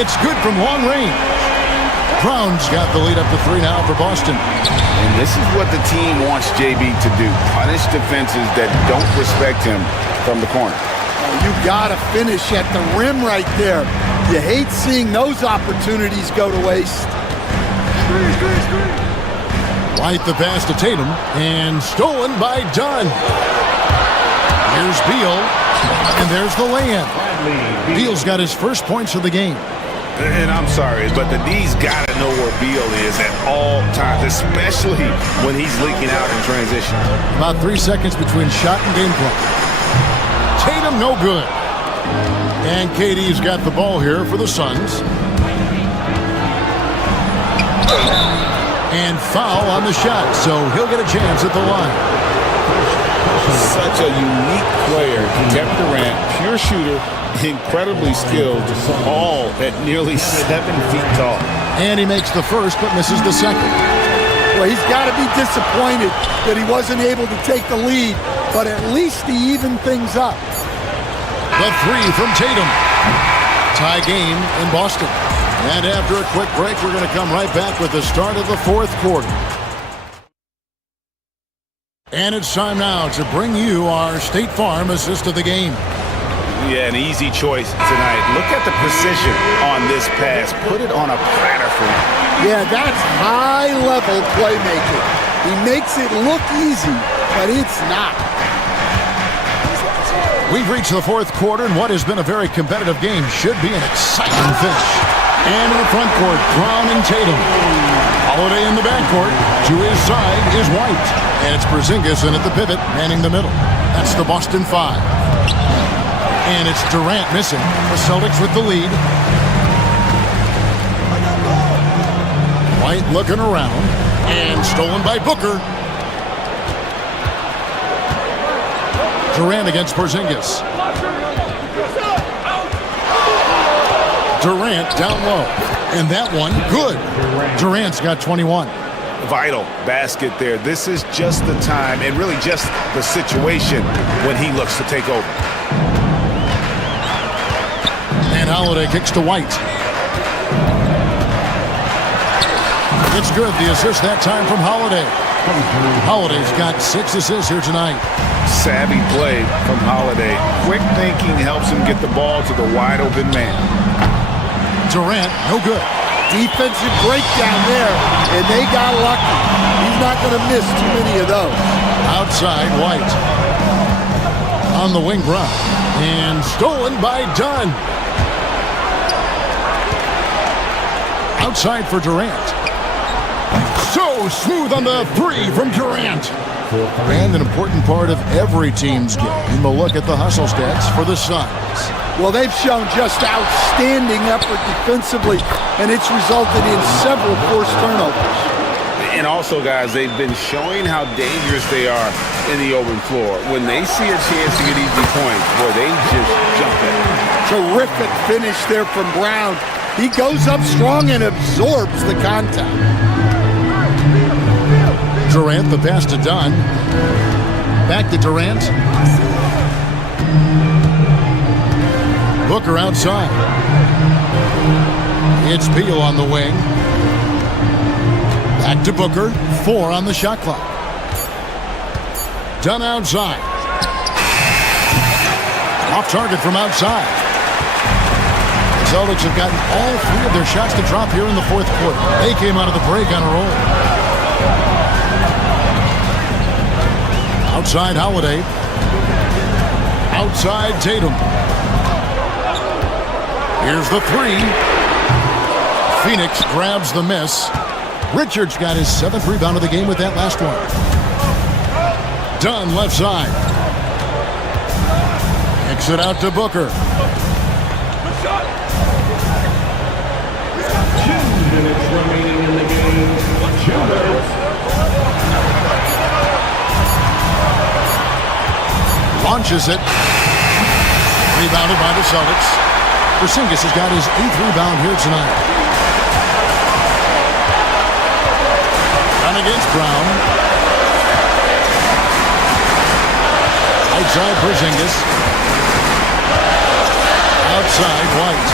It's good from long range. Brown's got the lead up to 3 now for Boston. And this is what the team wants JB to do. Punish defenses that don't respect him from the corner. You gotta finish at the rim right there. You hate seeing those opportunities go to waste. White the pass to Tatum, and stolen by Dunn. Here's Beal, and there's the lay-in. Beal's got his first points of the game. And I'm sorry, but the D's got to know where Beal is at all times, especially when he's leaking out in transition. About 3 seconds between shot and game clock. Tatum no good. And KD's got the ball here for the Suns. And foul on the shot, so he'll get a chance at the line. Such a unique player. Kevin Durant, pure shooter, incredibly skilled, all at nearly 7 feet tall. And he makes the first, but misses the second. Well, he's got to be disappointed that he wasn't able to take the lead, but at least he evened things up. The 3 from Tatum. Tie game in Boston. And after a quick break, we're going to come right back with the start of the fourth quarter. And it's time now to bring you our State Farm assist of the game. Yeah, an easy choice tonight. Look at the precision on this pass. Put it on a platter for him. Yeah, that's high-level playmaking. He makes it look easy, but it's not. We've reached the fourth quarter, and what has been a very competitive game should be an exciting finish. And in the front court, Brown and Tatum. Holiday in the backcourt. To his side is White. And it's Porzingis in at the pivot, manning the middle. That's the Boston 5. And it's Durant missing. The Celtics with the lead. White looking around. And stolen by Booker. Durant against Porzingis. Durant down low. And that one, good. Durant's got 21. Vital basket there. This is just the time and really just the situation when he looks to take over. And Holiday kicks to White. It's good. The assist that time from Holiday. Holiday's got 6 assists here tonight. Savvy play from Holiday. Quick thinking helps him get the ball to the wide open man. Durant, no good. Defensive breakdown there, and they got lucky. He's not going to miss too many of those. Outside, White. On the wing, Brown. And stolen by Dunn. Outside for Durant. So smooth on the 3 from Durant. And an important part of every team's game, we'll look at the hustle stats for the Suns. Well, they've shown just outstanding effort defensively, and it's resulted in several forced turnovers. And also, guys, they've been showing how dangerous they are in the open floor. When they see a chance to get easy points, boy, they just jump in. Terrific finish there from Brown. He goes up strong and absorbs the contact. Durant, the pass to Dunn. Back to Durant. Booker outside. It's Beal on the wing. Back to Booker. 4 on the shot clock. Dunn outside. Off target from outside. The Celtics have gotten all 3 of their shots to drop here in the fourth quarter. They came out of the break on a roll. Outside Holiday. Outside Tatum. Here's the 3. Phoenix grabs the miss. Richards got his 7th rebound of the game with that last one. Dunn left side. Kicks it out to Booker. 2 minutes remaining in the game. 2 minutes. Launches it. Rebounded by the Celtics. Porzingis has got his 8th rebound here tonight. Run against Brown. Outside Porzingis. Outside White.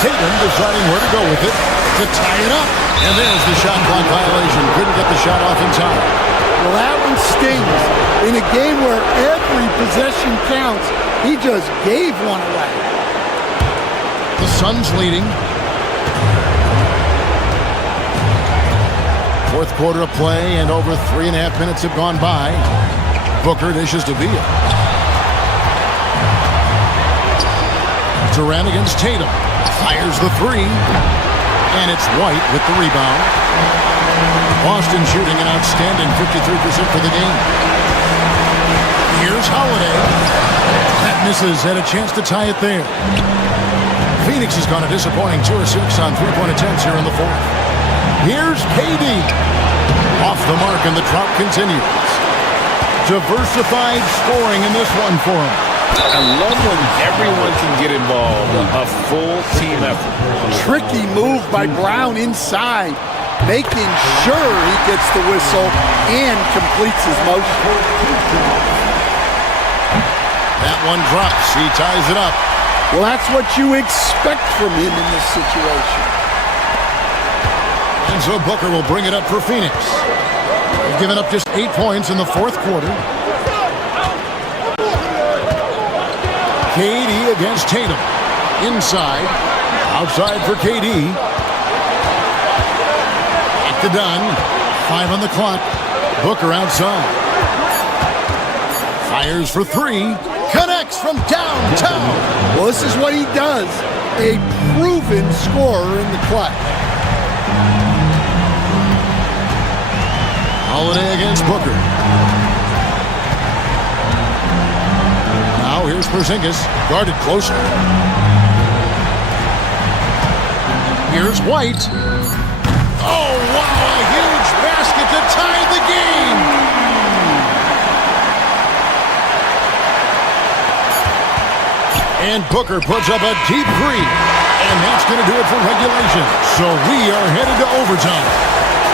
Tatum deciding where to go with it to tie it up. And there's the shot clock violation. Couldn't get the shot off in time. Well, that one stings. In a game where every possession counts, he just gave one away. The Suns leading. Fourth quarter of play, and over 3.5 minutes have gone by. Booker dishes to Beal. Durant against Tatum. Fires the 3. And it's White with the rebound. Boston shooting an outstanding 53% for the game. Here's Holiday. That misses. Had a chance to tie it there. Phoenix has gone a disappointing 2 of 6 on 3-point attempts here in the fourth. Here's KD. Off the mark, and the drought continues. Diversified scoring in this one for him. I love when everyone can get involved. A full team effort. Tricky move by Brown inside, making sure he gets the whistle and completes his motion. That one drops. He ties it up. Well, that's what you expect from him in this situation. And so Booker will bring it up for Phoenix. They've given up just 8 points in the fourth quarter. KD against Tatum. Inside. Outside for KD. Back to Dunn. 5 on the clock. Booker outside. Fires for 3. Connects from downtown. Well, this is what he does. A proven scorer in the clutch. Holiday against Booker. Now here's Porzingis, guarded closer. Here's White. Oh, wow, a huge basket to tie the game. And Booker puts up a deep 3. And that's going to do it for regulation. So we are headed to overtime.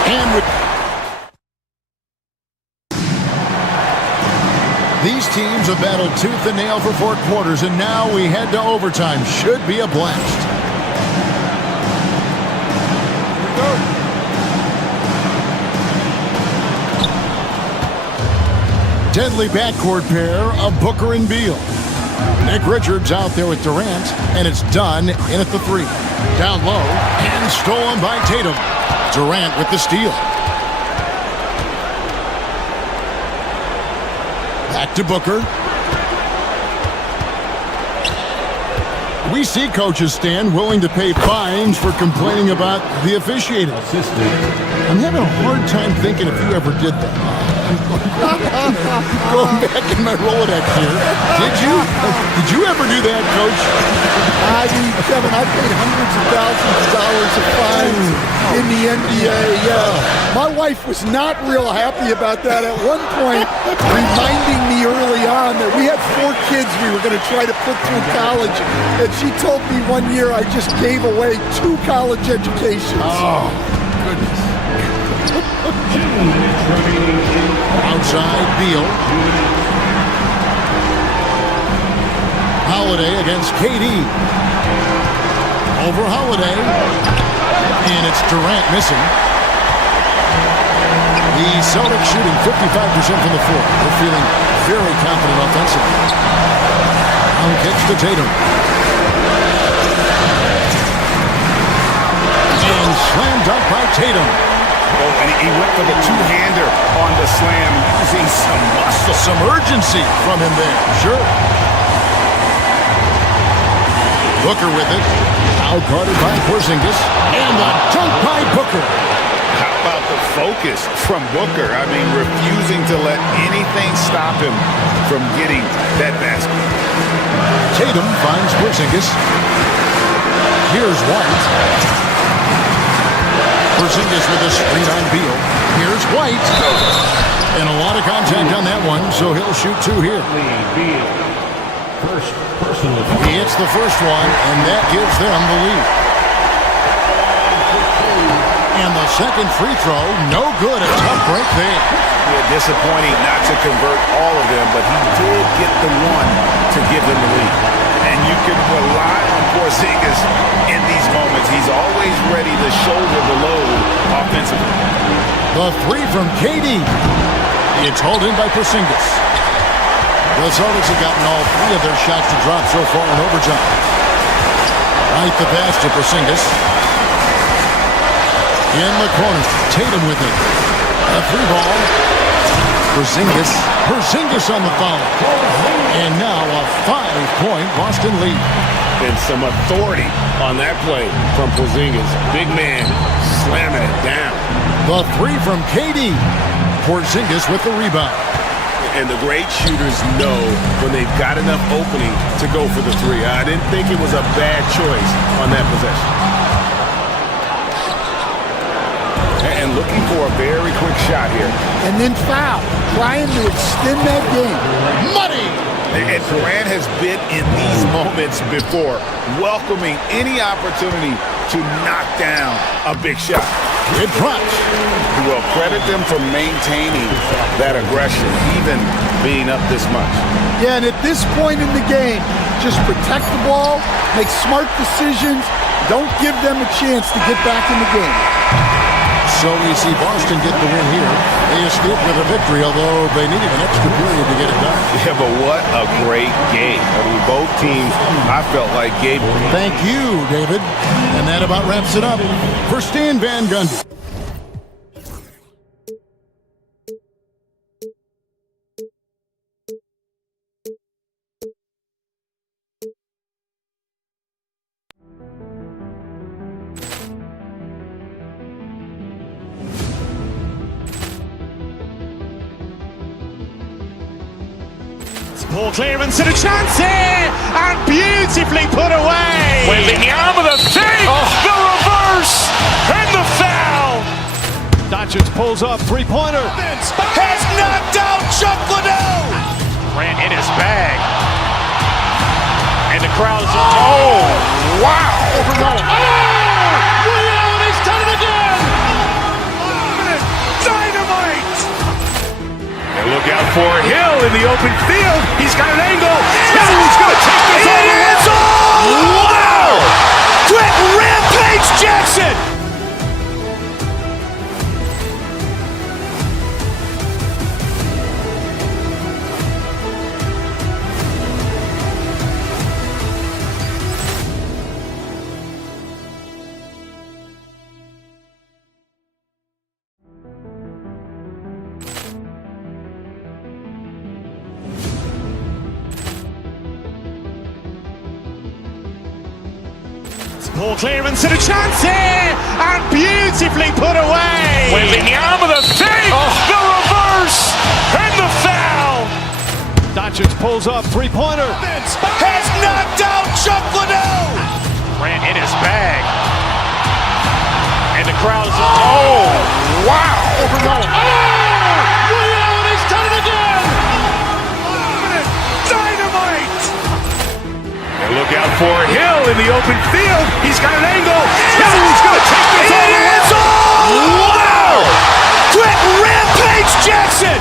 And with these teams have battled tooth and nail for 4 quarters, and now we head to overtime. Should be a blast. Deadly backcourt pair of Booker and Beal. Nick Richards out there with Durant, and it's Dunn in at the 3. Down low, and stolen by Tatum. Durant with the steal. Back to Booker. We see coaches stand willing to pay fines for complaining about the officiating. I'm having a hard time thinking if you ever did that. Going back in my Rolodex here. Did you ever do that, Coach? Kevin, I paid hundreds of thousands of dollars of fines in the NBA. Yeah, my wife was not real happy about that at one point, reminding me early on that we had 4 kids we were going to try to put through college, and she told me one year I just gave away 2 college educations. Oh, goodness. Outside, Beal. Holiday against KD. Over Holiday. And it's Durant missing. The Celtics shooting 55% from the floor. They're feeling very confident offensively. On kicks to Tatum. And slam dunk by Tatum. Oh, and he went for the two-hander on the slam, using some muscle. Some urgency from him there. Sure. Booker with it. Out-guarded by Porzingis. And the dunk by Booker. How about the focus from Booker? I mean, refusing to let anything stop him from getting that basket. Tatum finds Porzingis. Here's White. Porzingis with a screen on Beal. Here's White. And a lot of contact on that one, so he'll shoot 2 here. He hits the first one, and that gives them the lead. And the second free throw, no good. A tough break there. Yeah, disappointing not to convert all of them, but he did get the one to give them the lead. And you can rely on Porzingis in these moments. He's always ready to shoulder the load offensively. The 3 from KD. It's hauled in by Porzingis. The Celtics have gotten all 3 of their shots to drop so far in overtime. Right the pass to Porzingis. In the corner, Tatum with it. A 3-ball. Porzingis on the foul. And now a 5-point Boston lead. And some authority on that play from Porzingis. Big man slamming it down. The 3 from KD. Porzingis with the rebound. And the great shooters know when they've got enough opening to go for the 3. I didn't think it was a bad choice on that possession. And looking for a very quick shot here. And then foul, trying to extend that game. Money! And Durant has been in these moments before, welcoming any opportunity to knock down a big shot. Good punch. Well, credit them for maintaining that aggression, even being up this much. Yeah, and at this point in the game, just protect the ball, make smart decisions, don't give them a chance to get back in the game. So we see Boston get the win here. They escape with a victory, although they needed an extra period to get it done. Yeah, but what a great game. I mean, both teams, I felt like gave. Thank you, David. And that about wraps it up for Stan Van Gundy. Ball clearance and a chance here, and beautifully put away. Wembanyama with a fake, the reverse, and the foul. Doncic pulls up, 3-pointer. Has knocked out Chuck Liddell. Ran in his bag. And the crowd is... Oh, wow. Ray Allen, he's done it again. Dynamite. And look out for Hill in the open field. He's got an angle. He's going to take this all the way. Wow! Quick rampage Jackson. Poor clearance and a chance here, and beautifully put away. Wembanyama the save, the reverse, and the foul. Doncic pulls up, three-pointer. Has knocked out Chuck Liddell. Ran in his bag. And the crowd is, oh, wow. Ray Allen has done it again. Dynamite. And look out for Hill in the open field. He's got an angle. He's going to take this all the way. Wow. Quick rampage Jackson.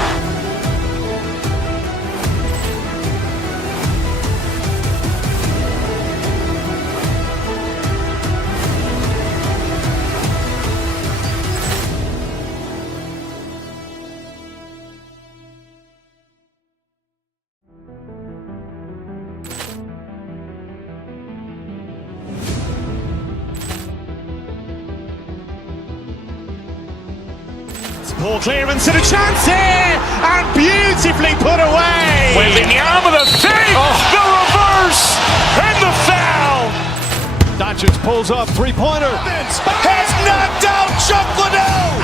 Poor clearance and a chance here, and beautifully put away. Wembanyama the save, the reverse, and the foul. Doncic pulls up, three-pointer. Has knocked out Chuck Liddell.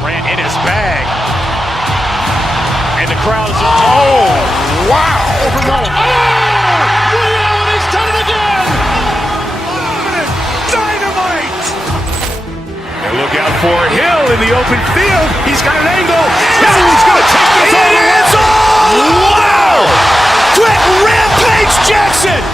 Ran in his bag. And the crowd is, oh, wow. Ray Allen has done it again. Dynamite. And look out for Hill in the open field. He's got an angle. He's going to take this all the way. Wow. Quick rampage Jackson.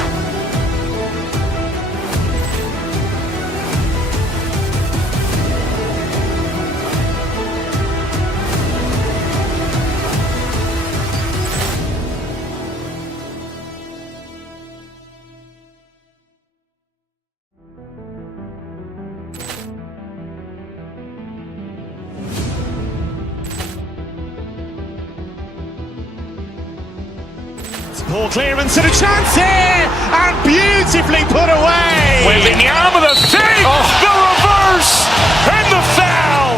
Poor clearance and a chance here, and beautifully put away. Wembanyama the save, the reverse, and the foul.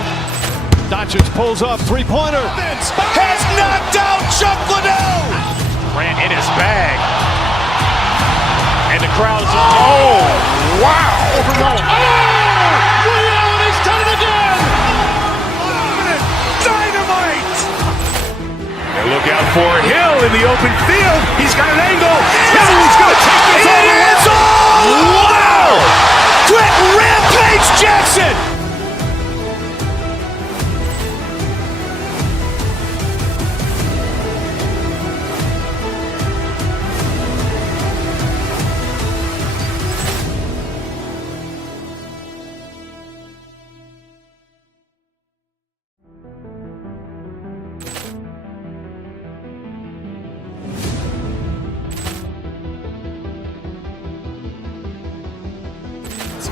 Doncic pulls up, three-pointer. Has knocked out Chuck Liddell. Ran in his bag. And the crowd is, oh, wow. Ray Allen has done it again. Dynamite. And look out for Hill in the open field. He's got an angle. He's going to take this all the way. Wow. Quick rampage Jackson.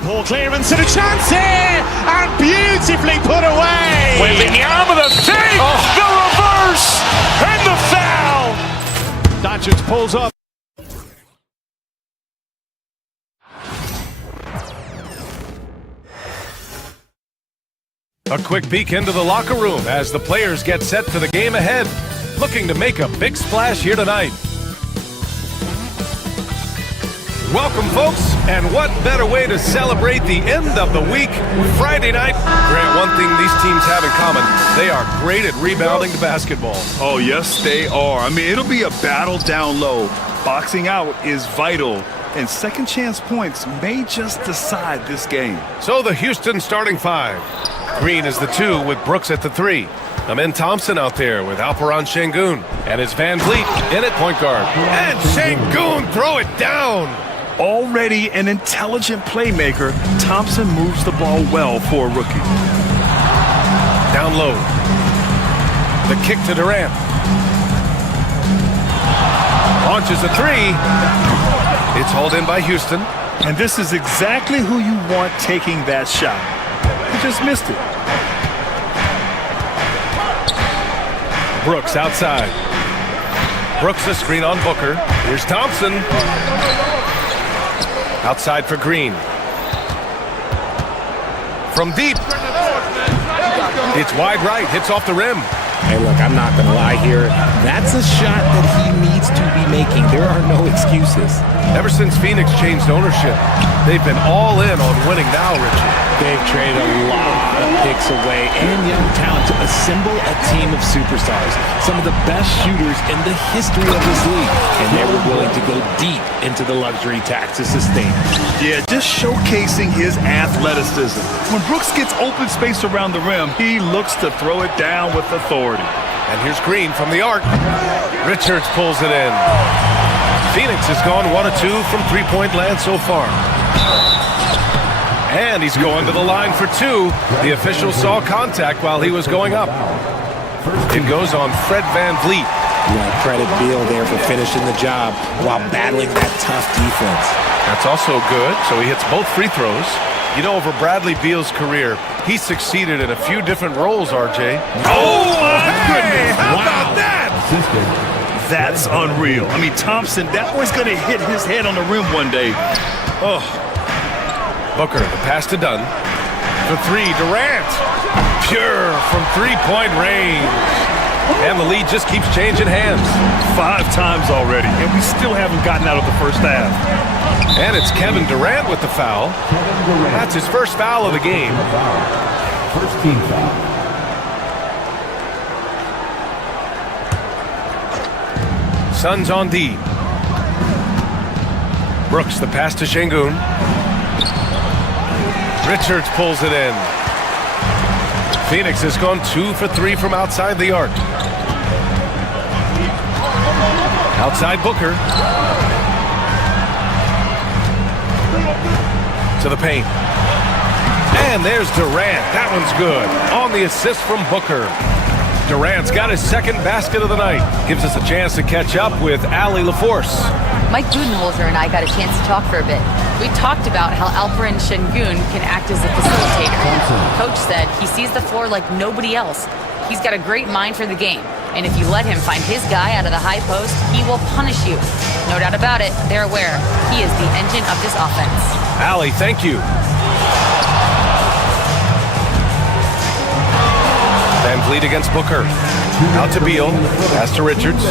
Poor clearance and a chance here, and beautifully put away. Wembanyama the save, the reverse, and the foul. Doncic pulls up. A quick peek into the locker room as the players get set for the game ahead, looking to make a big splash here tonight. Welcome, folks, and what better way to celebrate the end of the week, Friday night. Grant, one thing these teams have in common, they are great at rebounding the basketball. Oh, yes, they are. I mean, it'll be a battle down low. Boxing out is vital, and second chance points may just decide this game. So the Houston starting five. Green is the 2 with Brooks at the 3. Amen Thompson out there with Alperon Şengün, and it's Van Vliet in at point guard. And Şengün throw it down. Already an intelligent playmaker, Thompson moves the ball well for a rookie. Down low. The kick to Durant. Launches a 3. It's hauled in by Houston. And this is exactly who you want taking that shot. He just missed it. Brooks outside. Brooks a screen on Booker. Here's Thompson. Outside for Green. From deep. It's wide right. Hits off the rim. Hey, look, I'm not going to lie here. That's a shot that he needs to be making. There are no excuses. Ever since Phoenix changed ownership, they've been all in on winning now, Richie. They've traded a lot of picks away and young talent to assemble a team of superstars. Some of the best shooters in the history of this league. And they were willing to go deep into the luxury tax to sustain it. Yeah, just showcasing his athleticism. When Brooks gets open space around the rim, he looks to throw it down with authority. And here's Green from the arc. Richards pulls it in. Phoenix has gone 1 of 2 from three-point land so far. And he's going to the line for 2. The official saw contact while he was going up. It goes on Fred VanVleet. You want to credit Beal there for finishing the job while battling that tough defense. That's also good, so he hits both free throws. You know, over Bradley Beal's career, he succeeded in a few different roles, RJ. Oh, hey! How about that? That's unreal. I mean, Thompson, that boy's going to hit his head on the rim one day. Oh. Booker, the pass to Dunn. For 3, Durant. Pure from three-point range. And the lead just keeps changing hands. 5 times already, and we still haven't gotten out of the first half. And it's Kevin Durant with the foul. That's his first foul of the game. First team foul. Suns on D. Brooks, the pass to Şengün. Richards pulls it in. Phoenix has gone 2 for 3 from outside the arc. Outside Booker. To the paint. And there's Durant. That one's good. On the assist from Booker. Durant's got his second basket of the night. Gives us a chance to catch up with Allie LaForce. Mike Budenholzer and I got a chance to talk for a bit. We talked about how Alperen Şengün can act as a facilitator. Coach said he sees the floor like nobody else. He's got a great mind for the game. And if you let him find his guy out of the high post, he will punish you. No doubt about it, they're aware. He is the engine of this offense. Allie, thank you. VanVleet against Booker. Out to Beal. Pass to Richards.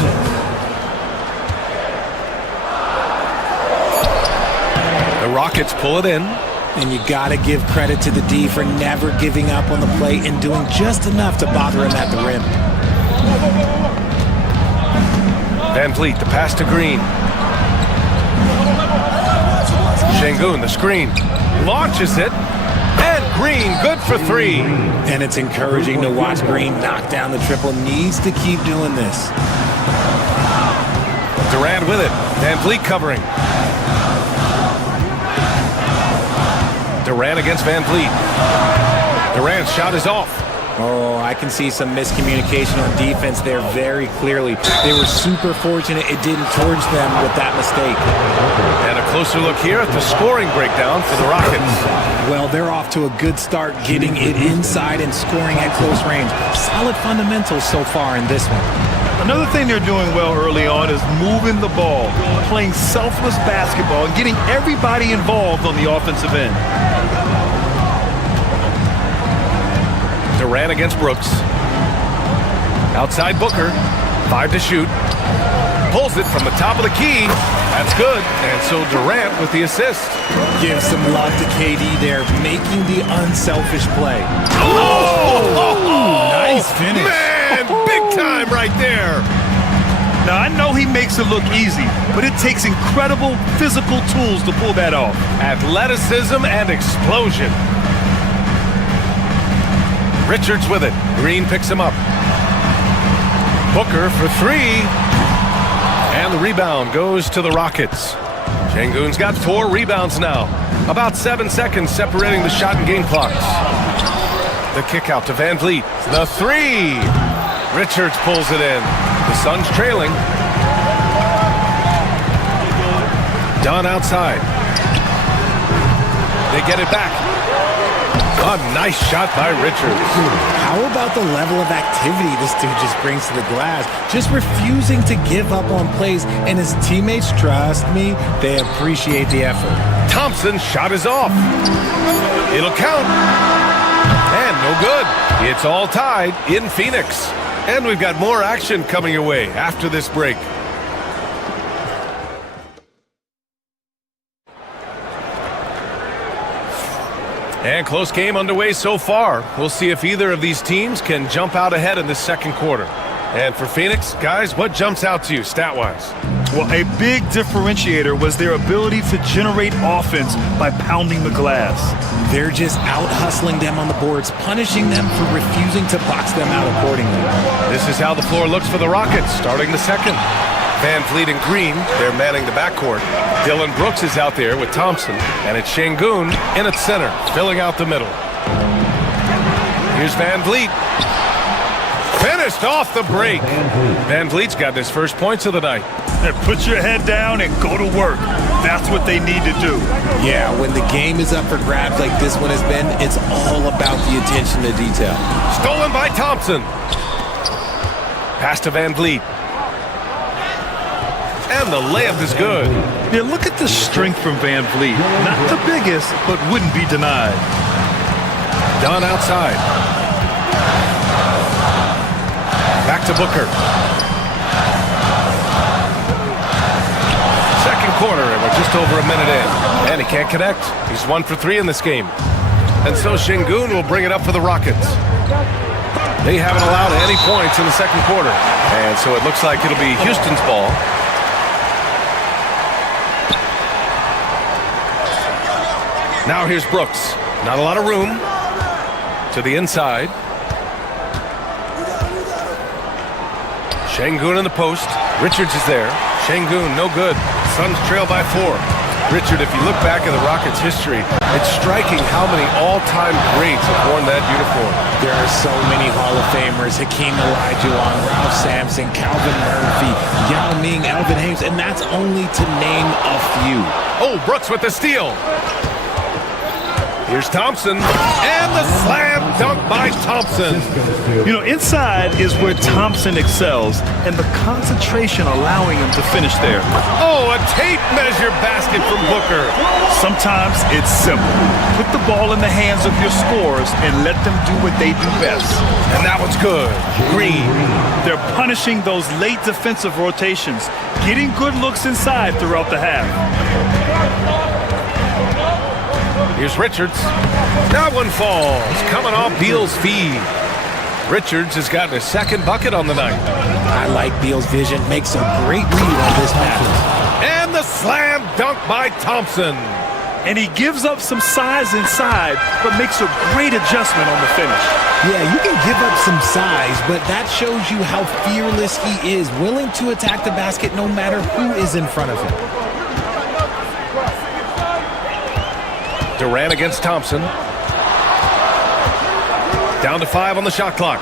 The Rockets pull it in. And you got to give credit to the D for never giving up on the play and doing just enough to bother him at the rim. VanVleet, the pass to Green. Şengün, the screen. Launches it. And Green, good for 3. And it's encouraging to watch Green knock down the triple. Needs to keep doing this. Durant with it. VanVleet covering. Durant against VanVleet. Durant's shot is off. Oh, I can see some miscommunication on defense there very clearly. They were super fortunate it didn't torch them with that mistake. And a closer look here at the scoring breakdown for the Rockets. Well, they're off to a good start getting it inside and scoring at close range. Solid fundamentals so far in this one. Another thing they're doing well early on is moving the ball, playing selfless basketball, and getting everybody involved on the offensive end. Durant against Brooks. Outside Booker. 5 to shoot. Pulls it from the top of the key. That's good. And so Durant with the assist. Give some love to KD there, making the unselfish play. Oh! Nice finish. Man, big time right there. Now, I know he makes it look easy, but it takes incredible physical tools to pull that off. Athleticism and explosion. Richards with it. Green picks him up. Booker for 3. And the rebound goes to the Rockets. Şengün's got 4 rebounds now. About 7 seconds separating the shot and game clocks. The kick out to VanVleet. The 3. Richards pulls it in. The Suns trailing. Dunn outside. They get it back. A nice shot by Richards. How about the level of activity this dude just brings to the glass? Just refusing to give up on plays, and his teammates, trust me, they appreciate the effort. Thompson's shot is off. It'll count. And no good. It's all tied in Phoenix. And we've got more action coming your way after this break. And close game underway so far. We'll see if either of these teams can jump out ahead in the second quarter. And for Phoenix, guys, what jumps out to you stat-wise? Well, a big differentiator was their ability to generate offense by pounding the glass. They're just out-hustling them on the boards, punishing them for refusing to box them out accordingly. This is how the floor looks for the Rockets, starting the second. Van Vliet and Green, they're manning the backcourt. Dylan Brooks is out there with Thompson, and it's Şengün in at center, filling out the middle. Here's Van Vliet. Finished off the break. Van Vliet's got his first points of the night. Put your head down and go to work. That's what they need to do. Yeah, when the game is up for grabs like this one has been, it's all about the attention to detail. Stolen by Thompson. Pass to Van Vliet. And the layup is good. Yeah, look at the strength from Van Vliet. Not the biggest, but wouldn't be denied. Dunn outside. Back to Booker. Second quarter, and we're just over a minute in. And he can't connect. He's 1 for 3 in this game. And so Şengün will bring it up for the Rockets. They haven't allowed any points in the second quarter. And so it looks like it'll be Houston's ball. Now here's Brooks. Not a lot of room. To the inside. Şengün in the post. Richards is there. Şengün, no good. Suns trail by 4. Richard, if you look back at the Rockets' history, it's striking how many all-time greats have worn that uniform. There are so many Hall of Famers. Hakeem Olajuwon, Ralph Sampson, Calvin Murphy, Yao Ming, Elvin Hayes, and that's only to name a few. Oh, Brooks with the steal. Here's Thompson, and the slam dunk by Thompson. You know, inside is where Thompson excels, and the concentration allowing him to finish there. Oh, a tape measure basket from Booker. Sometimes it's simple. Put the ball in the hands of your scorers and let them do what they do best. And that one's good. Green. They're punishing those late defensive rotations, getting good looks inside throughout the half. Here's Richards. That one falls. Coming off Beal's feed. Richards has gotten his second bucket on the night. I like Beal's vision. Makes a great read on this pass. And the slam dunk by Thompson. And he gives up some size inside, but makes a great adjustment on the finish. Yeah, you can give up some size, but that shows you how fearless he is, willing to attack the basket no matter who is in front of him. Durant against Thompson. Down to 5 on the shot clock.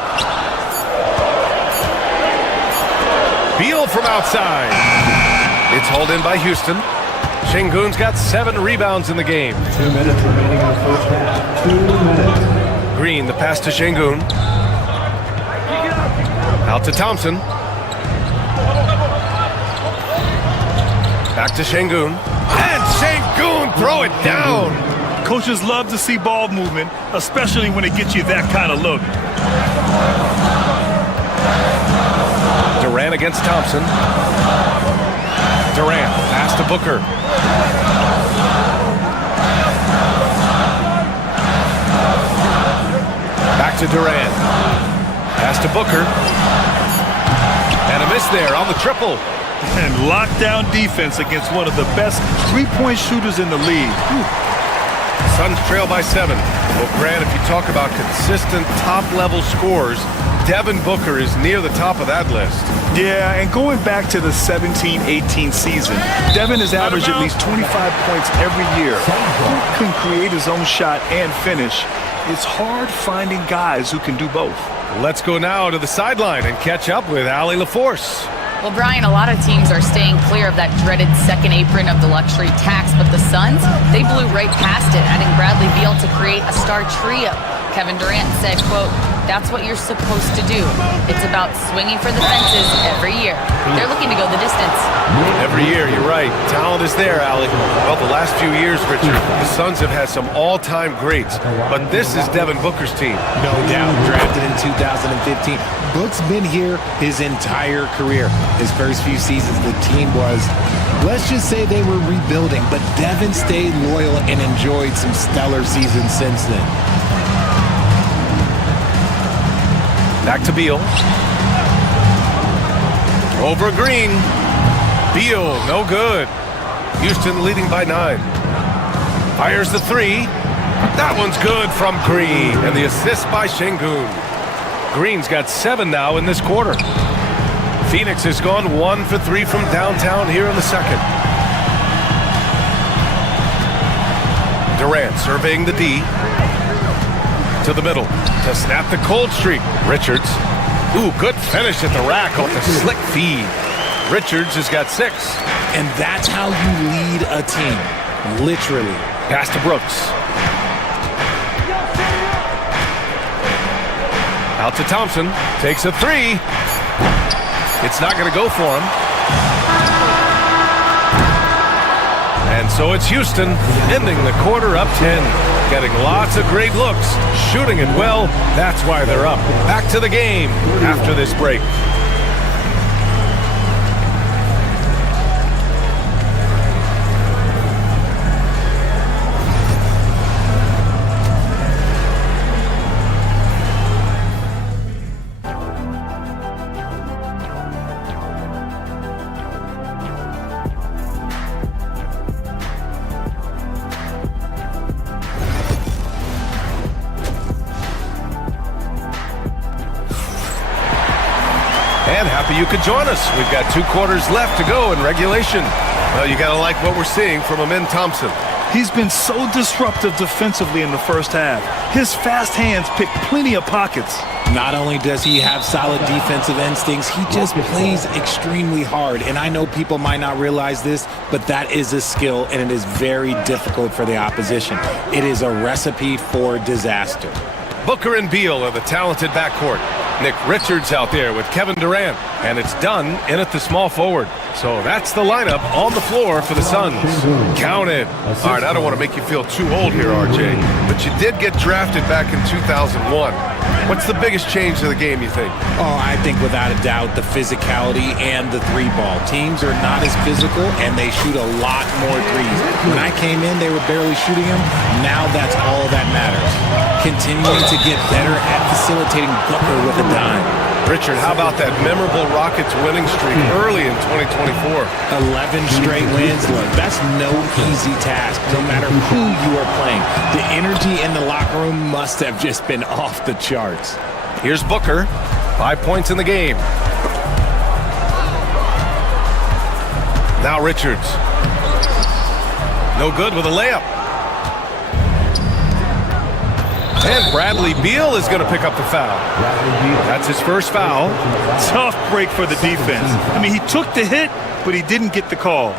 Beal from outside. It's hauled in by Houston. Şengün's got 7 rebounds in the game. 2 minutes remaining in the first half. 2 minutes. Green, the pass to Şengün. Out to Thompson. Back to Şengün. And Şengün throw it down. Coaches love to see ball movement, especially when it gets you that kind of look. Durant against Thompson. Durant, pass to Booker. Back to Durant. Pass to Booker. And a miss there on the triple. And lockdown defense against one of the best three-point shooters in the league. Suns trail by 7. Well, Grant, if you talk about consistent top-level scores, Devin Booker is near the top of that list. Yeah, and going back to the 17-18 season, Devin has averaged at least 25 points every year. He can create his own shot and finish. It's hard finding guys who can do both. Let's go now to the sideline and catch up with Allie LaForce. Well, Brian, a lot of teams are staying clear of that dreaded second apron of the luxury tax, but the Suns, they blew right past it, adding Bradley Beal to create a star trio. Kevin Durant said, quote, "That's what you're supposed to do. It's about swinging for the fences every year." They're looking to go the distance. every year. You're right. Talent is there, Alec. Well, the last few years, Richard, the Suns have had some all-time greats. But this is Devin Booker's team. No doubt, drafted in 2015. Book's been here his entire career. His first few seasons, the team was, let's just say they were rebuilding, but Devin stayed loyal and enjoyed some stellar seasons since then. Back to Beal. Over Green. Beal, no good. Houston leading by 9. Fires the 3. That one's good from Green. And the assist by Şengün. Green's got 7 now in this quarter. Phoenix has gone 1 for 3 from downtown here in the second. Durant surveying the D. To the middle to snap the cold streak. Richards. Ooh, good finish at the rack off the slick feed. Richards has got 6. And that's how you lead a team. Literally. Pass to Brooks. Out to Thompson. Takes a 3. It's not going to go for him. And so it's Houston ending the quarter up 10. Getting lots of great looks. Shooting it well. That's why they're up. Back to the game after this break. And happy you could join us. We've got 2 quarters left to go in regulation. Well, you got to like what we're seeing from Amin Thompson. He's been so disruptive defensively in the first half. His fast hands pick plenty of pockets. Not only does he have solid defensive instincts, he just plays extremely hard. And I know people might not realize this, but that is a skill, and it is very difficult for the opposition. It is a recipe for disaster. Booker and Beal are the talented backcourt. Nick Richards out there with Kevin Durant. And it's done in at the small forward. So that's the lineup on the floor for the Suns. Count it. All right, I don't want to make you feel too old here, RJ, but you did get drafted back in 2001. What's the biggest change to the game, you think? Oh, I think without a doubt the physicality and the 3-ball. Teams are not as physical, and they shoot a lot more threes. When I came in, they were barely shooting them. Now that's all that matters. Continuing to get better at facilitating Booker with a dime. Richard, how about that memorable Rockets winning streak early in 2024? 11 straight wins. Look, that's no easy task, no matter who you are playing. The energy in the locker room must have just been off the charts. Here's Booker. 5 points in the game. Now Richards. No good with a layup. And Bradley Beal is going to pick up the foul. That's his first foul. Tough break for the defense. I mean, he took the hit, but he didn't get the call.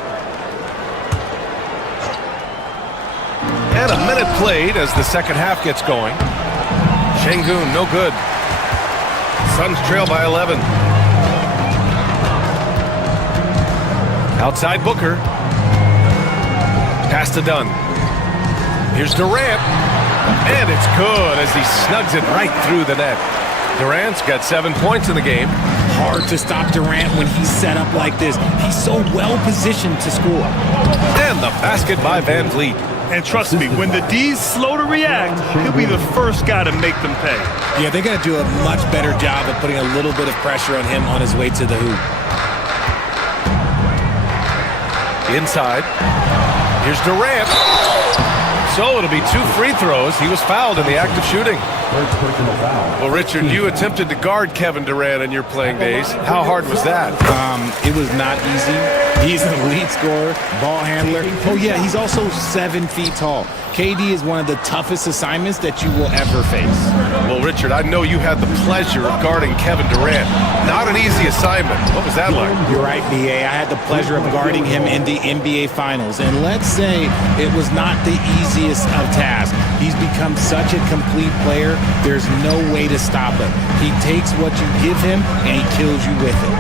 And a minute played as the second half gets going. Şengün, no good. Suns trail by 11. Outside Booker. Pass to Dunn. Here's Durant. And it's good as he snugs it right through the net. Durant's got 7 points in the game. Hard to stop Durant when he's set up like this. He's so well positioned to score. And the basket by Van Vliet. And trust me, when the D's slow to react, he'll be the first guy to make them pay. Yeah, they got to do a much better job of putting a little bit of pressure on him on his way to the hoop. Inside. Here's Durant. So it'll be 2 free throws. He was fouled in the act of shooting. Well, Richard, you attempted to guard Kevin Durant in your playing days. How hard was that? It was not easy. He's an elite scorer, ball handler. Oh, yeah, he's also 7 feet tall. KD is one of the toughest assignments that you will ever face. Well, Richard, I know you had the pleasure of guarding Kevin Durant. Not an easy assignment. What was that like? You're right, B.A. I had the pleasure of guarding him in the NBA Finals. And let's say it was not the easiest of tasks. He's become such a complete player, there's no way to stop him. He takes what you give him, and he kills you with it.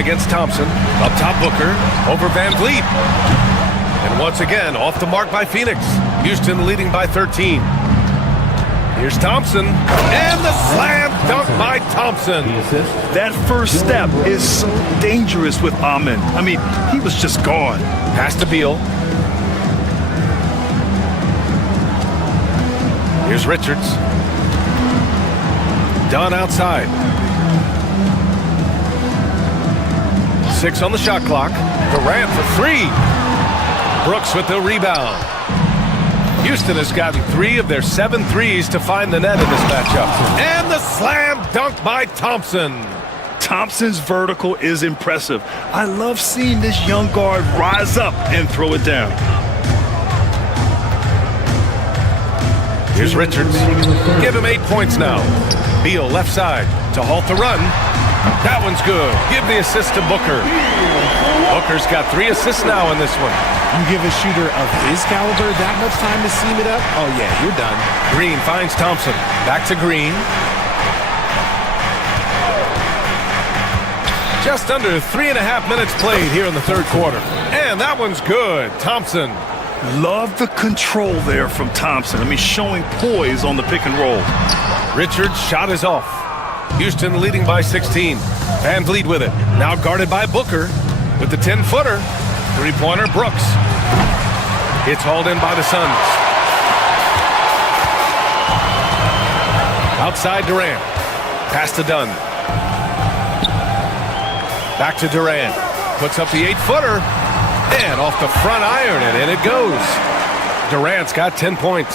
against Thompson. Up top, Booker. Over Van Vliet. And once again, off the mark by Phoenix. Houston leading by 13. Here's Thompson. And the slam dunk by Thompson. That first step is so dangerous with Amen. I mean, he was just gone. Pass to Beal. Here's Richards. Dunn outside. 6 on the shot clock. Durant for 3. Brooks with the rebound. Houston has gotten 3 of their 7 threes to find the net in this matchup. And the slam dunk by Thompson. Thompson's vertical is impressive. I love seeing this young guard rise up and throw it down. Here's Richards. Give him 8 points now. Beal left side to halt the run. That one's good. Give the assist to Booker. Booker's got 3 assists now in this one. You give a shooter of his caliber that much time to seam it up? Oh, yeah, you're done. Green finds Thompson. Back to Green. Just under 3.5 minutes played here in the third quarter. And that one's good. Thompson. Love the control there from Thompson. I mean, showing poise on the pick and roll. Richards' shot is off. Houston leading by 16. Van Vliet with it. Now guarded by Booker with the 10-footer. Three-pointer, Brooks. It's hauled in by the Suns. Outside Durant. Pass to Dunn. Back to Durant. Puts up the 8-footer. And off the front iron, and in it goes. Durant's got 10 points.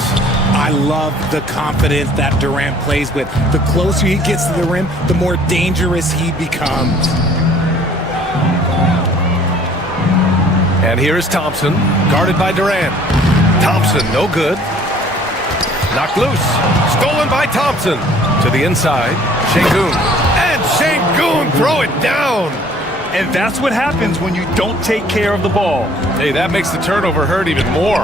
I love the confidence that Durant plays with. The closer he gets to the rim, the more dangerous he becomes. And here is Thompson, guarded by Durant. Thompson, no good. Knocked loose. Stolen by Thompson. To the inside. Şengün. And Şengün throw it down. And that's what happens when you don't take care of the ball. Hey, that makes the turnover hurt even more.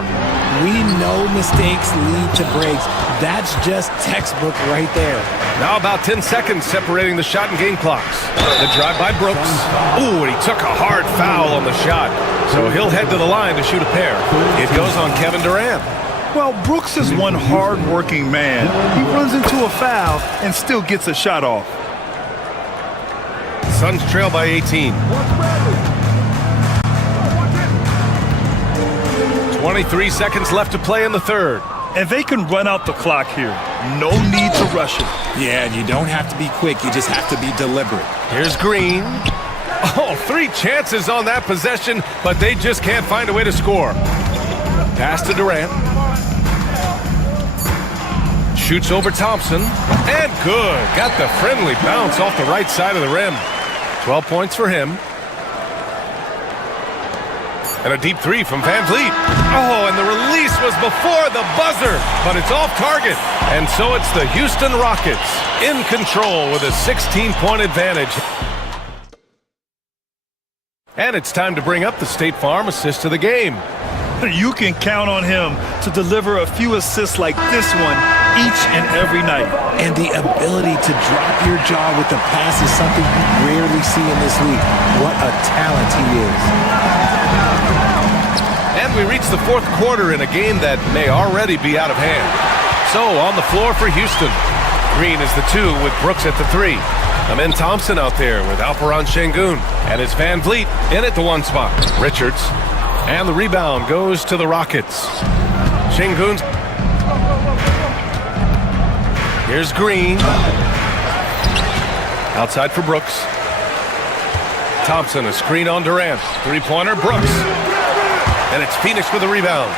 We know mistakes lead to breaks. That's just textbook right there. Now about 10 seconds separating the shot and game clocks. The drive by Brooks. Ooh, and he took a hard foul on the shot. So he'll head to the line to shoot a pair. It goes on Kevin Durant. Well, Brooks is one hard-working man. He runs into a foul and still gets a shot off. Suns trail by 18. 23 seconds left to play in the third. And they can run out the clock here. No need to rush it. Yeah, and you don't have to be quick. You just have to be deliberate. Here's Green. Oh, 3 chances on that possession, but they just can't find a way to score. Pass to Durant. Shoots over Thompson. And good. Got the friendly bounce off the right side of the rim. 12 points for him. And a deep 3 from Van Vliet. Oh, and the release was before the buzzer, but it's off target. And so it's the Houston Rockets in control with a 16-point advantage. And it's time to bring up the State Farm assist of the game. You can count on him to deliver a few assists like this one each and every night. And the ability to drop your jaw with the pass is something you rarely see in this league. What a talent he is. And we reach the fourth quarter in a game that may already be out of hand. So on the floor for Houston. Green is the 2 with Brooks at the 3. Amen Thompson out there with Alperen Şengün. And it's Van Vliet in at the 1 spot. Richards. And the rebound goes to the Rockets. Şengün. Here's Green. Outside for Brooks. Thompson, a screen on Durant. 3-pointer, Brooks. And it's Phoenix with a rebound.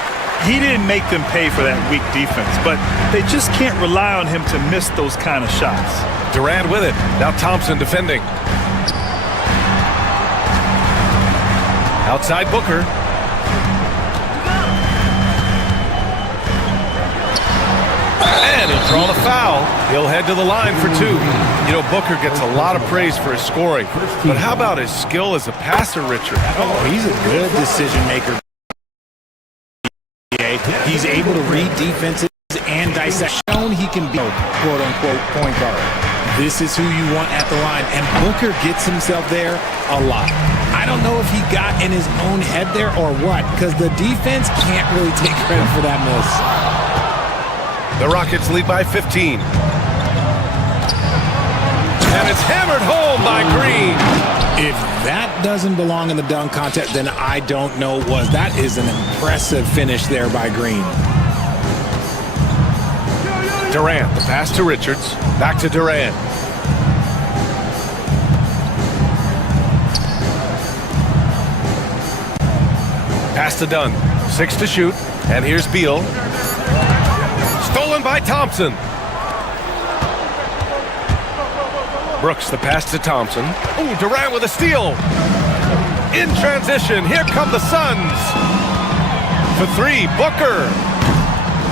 He didn't make them pay for that weak defense, but they just can't rely on him to miss those kind of shots. Durant with it. Now Thompson defending. Outside Booker. And he'll draw the foul. He'll head to the line for 2. You know, Booker gets a lot of praise for his scoring. But how about his skill as a passer, Richard? Oh, he's a good decision maker. He's able to read defenses and dissect. Shown he can be a quote-unquote point guard. This is who you want at the line, and Booker gets himself there a lot. I don't know if he got in his own head there or what, because the defense can't really take credit for that miss. The Rockets lead by 15. And it's hammered home by Green. If that doesn't belong in the dunk contest, then I don't know what was. That is an impressive finish there by Green. Durant, the pass to Richards. Back to Durant. Pass to Dunn. 6 to shoot. And here's Beal. Stolen by Thompson. Brooks, the pass to Thompson. Ooh, Durant with a steal. In transition, here come the Suns. For 3, Booker.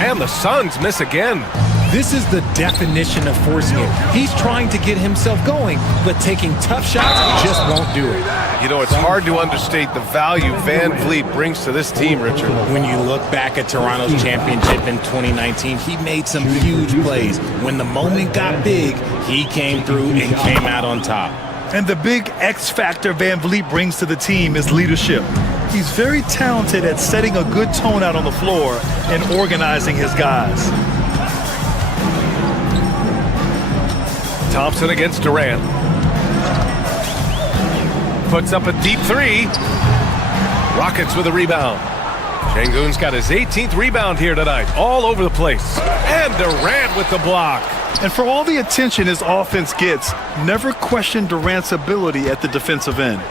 And the Suns miss again. This is the definition of forcing it. He's trying to get himself going, but taking tough shots just won't do it. You know, it's hard to understate the value Van Vliet brings to this team, Richard. When you look back at Toronto's championship in 2019, he made some huge plays. When the moment got big, he came through and came out on top. And the big X factor Van Vliet brings to the team is leadership. He's very talented at setting a good tone out on the floor and organizing his guys. Thompson against Durant. Puts up a deep 3. Rockets with a rebound. Şengün's got his 18th rebound here tonight. All over the place. And Durant with the block. And for all the attention his offense gets, never question Durant's ability at the defensive end.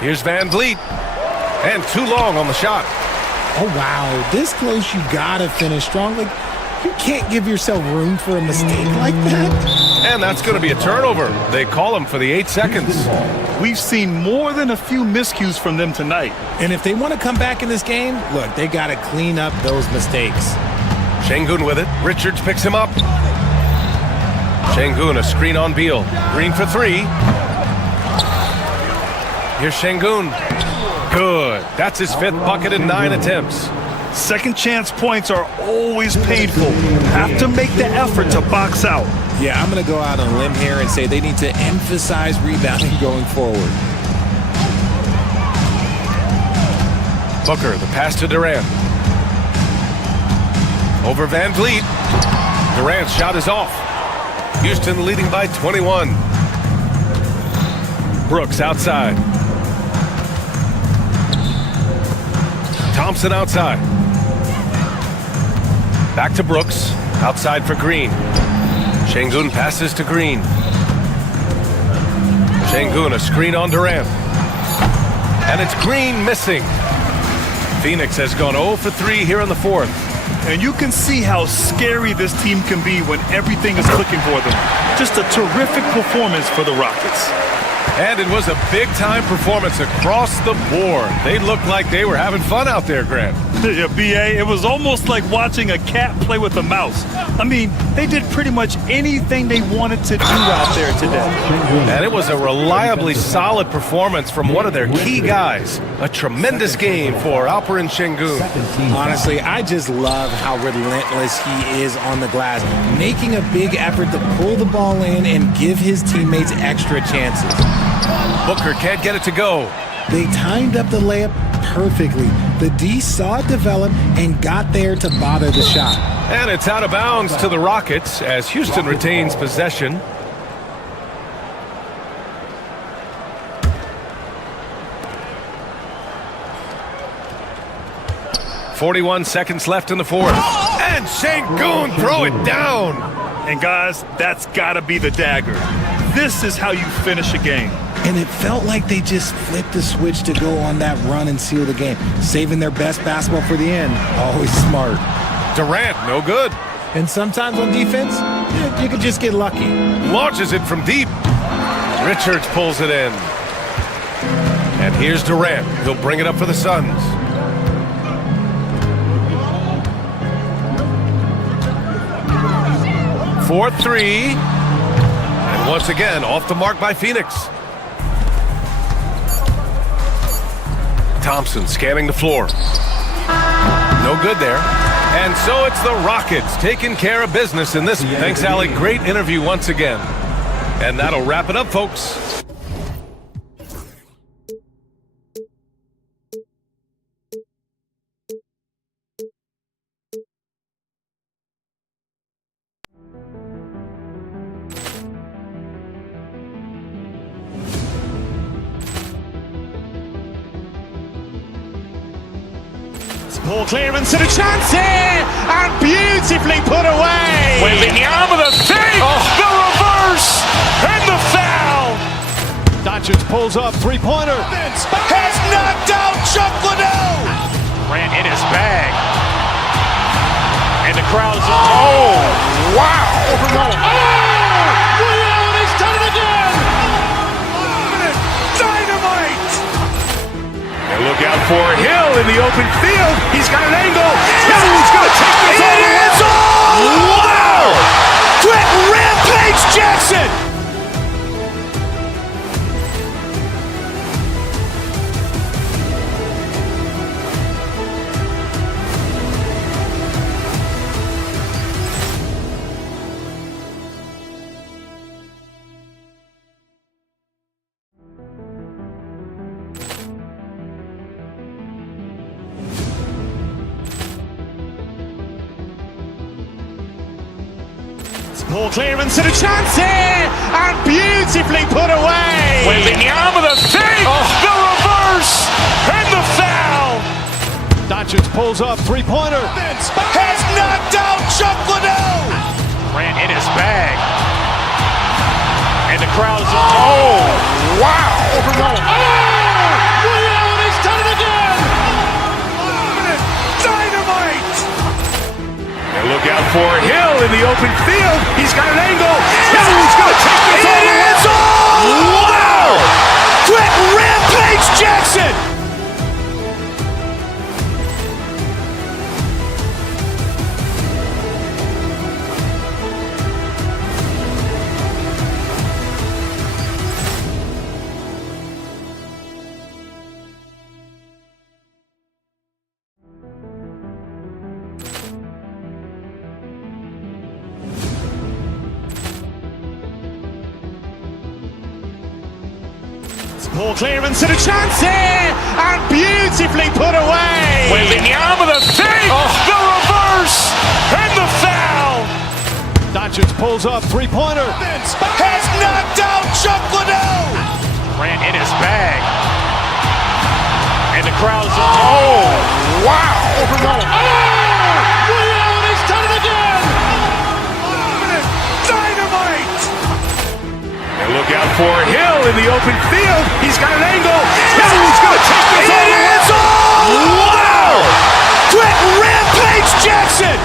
Here's Van Vliet. And too long on the shot. Oh, wow. This close, you gotta finish strong. Like, you can't give yourself room for a mistake like that. And that's going to be a turnover. They call him for the 8 seconds. We've seen more than a few miscues from them tonight. And if they want to come back in this game, look, they got to clean up those mistakes. Şengün with it. Richards picks him up. Şengün, a screen on Beal. Green for 3. Here's Şengün. Good. That's his 5th bucket in 9 attempts. Second chance points are always painful. Have to make the effort to box out. Yeah, I'm going to go out on a limb here and say they need to emphasize rebounding going forward. Booker, the pass to Durant. Over Van Vliet. Durant's shot is off. Houston leading by 21. Brooks outside. Thompson outside. Back to Brooks. Outside for Green. Şengün passes to Green. Şengün, a screen on Durant. And it's Green missing. Phoenix has gone 0 for 3 here in the 4th. And you can see how scary this team can be when everything is clicking for them. Just a terrific performance for the Rockets. And it was a big-time performance across the board. They looked like they were having fun out there, Grant. Yeah, B.A., it was almost like watching a cat play with a mouse. I mean, they did pretty much anything they wanted to do out there today. And it was a reliably solid performance from one of their key guys. A tremendous game for Alperen Şengün. Honestly, I just love how relentless he is on the glass, making a big effort to pull the ball in and give his teammates extra chances. Booker can't get it to go. They timed up the layup perfectly. The D saw it develop and got there to bother the shot. And it's out of bounds to the Rockets as Houston retains possession. .41 seconds left in the 4th. And Şengün throw it down. And guys, that's got to be the dagger. This is how you finish a game. And it felt like they just flipped the switch to go on that run and seal the game, saving their best basketball for the end. Always smart. Durant, no good. And sometimes on defense, you could just get lucky. Launches it from deep. Richards pulls it in. And here's Durant. He'll bring it up for the Suns. Fourth 3. And once again, off the mark by Phoenix. Thompson scanning the floor. No good there. And so it's the Rockets taking care of business in this. Thanks, Allie. Great interview once again. And that'll wrap it up, folks. Ball clearance and a chance here, and beautifully put away. Wembanyama the save, the reverse, and the foul. Doncic pulls up, three-pointer. Has knocked out Chuck Liddell. Ran in his bag. And the crowd's, oh, wow. Ray Allen has done it again. Dynamite. And look out for Hill in the open field. He's got an angle. He's going to take this all the way. Wow! Quick rampage Jackson. Ball clearance and a chance here, and beautifully put away. Wembanyama the save, the reverse, and the foul. Doncic pulls up, three-pointer. Has knocked out Chuck Liddell. Ran in his bag. And the crowd's, oh, wow. Ray Allen has done it again. Dynamite. And look out for Hill in the open field. He's got an angle. He's going to take this all the way. Wow! Quick rampage Jackson. Ball clearance and a chance here, and beautifully put away. Wembanyama the save, the reverse, and the foul. Doncic pulls up, three-pointer. Has knocked out Chuck Liddell. Ran in his bag. And the crowd's, oh, wow. Ray Allen has done it again. Dynamite. And look out for Hill in the open field. He's got an angle. He's going to take this all the way. Wow! Quick rampage Jackson.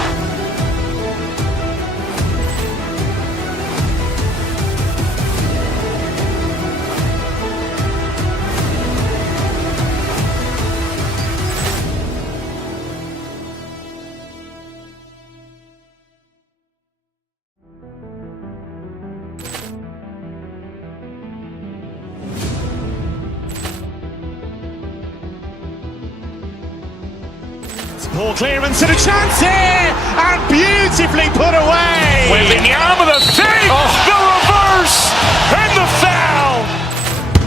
Ball clearance and a chance here, and beautifully put away. Wembanyama the save, the reverse, and the foul.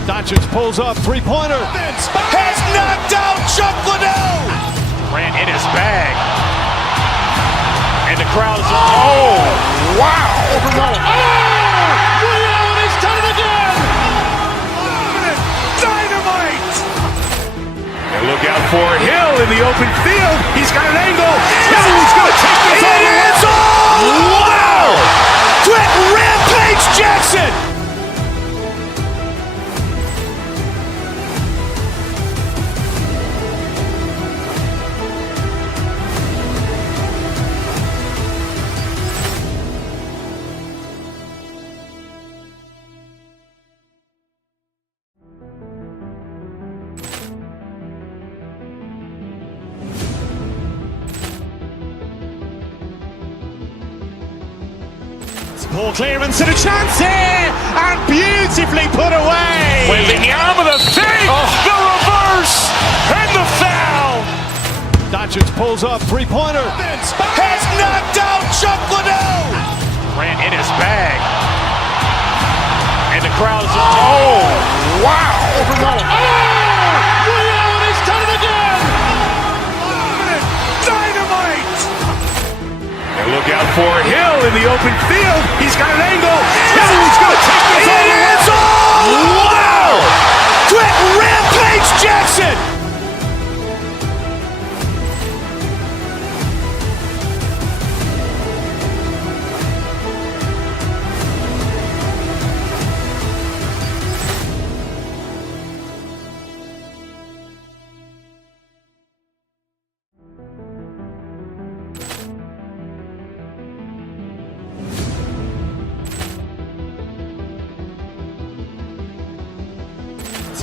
Doncic pulls up, three-pointer. Has knocked out Chuck Liddell. Ran in his bag. And the crowd's, oh, wow. Ray Allen has done it again. Dynamite. And look out for Hill in the open field. He's got an angle. He's going to take this all the way. Wow! Quick rampage Jackson. Ball clearance and a chance here, and beautifully put away. Wembanyama the save, the reverse, and the foul. Doncic pulls up, three-pointer. Has knocked out Chuck Liddell. Grant in his bag. And the crowd is... Oh, wow. Ray Allen has done it again. Dynamite. And look out for Hill in the open field. He's got an angle. Hill's going to take this all the way. Wow. Quick Rampage Jackson.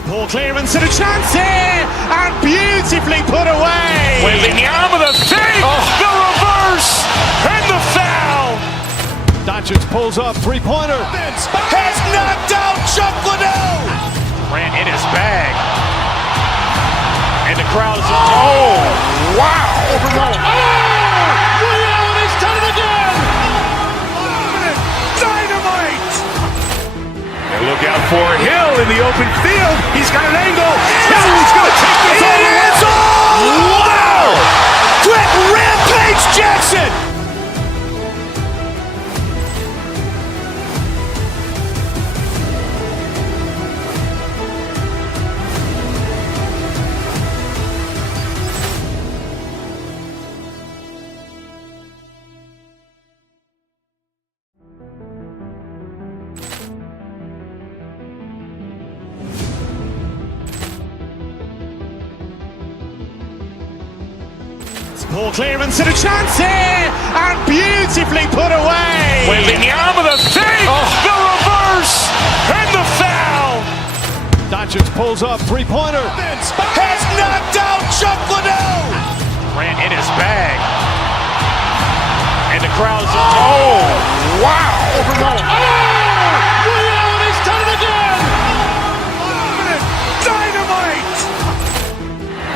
Poor clearance and a chance here, and beautifully put away. Wembanyama the fake, the reverse, and the foul. Doncic pulls up, three-pointer. Has knocked out Chuck Liddell. Grant in his bag. And the crowd is... Oh, wow. Ray Allen has done it again. Dynamite. And look out for Hill in the open field. He's got an angle. Hill's going to take this all the way. Wow. Quick Rampage Jackson. Poor clearance and a chance here, and beautifully put away. Wembanyama the fake, the reverse, and the foul. Doncic pulls up, three-pointer. Has knocked out Chuck Liddell. Grant in his bag. And the crowd is... Oh, wow. Ray Allen has done it again. Dynamite.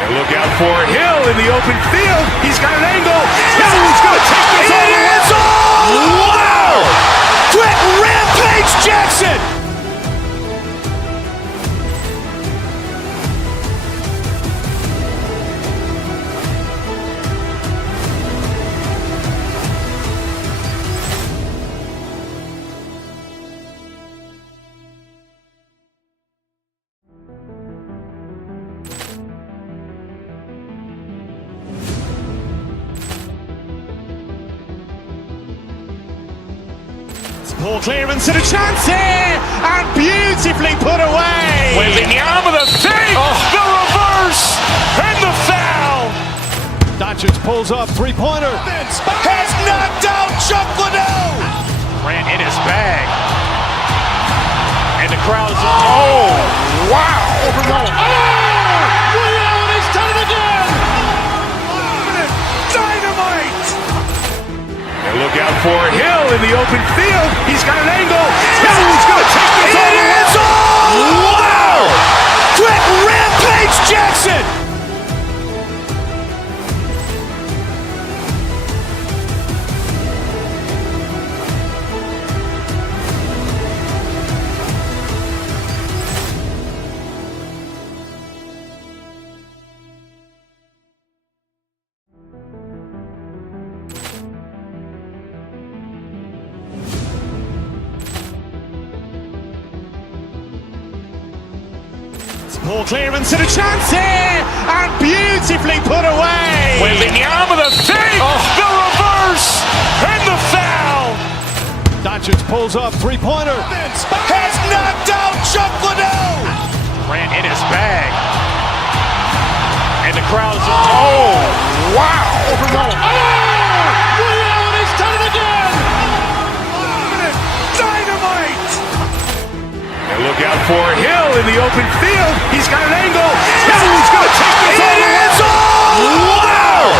And look out for Hill in the open field. He's got an angle. Hill's going to take this all the way. Wow. Quick Rampage Jackson. Poor clearance and a chance here, and beautifully put away. Wembanyama the fake, the reverse, and the foul. Doncic pulls up, three-pointer. Has knocked out Chuck Liddell. Grant in his bag. And the crowd is... Oh, wow. Ray Allen has done it again. Dynamite. And look out for Hill in the open field. He's got an angle. Hill's going to take this all the way. Wow. Quick Rampage Jackson. Poor clearance and a chance here, and beautifully put away. Wembanyama the fake, the reverse, and the foul. Doncic pulls up, three-pointer. Has knocked out Chuck Liddell. Grant in his bag. And the crowd is... Oh, wow. Ray Allen has done it again. Dynamite. And look out for Hill in the open field. He's got an angle. Hill's going to take this all the way. Wow.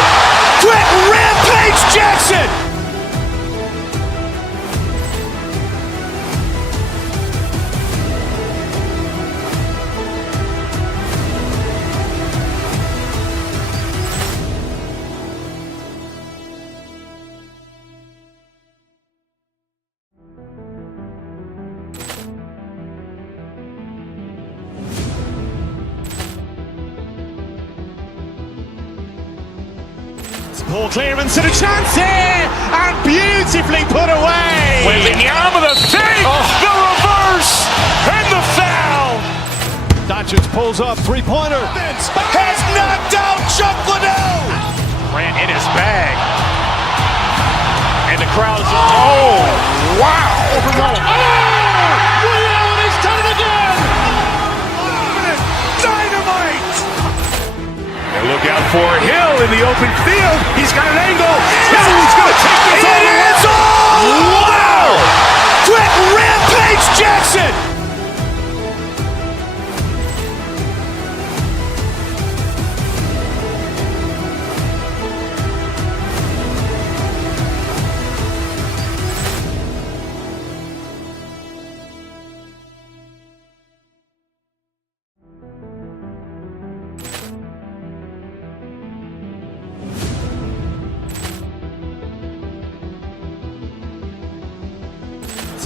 Quick Rampage Jackson. Ball clearance and a chance here, and beautifully put away. Wembanyama the fake, the reverse, and the foul. Doncic pulls up, three-pointer. Has knocked out Chuck Liddell. Ran in his bag. And the crowd's, oh, wow. Ray Allen has done it again. Dynamite. And look out for Hill in the open field. He's got an angle. He's going to take this all the way. Wow. Quick rampage Jackson.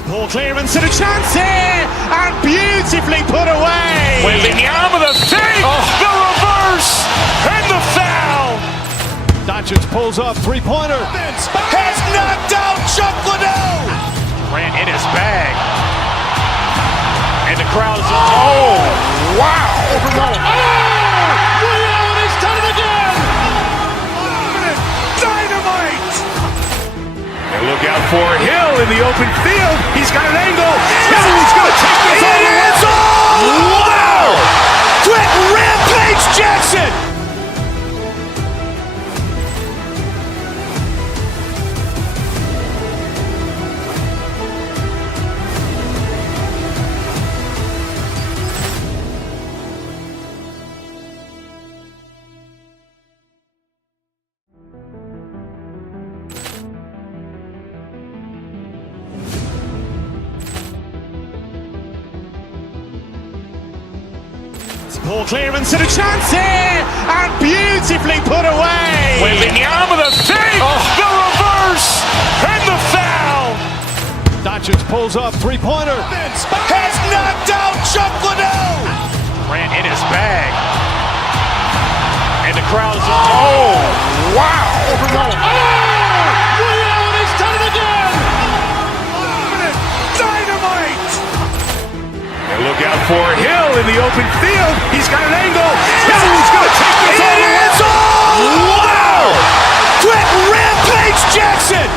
Ball clearance and a chance here, and beautifully put away. Wembanyama the fake, the reverse, and the foul. Doncic pulls up, three-pointer. Has knocked out Chuck Liddell. Ran in his bag. And the crowd's, oh, wow. Ray Allen has done it again. Dynamite. And look out for Hill in the open field. He's got an angle. He's going to take this all the way. Wow. Quick rampage Jackson. Ball clearance and a chance here, and beautifully put away. Wembanyama the fake, the reverse, and the foul. Doncic pulls up, three-pointer. Has knocked out Chuck Liddell. Ran in his bag. And the crowd's, oh, wow. Ray Allen has done it again. Dynamite. And look out for Hill in the open field. He's got an angle. He's going to take this all the way. Wow. Quick rampage Jackson.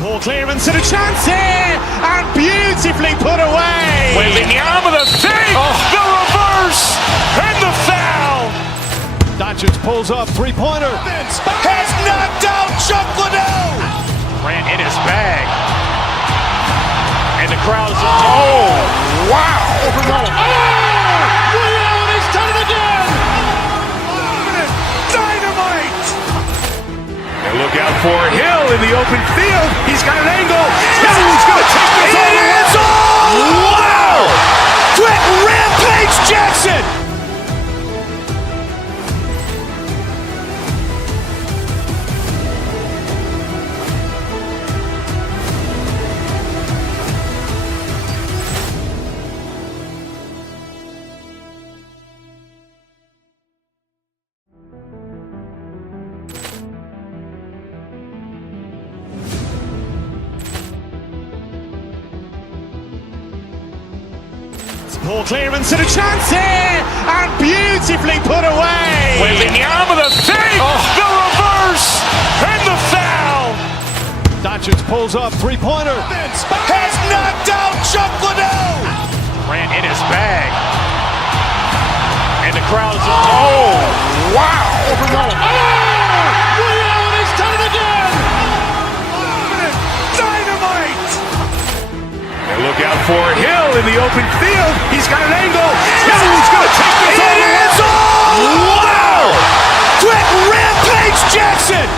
Ball clearance and a chance here, and beautifully put away. Wembanyama the fake, the reverse, and the foul. Doncic pulls up, three-pointer. Has knocked out Chuck Liddell. Ran in his bag. And the crowd's, oh, wow. Ray Allen has done it again. Dynamite. And look out for Hill in the open field. He's got an angle. He's going to take this all the way. Wow. Quick rampage Jackson. Ball clearance and a chance here, and beautifully put away. Wembanyama the fake, the reverse, and the foul. Doncic pulls up, three-pointer. Has knocked out Chuck Liddell. Ran in his bag. And the crowd's, oh, wow. Ray Allen has done it again. Dynamite. And look out for Hill in the open field. He's got an angle. He's going to take this all the way. Wow. Quick rampage Jackson.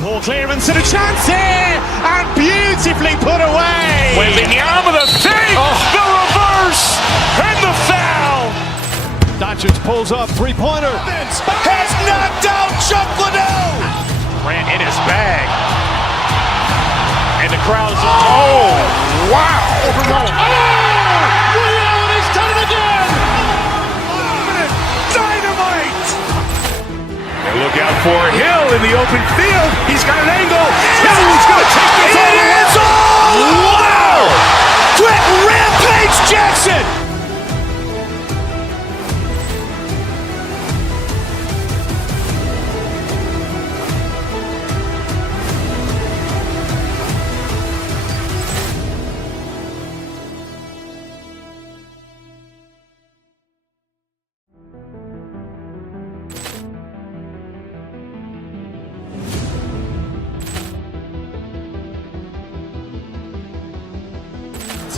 Ball clearance and a chance here, and beautifully put away. Waving the arm of the thing, the reverse, and the foul. Doncic pulls up, three-pointer. Has knocked out Chuck Liddell. Grant in his bag. And the crowd's, Wow. Ray Allen has done it again. dynamite. And look out for Hill in the open field. He's got an angle. Hill's going to take this all the way. Wow. Quick Rampage Jackson.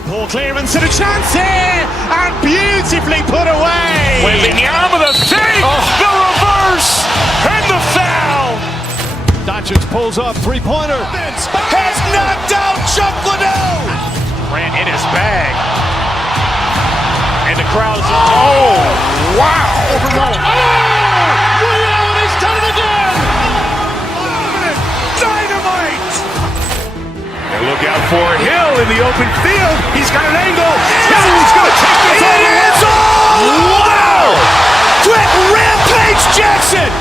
Ball clearance and a chance here, and beautifully put away. Waving the arm of the thing, the reverse, and the foul. Doncic pulls up, three-pointer. Has knocked out Chuck Liddell. Grant in his bag. And the crowd's, Wow. Ray Allen has done it again. dynamite. And look out for Hill in the open field. He's got an angle. Hill's going to take this all the way. Wow. Quick Rampage Jackson.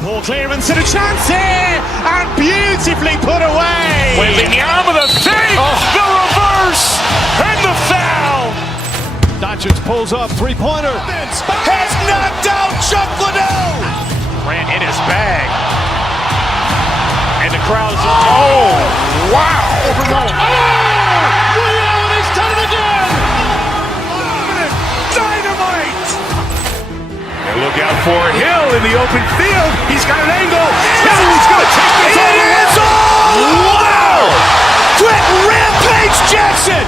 Ball clearance and a chance here, and beautifully put away. Waving the arm of the thing, the reverse, and the foul. Doncic pulls up, three-pointer. Has knocked out Chuck Liddell. Grant in his bag. And the crowd's, Wow. Ray Allen has done it again. dynamite. And look out for Hill in the open field. He's got an angle. Hill's going to take this all the way. Wow. Quick Rampage Jackson.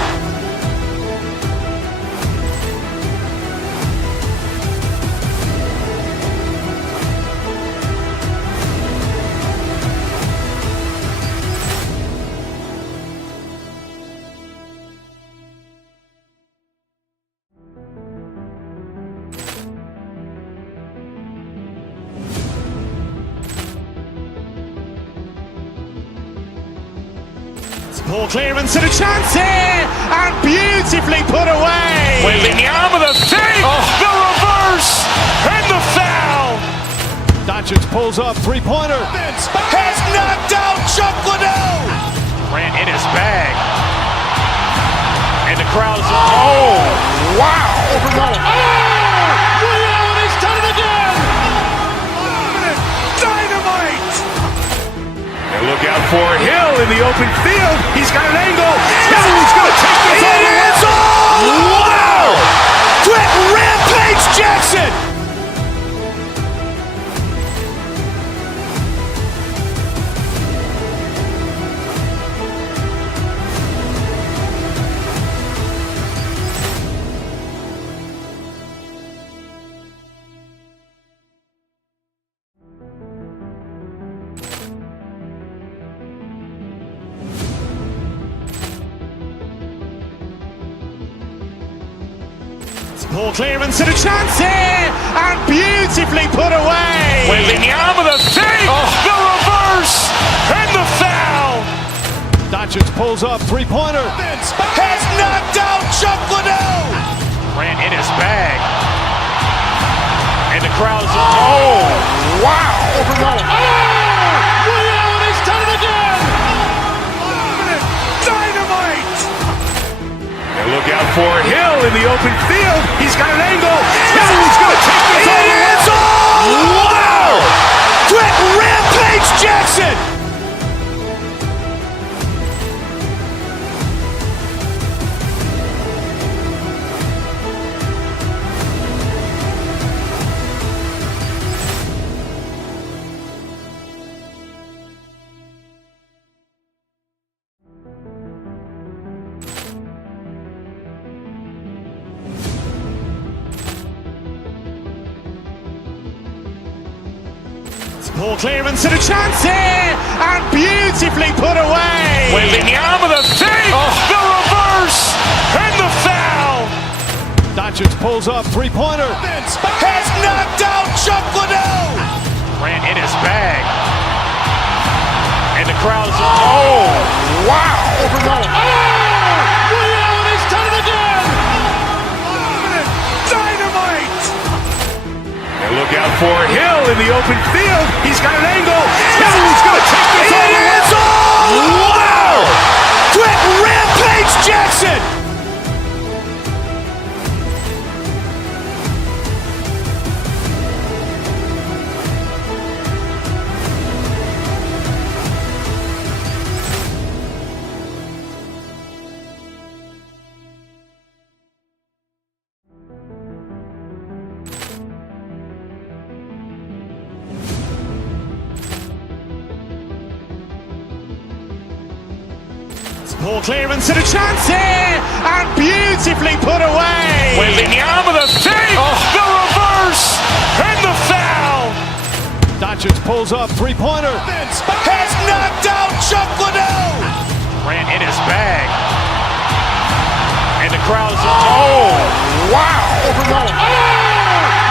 Ball clearance and a chance here, and beautifully put away. Waving the arm of the thing, the reverse, and the foul. Doncic pulls up, three-pointer. Has knocked out Chuck Liddell. Grant in his bag. And the crowd's, Wow. Ray Allen has done it again. dynamite. And look out for Hill in the open field. He's got an angle. Hill's going to take this all the way. Wow. Quick Rampage Jackson. Ball clearance and a chance here, and beautifully put away. Waving the arm of the thing, the reverse, and the foul. Doncic pulls up, three-pointer. Has knocked out Chuck Liddell. Grant in his bag. And the crowd's, Wow. Ray Allen has done it again. dynamite. And look out for Hill in the open field. He's got an angle. Hill's going to take this all the way. Wow. Quick Rampage Jackson. Ball clearance and a chance here, and beautifully put away. Wembanyama with a save. The reverse and the foul. Doncic pulls up, three-pointer. Has knocked out Chuck Liddell. Grant in his bag. And the crowd's wow. Ray Allen has done it again. Dynamite. And look out for Hill in the open field. He's got an angle. Hill's going to take this all the way. Wow. Quick rampage Jackson. Ball clearance and a chance here, and beautifully put away. Wembanyama with a save. The reverse and the foul. Doncic pulls up, three-pointer. Has knocked out Chuck Liddell. Grant in his bag. And the crowd's wow.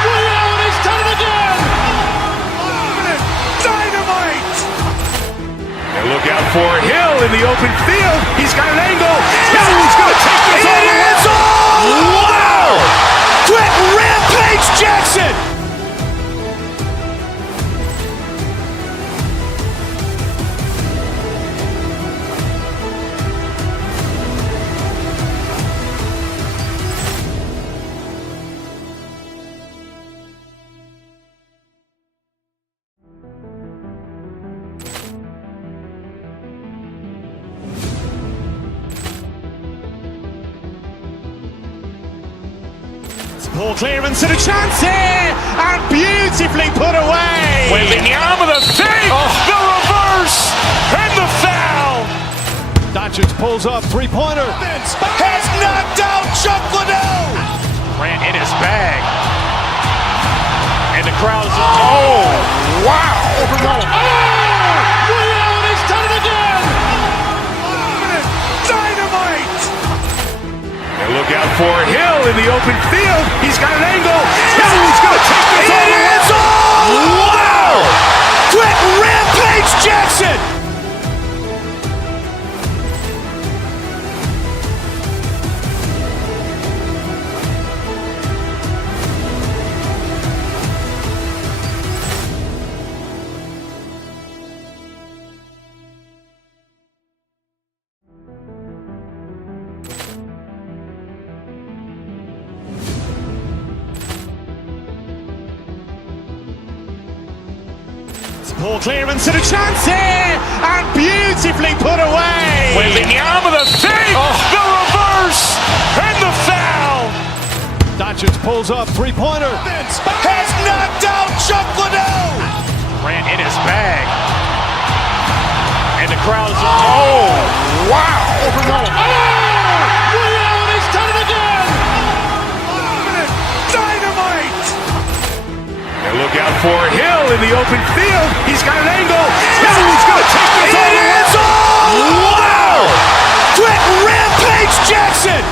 Ray Allen has done it again. Dynamite. And look out for Hill in the open field. He's got an angle. Hill's going to take this all the way. Wow. Quick rampage Jackson. Ball clearance and a chance here, and beautifully put away. Wembanyama with a save. The reverse and the foul. Doncic pulls up, three-pointer. Has knocked out Chuck Liddell. Grant in his bag. And the crowd's wow. Ray Allen has done it again. Dynamite. And look out for Hill in the open field. He's got an angle. Hill's going to take this all the way. Wow. Quick rampage Jackson. Ball clearance and a chance here, and beautifully put away. Wembanyama with a save. The reverse and the foul. Doncic pulls up, three-pointer. Has knocked out Chuck Liddell. Grant in his bag. And the crowd's wow. Ray Allen has done it again. Dynamite. And look out for Hill in the open field. He's got an angle. Hill's going to take this all the way. Wow. Quick rampage Jackson.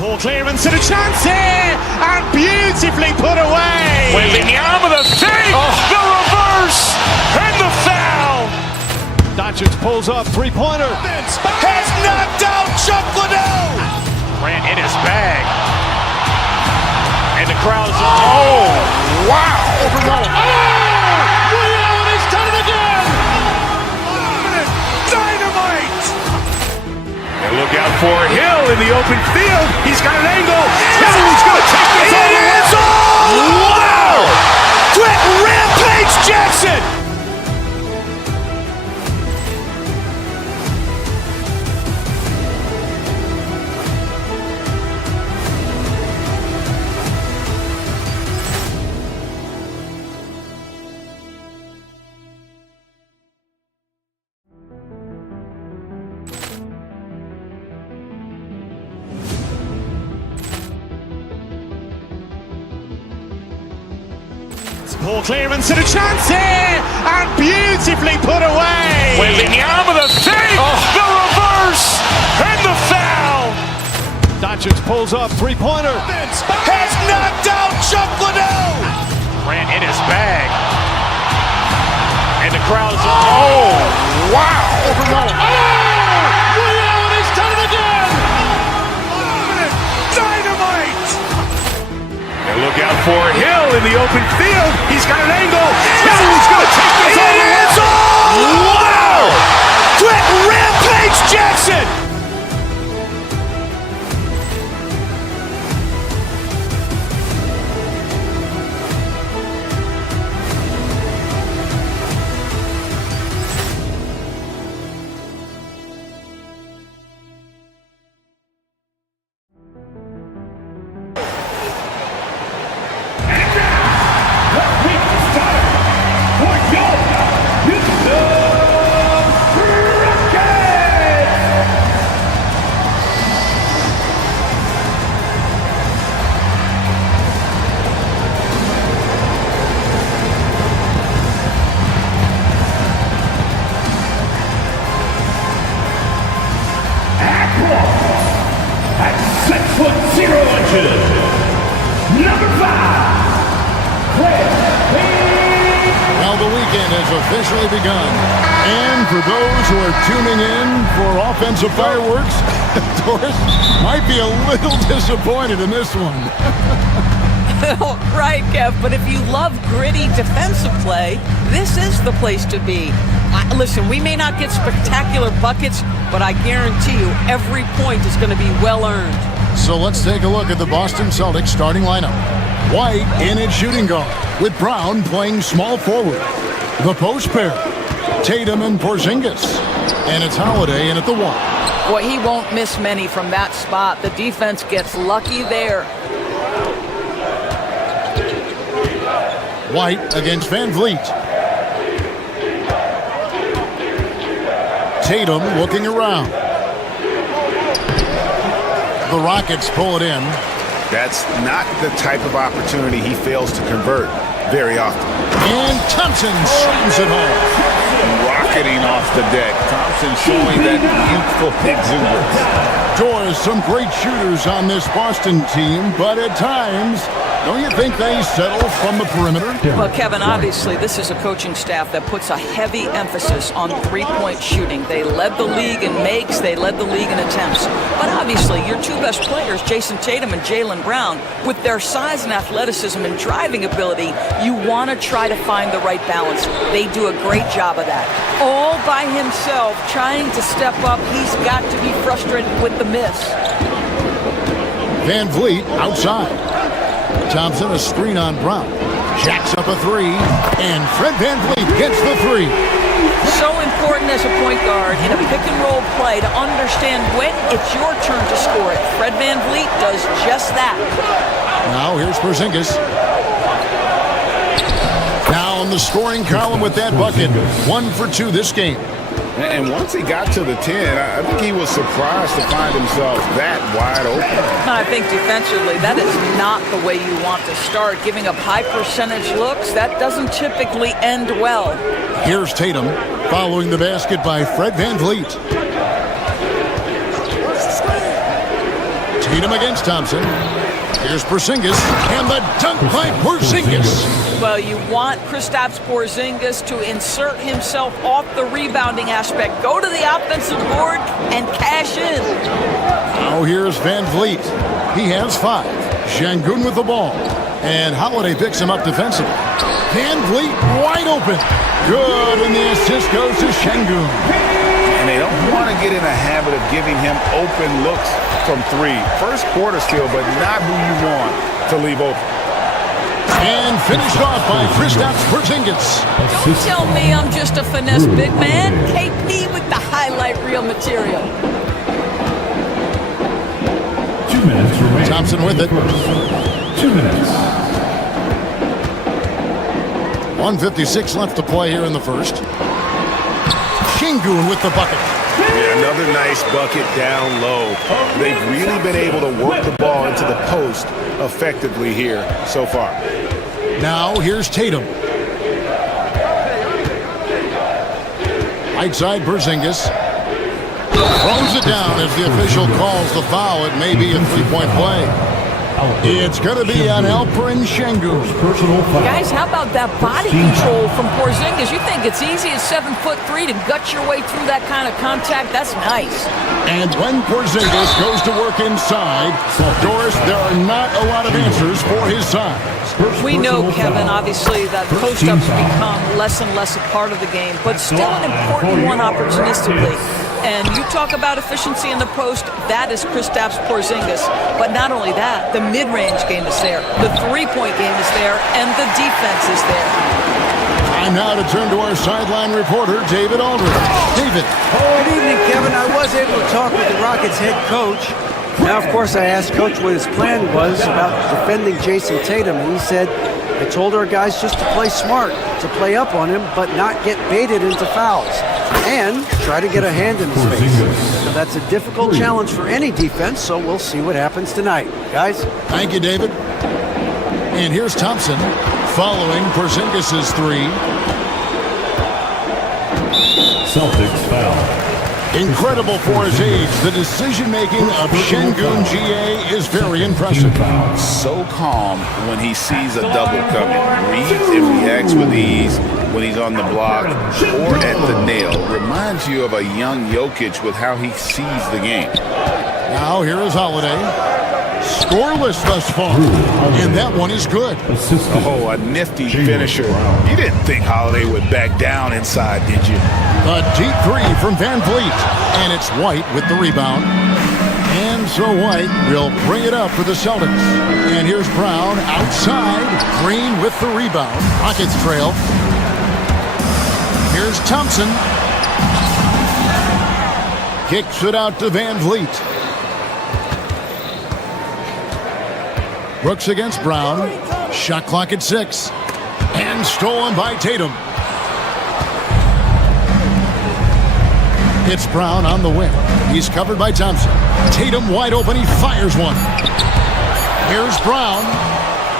Ball clearance and a chance here, and beautifully put away. Wembanyama with a save. The reverse and the foul. Doncic pulls up, three-pointer. Has knocked out Chuck Liddell. Grant in his bag. And the crowd's wow. Ray Allen has done it again. Dynamite. And look out for Hill in the open field. He's got an angle. Hill's going to take this all the way. Wow. Quick rampage Jackson. Poor clearance and a chance here, and beautifully put away. Wembanyama the save, the reverse, and the foul. Doncic pulls up, three-pointer. Has knocked out Chuck Liddell. Grant in his bag. And the crowd is, oh, wow. Ray Allen has done it again. Dynamite! And look out for Hill in the open field. He's got an angle. He's going to take this all the way. Wow! Quick rampage Jackson. At 6'0". Number 5. Well, the weekend has officially begun. And for those who are tuning in for offensive fireworks, Doris might be a little disappointed in this one. Right, Kev, but if you love gritty defensive play, this is the place to be. Listen, we may not get spectacular buckets, but I guarantee you every point is going to be well earned. So let's take a look at the Boston Celtics starting lineup. White in at shooting guard, with Brown playing small forward. The post pair, Tatum and Porzingis. And it's Holiday in at the 1. Boy, he won't miss many from that spot. The defense gets lucky there. White against Van Vliet. Tatum looking around. The Rockets pull it in. That's not the type of opportunity he fails to convert very often. And Thompson slams it home. Rocketing off the deck. Thompson showing that youthful exuberance. Doors, some great shooters on this Boston team, but at times, don't you think they settle from the perimeter? Well, Kevin, obviously, this is a coaching staff that puts a heavy emphasis on three-point shooting. They led the league in makes, they led the league in attempts. But obviously, your two best players, Jason Tatum and Jaylen Brown, with their size and athleticism and driving ability, you want to try to find the right balance. They do a great job of that. All by himself, trying to step up, he's got to be frustrated with the miss. Van Vliet outside. Thompson a screen on Brown. Jacks up a 3, and Fred Van Vliet gets the 3. So important as a point guard in a pick-and-roll play to understand when it's your turn to score it. Fred Van Vliet does just that. Now here's Porzingis. Down the scoring column with that bucket. 1 for 2 this game. And once he got to the 10, I think he was surprised to find himself that wide open. I think defensively, that is not the way you want to start. Giving up high percentage looks, that doesn't typically end well. Here's Tatum, following the basket by Fred Van Vliet. Tatum against Thompson. Here's Porzingis, and the dunk by Porzingis. Well, you want Kristaps Porzingis to insert himself off the rebounding aspect. Go to the offensive board and cash in. Now here's Van Vliet. He has 5. Şengün with the ball. And Holiday picks him up defensively. Van Vliet wide open. Good, and the assist goes to Şengün. And they don't want to get in a habit of giving him open looks from 3. First quarter still, but not who you want to leave open. And finished off by Kristaps Porzingis. Don't tell me I'm just a finesse big man. KP with the highlight reel material. 2 minutes remaining. Thompson with it. 2 minutes. 1:56 left to play here in the first. Şengün with the bucket. Yeah, another nice bucket down low. They've really been able to work the ball into the post effectively here so far. Now here's Tatum. Right side, Porzingis. Throws it down as the official calls the foul. It may be a three-point play. It's going to be on Alperen Şengün. Guys, how about that body control from Porzingis? You think it's easy at 7'3" to gut your way through that kind of contact? That's nice. And when Porzingis goes to work inside, Doris, there are not a lot of answers for his size. We know, Kevin, obviously, that post-ups become less and less a part of the game, but still an important one opportunistically. And you talk about efficiency in the post, that is Kristaps Porzingis. But not only that, the mid-range game is there, the three-point game is there, and the defense is there. Time now to turn to our sideline reporter, David Aldridge. David. Good evening, Kevin. I was able to talk with the Rockets head coach. Now, of course, I asked Coach what his plan was about defending Jason Tatum, and he said, I told our guys just to play smart, to play up on him, but not get baited into fouls, and try to get a hand in his face. So that's a difficult challenge for any defense, so we'll see what happens tonight. Guys? Thank you, David. And here's Thompson following Porzingis' three. Celtics foul. Incredible for his age. The decision-making of Şengün GA is very impressive. So calm when he sees a double coming. Reads and reacts with ease when he's on the block or at the nail. Reminds you of a young Jokic with how he sees the game. Now here is Holiday. Scoreless thus far, and that one is good. Oh, a nifty finisher. You didn't think Holiday would back down inside, did you? A deep three from Van Vliet, and it's White with the rebound. And so White will bring it up for the Celtics. And here's Brown outside, Green with the rebound. Rockets trail. Here's Thompson. Kicks it out to Van Vliet. Brooks against Brown. Shot clock at 6. And stolen by Tatum. It's Brown on the wing. He's covered by Thompson. Tatum wide open. He fires one. Here's Brown.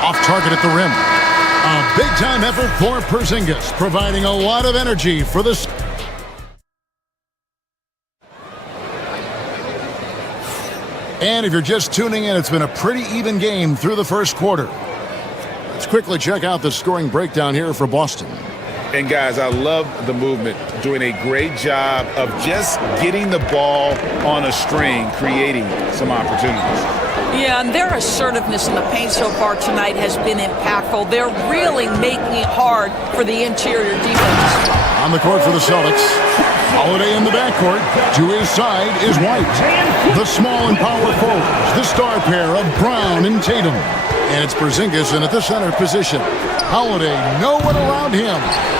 Off target at the rim. A big-time effort for Porzingis, providing a lot of energy for the... And if you're just tuning in, it's been a pretty even game through the first quarter. Let's quickly check out the scoring breakdown here for Boston. And guys, I love the movement, doing a great job of just getting the ball on a string, creating some opportunities. Yeah, and their assertiveness in the paint so far tonight has been impactful. They're really making it hard for the interior defense. On the court for the Celtics, Holiday in the backcourt. To his side is White. The small and power forwards, the star pair of Brown and Tatum. And it's Porzingis in at the center position. Holiday, no one around him.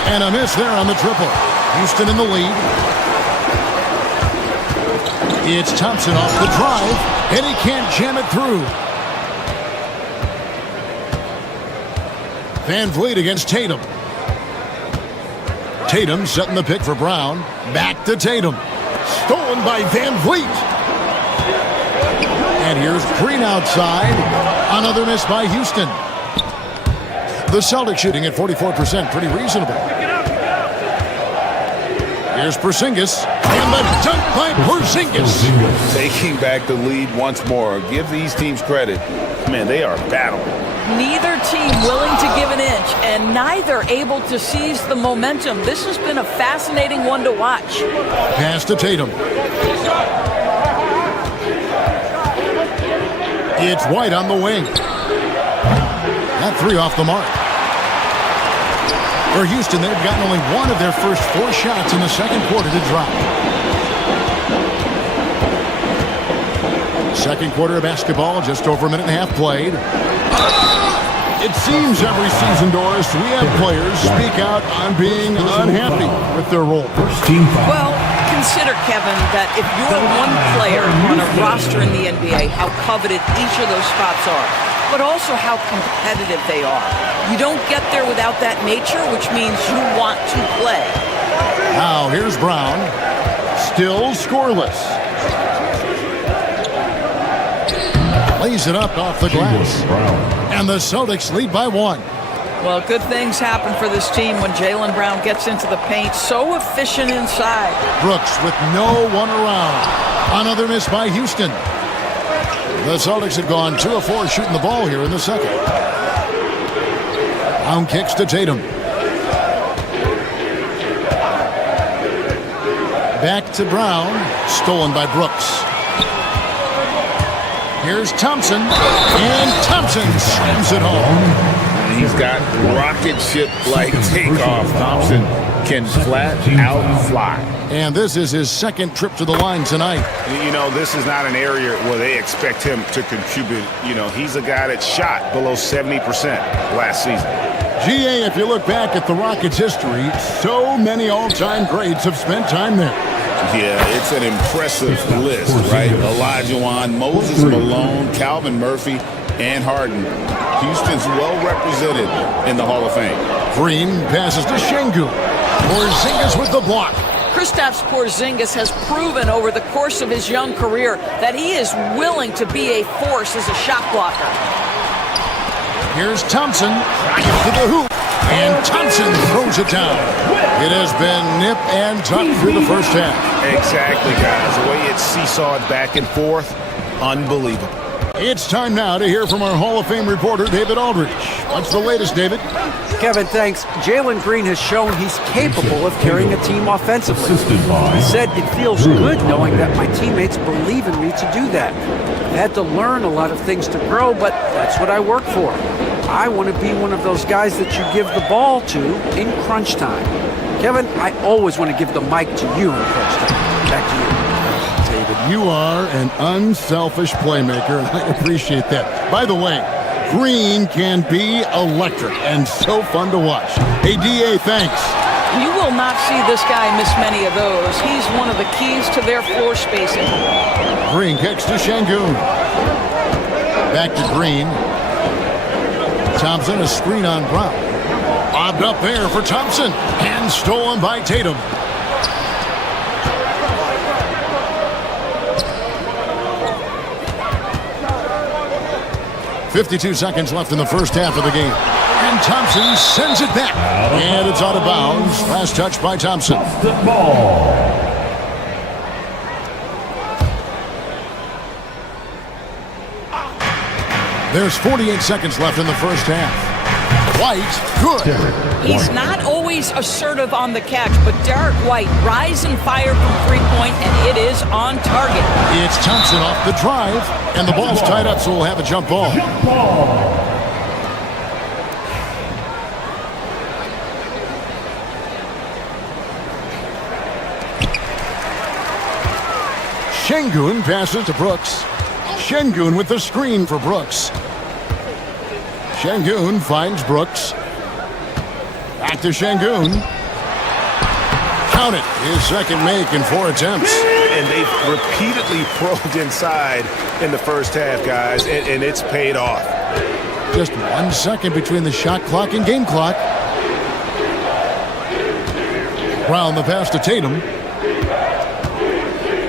And a miss there on the triple. Houston in the lead. It's Thompson off the drive, and he can't jam it through. Van Vliet against Tatum. Tatum setting the pick for Brown. Back to Tatum. Stolen by Van Vliet. And here's Green outside. Another miss by Houston. The Celtics shooting at 44%. Pretty reasonable. Here's Porzingis. And the dunk by Porzingis. Taking back the lead once more. Give these teams credit. Man, they are battling. Neither team willing to give an inch, and neither able to seize the momentum. This has been a fascinating one to watch. Pass to Tatum. It's White on the wing. That three off the mark. For Houston, they've gotten only one of their first 4 shots in the second quarter to drop. Second quarter of basketball, just over a minute and a half played. It seems every season, Doris, we have players speak out on being unhappy with their role. Well, consider, Kevin, that if you're one player on a roster in the NBA, how coveted each of those spots are, but also how competitive they are. You don't get there without that nature, which means you want to play. Now, here's Brown. Still scoreless. Lays it up off the glass. And the Celtics lead by 1. Well, good things happen for this team when Jaylen Brown gets into the paint. So efficient inside. Brooks with no one around. Another miss by Houston. The Celtics have gone 2 of 4 shooting the ball here in the second. Brown kicks to Tatum. Back to Brown. Stolen by Brooks. Here's Thompson. And Thompson slams it home. He's got rocket ship-like takeoff. Thompson can flat out fly. And this is his second trip to the line tonight. You know, this is not an area where they expect him to contribute. You know, he's a guy that shot below 70% last season. GA, if you look back at the Rockets' history, so many all-time greats have spent time there. Yeah, it's an impressive list, right? Olajuwon, Moses Malone, Calvin Murphy, and Harden. Houston's well represented in the Hall of Fame. Green passes to Şengün. Porzingis with the block. Kristaps Porzingis has proven over the course of his young career that he is willing to be a force as a shot blocker. Here's Thompson, drives to the hoop, and Thompson throws it down. It has been nip and tuck through the first half. Exactly, guys. The way it's seesawed back and forth, unbelievable. It's time now to hear from our Hall of Fame reporter, David Aldridge. What's the latest, David? Kevin, thanks. Jalen Green has shown he's capable of carrying a team offensively. He said, "It feels good knowing that my teammates believe in me to do that. I've had to learn a lot of things to grow, but that's what I work for. I want to be one of those guys that you give the ball to in crunch time." Kevin, I always want to give the mic to you in crunch time. Back to you. David, you are an unselfish playmaker, and I appreciate that. By the way, Green can be electric and so fun to watch. Hey, DA, thanks. You will not see this guy miss many of those. He's one of the keys to their floor spacing. Green kicks to Şengün. Back to Green. Thompson, a screen on Brown. Lobbed up there for Thompson, and stolen by Tatum. .52 seconds left in the first half of the game. And Thompson sends it back. And it's out of bounds. Last touch by Thompson. There's 48 seconds left in the first half. White, good. He's not always assertive on the catch, but Derek White, rise and fire from three-point, and it is on target. It's Thompson off the drive, and the ball's tied up, so we'll have a jump ball. Şengün passes to Brooks. Şengün with the screen for Brooks. Şengün finds Brooks. Back to Şengün. Count it. His second make in 4 attempts. And they've repeatedly probed inside in the first half, guys, and it's paid off. Just 1 second between the shot clock and game clock. Brown the pass to Tatum.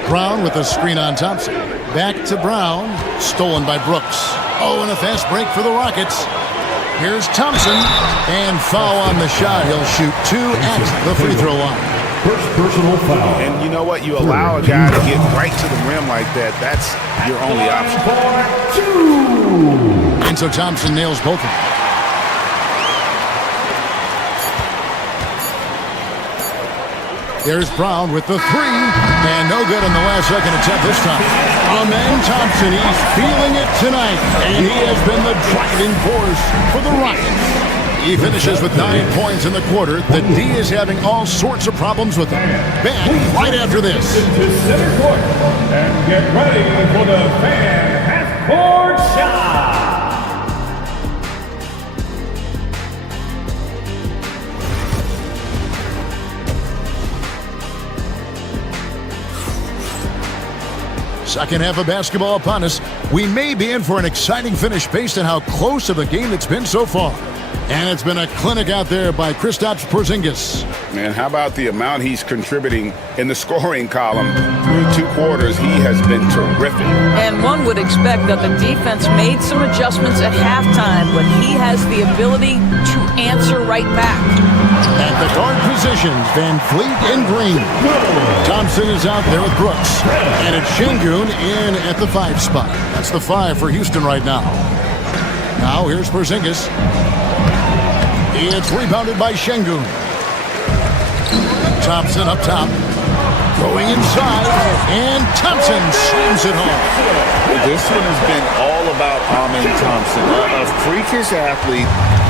Brown with a screen on Thompson. Back to Brown. Stolen by Brooks. Oh, and a fast break for the Rockets. Here's Thompson. And foul on the shot. He'll shoot 2 at the free throw line. First personal foul. And you know what? You allow a guy to get right to the rim like that. That's your only option. And so Thompson nails both of them. There's Brown with the 3, and no good in the last second attempt this time. Amen Thompson, he's feeling it tonight, and he has been the driving force for the Rockets. He finishes with 9 points in the quarter. The D is having all sorts of problems with him. Back right after this. To center court and get ready for the fan half-court shot. Second half of basketball upon us. We may be in for an exciting finish based on how close of a game it's been so far. And it's been a clinic out there by Kristaps Porzingis. Man, how about the amount he's contributing in the scoring column? Through 2 quarters, he has been terrific. And one would expect that the defense made some adjustments at halftime, but he has the ability to answer right back. At the guard positions, Van Fleet and Green. Thompson is out there with Brooks. And it's Şengün in at the 5 spot. That's the 5 for Houston right now. Now here's Porzingis. It's rebounded by Şengün. Thompson up top. Going inside. And Thompson slams it home. This one has been all about Amen Thompson. A freakish athlete.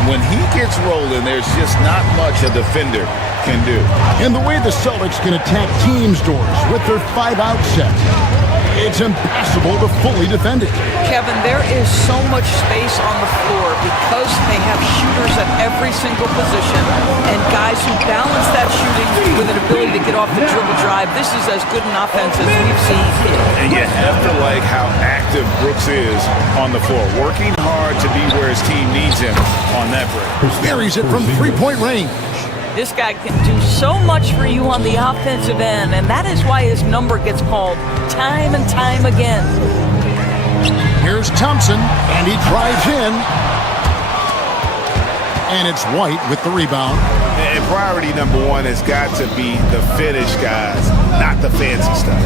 When he gets rolling, there's just not much a defender can do. And the way the Celtics can attack teams' doors with their 5-out set, it's impossible to fully defend it. Kevin, there is so much space on the floor because they have shooters at every single position and guys who balance that shooting with an ability to get off the dribble drive. This is as good an offense as we've seen here. And you have to like how active Brooks is on the floor, working hard to be where his team needs him on that break. Buries it from 3-point range. This guy can do so much for you on the offensive end, and that is why his number gets called time and time again. Here's Thompson, and he drives in. And it's White with the rebound. And priority number 1 has got to be the finish, guys, not the fancy stuff.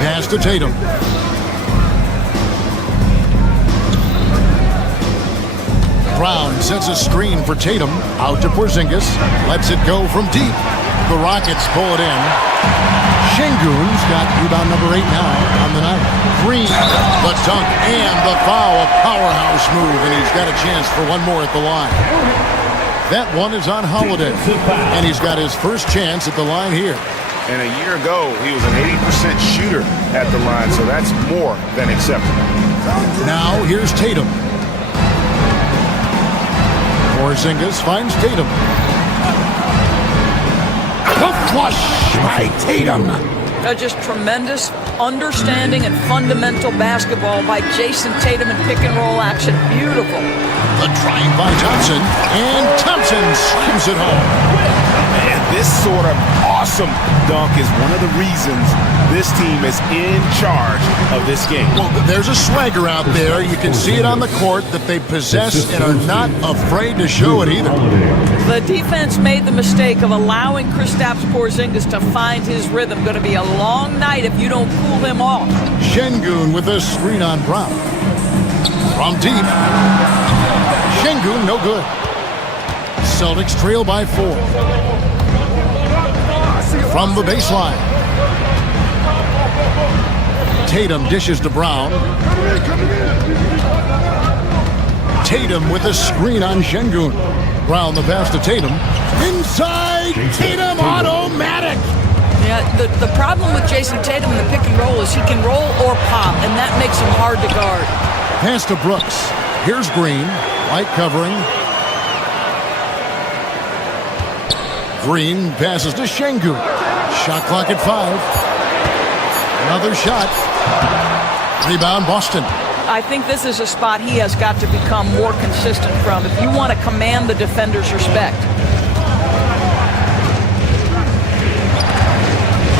Pass to Tatum. Brown sets a screen for Tatum. Out to Porzingis. Lets it go from deep. The Rockets pull it in. Şengün's got rebound number 8 now on the night. Green, the dunk, and the foul. A powerhouse move, and he's got a chance for one more at the line. That one is on Holiday, and he's got his first chance at the line here. And a year ago, he was an 80% shooter at the line, so that's more than acceptable. Now here's Tatum. Porzingis finds Tatum. The flush by Tatum. Just tremendous understanding and fundamental basketball by Jason Tatum in pick-and-roll action. Beautiful. The drive by Thompson, and Thompson slams it home. And this sort of awesome dunk is one of the reasons this team is in charge of this game. Well, there's a swagger out there. You can see it on the court that they possess and are not afraid to show it either. The defense made the mistake of allowing Kristaps Porzingis to find his rhythm. Going to be a long night if you don't cool him off. Şengün with a screen on Brown. From deep. Şengün no good. Celtics trail by 4. From the baseline. Tatum dishes to Brown. Tatum with a screen on Şengün. Brown the pass to Tatum. Inside, Tatum automatic. Yeah, the problem with Jason Tatum in the pick and roll is he can roll or pop, and that makes him hard to guard. Pass to Brooks. Here's Green. Light covering. Green passes to Şengün. Shot clock at 5. Another shot. Rebound Boston. I think this is a spot he has got to become more consistent from if you want to command the defender's respect.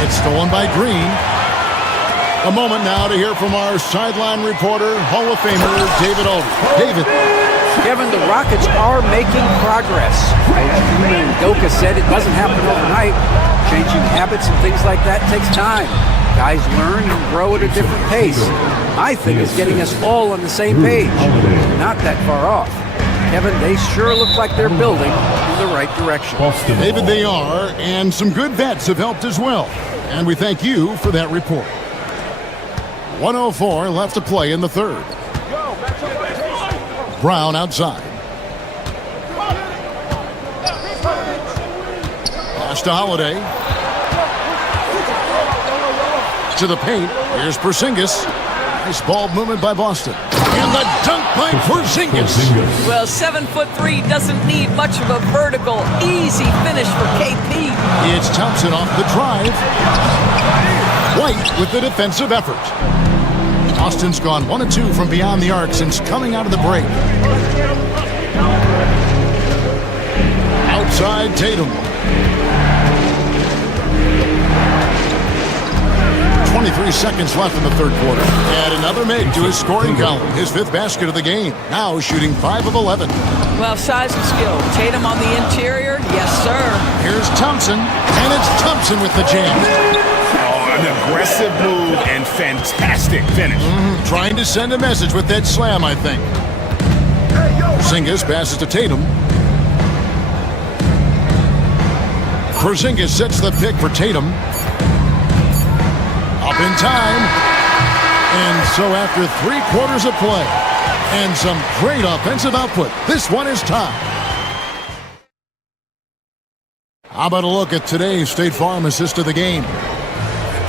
It's stolen by Green. A moment now to hear from our sideline reporter, Hall of Famer David Aldridge. David. Kevin, the Rockets are making progress. Coach Udoka said it doesn't happen overnight. Changing habits and things like that takes time. Guys learn and grow at a different pace. I think it's getting us all on the same page. Not that far off. Kevin, they sure look like they're building in the right direction. David, they are, and some good vets have helped as well. And we thank you for that report. 1:04 left to play in the third. Brown outside. Pass to Holiday. To the paint. Here's Porzingis. Nice ball movement by Boston. And the dunk by Porzingis. Well, 7'3" doesn't need much of a vertical. Easy finish for KP. It's Thompson off the drive. White with the defensive effort. Boston's gone 1 of 2 from beyond the arc since coming out of the break. Outside Tatum. 23 seconds left in the third quarter. And another make to his scoring column. His 5th basket of the game. Now shooting 5 of 11. Well, size and skill. Tatum on the interior. Yes, sir. Here's Thompson. And it's Thompson with the jam. Oh, an aggressive move and fantastic finish. Trying to send a message with that slam, I think. Porzingis passes to Tatum. Porzingis sets the pick for Tatum. Up in time. And so after 3 quarters of play and some great offensive output, this one is tied. How about a look at today's State Farm assist of the game?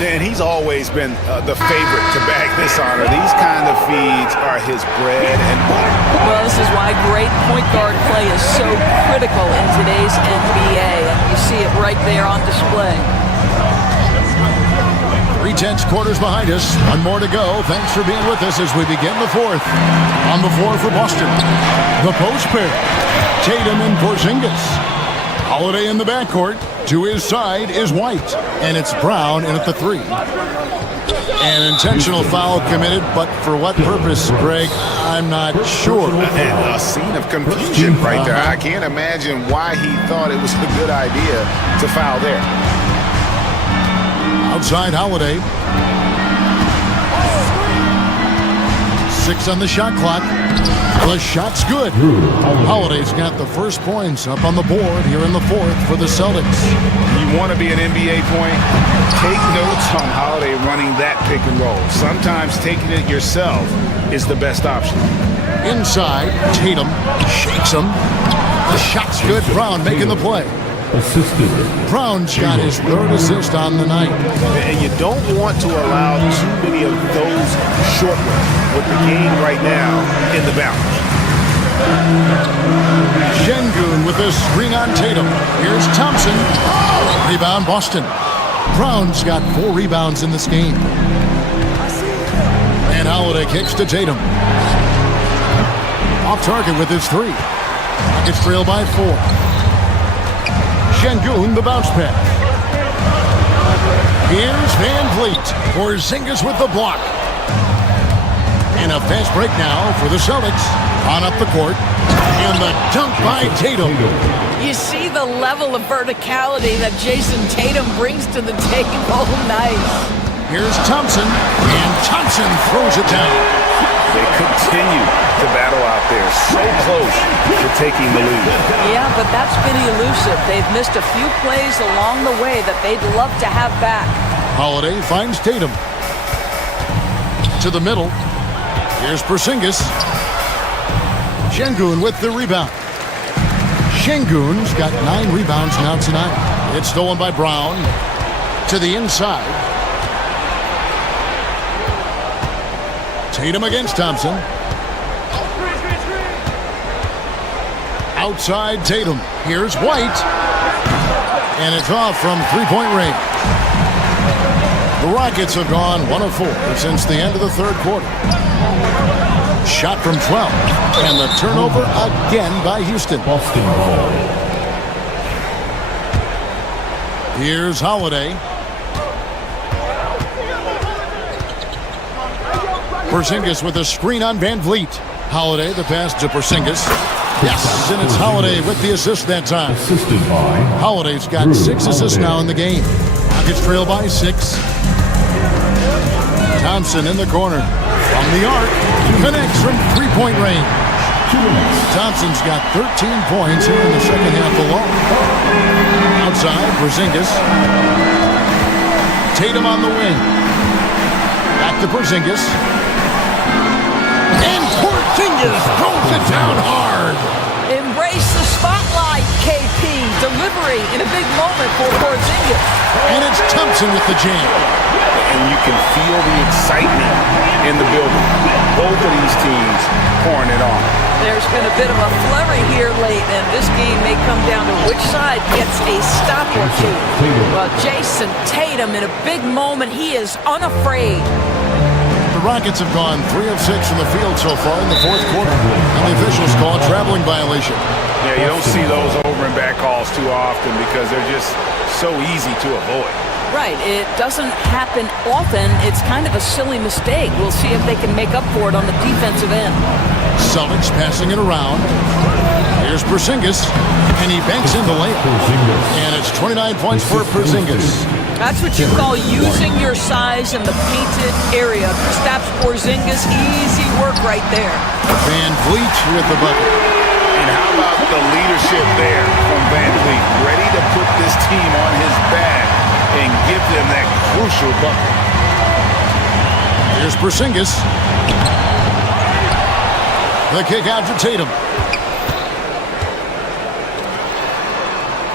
Dan, he's always been the favorite to bag this honor. These kind of feeds are his bread and butter. Well, this is why great point guard play is so critical in today's NBA, and you see it right there on display. 3/10 quarters behind us. One more to go. Thanks for being with us as we begin the 4th. On the floor for Boston, the post pair, Tatum and Porzingis. Holiday in the backcourt. To his side is White, and it's Brown in at the 3. An intentional foul committed, but for what purpose, Greg? I'm not sure. And a scene of confusion right there. I can't imagine why he thought it was a good idea to foul there. Outside Holiday. 6 on the shot clock. The shot's good. Holiday's got the first points up on the board here in the 4th for the Celtics. You want to be an NBA point? Take notes on Holiday running that pick and roll. Sometimes taking it yourself is the best option. Inside, Tatum shakes him. The shot's good. Brown making the play. Brown's got his 3rd assist on the night. And you don't want to allow too many of those short ones with the game right now in the balance. Şengün with a screen on Tatum. Here's Thompson. Rebound Boston. Brown's got 4 rebounds in this game. And Holiday kicks to Tatum. Off target with his 3. Rockets trail by 4. Şengün, the bounce pass. Here's Van Vliet. Porzingis with the block. And a fast break now for the Celtics. On up the court. And the dunk by Tatum. You see the level of verticality that Jason Tatum brings to the table. Nice. Here's Thompson. And Thompson throws it down. They continue to battle out there, so close to taking the lead. Yeah, but that's been elusive. They've missed a few plays along the way that they'd love to have back. Holiday finds Tatum. To the middle. Here's Porzingis. Şengün with the rebound. Şengün's got 9 rebounds now tonight. It's stolen by Brown. To the inside. Tatum against Thompson. Outside Tatum. Here's White. And it's off from 3-point range. The Rockets have gone 1 of 4 since the end of the 3rd quarter. Shot from 12. And the turnover again by Houston. Here's Holiday. Porzingis with a screen on Van Vliet. Holiday, the pass to Porzingis. Yes, and it's Holiday with the assist that time. Holiday's got 6 assists now in the game. Rockets trail by 6. Thompson in the corner. From the arc, connects from 3-point range. Thompson's got 13 points here in the second half alone. Outside, Porzingis. Tatum on the wing. Back to Porzingis. And Porzingis throws it down hard. Embrace the spotlight, KP. Delivery in a big moment for Porzingis. And it's Thompson with the jam. And you can feel the excitement in the building. Both of these teams pouring it on. There's been a bit of a flurry here late, and this game may come down to which side gets a stop or 2. Well, Jason Tatum in a big moment, he is unafraid. The Rockets have gone 3 of 6 from the field so far in the 4th quarter. And the officials call a traveling violation. Yeah, you don't see those over hammering back calls too often because they're just so easy to avoid. Right. It doesn't happen often. It's kind of a silly mistake. We'll see if they can make up for it on the defensive end. Celtics passing it around. Here's Porzingis, and he banks in the layup. And it's 29 points for Porzingis. That's what you call using your size in the painted area. Kristaps Porzingis, easy work right there. Van Vliet with the bucket. And how about the leadership there from Van Vliet? Ready to put this team on his back and give them that crucial bucket. Here's Porzingis. The kick out to Tatum.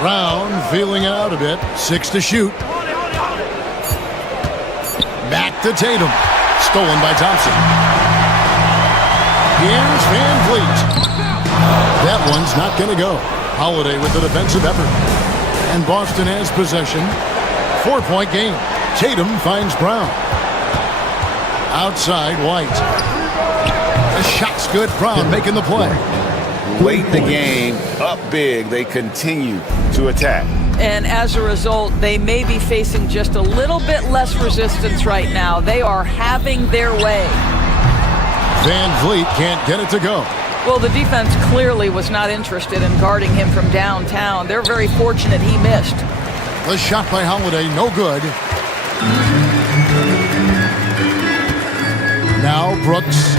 Brown feeling it out a bit. 6 to shoot. Back to Tatum. Stolen by Thompson. Here's Van Vliet. That one's not going to go. Holiday with the defensive effort. And Boston has possession. 4-point game. Tatum finds Brown. Outside, White. The shot's good. Brown making the play. Late in the game, up big, they continue to attack. And as a result, they may be facing just a little bit less resistance right now. They are having their way. Van Vliet can't get it to go. Well, the defense clearly was not interested in guarding him from downtown. They're very fortunate he missed. The shot by Holiday, no good. Now Brooks.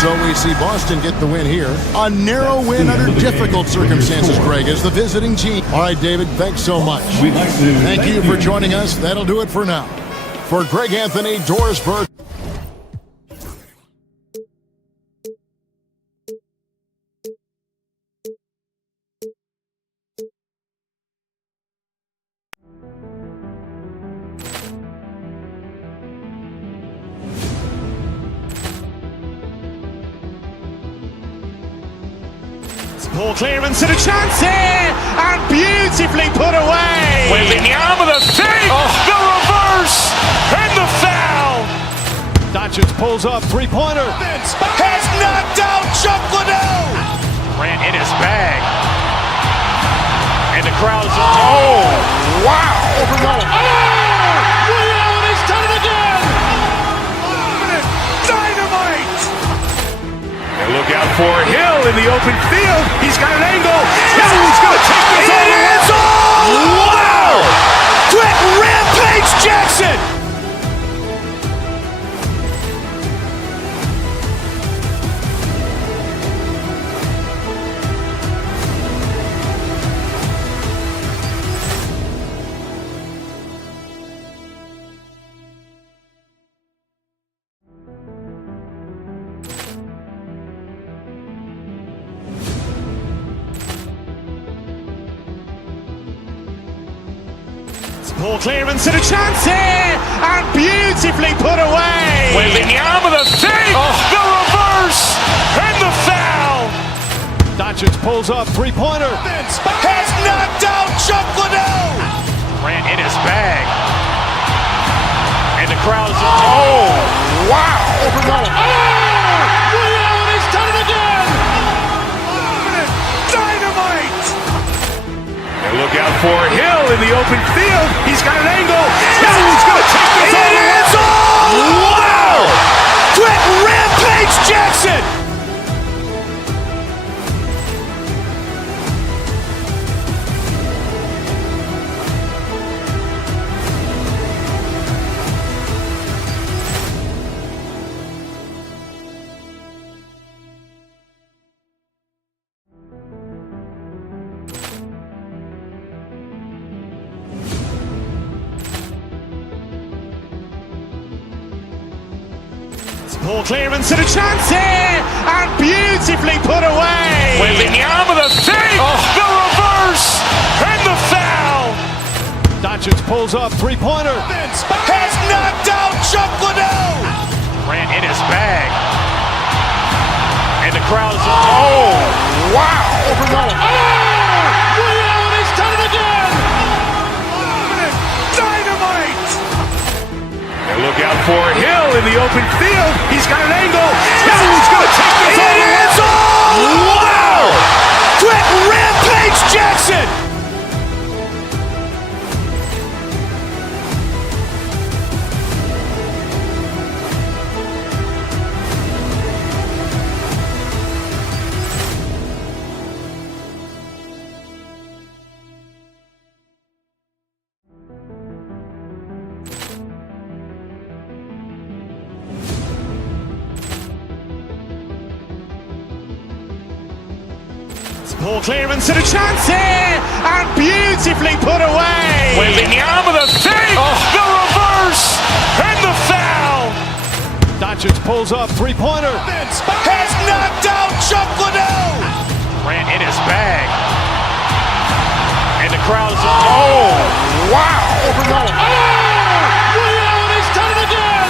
So we see Boston get the win here. A narrow win under difficult circumstances, Greg, as the visiting team. All right, David, thanks so much. Thank you for joining us. That'll do it for now. For Greg Anthony, Doris Burke. Poor clearance and a chance here, and beautifully put away. Wembanyama the fake, the reverse, and the foul. Doncic pulls up, three-pointer. Has knocked out Chuck Liddell. Grant in his bag. And the crowd is... Oh, wow. Ray Allen has done it again. Dynamite. And look out for Hill in the open field. He's got an angle. He's going to take this all the way. Wow. Quick rampage Jackson. Poor clearance and a chance here, and beautifully put away. Wembanyama the fake, the reverse, and the foul. Doncic pulls up, three-pointer. Has knocked out Chuck Liddell. Grant in his bag. And the crowd is... Oh, wow. Ray Allen has done it again. Dynamite. And look out for Hill in the open field. He's got an angle. He's going to take this all the way. Wow. Quick rampage Jackson. Poor clearance and a chance here, and beautifully put away. Wembanyama the fake, the reverse, and the foul. Doncic pulls up, three-pointer. Has knocked out Chuck Liddell. Grant in his bag. And the crowd is... Oh, wow. Ray Allen has done it again. out for Hill in the open field. He's got an angle. He's going to take this all the way. It's all! Wow! Quick rampage Jackson! Ball clearance and a chance here, and beautifully put away. Wembanyama with a fake, the reverse, and the foul. Doncic pulls up, three-pointer. Has knocked out Chuck Liddell! Grant in his bag. And the crowd is... Oh, wow! Willie Allen has done it again!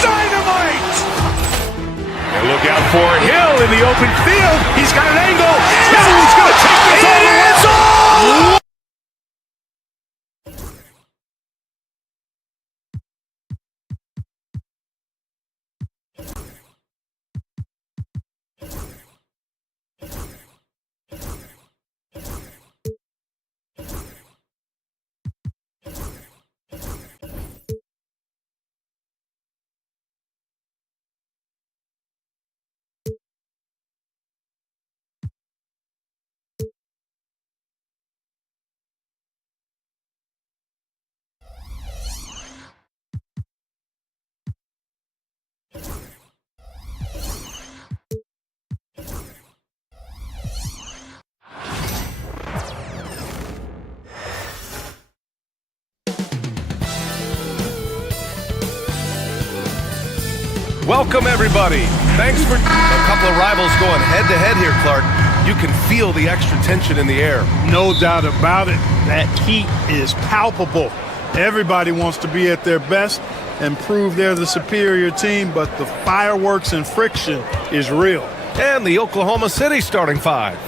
Dynamite! And look out for Hill in the open field. He's got an angle. He's going to take this all the way. Welcome, everybody. Thanks for a couple of rivals going head-to-head here, Clark. You can feel the extra tension in the air. No doubt about it. That heat is palpable. Everybody wants to be at their best and prove they're the superior team, but the fireworks and friction is real. And the Oklahoma City starting five.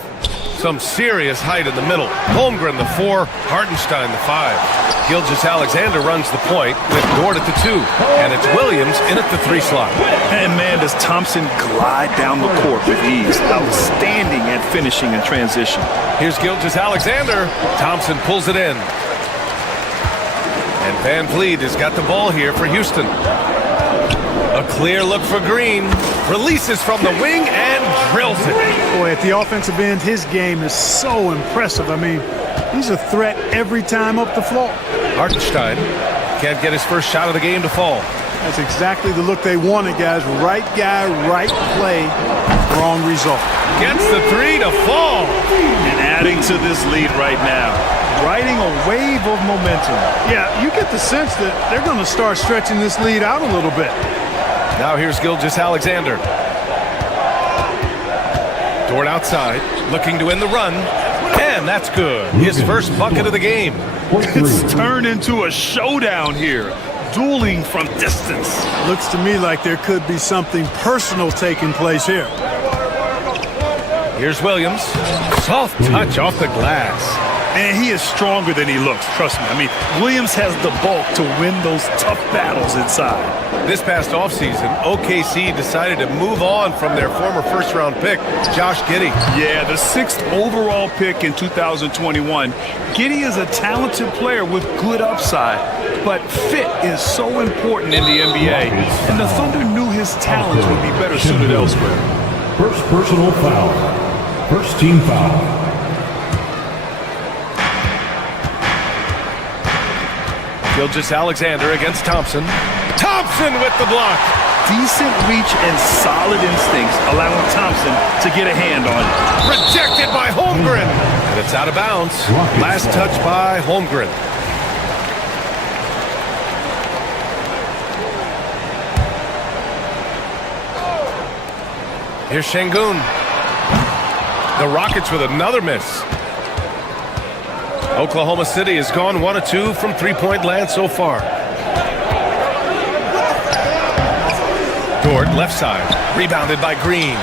Some serious height in the middle. Holmgren, the 4, Hartenstein, the 5. Gilgeous-Alexander runs the point with Dort at the 2. And it's Williams in at the 3 slot. And man, does Thompson glide down the court with ease. Outstanding at finishing in transition. Here's Gilgeous-Alexander. Thompson pulls it in. And Van Vliet has got the ball here for Houston. A clear look for Green. Releases from the wing and drills it. Boy, at the offensive end, his game is so impressive. I mean, he's a threat every time up the floor. Hartenstein can't get his first shot of the game to fall. That's exactly the look they wanted, guys. Right guy, right play, wrong result. Gets the 3 to fall. And adding to this lead right now. Riding a wave of momentum. Yeah, you get the sense that they're going to start stretching this lead out a little bit. Now here's Gilgeous-Alexander. Dort outside, looking to win the run. And that's good. His first bucket of the game. It's turned into a showdown here. Dueling from distance. Looks to me like there could be something personal taking place here. Here's Williams. Soft touch off the glass. And he is stronger than he looks, trust me. I mean, Williams has the bulk to win those tough battles inside. This past offseason, OKC decided to move on from their former first-round pick, Josh Giddey. Yeah, the 6th overall pick in 2021. Giddey is a talented player with good upside, but fit is so important in the NBA, and the Thunder knew his talents would be better suited elsewhere. First personal foul. First team foul. Gilgeous-Alexander against Thompson. Thompson with the block. Decent reach and solid instincts, allowing Thompson to get a hand on it. Rejected by Holmgren. And it's out of bounds. Last touch by Holmgren. Here's Şengün. The Rockets with another miss. Oklahoma City has gone 1 of 2 from three-point land so far. Dort, left side, rebounded by Green.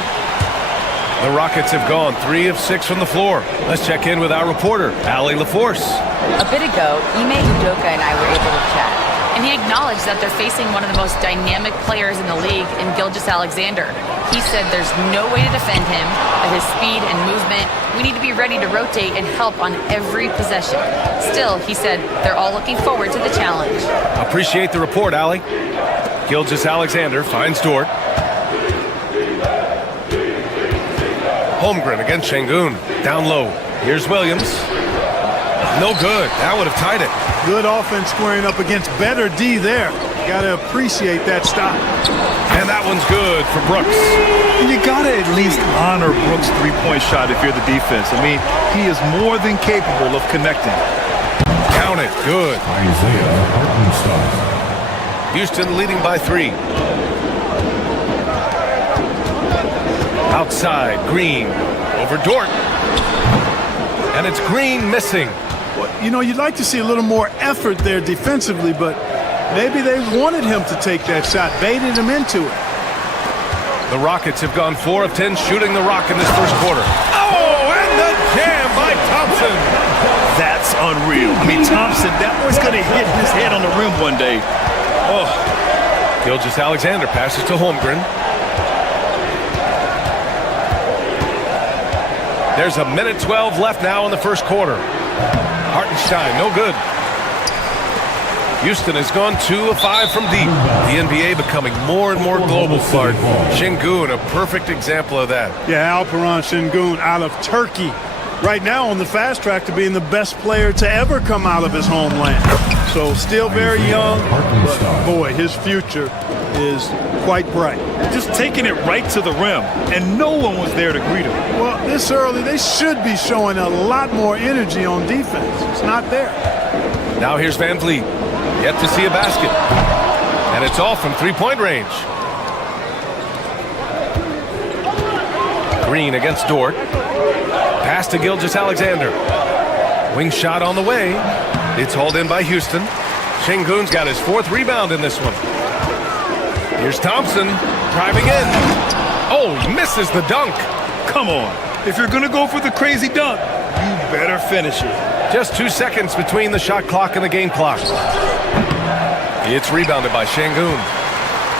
The Rockets have gone 3 of 6 from the floor. Let's check in with our reporter, Allie LaForce. A bit ago, Ime Udoka and I were able to chat. and he acknowledged that they're facing one of the most dynamic players in the league in Gilgeous-Alexander. He said there's no way to defend him at his speed and movement. We need to be ready to rotate and help on every possession. Still, he said they're all looking forward to the challenge. Appreciate the report, Allie. Gilgeous-Alexander finds Dort. Holmgren against Şengün. Down low. Here's Williams. No good. That would have tied it. Good offense squaring up against better D there. Got to appreciate that stop. And that one's good for Brooks. And you got to at least honor Brooks' three-point shot if you're the defense. I mean, he is more than capable of connecting. Count it. Good. Isaiah Hartenstein. Houston leading by 3. Outside, Green over Dort. And it's Green missing. Well, you know, you'd like to see a little more effort there defensively, but maybe they wanted him to take that shot, baited him into it. The Rockets have gone 4 of 10 shooting the rock in this first quarter. Oh, and the jam by Thompson. That's unreal. I mean, Thompson, that boy's going to hit his head on the rim one day. Oh. Gilgeous-Alexander passes to Holmgren. There's 1:12 left now in the first quarter. Hartenstein, no good. Houston has gone 2 of 5 from deep. The NBA becoming more and more global, Clark. Şengün, a perfect example of that. Yeah, Alperen Şengün out of Turkey. Right now on the fast track to being the best player to ever come out of his homeland. So still very young, but boy, his future is quite bright. Just taking it right to the rim, and no one was there to greet him. Well, this early, they should be showing a lot more energy on defense. It's not there. Now here's Van Vliet. Yet to see a basket. And it's all from three-point range. Green against Dort. Pass to Gilgeous-Alexander. Wing shot on the way. It's hauled in by Houston. Şengün's got his 4th rebound in this one. Here's Thompson driving in. Oh, misses the dunk. Come on. If you're going to go for the crazy dunk, you better finish it. Just 2 seconds between the shot clock and the game clock. It's rebounded by Şengün.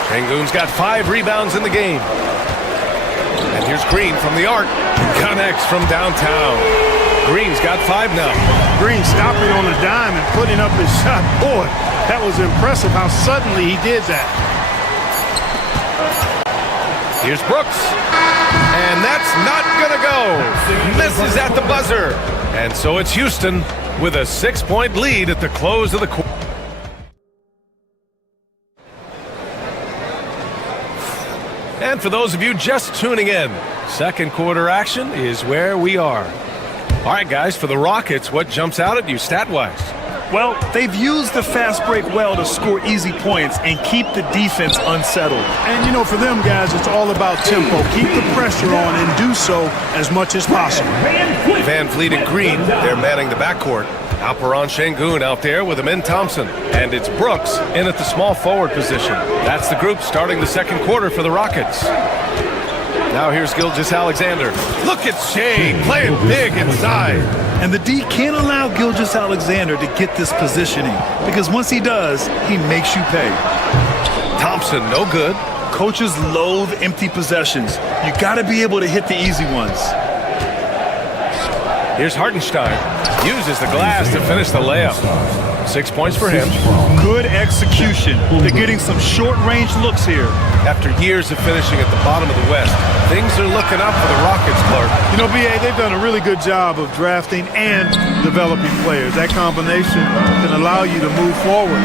Şengün's got 5 rebounds in the game. And here's Green from the arc. Connects from downtown. Green's got 5 now. Green stopping on a dime and putting up his shot. Boy, that was impressive how suddenly he did that. Here's Brooks. And that's not going to go. Misses at the buzzer. And so it's Houston with a 6-point lead at the close of the quarter. And for those of you just tuning in, second quarter action is where we are. All right, guys, for the Rockets, what jumps out at you stat-wise? Well, they've used the fast break well to score easy points and keep the defense unsettled. And, you know, for them guys, it's all about tempo. Keep the pressure on and do so as much as possible. Van Vliet and Green, they're manning the backcourt. Alperen Şengün out there with Amin Thompson. And it's Brooks in at the small forward position. That's the group starting the second quarter for the Rockets. Now here's Gilgeous-Alexander. Look at Shea playing big inside. And the D can't allow Gilgeous-Alexander to get this positioning, because once he does, he makes you pay. Thompson, no good. Coaches loathe empty possessions. You got to be able to hit the easy ones. Here's Hartenstein. Uses the glass to finish the layup. 6 points for him. Good execution. They're getting some short-range looks here. After years of finishing at the bottom of the West, things are looking up for the Rockets, Clark. You know, B.A., they've done a really good job of drafting and developing players. That combination can allow you to move forward.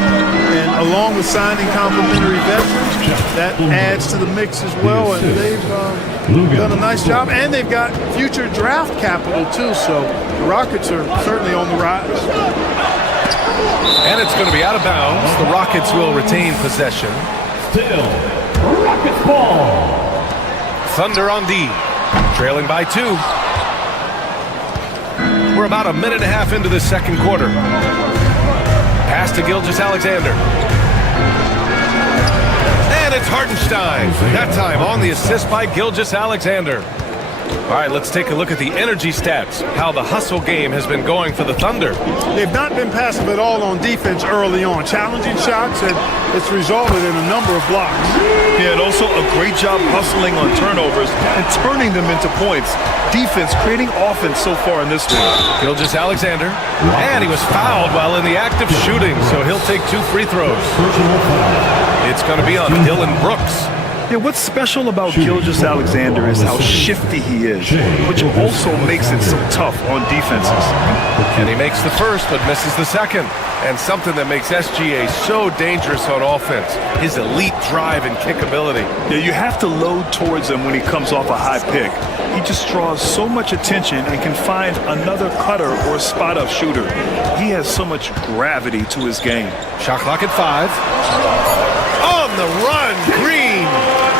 And along with signing complementary veterans, that adds to the mix as well. And they've done a nice job. And they've got future draft capital, too. So the Rockets are certainly on the rise. And it's going to be out of bounds. The Rockets will retain possession. Still, Rockets ball. Thunder on D, trailing by 2. We're about a minute and a half into the second quarter. Pass to Gilgeous-Alexander. And it's Hartenstein. That time on the assist by Gilgeous-Alexander. All right, let's take a look at the energy stats, how the hustle game has been going for the Thunder. They've not been passive at all on defense early on. Challenging shots, and it's resulted in a number of blocks. Yeah, and also a great job hustling on turnovers and turning them into points. Defense creating offense so far in this one. Gilgeous-Alexander, and he was fouled while in the act of shooting, so he'll take 2 free throws. It's going to be on Dylan Brooks. Yeah, what's special about Gilgeous-Alexander is how shifty he is, which also makes it so tough on defenses. And he makes the first, but misses the second. And something that makes SGA so dangerous on offense, his elite drive and kick ability. Yeah, you have to load towards him when he comes off a high pick. He just draws so much attention and can find another cutter or spot-up shooter. He has so much gravity to his game. Shot clock at 5. On the run, Green.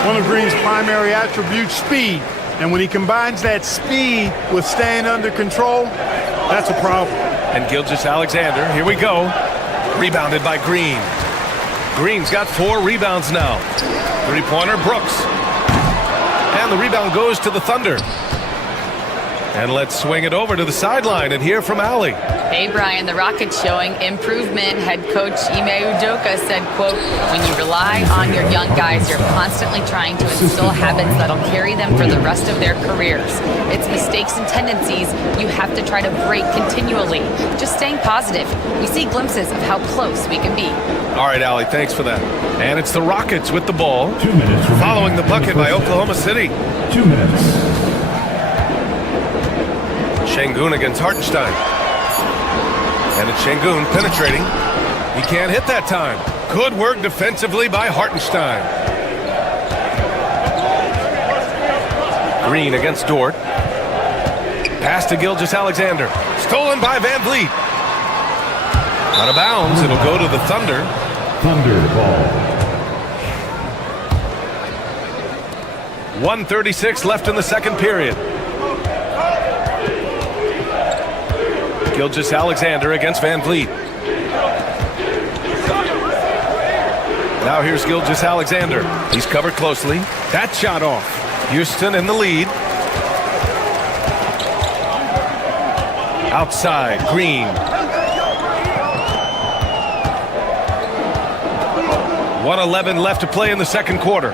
One of Green's primary attributes, speed. And when he combines that speed with staying under control, that's a problem. And Gilgeous-Alexander, here we go. Rebounded by Green. Green's got 4 rebounds now. 3-pointer, Brooks. And the rebound goes to the Thunder. And let's swing it over to the sideline and hear from Allie. Hey, Brian, the Rockets showing improvement. Head coach Ime Udoka said, quote, when you rely on your young guys, you're constantly trying to instill habits that'll carry them for the rest of their careers. It's mistakes and tendencies you have to try to break continually. Just staying positive. We see glimpses of how close we can be. All right, Allie, thanks for that. And it's the Rockets with the ball. 2 minutes. Following the bucket by Oklahoma City. 2 minutes. Şengün against Hartenstein. And it's Şengün penetrating. He can't hit that time. Good work defensively by Hartenstein. Green against Dort. Pass to Gilgeous-Alexander. Stolen by Van Vliet. Out of bounds. It'll go to the Thunder. Thunder ball. 1:36 left in the second period. Gilgeous-Alexander against Van Vliet. Now here's Gilgeous-Alexander. He's covered closely. That shot off. Houston in the lead. Outside, Green. 1:11 left to play in the second quarter.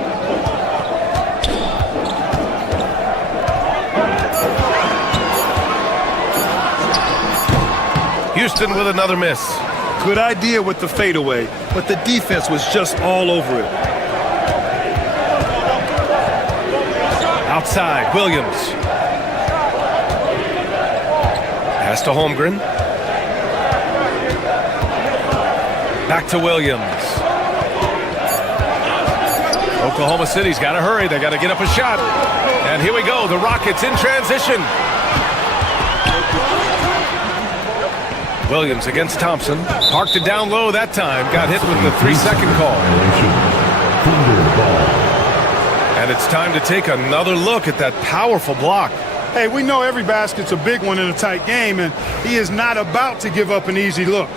Houston with another miss. Good idea with the fadeaway, but the defense was just all over it. Outside, Williams. Pass to Holmgren. Back to Williams. Oklahoma City's got to hurry. They got to get up a shot. And here we go. The Rockets in transition. Williams against Thompson. Parked it down low that time. Got hit with the 3-second call. And it's time to take another look at that powerful block. Hey, we know every basket's a big one in a tight game, and he is not about to give up an easy look.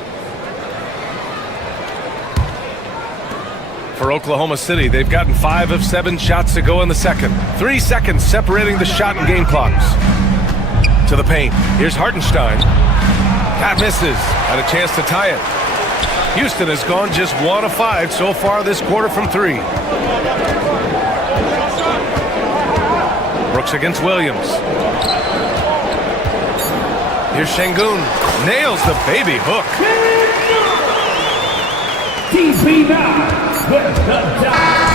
For Oklahoma City, they've gotten 5 of 7 shots to go in the second. 3 seconds separating the shot and game clocks. To the paint. Here's Hartenstein. That misses. Had a chance to tie it. Houston has gone just 1 of 5 so far this quarter from 3. Brooks against Williams. Here's Şengün. Nails the baby hook.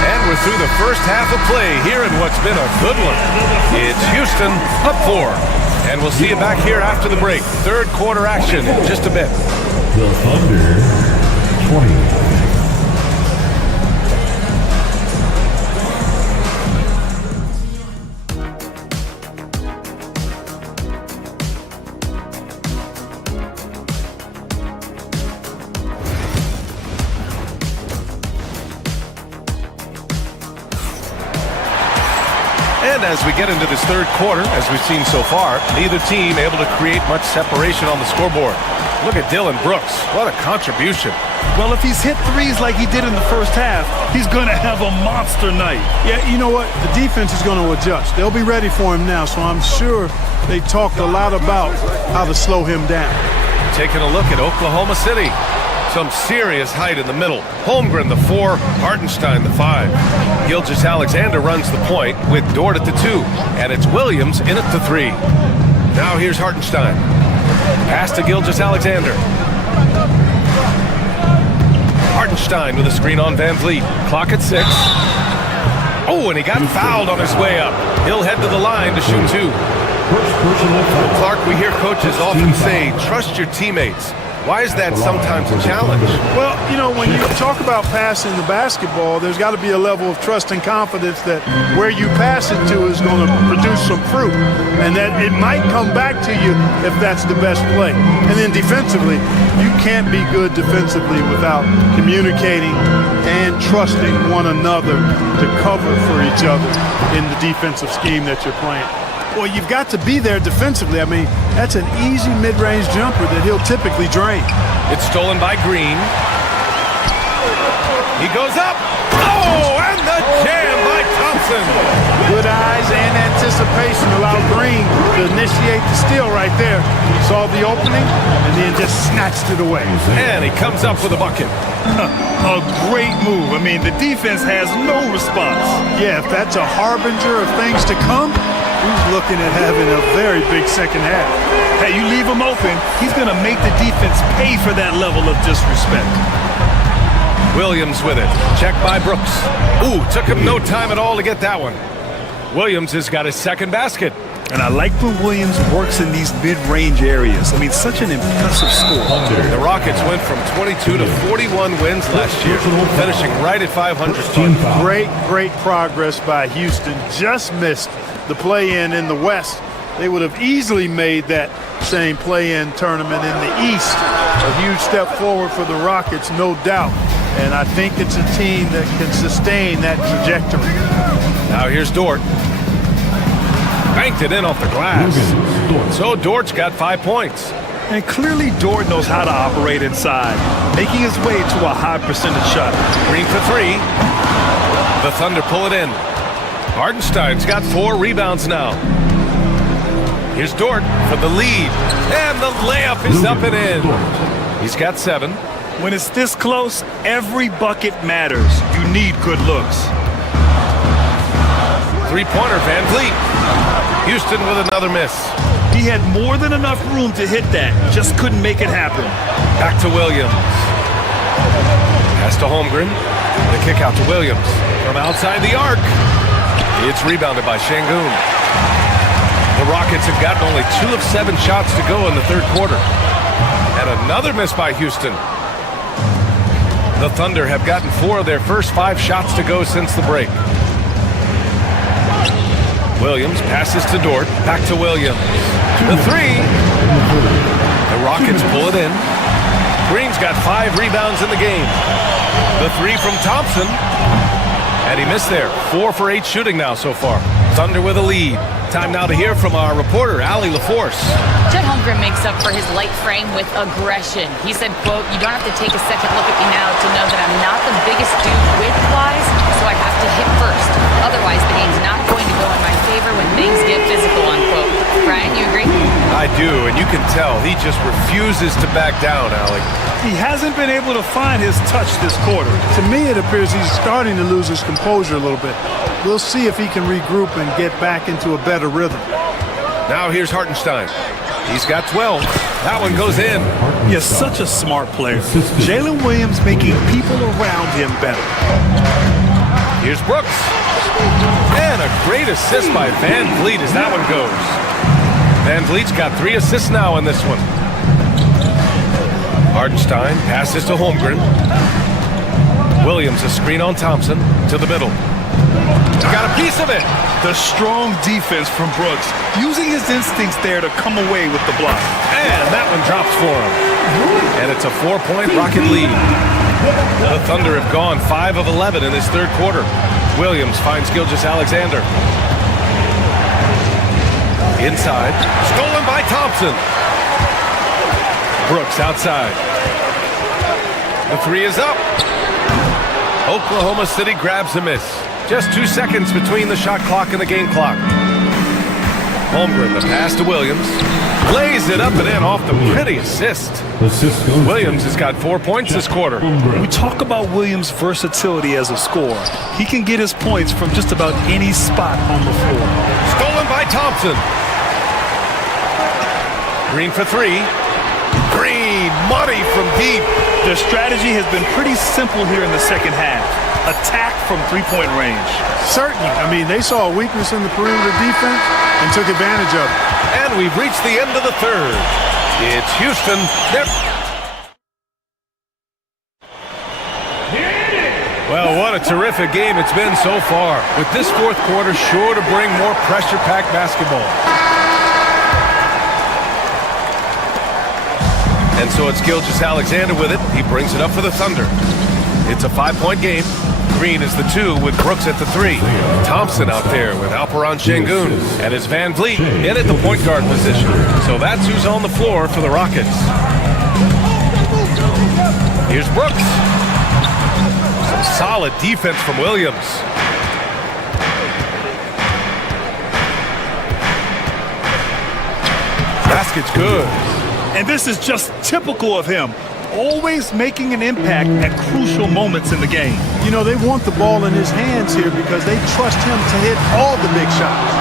And we're through the first half of play here in what's been a good one. It's Houston up 4. And we'll see you back here after the break. Third quarter action in just a bit. The Thunder 20. as we get into this third quarter, as we've seen so far. Neither team able to create much separation on the scoreboard. Look at Dylan Brooks. What a contribution. Well, if he's hit threes like he did in the first half, he's going to have a monster night. Yeah, you know what? The defense is going to adjust. They'll be ready for him now, so I'm sure they talked a lot about how to slow him down. Taking a look at Oklahoma City. Some serious height in the middle. Holmgren, the 4. Hartenstein, the 5. Gilgeous-Alexander runs the point with Dort at the 2. And it's Williams in at the 3. Now here's Hartenstein. Pass to Gilgeous-Alexander. Hartenstein with a screen on Van Vliet. Clock at 6. Oh, and he got fouled on his way up. He'll head to the line to shoot 2. Clark, we hear coaches often say, trust your teammates. Why is that sometimes a challenge? Well, you know, when you talk about passing the basketball, there's got to be a level of trust and confidence that where you pass it to is going to produce some fruit, and that it might come back to you if that's the best play. And then defensively, you can't be good defensively without communicating and trusting one another to cover for each other in the defensive scheme that you're playing. Well, you've got to be there defensively. I mean, that's an easy mid-range jumper that he'll typically drain. It's stolen by Green. He goes up. Oh, and the jam by Thompson. Good eyes and anticipation allowed Green to initiate the steal right there. Saw the opening and then just snatched it away. And he comes up with a bucket. A great move. I mean, the defense has no response. Yeah, if that's a harbinger of things to come, he's looking at having a very big second half. Hey, you leave him open, he's going to make the defense pay for that level of disrespect. Williams with it. Check by Brooks. Ooh, took him no time at all to get that one. Williams has got his second basket. And I like when Williams works in these mid-range areas. I mean, such an impressive score. The Rockets went from 22 to 41 wins last year, finishing right at 500. Great progress by Houston. Just missed the play-in in the West. They would have easily made that same play-in tournament in the East. A huge step forward for the Rockets, no doubt. And I think it's a team that can sustain that trajectory. Now here's Dort. Banked it in off the glass. So Dort's got 5 points. And clearly Dort knows how to operate inside, making his way to a high percentage shot. Green for 3. The Thunder pull it in. Hartenstein's got 4 rebounds now. Here's Dort for the lead. And the layup is up and in. He's got 7. When it's this close, every bucket matters. You need good looks. Three-pointer, Van Vliet. Houston with another miss. He had more than enough room to hit that. Just couldn't make it happen. Back to Williams. Pass to Holmgren. The kick out to Williams. From outside the arc. It's rebounded by Şengün. The Rockets have gotten only 2 of 7 shots to go in the third quarter. And another miss by Houston. The Thunder have gotten 4 of their first 5 shots to go since the break. Williams passes to Dort. Back to Williams. The 3. The Rockets pull it in. Green's got 5 rebounds in the game. The 3 from Thompson. And he missed there. 4 for 8 shooting now so far. Thunder with a lead. Time now to hear from our reporter, Allie LaForce. Chet Holmgren makes up for his light frame with aggression. He said, quote, "You don't have to take a second look at me now to know that I'm not the biggest dude width-wise, so I have to hit first. Otherwise, the game's not going to go in my favor when things get physical," unquote. Brian, you agree? I do, and you can tell he just refuses to back down, Allie. He hasn't been able to find his touch this quarter. To me, it appears he's starting to lose his composure a little bit. We'll see if he can regroup and get back into a better rhythm. Now here's Hartenstein. He's got 12. That one goes in. He's such a smart player. Jalen Williams making people around him better. Here's Brooks. And a great assist by Van Vliet as that one goes. Van Vliet's got 3 assists now in this one. Hartenstein passes to Holmgren. Williams a screen on Thompson to the middle. He got a piece of it. The strong defense from Brooks, using his instincts there to come away with the block. And that one drops for him. And it's a 4-point Rocket lead. The Thunder have gone 5 of 11 in this third quarter. Williams finds Gilgeous-Alexander. Inside. Stolen by Thompson. Brooks outside. The three is up. Oklahoma City grabs a miss. Just 2 seconds between the shot clock and the game clock. Holmgren, the pass to Williams. Lays it up and in off the pretty assist. Williams has got 4 points this quarter. We talk about Williams' versatility as a scorer. He can get his points from just about any spot on the floor. Stolen by Thompson. Green for three. Green, money from deep. Their strategy has been pretty simple here in the second half. Attack from three-point range. Certainly. I mean, they saw a weakness in the perimeter defense and took advantage of it. And we've reached the end of the third. It's Houston. Well, what a terrific game it's been so far. With this fourth quarter sure to bring more pressure-packed basketball. And so it's Gilgeous-Alexander with it. He brings it up for the Thunder. It's a 5-point game. Green is the 2 with Brooks at the 3. Thompson out there with Alperon Şengün. And it's Van Vliet in at the point guard position. So that's who's on the floor for the Rockets. Here's Brooks. Some solid defense from Williams. Basket's good. And this is just typical of him. Always making an impact at crucial moments in the game. You know, they want the ball in his hands here because they trust him to hit all the big shots.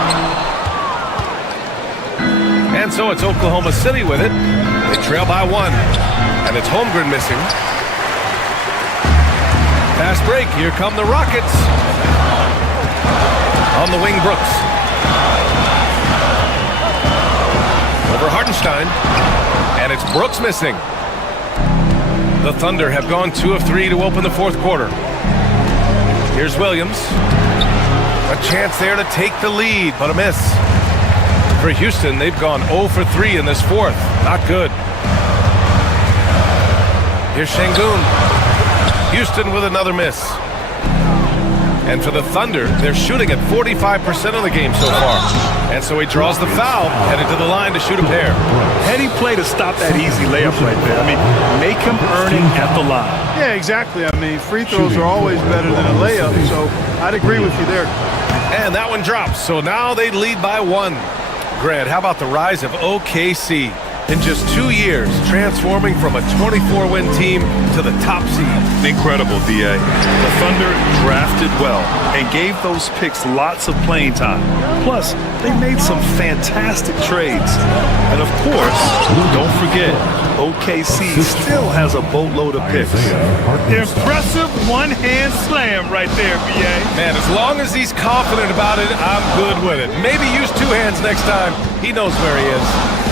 And so it's Oklahoma City with it. They trail by 1. And it's Holmgren missing. Fast break. Here come the Rockets. On the wing, Brooks. Over Hartenstein. And it's Brooks missing. The Thunder have gone 2 of 3 to open the fourth quarter. Here's Williams. A chance there to take the lead, but a miss. For Houston, they've gone 0 for 3 in this fourth. Not good. Here's Şengün. Houston with another miss. And for the Thunder, they're shooting at 45% of the game so far. And so he draws the foul, headed to the line to shoot a pair. Heady play to stop that easy layup right there. I mean, make him earn it at the line. Yeah, exactly. I mean, free throws are always better than a layup, so I'd agree with you there. And that one drops, so now they lead by 1. Grant, how about the rise of OKC? In just 2 years, transforming from a 24-win team to the top seed. Incredible, D.A. The Thunder drafted well and gave those picks lots of playing time. Plus, they made some fantastic trades. And of course, don't forget, OKC still has a boatload of picks. Impressive one-hand slam right there, B.A. Man, as long as he's confident about it, I'm good with it. Maybe use 2 hands next time. He knows where he is.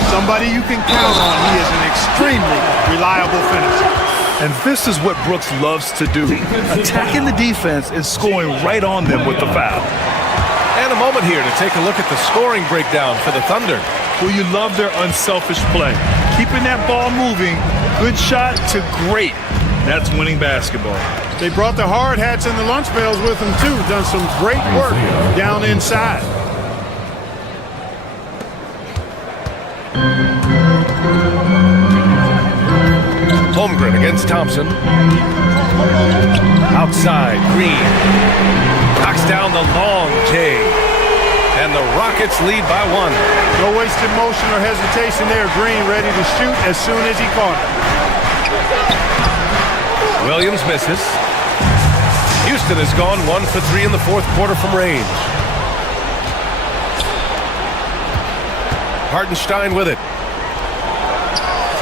Somebody you can count on. He is an extremely reliable finisher. And this is what Brooks loves to do. Attacking the defense and scoring right on them with the foul. And a moment here to take a look at the scoring breakdown for the Thunder. Well, you love their unselfish play. Keeping that ball moving, good shot to great. That's winning basketball. They brought the hard hats and the lunch pails with them, too. Done some great work down inside. Holmgren against Thompson. Outside, Green. Knocks down the long J. And the Rockets lead by 1. No wasted motion or hesitation there. Green ready to shoot as soon as he caught it. Williams misses. Houston has gone 1 for 3 in the fourth quarter from range. Hartenstein with it.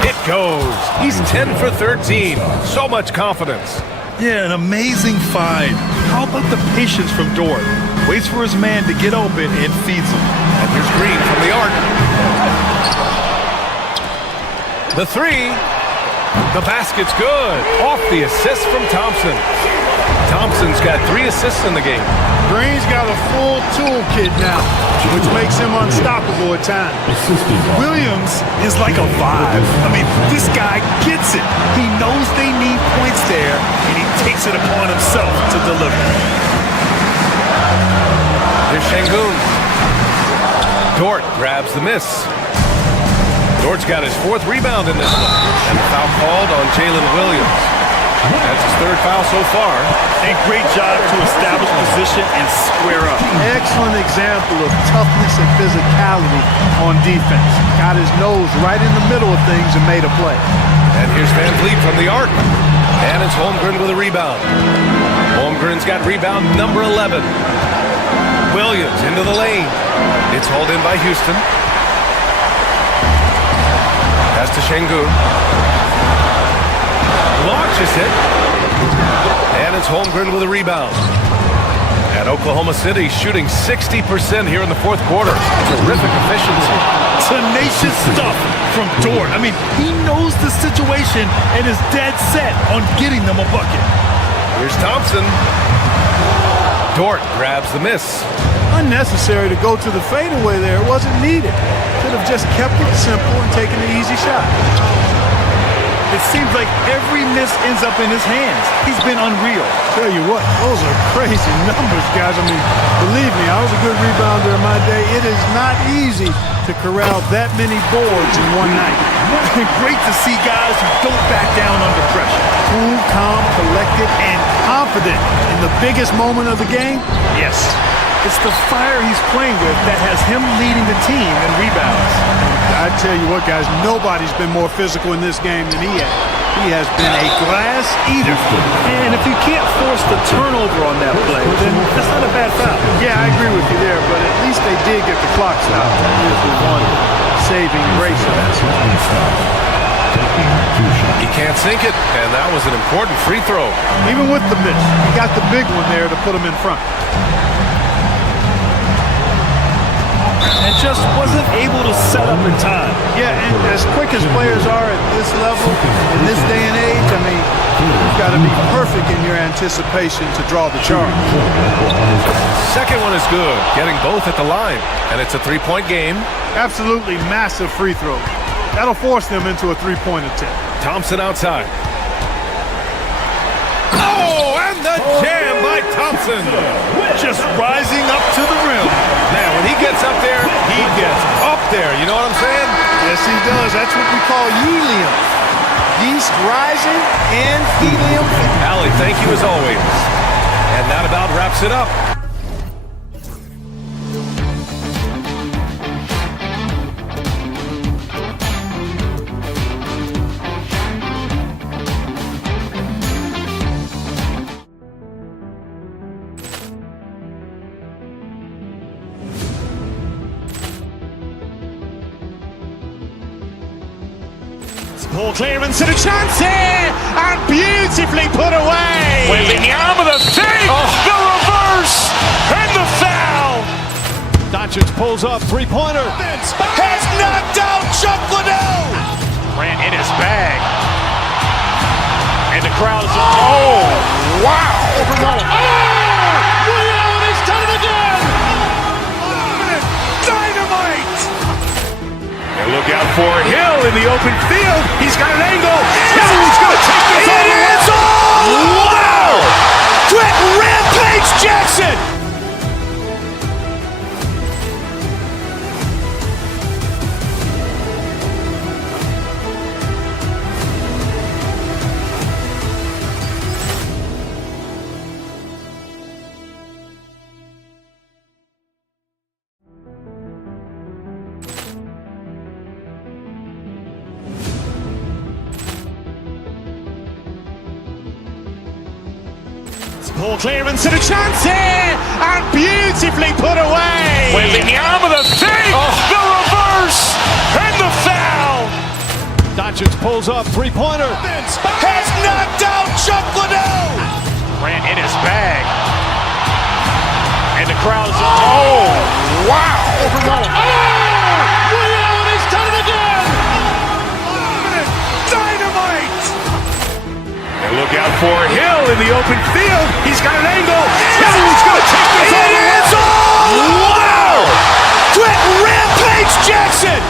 It goes. He's 10 for 13. So much confidence. Yeah, an amazing find. How about the patience from Dort? Waits for his man to get open and feeds him. And here's Green from the arc. The 3. The basket's good. Off the assist from Thompson. Thompson's got 3 assists in the game. Green's got a full toolkit now, which makes him unstoppable at times. Williams is like a vibe. I mean, this guy gets it. He knows they need points there, and he takes it upon himself to deliver. Here's Şengün. Dort grabs the miss. Dort's got his 4th rebound in this one. And the foul called on Jalen Williams. That's his 3rd foul so far. And great job to establish position and square up. Excellent example of toughness and physicality on defense. Got his nose right in the middle of things and made a play. And here's Van Vliet from the arc. And it's Holmgren with a rebound. Holmgren's got rebound number 11. Williams into the lane. It's hauled in by Houston. Pass to Şengün. Launches it. And it's Holmgren with a rebound. And Oklahoma City shooting 60% here in the 4th quarter. Terrific efficiency. Tenacious stuff from Dort. I mean, he knows the situation and is dead set on getting them a bucket. Here's Thompson. Dort grabs the miss. Unnecessary to go to the fadeaway there. It wasn't needed. Could have just kept it simple and taken the easy shot. It seems like every miss ends up in his hands. He's been unreal. Tell you what, those are crazy numbers, guys. I mean, believe me, I was a good rebounder in my day. It is not easy to corral that many boards in one night. Great to see guys who don't back down under pressure. Cool, calm, collected, and confident in the biggest moment of the game. Yes. It's the fire he's playing with that has him leading the team in rebounds. I tell you what, guys, nobody's been more physical in this game than he has. He has been a glass eater. And if you can't force the turnover on that play, then that's not a bad foul. Yeah, I agree with you there, but at least they did get the clock stopped. Here's the one saving grace of that. He can't sink it, and that was an important free throw. Even with the miss, he got the big one there to put him in front. And just wasn't able to set up in time. Yeah, and as quick as players are at this level, in this day and age, I mean, you've got to be perfect in your anticipation to draw the charge. Second one is good, getting both at the line. And it's a 3-point game. Absolutely massive free throw. That'll force them into a 3-point attempt. Thompson outside. Oh, and the jam by Thompson. Just rising up to the rim. Man, when he gets up there, he gets up there. You know what I'm saying? Yes, he does. That's what we call helium. Yeast rising and helium. Allie, thank you as always. And that about wraps it up. Poor clearance and a chance here, and beautifully put away. Wembanyama the fake, the reverse, and the foul. Doncic pulls up, 3-pointer. Has knocked out Chuck Liddell. Grant in his bag. And the crowd is... Oh, wow. Willie Allen has done it again. Dynamite. And look out for Hill in the open field. He's got an angle. Hill's going to take this all the way. Wow! Quick rampage Jackson. Poor clearance and a chance here, and beautifully put away. Wembanyama the fake, the reverse, and the foul. Doncic pulls up, 3-pointer. Has knocked out Chuck Liddell. Grant in his bag. And the crowd is... Oh, wow. Willie Allen has done it again. Dynamite. And look out for Hill in the open field. He's got an angle. Hill's going to take this all the way. Wow! Quick rampage Jackson.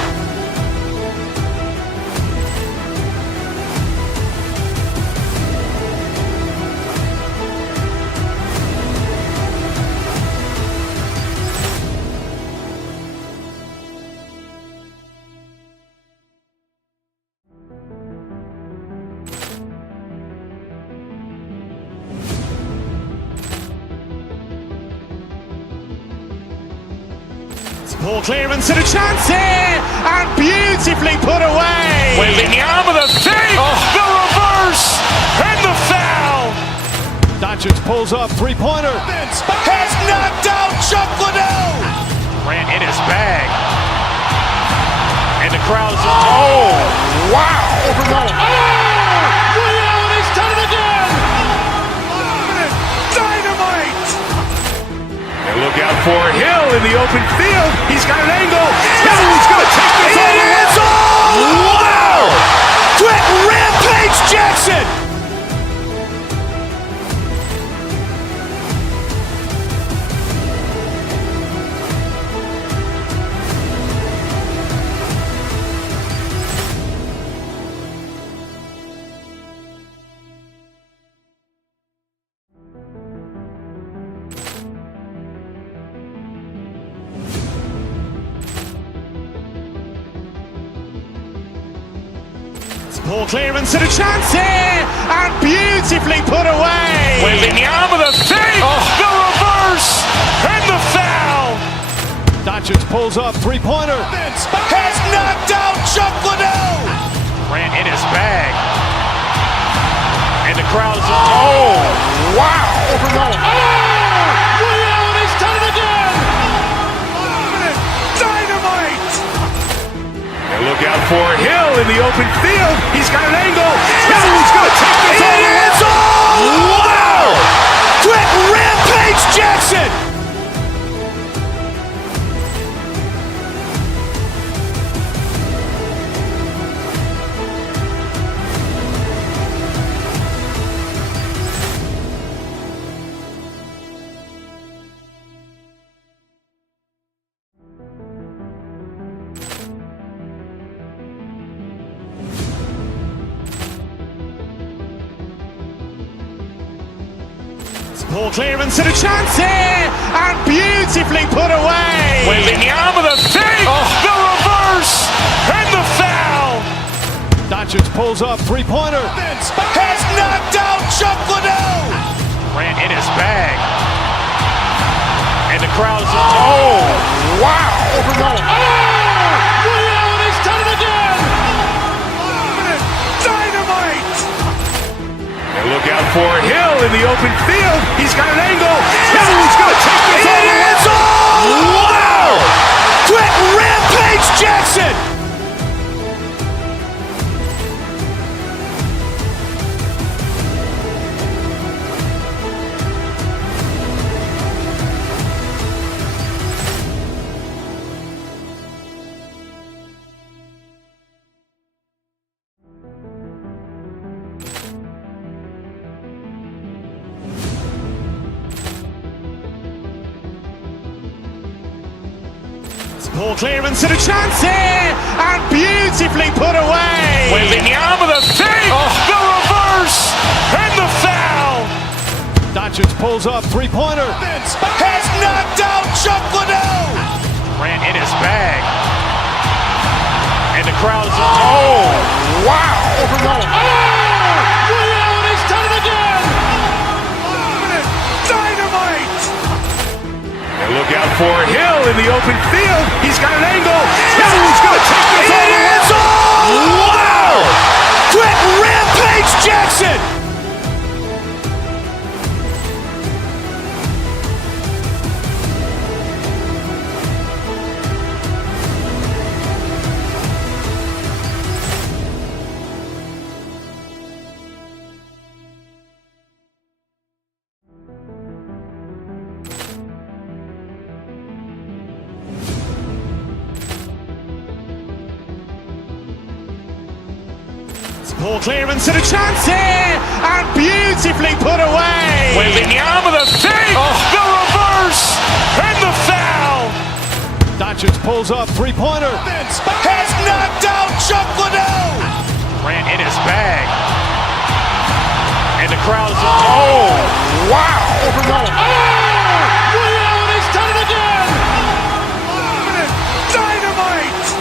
Ball clearance and a chance here, and beautifully put away. Waving the arm of the fake, the reverse, and the foul. Doncic pulls up, three-pointer. Has knocked out Chuck Liddell. Grant in his bag. And the crowd is, wow. He's done it again. Dynamite. And look out for Hill in the open field. He's got an angle. Hill's going to take this all the way. Wow! Quick rampage Jackson. Ball clearance and a chance here, and beautifully put away. Waving the arm of the fake, the reverse, and the foul. Doncic pulls up, three-pointer. Has knocked out Chuck Liddell. Grant in his bag. And the crowd is, wow. He's done it again. Dynamite. And look out for Hill in the open field. He's got an angle. Hill's going to take this all the way. Wow! Quick rampage Jackson. Ball clearance and a chance here, and beautifully put away. Waving the arm of the fake, the reverse, and the foul. Doncic pulls up, three-pointer. Has knocked out Chuck Liddell. Grant in his bag. And the crowd is, wow. He's done it again. Dynamite. And look out for Hill in the open field. He's got an angle. Hill's going to take this all the way. Wow! Quick rampage Jackson. Ball clearance and a chance here, and beautifully put away. Waving the arm of the fake, the reverse, and the foul. Doncic pulls up, three-pointer. Has knocked out Chuck Liddell. Grant in his bag. And the crowd is, wow. He's done it again. Dynamite. And look out for Hill in the open field. He's got an angle. Hill's going to take this all the way. Wow! Quick rampage Jackson. Ball clearance and a chance here, and beautifully put away. Waving the arm of the fake, the reverse, and the foul. Doncic pulls up, three-pointer. Has knocked out Chuck Liddell. Grant in his bag. And the crowd is, wow. He's done it again. Dynamite.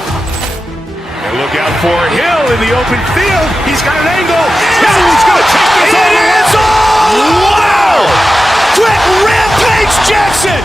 And look out for Hill in the open field. He's got an angle. Hill's going to take this all the way. Wow! Quick rampage Jackson.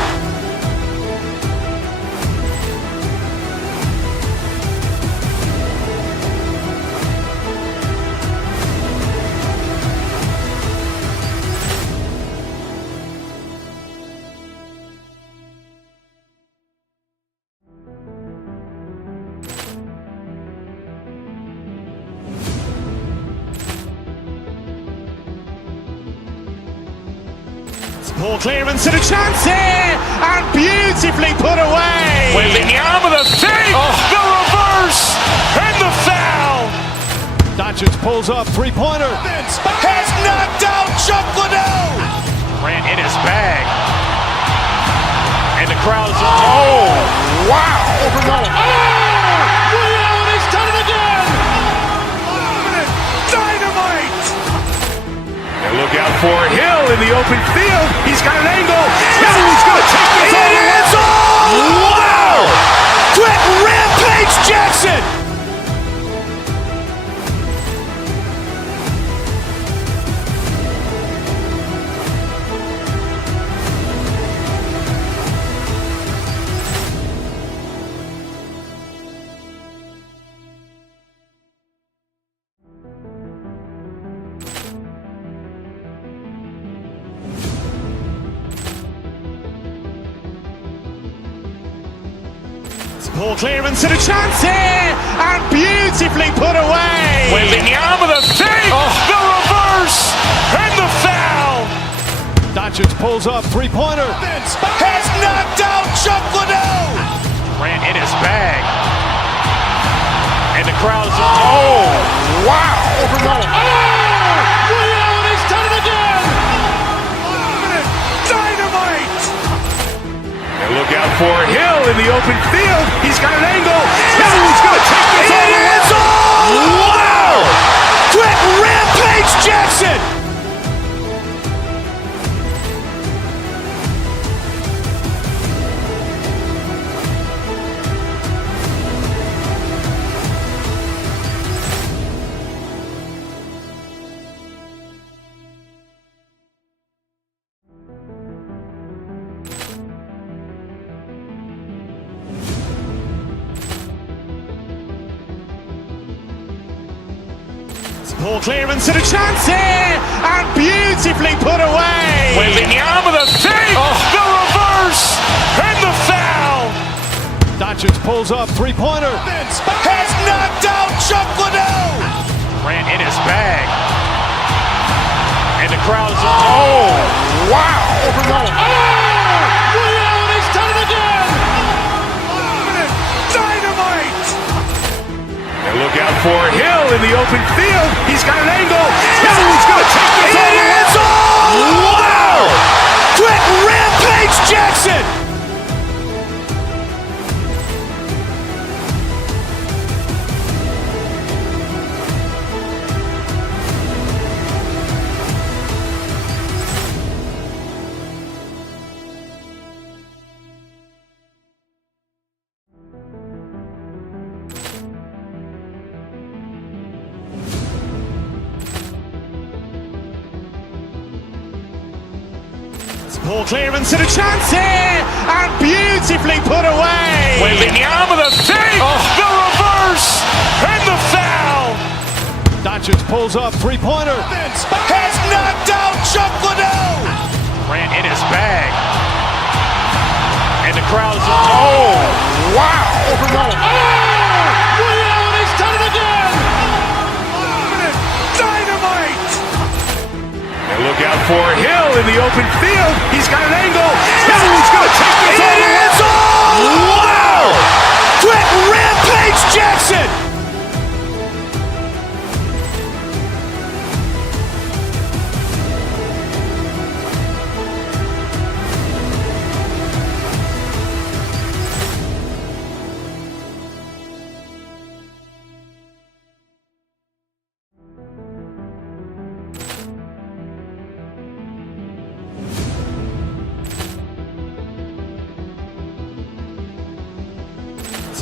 Ball clearance and a chance here, and beautifully put away. With the arm of the feet, the reverse, and the foul. Doncic pulls up, three-pointer. Has knocked out Chuck Liddell. Ran in his bag. And the crowd is, wow. He's done it again. Dynamite. And look out for Hill in the open field. He's got an angle. Hill's going to take this all the way. Wow. Quick rampage Jackson. Ball clearance and a chance here, and beautifully put away. With the arm of the feet, the reverse, and the foul. Doncic pulls up, three-pointer. Has knocked out Chuck Liddell. Ran in his bag. And the crowd is, wow. He's done it again. Dynamite. And look out for Hill in the open field. He's got an angle. Hill's going to take this all the way. Wow. Quick rampage Jackson. Ball clearance and a chance here, and beautifully put away. With the arm of the feet, the reverse, and the foul. Doncic pulls up, three-pointer. Has knocked out Chuck Liddell. Ran in his bag. And the crowd is, wow. He's done it again. Dynamite. And look out for Hill in the open field. He's got an angle. Hill's going to take this all the way. Wow. Quick rampage Jackson. Ball clearance and a chance here, and beautifully put away. With the arm of the feet, the reverse, and the foul. Doncic pulls up, three-pointer. Has knocked out Chuck Liddell. Ran in his bag. And the crowd is, wow. He's done it again. Dynamite. And look out for Hill in the open field. He's got an angle. Hill's going to take this all the way. Wow. Quick rampage Jackson.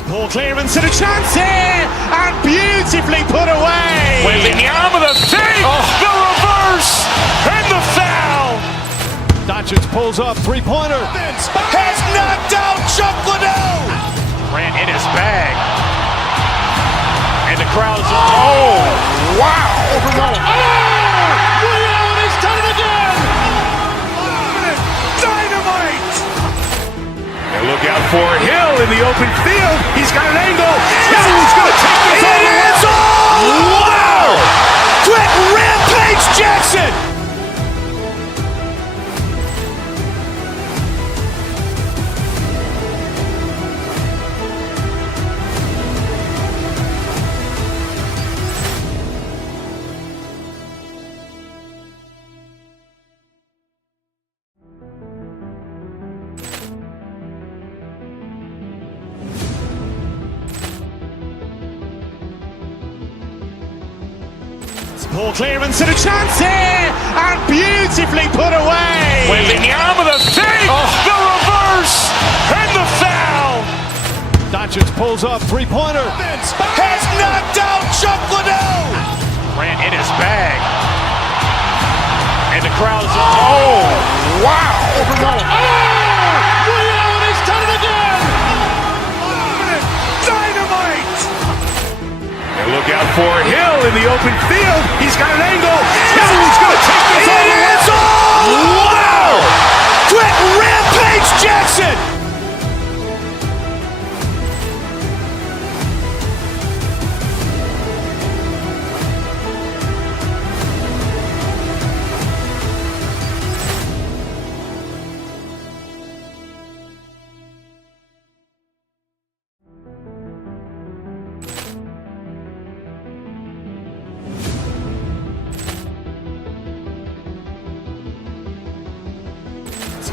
Ball clearance and a chance here, and beautifully put away. With the arm of the feet, the reverse, and the foul. Doncic pulls up, three-pointer. Has knocked out Chuck Liddell. Ran in his bag. And the crowd is, wow. He's done it again. Dynamite. And look out for Hill in the open field. He's got an angle. Hill's going to take this all the way. Wow. Quick rampage Jackson. Ball clearance and a chance here, and beautifully put away. Waving the arm of the fake, the reverse, and the foul. Doncic pulls up, three-pointer. Has knocked out Chuck Liddell. Grant in his bag. And the crowd's, wow. He's done it again. Dynamite. And look out for Hill in the open field. He's got an angle. Hill's going to take this all the way. Wow! Quick rampage Jackson.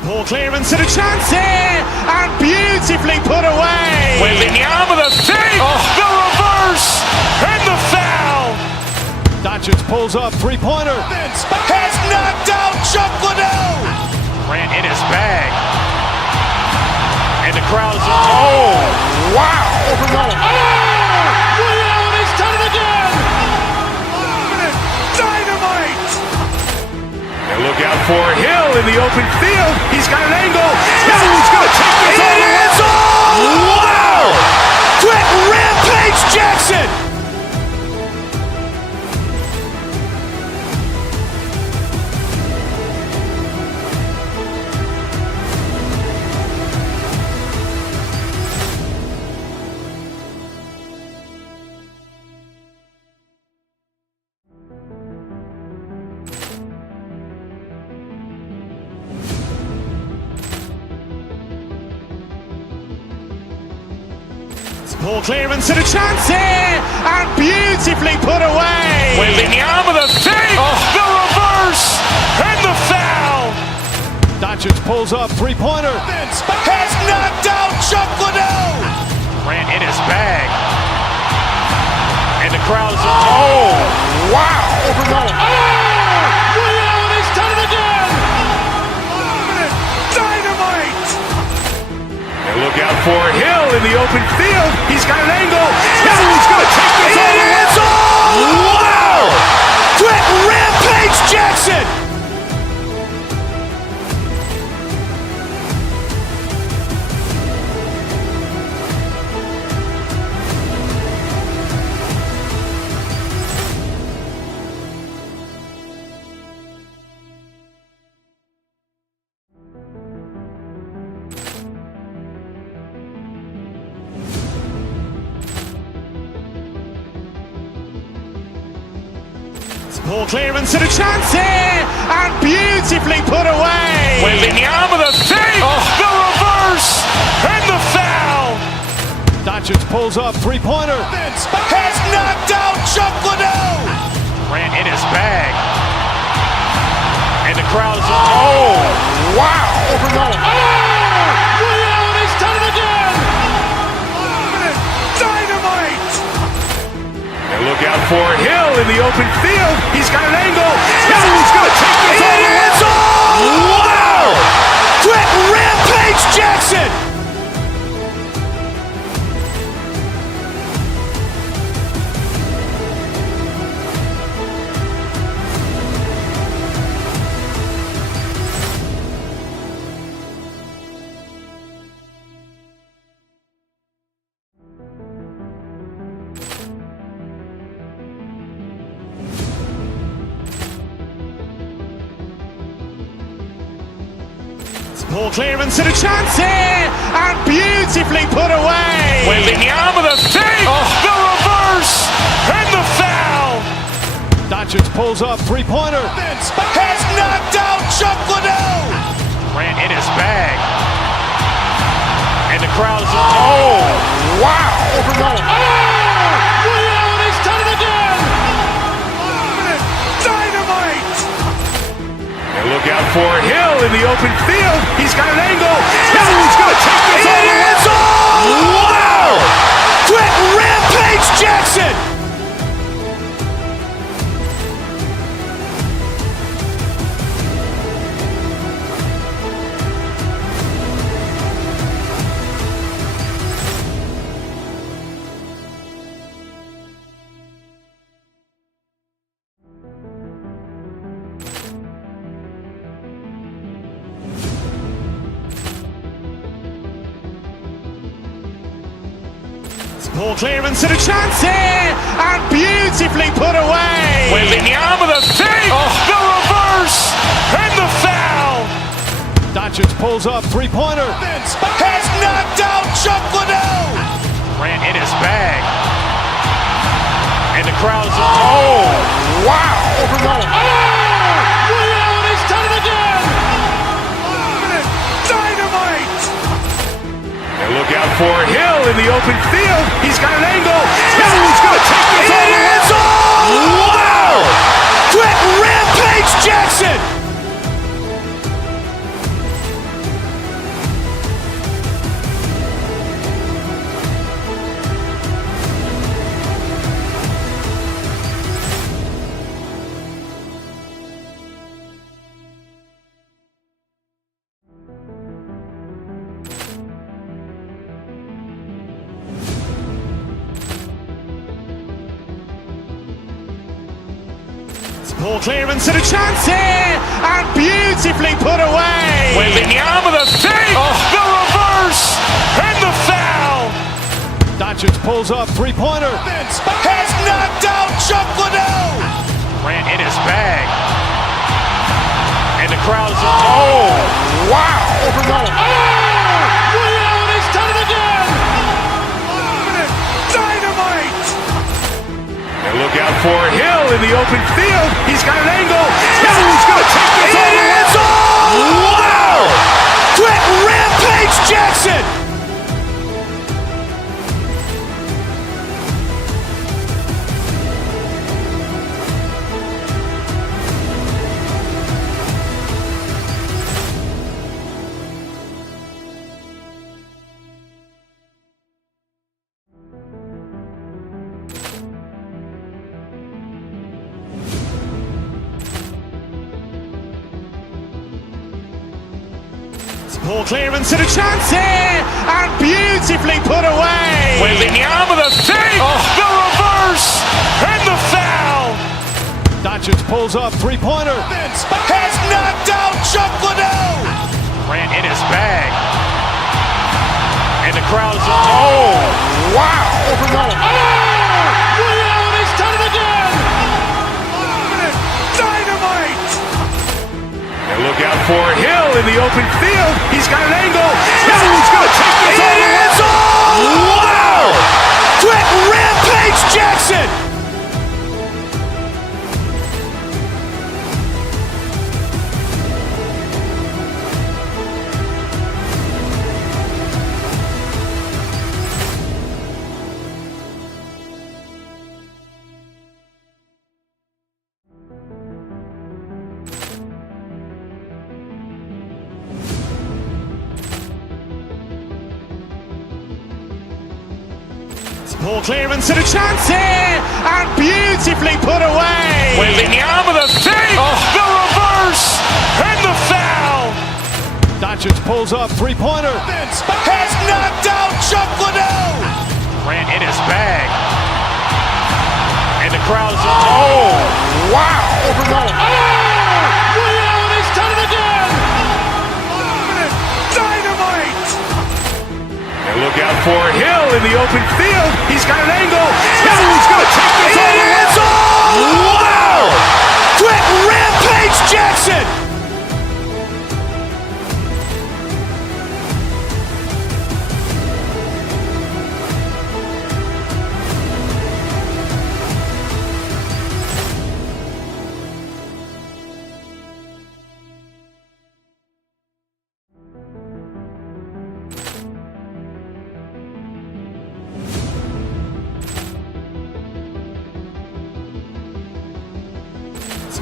Ball clearance and a chance here, and beautifully put away. Waving the arm of the fake, the reverse, and the foul. Doncic pulls up, three-pointer. Has knocked out Chuck Liddell. Grant in his bag. And the crowd's, wow. He's done it again. Dynamite. And look out for Hill in the open field. He's got an angle. Hill's going to take this all the way. Wow! Quick rampage Jackson. Ball clearance and a chance here, and beautifully put away. Waving the arm of the fake, the reverse, and the foul. Doncic pulls up, three-pointer. Has knocked out Chuck Liddell. Grant in his bag. And the crowd's, wow. He's done it again. Dynamite. And look out for Hill in the open field. He's got an angle. Hill's going to take this all the way. Wow! Quick rampage Jackson. Ball clearance and a chance here, and beautifully put away. Waving the arm of the fake, the reverse, and the foul. Doncic pulls up, three-pointer. Has knocked out Chuck Liddell. Grant in his bag. And the crowd's, wow. He's done it again. Dynamite. And look out for Hill in the open field. He's got an angle. Hill's going to take this all the way. Wow! Quick rampage Jackson. Ball clearance and a chance here, and beautifully put away. Waving the arm of the fake, the reverse, and the foul. Doncic pulls up, three-pointer. Has knocked out Chuck Liddell. Grant in his bag. And the crowd's, wow. He's done it again. Dynamite. And look out for Hill in the open field. He's got an angle. Hill's going to take this all the way. Wow! Quick rampage Jackson. Ball clearance and a chance here, and beautifully put away. Wembanyama the fake, the reverse, and the foul. Doncic pulls up, three-pointer. Has knocked out Chuck Liddell. Grant in his bag. And the crowd is, wow. He's done it again. Dynamite. And look out for Hill in the open field. He's got an angle. Hill's going to take this all the way. Wow. Quick rampage Jackson. Ball clearance and a chance here, and beautifully put away. Wembanyama the fake, the reverse, and the foul. Doncic pulls up, three-pointer. Has knocked out Chuck Liddell. Grant in his bag. And the crowd is, wow. He's done it again. Dynamite. And look out for Hill in the open field. He's got an angle. Hill's going to take this all the way. Wow. Quick rampage Jackson. Ball clearance and a chance here, and beautifully put away. Wembanyama the fake, the reverse, and the foul. Doncic pulls up, three-pointer. Has knocked out Chuck Liddell. Grant in his bag. And the crowd is, wow. He's done it again. Dynamite. And look out for Hill in the open field. He's got an angle. Hill's going to take this all the way. Wow. Quick rampage Jackson. Ball clearance and a chance here, and beautifully put away. Wembanyama the fake, the reverse, and the foul. Doncic pulls up, three-pointer. Has knocked out Chuck Liddell. Grant in his bag. And the crowd is, wow. He's done it again. Dynamite. And look out for Hill in the open field. He's got an angle. Hill's going to take this all the way. Wow. Quick rampage Jackson.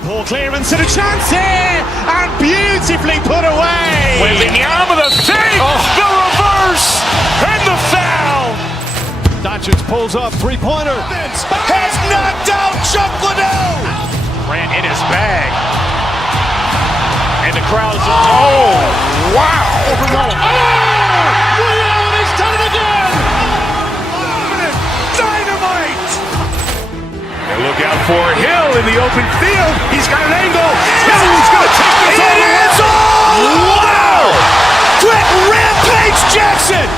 Ball clearance and a chance here, and beautifully put away. Wembanyama the fake, the reverse, and the foul. Doncic pulls up, three-pointer. Has knocked out Chuck Liddell. Grant in his bag. And the crowd is, wow. He's done it again. Dynamite. And look out for Hill in the open field. He's got an angle. Hill's going to take this all the way. Wow. Quick rampage Jackson.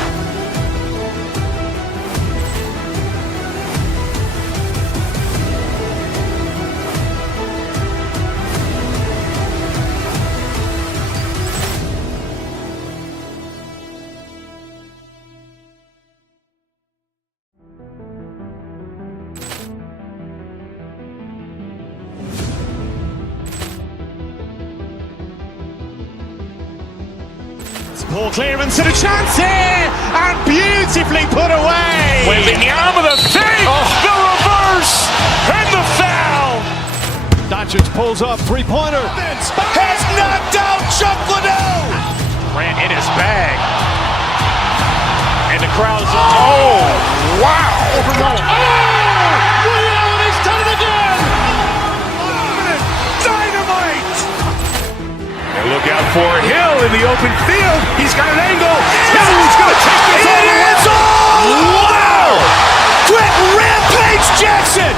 Ball clearance and a chance here, and beautifully put away. Wembanyama the fake, the reverse, and the foul. Doncic pulls up, three-pointer. Has knocked out Chuck Liddell. Grant in his bag. And the crowd's, wow. He's done it again. Dynamite. And look out for Hill in the open field. He's got an angle. Hill's going to take this all the way. Wow! Quick rampage Jackson.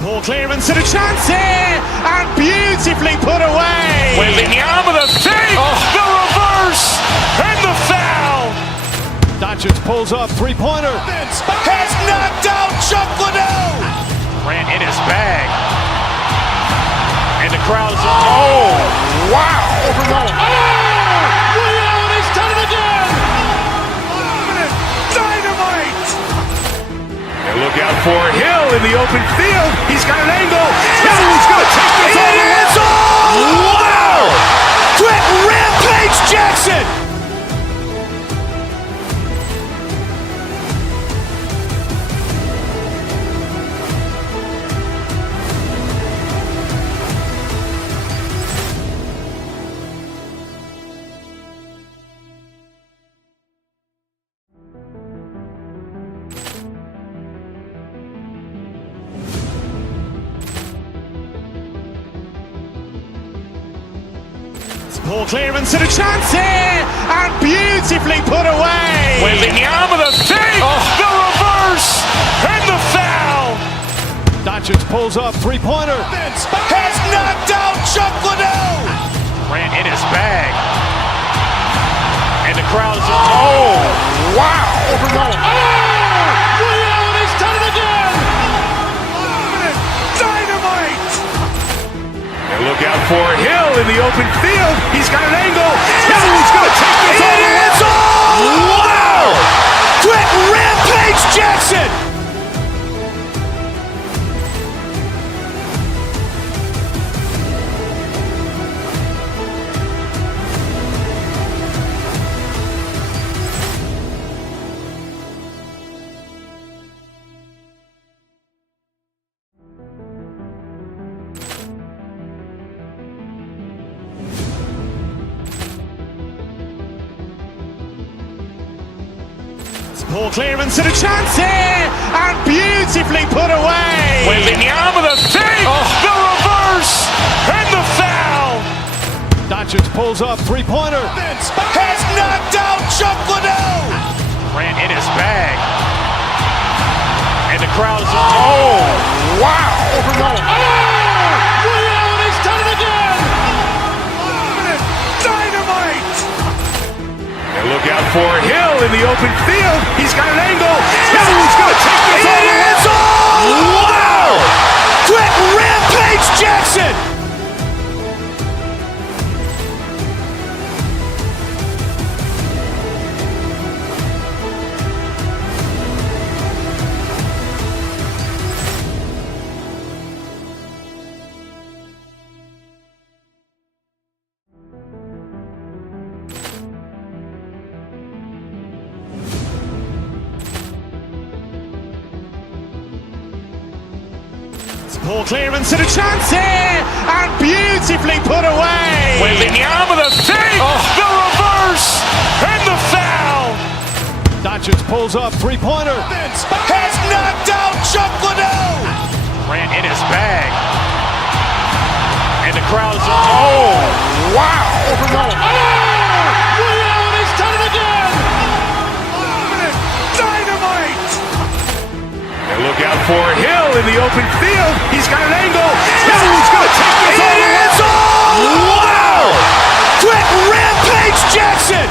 Ball clearance and a chance here, and beautifully put away. Wembanyama the fake, the reverse, and the foul. Doncic pulls up, three-pointer. Has knocked out Chuck Liddell. Grant in his bag. And the crowd's, wow. He's done it again. Dynamite. And look out for Hill in the open field. He's got an angle. Hill's going to take this all the way. Wow! Quick rampage Jackson. Ball clearance and a chance here, and beautifully put away. Wembanyama the fake, the reverse, and the foul. Doncic pulls up, three-pointer. Has knocked out Chuck Liddell. Grant in his bag. And the crowd's, wow. He's done it again. Dynamite. And look out for Hill in the open field. He's got an angle. Hill's going to take this all the way. Wow! Quick rampage Jackson. Ball clearance and a chance here, and beautifully put away. Wembanyama the fake, the reverse, and the foul. Doncic pulls up, three-pointer. Has knocked out Chuck Liddell. Grant in his bag. And the crowd's, wow. He's done it again. Dynamite. And look out for Hill in the open field. He's got an angle. Hill's going to take this all the way. Wow! Quick rampage Jackson. Ball clearance and a chance here, and beautifully put away. Wembanyama the fake, the reverse, and the foul. Doncic pulls up, three-pointer. Has knocked out Chuck Liddell. Grant in his bag. And the crowd's, wow. He's done it again. Dynamite. And look out for Hill in the open field. He's got an angle. Hill's going to take this all the way. Wow! Quick rampage Jackson.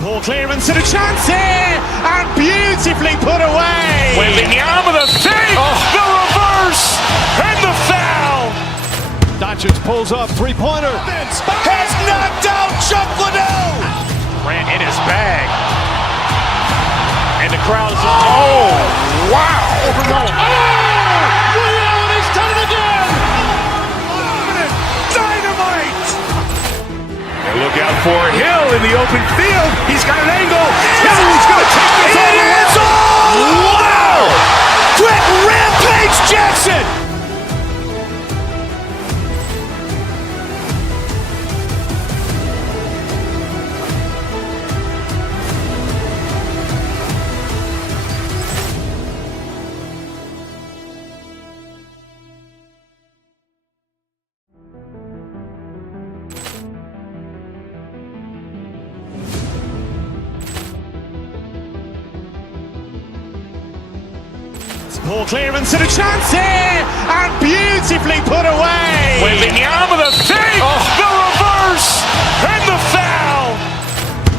Ball clearance and a chance here, and beautifully put away. Waving the arm of the thing, the reverse, and the foul. Doncic pulls up, three-pointer. Has knocked out Chuck Liddell. Ran in his bag. And the crowd is, wow. Liddell, he's done it again. Dynamite. And look out for Hill in the open field. He's got an angle. Hill's going to take this all the way. Wow! Quick rampage Jackson. Ball clearance and a chance here, and beautifully put away. Waving the arm of the thing, the reverse, and the foul.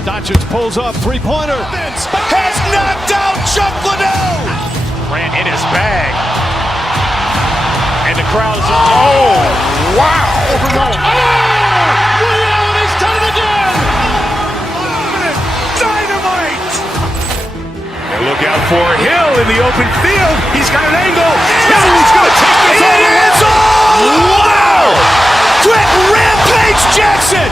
Doncic pulls up, three-pointer. Has knocked out Chuck Liddell. Ran in his bag. And the crowd is, wow. Liddell, he's done it again. Dynamite. And look out for Hill in the open field. He's got an angle. Hill's going to take this all the way. Wow! Quick rampage Jackson.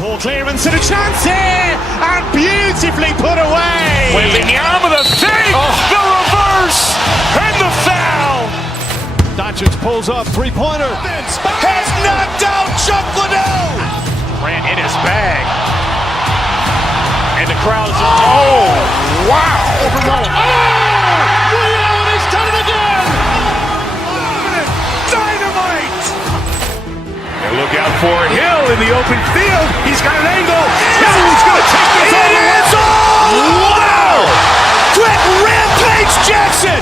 Ball clearance and a chance here, and beautifully put away. Waving the arm of the thing, the reverse, and the foul. Doncic pulls up, three-pointer. Has knocked out Chuck Liddell. Ran in his bag. And the crowd is, wow. Liddell, he's done it again. Dynamite. And look out for Hill in the open field. He's got an angle. Hill's going to take this all the way. Wow! Quick rampage Jackson.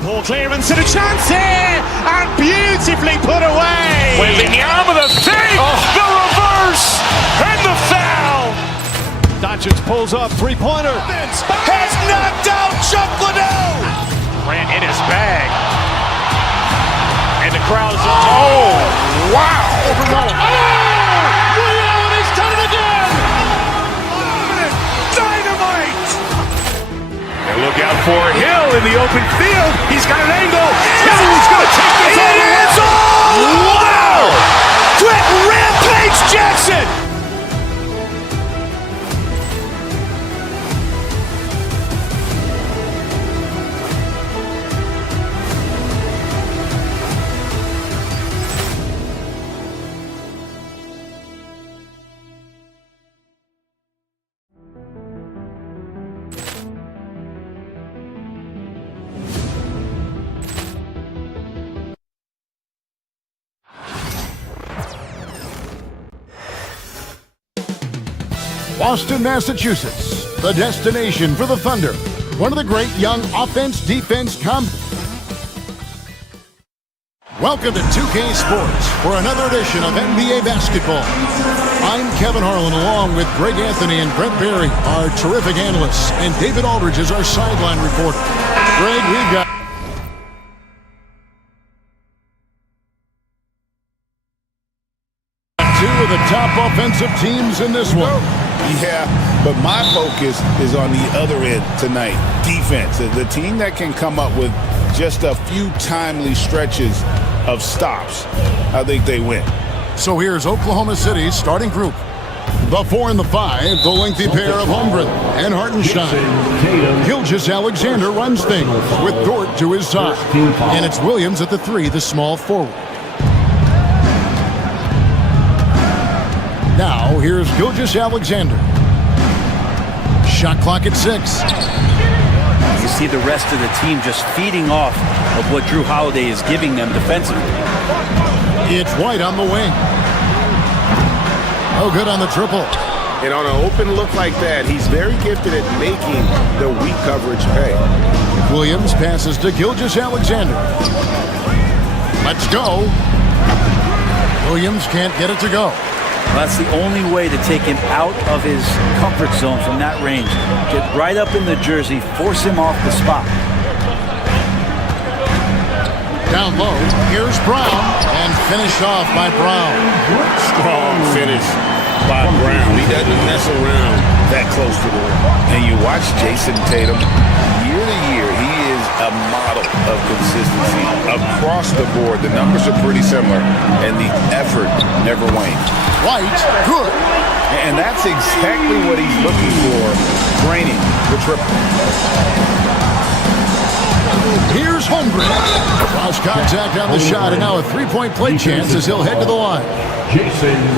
Ball clearance and a chance here, and beautifully put away. Waving the arm of the thing, the reverse, and the foul. Doncic pulls up, three-pointer. Has knocked out Chuck Liddell. Ran in his bag. And the crowd is, wow. Liddell, he's done it again. Dynamite. And look out for Hill in the open field. He's got an angle. Hill's going to take this all the way. Wow! Quick rampage Jackson. Boston, Massachusetts, the destination for the Thunder. One of the great young offense-defense Welcome to 2K Sports for another edition of NBA basketball. I'm Kevin Harlan along with Greg Anthony and Brett Berry, our terrific analysts, and David Aldridge is our sideline reporter. Greg, we've got two of the top offensive teams in this one. Yeah, but my focus is on the other end tonight. Defense. The team that can come up with just a few timely stretches of stops, I think they win. So here's Oklahoma City's starting group. The 4 and the 5, the lengthy pair of Holmgren and Hartenstein. Gilgeous-Alexander runs things with Dort to his side. And it's Williams at the 3, the small forward. Now, here's Gilgeous-Alexander. Shot clock at 6. You see the rest of the team just feeding off of what Drew Holiday is giving them defensively. It's White on the wing. Oh, good on the triple. And on an open look like that, he's very gifted at making the weak coverage pay. Williams passes to Gilgeous-Alexander. Let's go. Williams can't get it to go. Well, that's the only way to take him out of his comfort zone from that range. Get right up in the jersey, force him off the spot. Down low, here's Brown, and finished off by Brown. Strong finish by Brown. He doesn't mess around that close to the rim. And you watch Jason Tatum, year to year, he is a model of consistency. Across the board, the numbers are pretty similar, and the effort never wanes. White, good. And that's exactly what he's looking for, draining the triple. Here's Holmgren. Cross contact on the shot, and now a three-point play chance as he'll head to the line.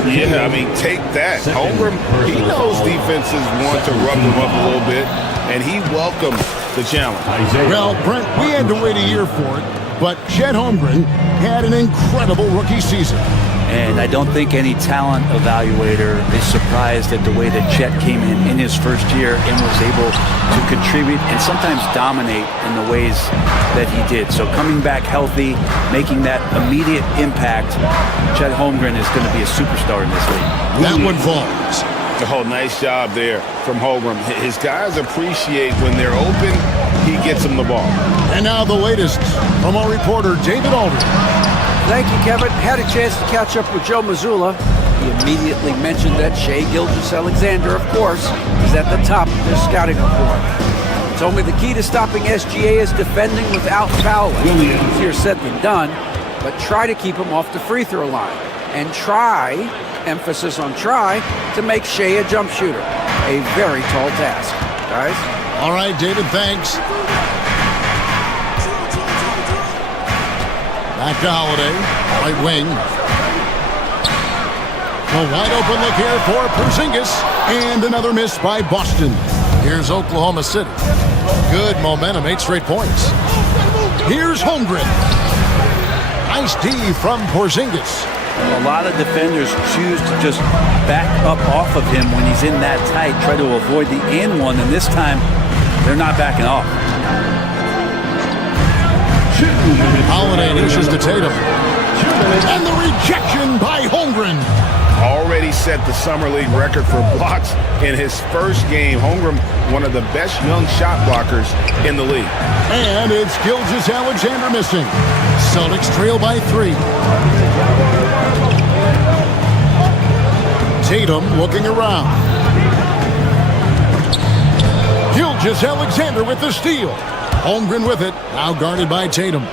Yeah, I mean, take that. Holmgren, he knows defenses want to rough him up a little bit, and he welcomes the challenge. Well, Brent, we had to wait a year for it, but Chet Holmgren had an incredible rookie season. And I don't think any talent evaluator is surprised at the way that Chet came in his first year and was able to contribute and sometimes dominate in the ways that he did. So coming back healthy, making that immediate impact, Chet Holmgren is going to be a superstar in this league. That one falls. Oh, nice job there from Holmgren. His guys appreciate when they're open, he gets them the ball. And now the latest from our reporter, David Aldridge. Thank you, Kevin. Had a chance to catch up with Joe Mazzulla. He immediately mentioned that Shai Gilgeous-Alexander, of course, is at the top of their scouting report. He told me the key to stopping SGA is defending without fouling. Easier said than done, but try to keep him off the free throw line. And try, emphasis on try, to make Shai a jump shooter. A very tall task, guys. All right, David, thanks. Back to Holiday, right wing. A wide open look here for Porzingis, and another miss by Boston. Here's Oklahoma City. Good momentum, 8 straight points. Here's Holmgren. Nice D from Porzingis. A lot of defenders choose to just back up off of him when he's in that tight, try to avoid the and one, and this time they're not backing off. Holiday dishes to Tatum. And the rejection by Holmgren. Already set the Summer League record for blocks in his first game. Holmgren, one of the best young shot blockers in the league. And it's Gilgeous-Alexander missing. Celtics trail by 3. Tatum looking around. Gilgeous-Alexander with the steal. Holmgren with it, now guarded by Tatum.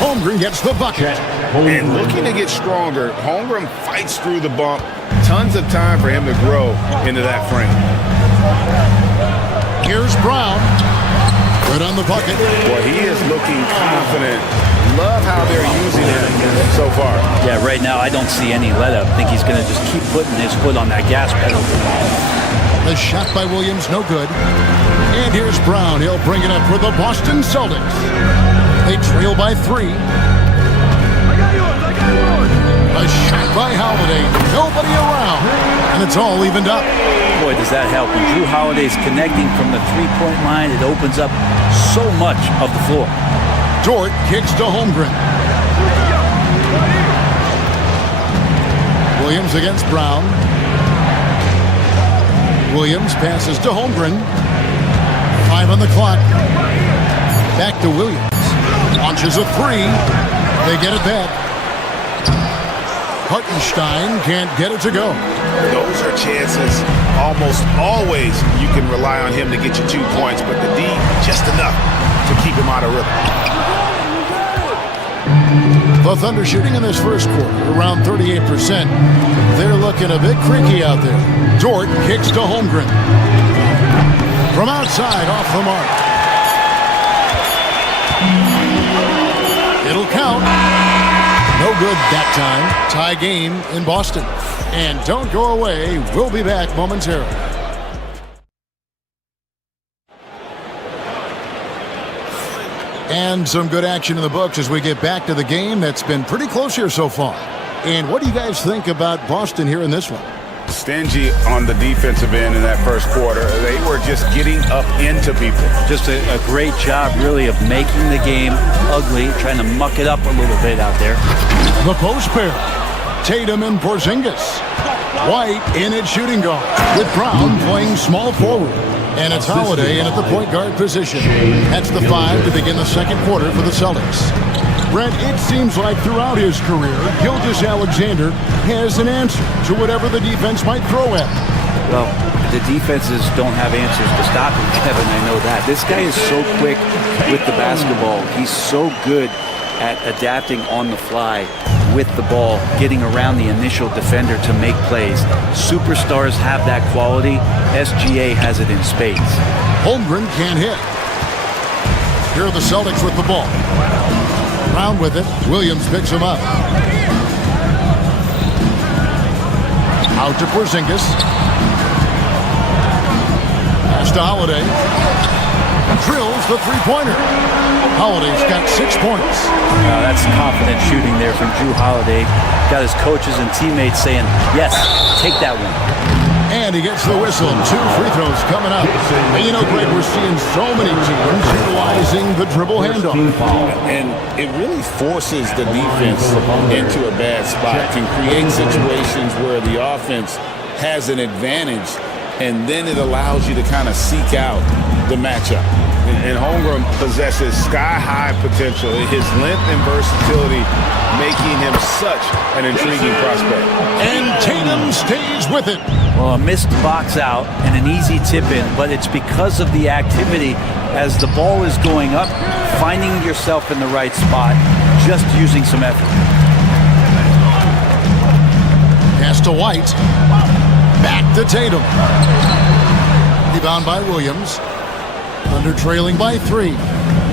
Holmgren gets the bucket. And looking to get stronger, Holmgren fights through the bump. Tons of time for him to grow into that frame. Here's Brown. Good on the bucket. Boy, he is looking confident. Love how they're using him so far. Yeah, right now I don't see any let up. I think he's going to just keep putting his foot on that gas pedal. The shot by Williams, no good. And here's Brown. He'll bring it up for the Boston Celtics. They trail by 3. A shot by Holiday. Nobody around. And it's all evened up. Boy, does that help. When Drew Holiday's connecting from the three-point line, it opens up so much of the floor. Dort kicks to Holmgren. Williams against Brown. Williams passes to Holmgren. 5 on the clock. Back to Williams. Launches a 3. They get it back. Hartenstein can't get it to go. Those are chances almost always you can rely on him to get you 2 points, but the D just enough to keep him out of rhythm. The Thunder shooting in this first quarter around 38%. They're looking a bit creaky out there. Dort kicks to Holmgren. From outside, off the mark. It'll count. No good that time. Tie game in Boston. And don't go away. We'll be back momentarily. And some good action in the books as we get back to the game that's been pretty close here so far. And what do you guys think about Boston here in this one? Stingy on the defensive end in that first quarter. They were just getting up into people. Just a great job, really, of making the game ugly, trying to muck it up a little bit out there. The post pair. Tatum and Porzingis. White in at shooting guard, with Brown playing small forward. And it's Holiday in at the point guard position. That's the 5 to begin the second quarter for the Celtics. Brent, it seems like throughout his career, Gilgeous-Alexander has an answer to whatever the defense might throw at him. Well, the defenses don't have answers to stop him, Kevin. I know that. This guy is so quick with the basketball. He's so good at adapting on the fly with the ball, getting around the initial defender to make plays. Superstars have that quality. SGA has it in spades. Holmgren can't hit. Here are the Celtics with the ball. Brown with it. Williams picks him up. Out to Porzingis. Pass to Holiday. Drills the three-pointer. Holiday's got 6 points. That's confident shooting there from Drew Holiday. Got his coaches and teammates saying, yes, take that one. And he gets the whistle. 2 free throws coming up. And you know, Greg, we're seeing so many teams utilizing the dribble handoff. And it really forces the defense into a bad spot, can create situations where the offense has an advantage, and then it allows you to kind of seek out the matchup. And Holmgren possesses sky-high potential. His length and versatility making him such an intriguing prospect. And Tatum stays with it. Well, a missed box out and an easy tip in, but it's because of the activity as the ball is going up, finding yourself in the right spot, just using some effort. Pass to White. Back to Tatum. Rebound by Williams. Thunder trailing by 3.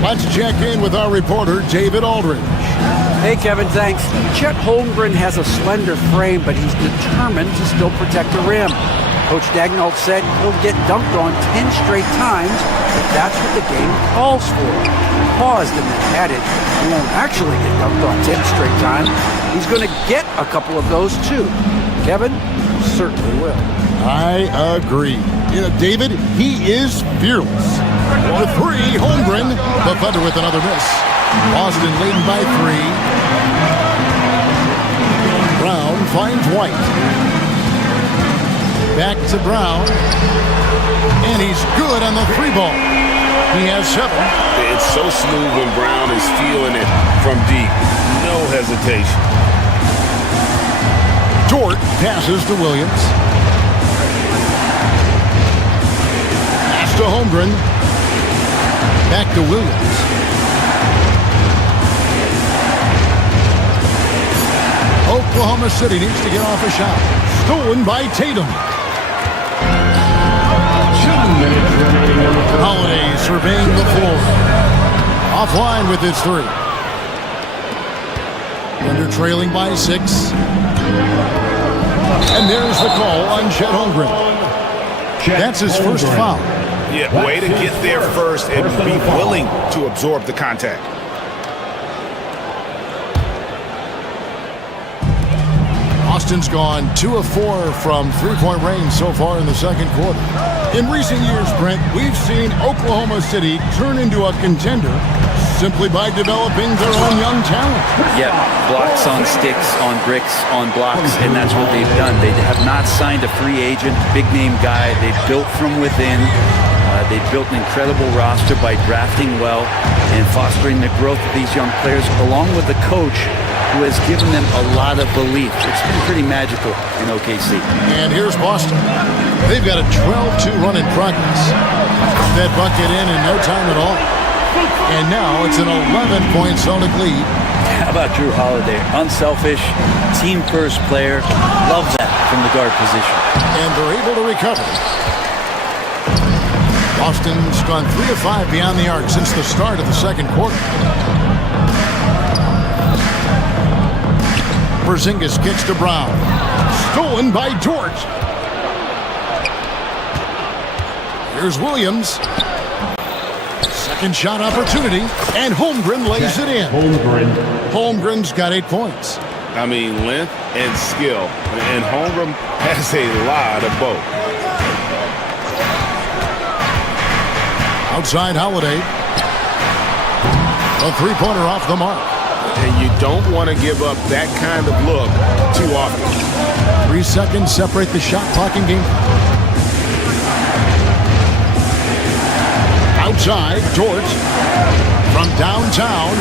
Let's check in with our reporter, David Aldridge. Hey, Kevin, thanks. Chet Holmgren has a slender frame, but he's determined to still protect the rim. Coach Daigneault said he'll get dunked on 10 straight times, but that's what the game calls for. He paused and then added, he won't actually get dunked on 10 straight times. He's going to get a couple of those, too. Kevin certainly will. I agree. You know, David, he is fearless. For 3, Holmgren. The Thunder with another miss. Boston leading by 3. Brown finds White. Back to Brown. And he's good on the 3 ball. He has 7. It's so smooth when Brown is feeling it from deep. No hesitation. Dort passes to Williams. Pass to Holmgren. Back to Williams. Oklahoma City needs to get off a shot. Stolen by Tatum. Holiday surveying the floor. Offline with his 3. Thunder trailing by 6. And there's the call on Chet Holmgren. That's his first foul. Yeah, way to get there first and be willing to absorb the contact. Austin's gone 2 of 4 from three-point range so far in the second quarter. In recent years, Brent, we've seen Oklahoma City turn into a contender simply by developing their own young talent. Yeah, blocks on sticks, on bricks, on blocks, and that's what they've done. They have not signed a free agent, big-name guy. They've built from within. They've built an incredible roster by drafting well and fostering the growth of these young players, along with the coach who has given them a lot of belief. It's been pretty magical in OKC. And here's Boston. They've got a 12-2 run in progress. That bucket in no time at all. And now it's an 11-point Celtic lead. How about Drew Holiday? Unselfish, team-first player. Love that from the guard position. And they're able to recover. Boston's gone 3 of 5 beyond the arc since the start of the second quarter. Porzingis kicks to Brown. Stolen by Dort. Here's Williams. Second shot opportunity, and Holmgren lays it in. Holmgren's got 8 points. I mean, length and skill. And Holmgren has a lot of both. Outside Holiday. A three-pointer off the mark. And you don't want to give up that kind of look too often. 3 seconds separate the shot clock and game. Outside, Dort. From downtown,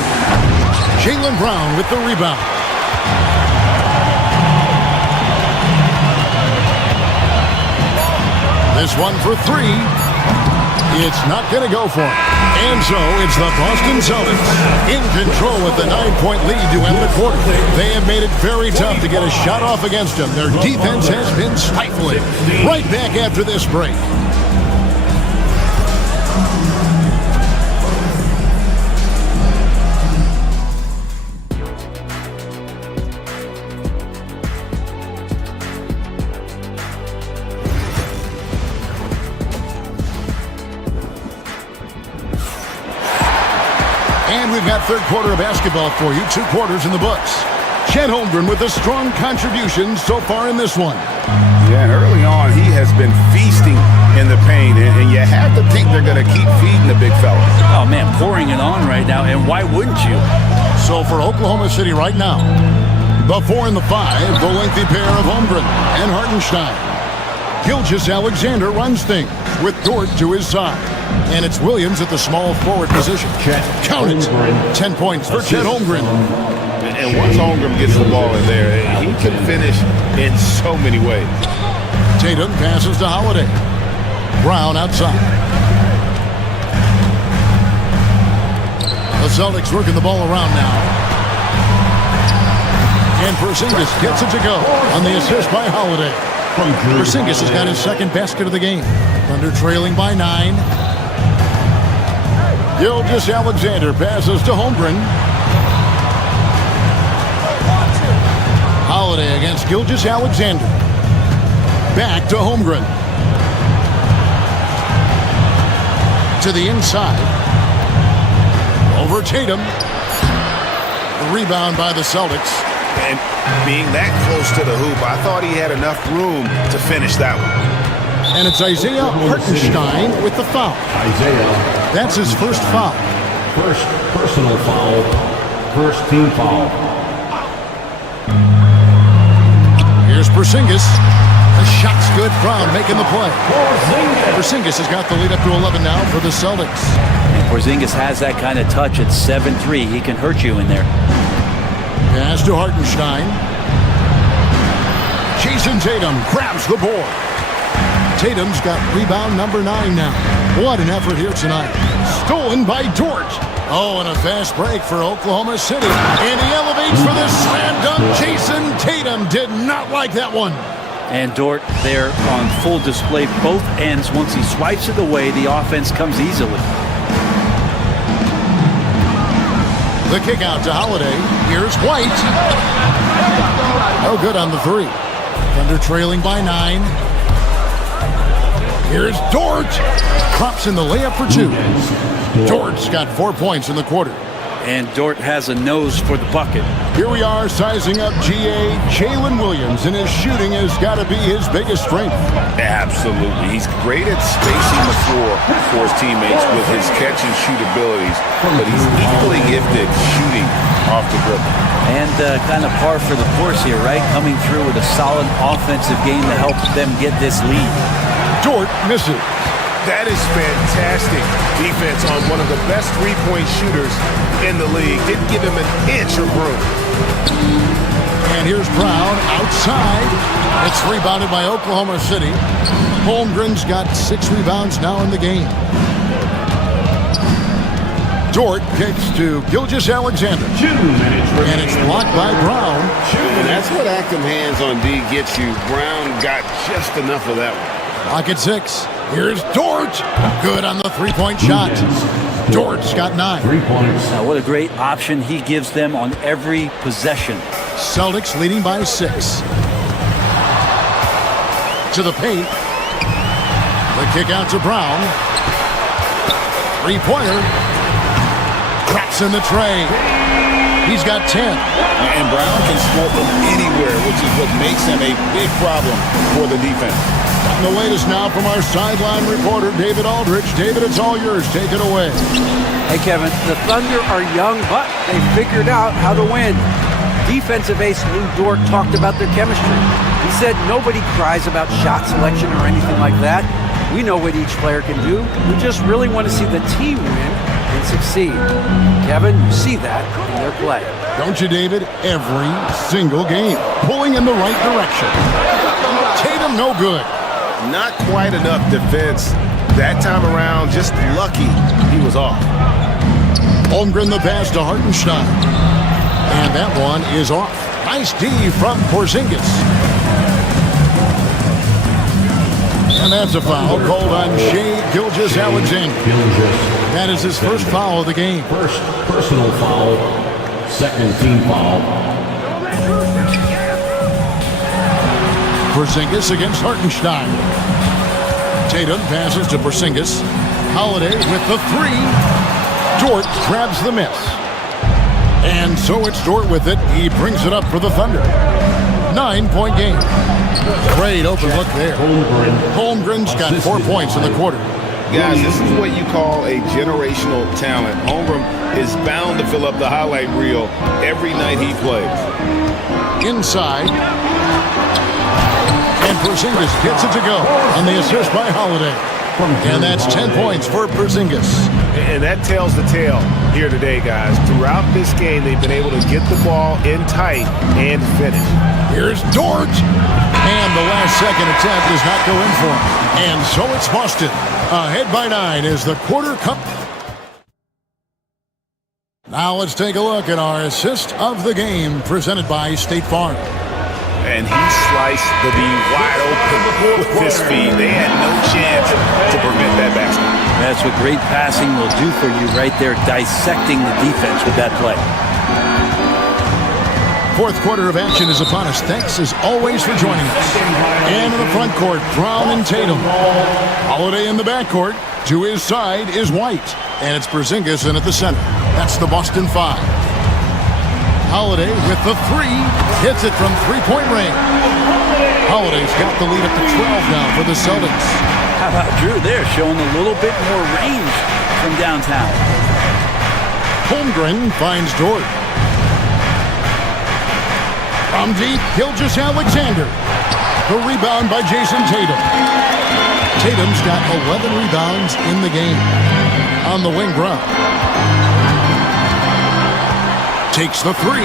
Jaylen Brown with the rebound. This one for 3. It's not going to go for him. And so it's the Boston Celtics in control with the 9-point lead to end the quarter. They have made it very tough to get a shot off against them. Their defense has been stifling. Right back after this break. And we've got third quarter of basketball for you. 2 quarters in the books. Chet Holmgren with a strong contribution so far in this one. Yeah, and early on, he has been feasting in the paint, and you have to think they're going to keep feeding the big fella. Oh, man, pouring it on right now, and why wouldn't you? So for Oklahoma City right now, the 4 and the 5, the lengthy pair of Holmgren and Hartenstein. Gilgeous-Alexander runs things with Dort to his side. And it's Williams at the small forward position. Count it. 10 points for Chet Holmgren. And once Holmgren gets the ball in there, he can finish in so many ways. Tatum passes to Holiday. Brown outside. The Celtics working the ball around now. And Porzingis gets it to go on the assist by Holiday. Porzingis has got his second basket of the game. Thunder trailing by 9. Gilgeous-Alexander passes to Holmgren. Holiday against Gilgeous-Alexander. Back to Holmgren. To the inside. Over Tatum. The rebound by the Celtics. And being that close to the hoop, I thought he had enough room to finish that one. And it's Isaiah Hartenstein with the foul. That's his first foul. First personal foul. First team foul. Here's Porzingis. The shot's good. Brown making the play. Porzingis has got the lead up to 11 now for the Celtics. And Porzingis has that kind of touch at 7-3. He can hurt you in there. Pass to Hartenstein. Jason Tatum grabs the board. Tatum's got rebound number 9 now. What an effort here tonight. Stolen by Dort. Oh, and a fast break for Oklahoma City. And he elevates for the slam dunk. Jason Tatum did not like that one. And Dort there on full display, both ends. Once he swipes it away, the offense comes easily. The kick out to Holiday. Here's White. No good on the 3. Thunder trailing by 9. Here's Dort. Drops in the layup for 2. Dort's got 4 points in the quarter. And Dort has a nose for the bucket. Here we are sizing up GA Jalen Williams, and his shooting has got to be his biggest strength. Absolutely. He's great at spacing the floor for his teammates with his catch and shoot abilities, but he's equally gifted shooting off the dribble. And kind of par for the course here, right? Coming through with a solid offensive game to help them get this lead. Dort misses. That is fantastic defense on one of the best three-point shooters in the league. Didn't give him an inch of room. And here's Brown outside. It's rebounded by Oklahoma City. Holmgren's got 6 rebounds now in the game. Dort kicks to Gilgeous-Alexander. 2 minutes remaining. And it's blocked by Brown. And that's what active hands on D gets you. Brown got just enough of that one. Clock at 6. Here's Dort. Good on the three-point shot. Dort's got 9. 3 points. Now, what a great option he gives them on every possession. Celtics leading by 6. To the paint. The kick out to Brown. Three-pointer. Drops in the tray. He's got 10. And Brown can score from anywhere, which is what makes him a big problem for the defense. And the latest now from our sideline reporter, David Aldridge. David, it's all yours. Take it away. Hey, Kevin, the Thunder are young, but they figured out how to win. Defensive ace Lou Dort talked about their chemistry. He said nobody cries about shot selection or anything like that. We know what each player can do. We just really want to see the team win and succeed. Kevin, you see that in their play. Don't you, David? Every single game. Pulling in the right direction. Tatum, no good. Not quite enough defense. That time around, just lucky he was off. Holmgren the pass to Hartenstein. And that one is off. Nice D from Porzingis. And that's a foul called on Shai Gilgeous-Alexander. That is his first foul of the game. First personal foul, second team foul. Porzingis against Hartenstein. Tatum passes to Porzingis. Holiday with the 3. Dort grabs the miss. And so it's Dort with it. He brings it up for the Thunder. 9-point game. Great open look there. Holmgren's got 4 points in the quarter. Guys, this is what you call a generational talent. Holmgren is bound to fill up the highlight reel every night he plays. Inside. And Porzingis gets it to go on the assist by Holiday. And that's 10 points for Porzingis. And that tells the tale here today, guys. Throughout this game, they've been able to get the ball in tight and finish. Here's Dort. And the last second attempt does not go in for him. And so it's Boston. Ahead by 9 is the quarter cup. Now let's take a look at our assist of the game presented by State Farm. And he sliced the D wide open with his speed. They had no chance to prevent that basket. That's what great passing will do for you right there, dissecting the defense with that play. Fourth quarter of action is upon us. Thanks as always for joining us. And in the front court, Brown and Tatum. Holiday in the backcourt. To his side is White. And it's Porzingis in at the center. That's the Boston 5. Holiday with the 3. Hits it from three-point range. Holiday's got the lead up to 12 now for the Celtics. How about Drew there, showing a little bit more range from downtown. Holmgren finds Dort. From deep, Gilgeous-Alexander. The rebound by Jason Tatum. Tatum's got 11 rebounds in the game. On the wing, Brown. Takes the 3.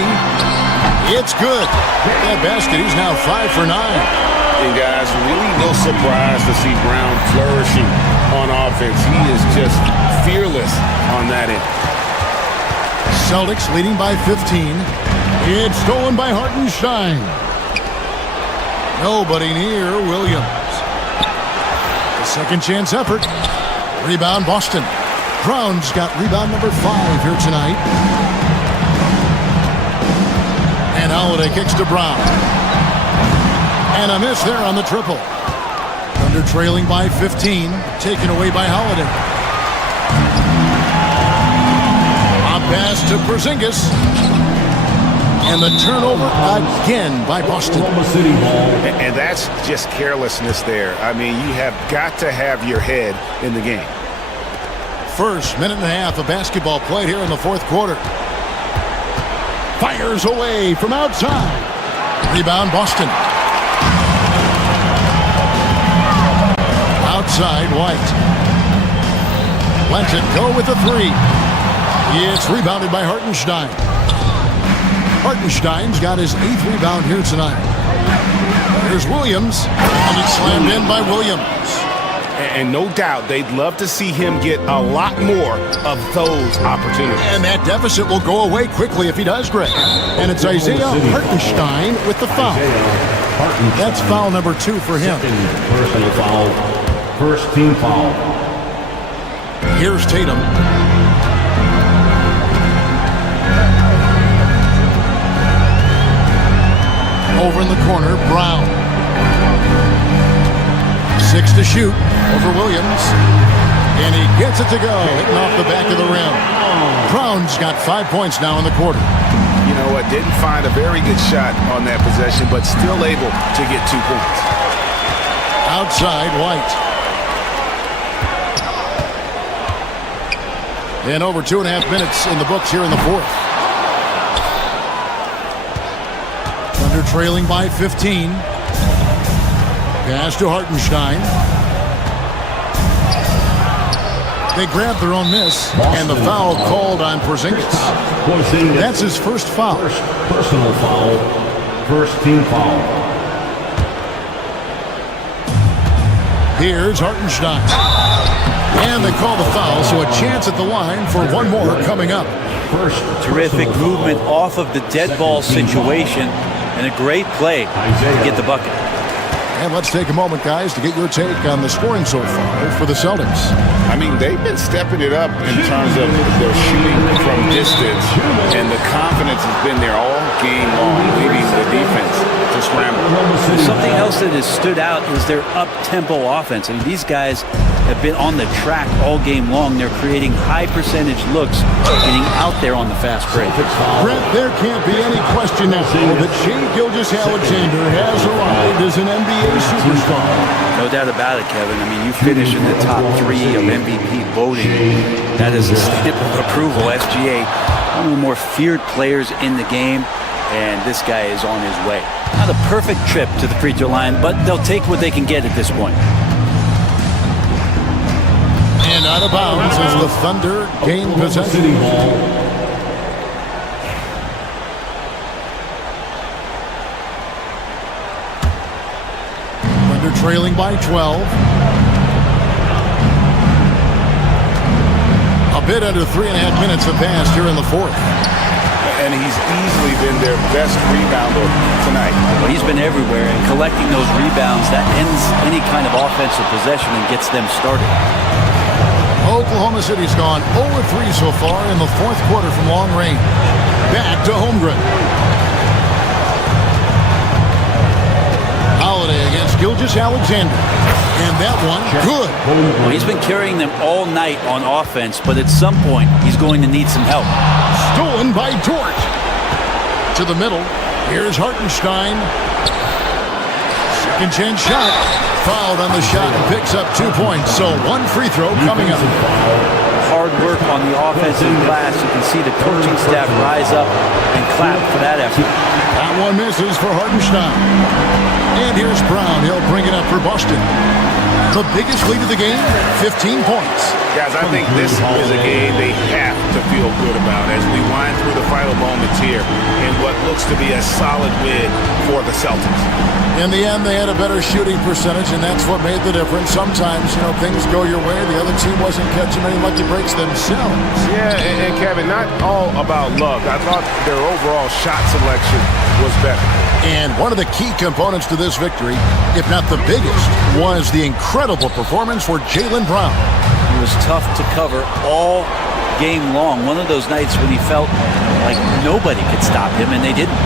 It's good. That basket, he's now 5 for 9. And guys, really no surprise to see Brown flourishing on offense. He is just fearless on that end. Celtics leading by 15. It's stolen by Hartenstein. Nobody near Williams. The second chance effort. Rebound Boston. Brown's got rebound number 5 here tonight. And Holiday kicks to Brown. And a miss there on the triple. Thunder trailing by 15. Taken away by Holiday. A pass to Porzingis. And the turnover again by Boston. And that's just carelessness there. I mean, you have got to have your head in the game. First minute and a half of basketball played here in the fourth quarter. Fires away from outside. Rebound Boston. Outside White. Lets it go with a three. It's rebounded by Hartenstein. Hartenstein's got his 8th rebound here tonight. There's Williams, and it's slammed in by Williams. And no doubt they'd love to see him get a lot more of those opportunities. And that deficit will go away quickly if he does, Greg. And it's Isaiah Hartenstein with the foul. That's foul number 2 for him. Personal foul. First team foul. Here's Tatum. Over in the corner, Brown. 6 to shoot over Williams. And he gets it to go, hitting off the back of the rim. Brown's got 5 points now in the quarter. You know what? Didn't find a very good shot on that possession, but still able to get 2 points. Outside, White. And over 2.5 minutes in the books here in the fourth. Thunder trailing by 15. Pass to Hartenstein. They grab their own miss, and the foul called on Porzingis. That's his first foul. Personal foul. First team foul. Here's Hartenstein. And they call the foul, so a chance at the line for one more coming up. Terrific movement off of the dead ball situation, and a great play to get the bucket. And let's take a moment, guys, to get your take on the scoring so far for the Celtics. I mean, they've been stepping it up in terms of their shooting from distance, and the confidence has been there all game long, leading the defense to scramble. Something else that has stood out is their up-tempo offense. I mean, these guys have been on the track all game long. They're creating high-percentage looks, getting out there on the fast break. Brent, there can't be any question now that Shai Gilgeous-Alexander has arrived as an NBA superstar. No doubt about it, Kevin. I mean, you finish in the top 3 of MVP voting. That is a stamp of approval. SGA, one of the more feared players in the game, and this guy is on his way. Not a perfect trip to the free throw line, but they'll take what they can get at this point. And out of bounds as the Thunder gain possession. Thunder trailing by 12. A bit under 3.5 minutes have passed here in the fourth. And he's easily been their best rebounder tonight. Well, he's been everywhere, and collecting those rebounds, that ends any kind of offensive possession and gets them started. Oklahoma City's gone 0-3 so far in the fourth quarter from long range. Back to Holmgren. Holiday against Gilgeous-Alexander. And that one, good. Well, he's been carrying them all night on offense, but at some point, he's going to need some help. Stolen by Dort. To the middle. Here's Hartenstein. Second chance shot. Fouled on the shot and picks up 2 points. So one free throw coming up. Hard work on the offensive glass. You can see the coaching staff rise up and clap for that effort. That one misses for Hartenstein. And here's Brown. He'll bring it up for Boston. The biggest lead of the game, 15 points. Guys, I think this is a game they have to feel good about as we wind through the final moments here in what looks to be a solid win for the Celtics. In the end, they had a better shooting percentage, and that's what made the difference. Sometimes, things go your way. The other team wasn't catching many lucky breaks themselves. Yeah, and Kevin, not all about luck. I thought their overall shot selection was better. And one of the key components to this victory, if not the biggest, was the incredible performance for Jaylen Brown. He was tough to cover all game long. One of those nights when he felt like nobody could stop him, and they didn't.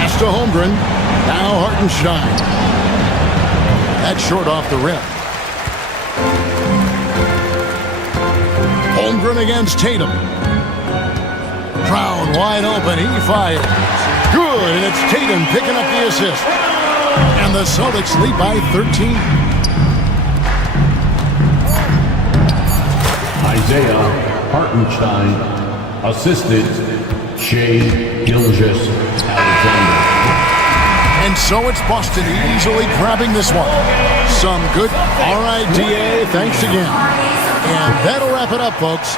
Pass to Holmgren. Now Hartenstein. That's short off the rim. Holmgren against Tatum. Brown wide open. He fires. Good, and it's Tatum picking up the assist. And the Celtics lead by 13. Isaiah Hartenstein assisted Shai Gilgeous-Alexander. And so it's Boston easily grabbing this one. Some good RIDA, thanks again. And that'll wrap it up, folks.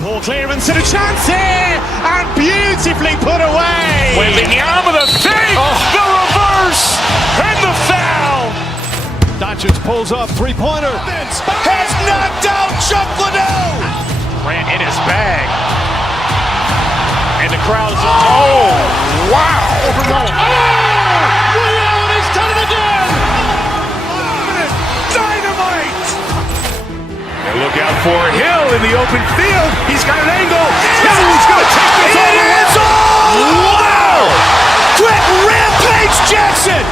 Ball clearance and a chance here, and beautifully put away. Wembanyama the fake, the reverse, and the foul. Doncic pulls up, three-pointer. Has knocked out Chuck Liddell. Grant in his bag. And the crowd is, oh, wow. He's done it again. Dynamite. And look out for Hill in the open field. He's got an angle. He's going to take this all the way. Wow! Quick Rampage Jackson.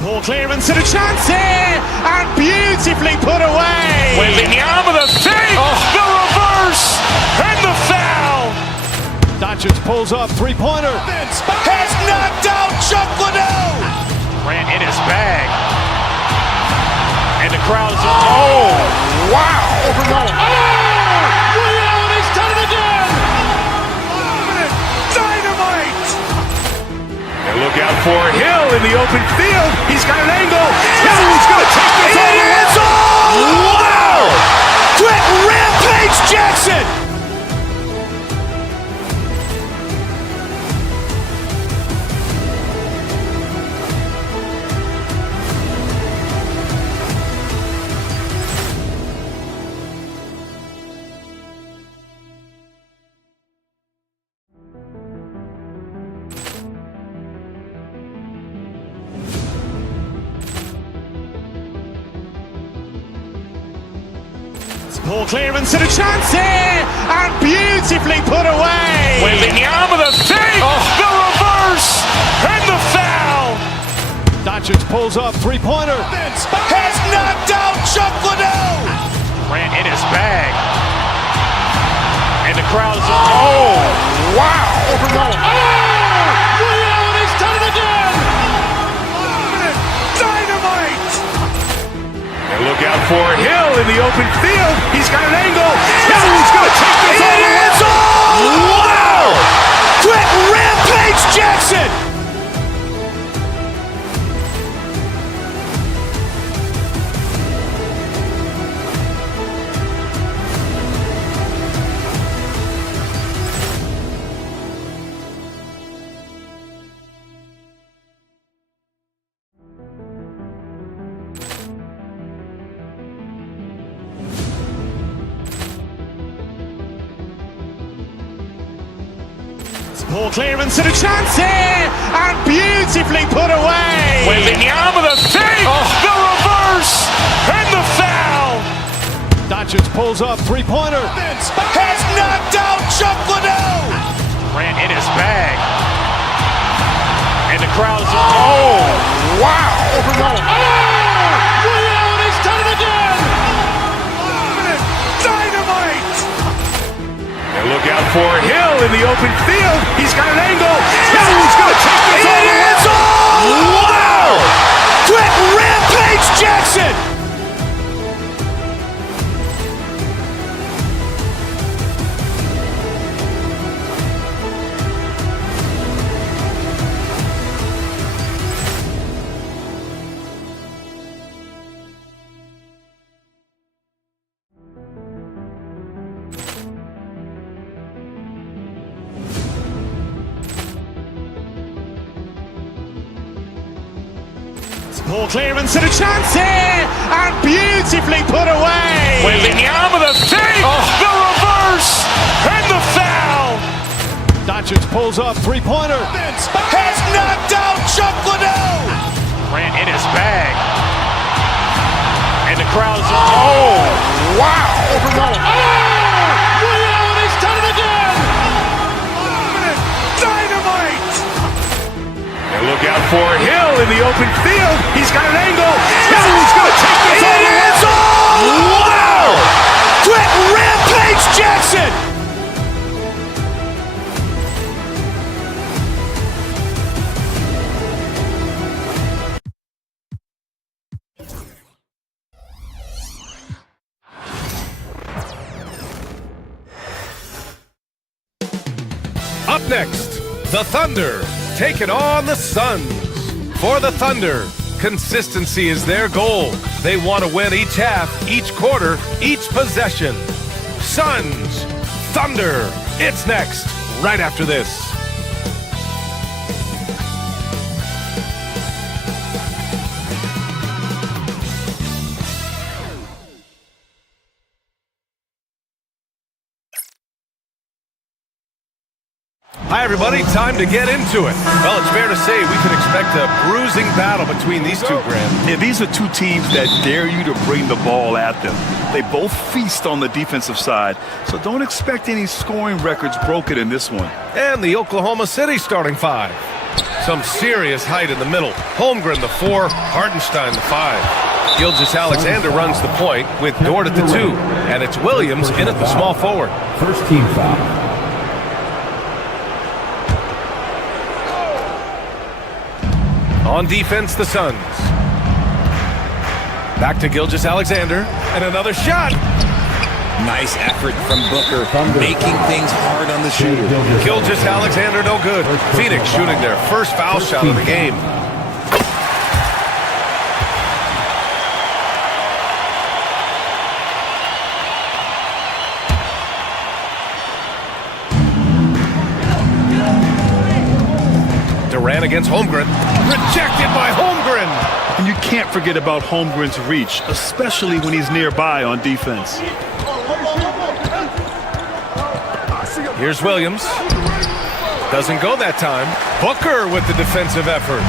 Ball clearance and a chance here, and beautifully put away. Wembanyama the fake, the reverse, and the foul. Doncic pulls up, three-pointer. Has knocked out Chuck Liddell. Grant in his bag. And the crowd is, oh, wow. He's done it again. Dynamite. And look out for Hill in the open field. He's got an angle. He's going to take this all the way. Wow! Quick Rampage Jackson. Ball clearance and a chance here, and beautifully put away. Wembanyama the fake, the reverse, and the foul. Doncic pulls up, three-pointer. Has knocked out Chuck Liddell. Grant in his bag. And the crowd is, oh, wow. He's done it again. Dynamite. And look out for Hill in the open field. He's got an angle. He's going to take this all the way. Wow! Quick Rampage Jackson. Ball clearance and a chance here, and beautifully put away. Wembanyama the fake, the reverse, and the foul. Doncic pulls up, three-pointer. Has knocked out Chuck Liddell. Grant in his bag. And the crowd is, oh, wow. He's done it again. Dynamite. And look out for Hill in the open field. He's got an angle. He's going to take this all the way. Wow! Quick Rampage Jackson. Ball clearance and a chance here, and beautifully put away. Wembanyama the fake, the reverse, and the foul. Doncic pulls up, three-pointer. Has knocked out Chuck Liddell. Grant in his bag. And the crowd is, oh, wow. He's done it again. Dynamite. And look out for Hill in the open field. He's got an angle. Hill's going to take this all the way. Wow. Quit Rampage Jackson. Up next, the Thunder taking on the Suns. For the Thunder, consistency is their goal. They want to win each half, each quarter, each possession. Suns, Thunder. It's next, right after this. Hi, everybody. Time to get into it. Well, it's fair to say we can expect a bruising battle between these two, Grant. Yeah, these are two teams that dare you to bring the ball at them. They both feast on the defensive side, so don't expect any scoring records broken in this one. And the Oklahoma City starting five. Some serious height in the middle. Holmgren, the 4, Hartenstein, the 5. Gilgeous-Alexander runs the point with Dort at the 2, and it's Williams in at the small forward. First team foul. On defense, the Suns. Back to Gilgeous-Alexander, and another shot. Nice effort from Booker, making things hard on the shooter. Gilgeous-Alexander, no good. Phoenix shooting their first foul shot of the game. Durant against Holmgren. Rejected by Holmgren. And you can't forget about Holmgren's reach, especially when he's nearby on defense. Here's Williams. Doesn't go that time. Booker with the defensive effort.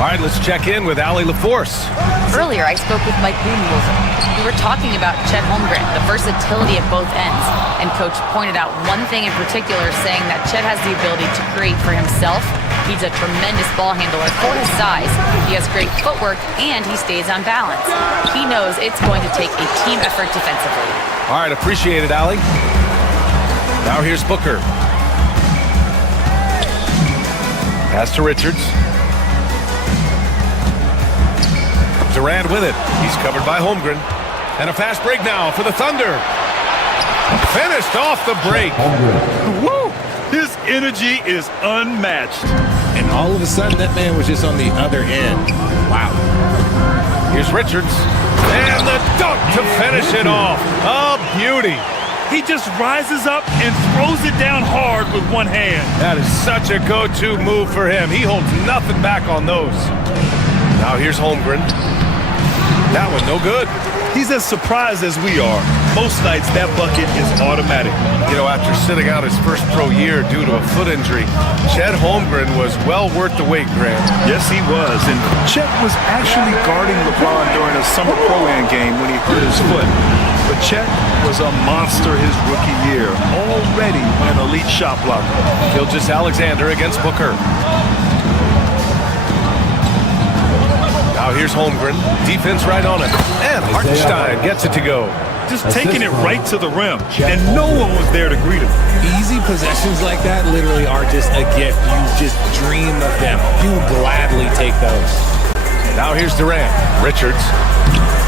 All right, let's check in with Allie LaForce. Earlier, I spoke with Mike Budenholzer. We were talking about Chet Holmgren, the versatility at both ends. And Coach pointed out one thing in particular, saying that Chet has the ability to create for himself. He's a tremendous ball handler for his size. He has great footwork, and he stays on balance. He knows it's going to take a team effort defensively. All right, appreciate it, Allie. Now here's Booker. Pass to Richards. Durant with it. He's covered by Holmgren. And a fast break now for the Thunder. Finished off the break. Woo! His energy is unmatched. And all of a sudden, that man was just on the other end. Wow. Here's Richards. And the dunk to finish it off. A beauty. He just rises up and throws it down hard with one hand. That is such a go-to move for him. He holds nothing back on those. Now here's Holmgren. That one no good. He's as surprised as we are. Most nights, that bucket is automatic. You know, after sitting out his first pro year due to a foot injury, Chet Holmgren was well worth the wait, Grant. Yes, he was. And Chet was actually guarding LeBron during a summer pro-am game when he hurt his foot. But Chet was a monster his rookie year, already an elite shot blocker. Gilgeous-Alexander against Booker. Now here's Holmgren. Defense right on it. And Hartenstein gets it to go. Just taking it right to the rim. And no one was there to greet him. Easy possessions like that literally are just a gift. You just dream of them. You gladly take those. Now here's Durant. Richards.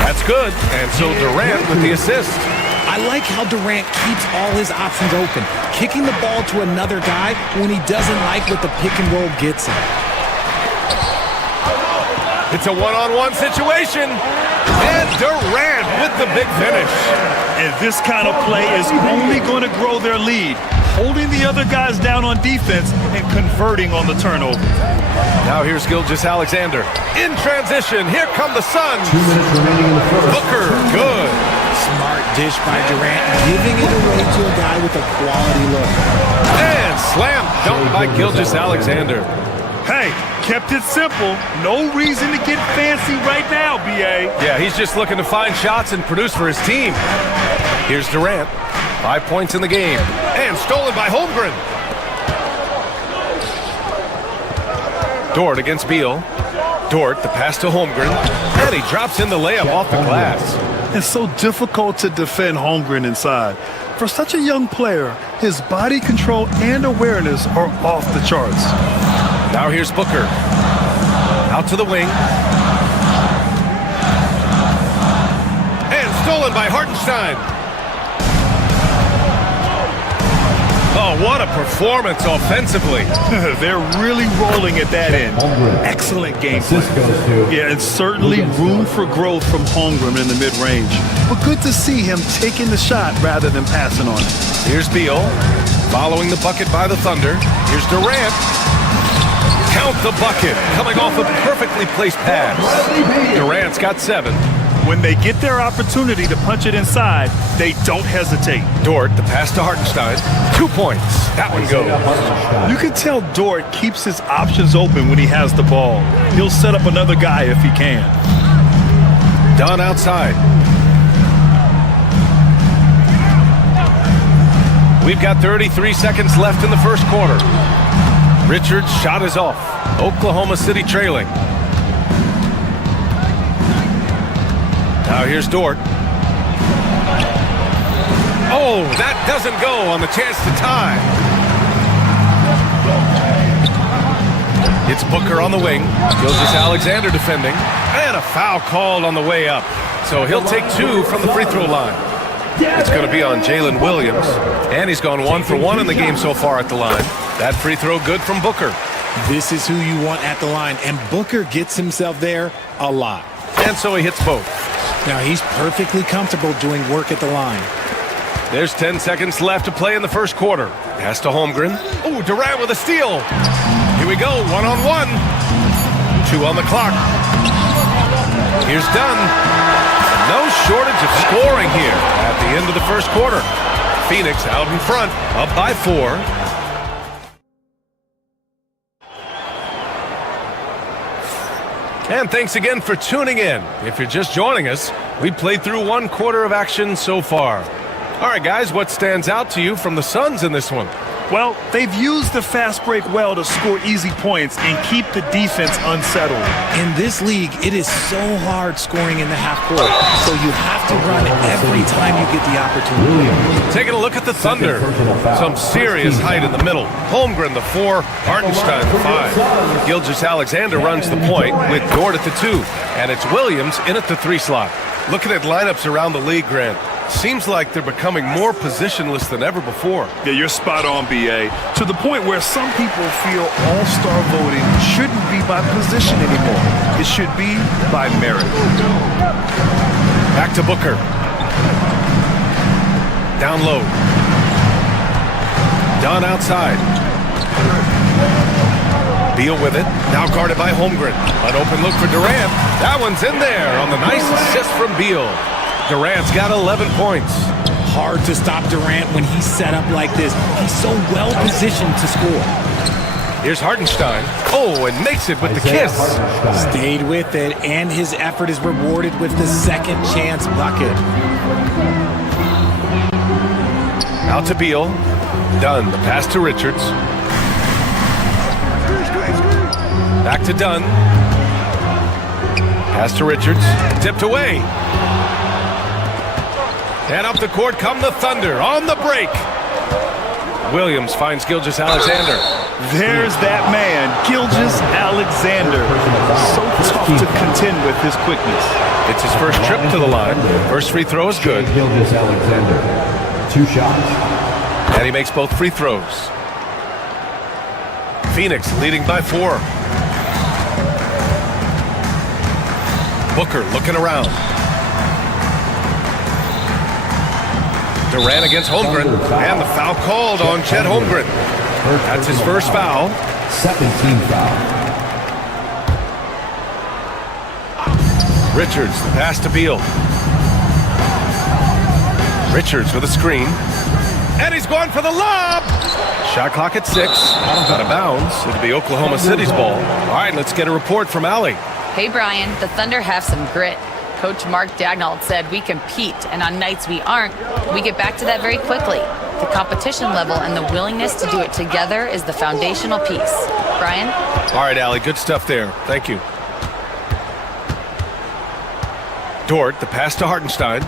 That's good. And so Durant with the assist. I like how Durant keeps all his options open. Kicking the ball to another guy when he doesn't like what the pick and roll gets him. It's a one-on-one situation. And Durant with the big finish. And this kind of play is only going to grow their lead. Holding the other guys down on defense and converting on the turnover. Now here's Gilgeous-Alexander. In transition, here come the Suns. 2 minutes remaining in the first. Booker, good. Smart dish by Durant, giving it away to a guy with a quality look. And slam dunk by Gilgeous-Alexander. Hey, kept it simple. No reason to get fancy right now, B.A. Yeah, he's just looking to find shots and produce for his team. Here's Durant. 5 points in the game. And stolen by Holmgren. Dort against Beal. Dort, the pass to Holmgren. And he drops in the layup off the glass. It's so difficult to defend Holmgren inside. For such a young player, his body control and awareness are off the charts. Now here's Booker. Out to the wing. And stolen by Hartenstein. Oh, what a performance offensively. They're really rolling at that end. Excellent game plan. Yeah, and certainly room for growth from Holmgren in the mid-range. But good to see him taking the shot rather than passing on it. Here's Beal. Following the bucket by the Thunder. Here's Durant. Count the bucket. Coming off a perfectly placed pass. Durant's got 7. When they get their opportunity to punch it inside, they don't hesitate. Dort, the pass to Hartenstein. 2 points. That one goes. You can tell Dort keeps his options open when he has the ball. He'll set up another guy if he can. Dunn outside. We've got 33 seconds left in the first quarter. Richards' shot is off. Oklahoma City trailing. Now here's Dort. Oh, that doesn't go on the chance to tie. It's Booker on the wing. Gilgeous-Alexander defending. And a foul called on the way up. So he'll take 2 from the free throw line. It's going to be on Jalen Williams. And he's gone 1 for 1 in the game so far at the line. That free throw good from Booker. This is who you want at the line. And Booker gets himself there a lot. And so he hits both. Now he's perfectly comfortable doing work at the line. There's 10 seconds left to play in the first quarter. Pass to Holmgren. Oh, Durant with a steal. Here we go, 1-on-1. 2 on the clock. Here's Dunn. No shortage of scoring here at the end of the first quarter. Phoenix out in front, up by 4. And thanks again for tuning in. If you're just joining us, we played through 1 quarter of action so far. All right, guys, what stands out to you from the Suns in this one? Well, they've used the fast break well to score easy points and keep the defense unsettled. In this league, it is so hard scoring in the half court, so you have to run every time you get the opportunity. Taking a look at the Thunder. Some serious height in the middle. Holmgren, the 4, Hartenstein, the 5. Gilgeous-Alexander runs the point with Dort at the 2, and it's Williams in at the 3 slot. Looking at lineups around the league, Grant, seems like they're becoming more positionless than ever before. Yeah, you're spot on, B.A. To the point where some people feel all-star voting shouldn't be by position anymore. It should be by merit. Back to Booker. Down low. Dunn outside. Beal with it. Now guarded by Holmgren. An open look for Durant. That one's in there on the nice assist from Beal. Durant's got 11 points. Hard to stop Durant when he's set up like this. He's so well positioned to score. Here's Hartenstein. Oh, and makes it with the kiss. Stayed with it, and his effort is rewarded with the second chance bucket. Out to Beal. Dunn, the pass to Richards. Back to Dunn. Pass to Richards. Tipped away. And up the court come the Thunder on the break. Williams finds Gilgeous-Alexander. There's that man, Gilgeous-Alexander. So tough to contend with his quickness. It's his first trip to the line. First free throw is good. Gilgeous-Alexander, 2 shots. And he makes both free throws. Phoenix leading by 4. Booker looking around. Durant against Holmgren, and the foul called on Chet Holmgren. That's his first foul. Second team foul. Richards, the pass to Beal. Richards with a screen. And he's going for the lob. Shot clock at 6. Out of bounds. It'll be Oklahoma City's ball. All right, let's get a report from Allie. Hey, Brian, the Thunder have some grit. Coach Mark Dagnall said we compete, and on nights we aren't, we get back to that very quickly. The competition level and the willingness to do it together is the foundational piece. Brian? All right, Allie, good stuff there. Thank you. Dort, the pass to Hartenstein.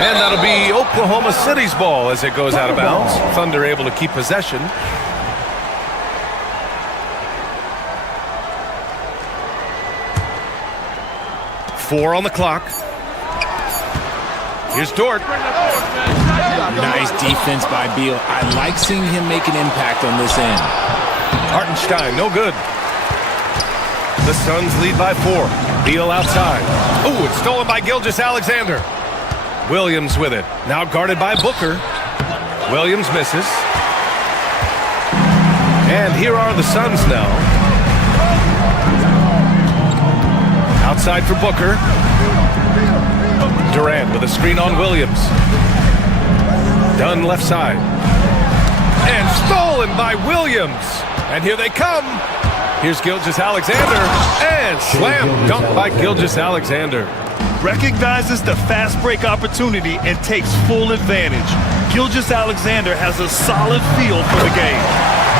And that'll be Oklahoma City's ball as it goes out of bounds. Thunder able to keep possession. Four on the clock. Here's Dort. Nice defense by Beal. I like seeing him make an impact on this end. Hartenstein, no good. The Suns lead by 4. Beal outside. Oh, it's stolen by Gilgeous-Alexander. Williams with it. Now guarded by Booker. Williams misses. And here are the Suns now. Outside for Booker. Durant with a screen on Williams. Dunn left side. And stolen by Williams. And here they come. Here's Gilgeous-Alexander. And slam dunk by Gilgeous-Alexander. Recognizes the fast break opportunity and takes full advantage. Gilgeous-Alexander has a solid feel for the game.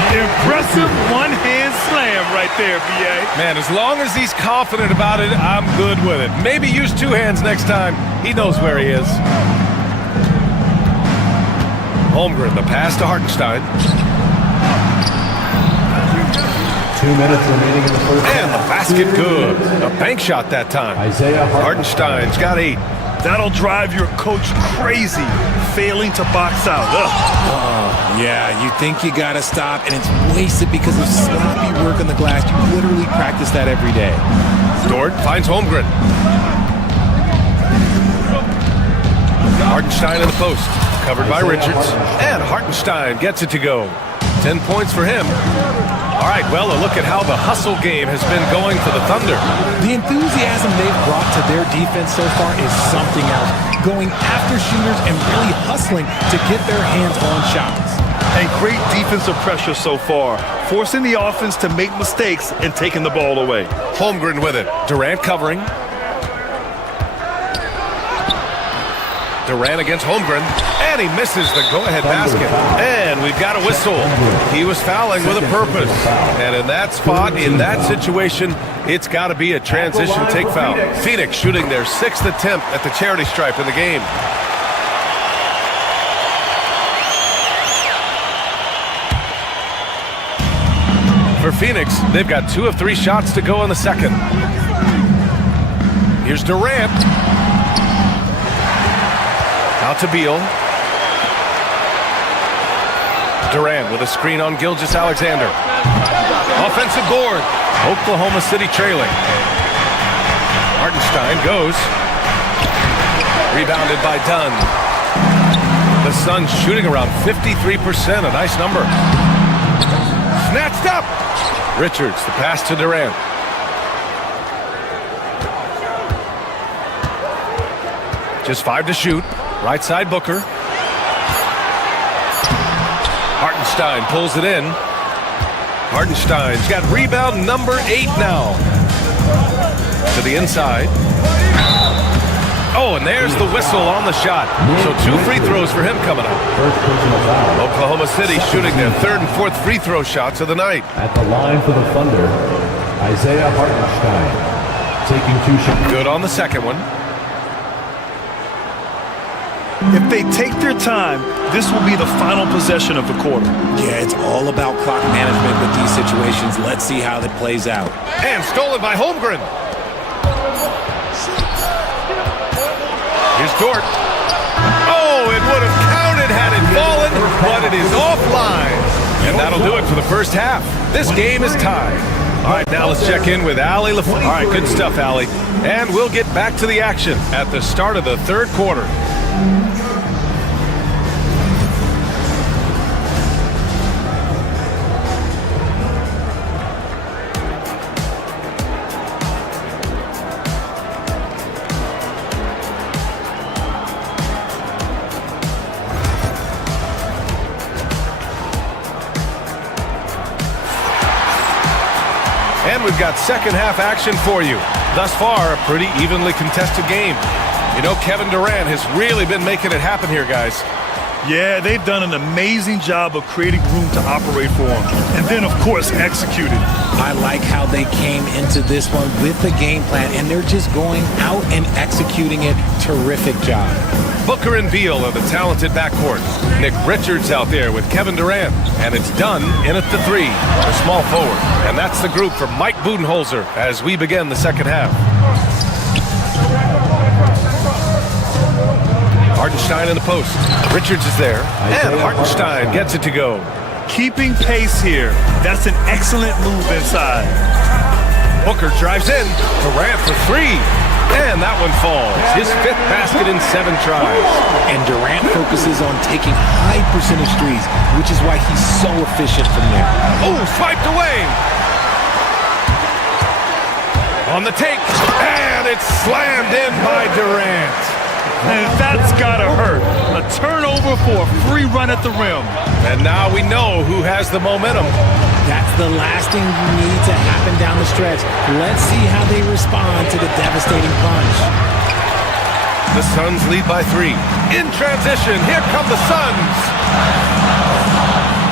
Impressive one-hand slam right there, B.A. Man, as long as he's confident about it, I'm good with it. Maybe use 2 hands next time. He knows where he is. Holmgren, the pass to Hartenstein. 2 minutes remaining in the first half. And the basket good. A bank shot that time. Hartenstein's got 8. That'll drive your coach crazy, failing to box out. Yeah, you think you gotta stop, and it's wasted because of sloppy work on the glass. You literally practice that every day. Dort finds Holmgren. Hartenstein in the post, covered by Richards. And Hartenstein gets it to go. 10 points for him. All right, well, a look at how the hustle game has been going for the Thunder. The enthusiasm they've brought to their defense so far is something else. Going after shooters and really hustling to get their hands on shots. And great defensive pressure so far, forcing the offense to make mistakes and taking the ball away. Holmgren with it. Durant covering. Durant against Holmgren, and he misses the go-ahead basket. And we've got a whistle. He was fouling with a purpose. And in that spot, in that situation, it's got to be a transition take foul. Phoenix shooting their 6th attempt at the charity stripe in the game. For Phoenix, they've got 2 of 3 shots to go in the second. Here's Durant. Out to Beal. Durant with a screen on Gilgeous-Alexander. Offensive board. Oklahoma City trailing. Hartenstein goes. Rebounded by Dunn. The Suns shooting around 53%, a nice number. Snatched up. Richards, the pass to Durant. Just 5 to shoot. Right side Booker. Hartenstein pulls it in. Hartenstein's got rebound number 8 now. To the inside. Oh, and there's the whistle on the shot. So 2 free throws for him coming up. Oklahoma City shooting their 3rd and 4th free throw shots of the night. At the line for the Thunder, Isaiah Hartenstein taking 2 shots. Good on the second one. If they take their time, this will be the final possession of the quarter. Yeah, it's all about clock management with these situations. Let's see how that plays out. And stolen by Holmgren. Here's Dort. Oh, it would have counted had it fallen, but it is offline. And that'll do it for the first half. This game is tied. All right, now let's check in with Allie LaFleur. All right, good stuff, Allie. And we'll get back to the action at the start of the 3rd quarter. And we've got second half action for you. Thus far, a pretty evenly contested game. You know, Kevin Durant has really been making it happen here, guys. Yeah, they've done an amazing job of creating room to operate for him. And then, of course, executed. I like how they came into this one with the game plan, and they're just going out and executing it. Terrific job. Booker and Beal are the talented backcourt. Nick Richards out there with Kevin Durant. And it's done in at the 3, the small forward. And that's the group for Mike Budenholzer as we begin the second half. Hartenstein in the post. Richards is there. And Hartenstein gets it to go. Keeping pace here. That's an excellent move inside. Booker drives in. Durant for 3. And that one falls. His 5th basket in 7 tries. And Durant focuses on taking high percentage threes, which is why he's so efficient from there. Oh, swiped away. On the take. And it's slammed in by Durant. And that's gotta hurt. A turnover for a free run at the rim. And now we know who has the momentum. That's the last thing you need to happen down the stretch. Let's see how they respond to the devastating punch. The Suns lead by 3. In transition, here come the Suns.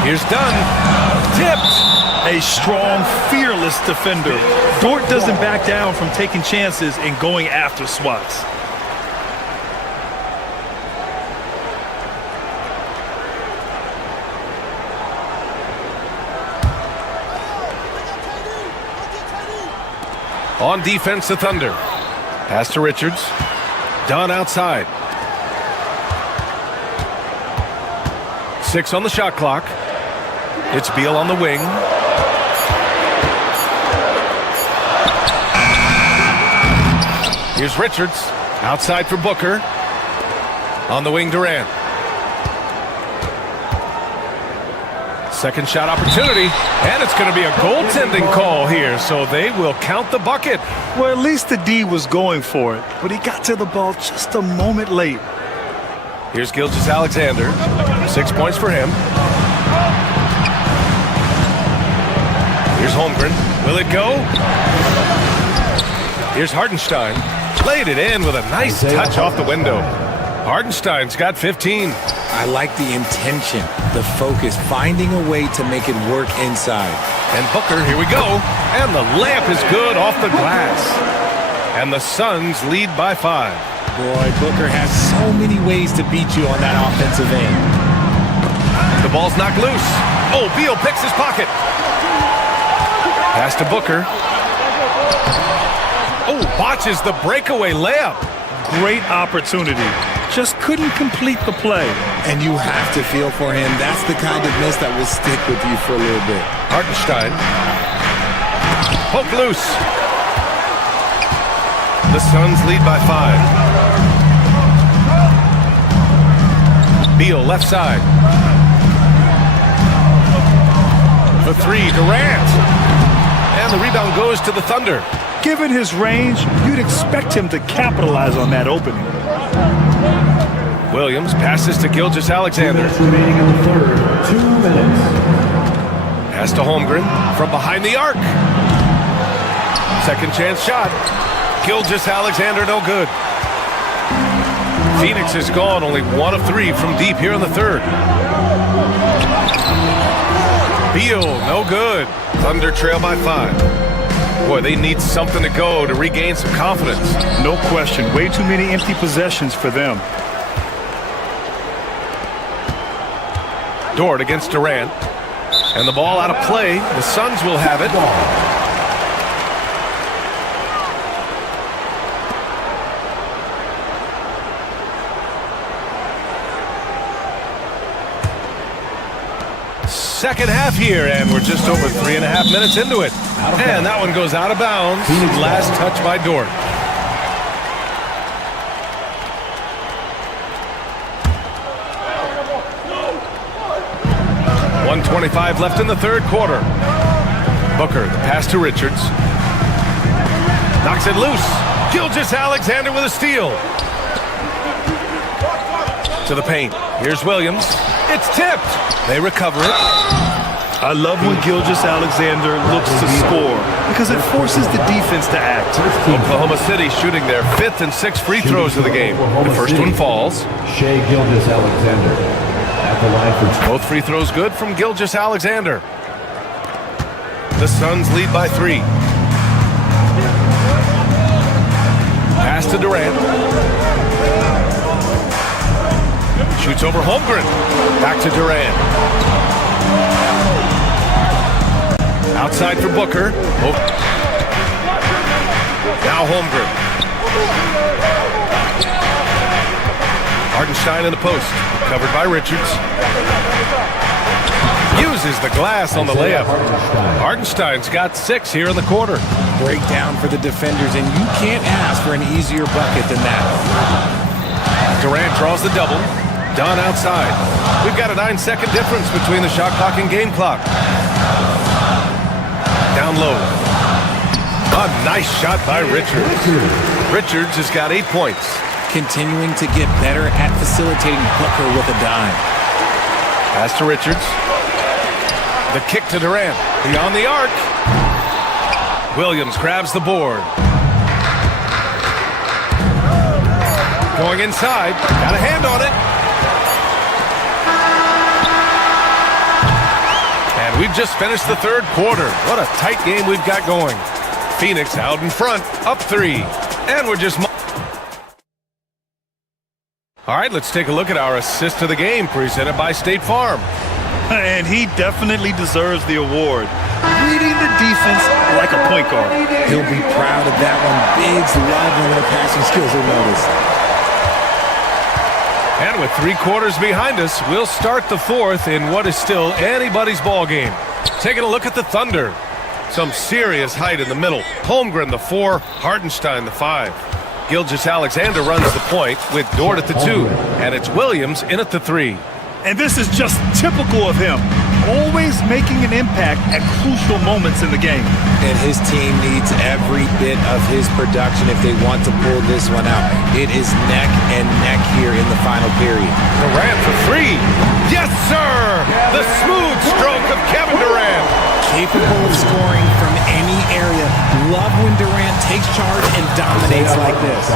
Here's Dunn. Tipped. A strong, fearless defender. Dort doesn't back down from taking chances and going after swats. On defense, the Thunder. Pass to Richards. Dunn outside. 6 on the shot clock. It's Beal on the wing. Here's Richards. Outside for Booker. On the wing, Durant. Second shot opportunity, and it's going to be a goaltending call here, so they will count the bucket. Well, at least the D was going for it, but he got to the ball just a moment late. Here's Gilgeous-Alexander. 6 points for him. Here's Holmgren. Will it go? Here's Hartenstein. Laid it in with a nice touch off the window. Hartenstein's got 15. I like the intention, the focus, finding a way to make it work inside. And Booker, here we go. And the layup is good off the glass. And the Suns lead by 5. Boy, Booker has so many ways to beat you on that offensive end. The ball's knocked loose. Oh, Beal picks his pocket. Pass to Booker. Oh, botches the breakaway layup. Great opportunity. Just couldn't complete the play. And you have to feel for him. That's the kind of miss that will stick with you for a little bit. Hartenstein. Poke loose. The Suns lead by 5. Beal left side. The 3, Durant. And the rebound goes to the Thunder. Given his range, you'd expect him to capitalize on that opening. Williams passes to Gilgeous-Alexander. Remaining in the third, 2 minutes. Pass to Holmgren from behind the arc. Second chance shot. Gilgeous-Alexander, no good. Phoenix is gone, only 1 of 3 from deep here in the third. Beal, no good. Thunder trail by 5. Boy, they need something to go to regain some confidence. No question. Way too many empty possessions for them. Dort against Durant. And the ball out of play. The Suns will have it. Second half here, and we're just over 3.5 minutes into it. And that one goes out of bounds. Last touch by Dort. .125 left in the third quarter. Booker, the pass to Richards. Knocks it loose. Gilgeous-Alexander with a steal. To the paint. Here's Williams. It's tipped. They recover it. I love when Gilgeous-Alexander looks to score because it forces the defense to act. Oklahoma City shooting their 5th and 6th free throws of the game. The first one falls. Shea Gilgeous-Alexander at the line for both free throws good from Gilgeous-Alexander. The Suns lead by 3. Pass to Durant. Shoots over Holmgren. Back to Durant. Outside for Booker. Oh. Now Holmgren. Hartenstein in the post. Covered by Richards. Uses the glass on the layup. Hartenstein's got 6 here in the quarter. Breakdown for the defenders, and you can't ask for an easier bucket than that. Durant draws the double. Dunn outside. We've got a 9-second difference between the shot clock and game clock. Down low. A nice shot by Richards. Richards has got 8 points. Continuing to get better at facilitating Booker with a dime. Pass to Richards. The kick to Durant. Beyond the arc. Williams grabs the board. Going inside. Got a hand on it. And we've just finished the third quarter. What a tight game we've got going. Phoenix out in front. Up 3. And we're just... All right, let's take a look at our assist of the game presented by State Farm. And he definitely deserves the award. Reading the defense like a point guard. He'll be proud of that one. Biggs loving their passing skills, you'll notice. And with 3 quarters behind us, we'll start the 4th in what is still anybody's ball game. Taking a look at the Thunder. Some serious height in the middle. Holmgren the 4, Hartenstein the 5. Gilgeous-Alexander runs the point with Dort at the 2, and it's Williams in at the 3. And this is just typical of him. Always making an impact at crucial moments in the game. And his team needs every bit of his production if they want to pull this one out. It is neck and neck here in the final period. Durant for 3. Yes, sir! The smooth stroke of Kevin Durant. Capable of scoring from any area. Love when Durant takes charge and dominates like this.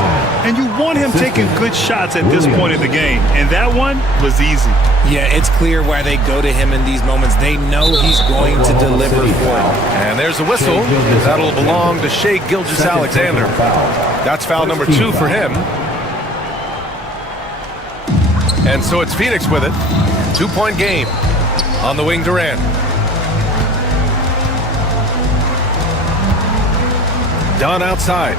And you want him taking good shots at this point in the game. And that one was easy. Yeah, it's clear why they go to him in these moments. They know he's going to deliver for them. And there's a whistle. That'll belong to Shea Gilgeous-Alexander. That's foul number 2 for him. And so it's Phoenix with it. 2-point game. On the wing, Durant. Dunn outside.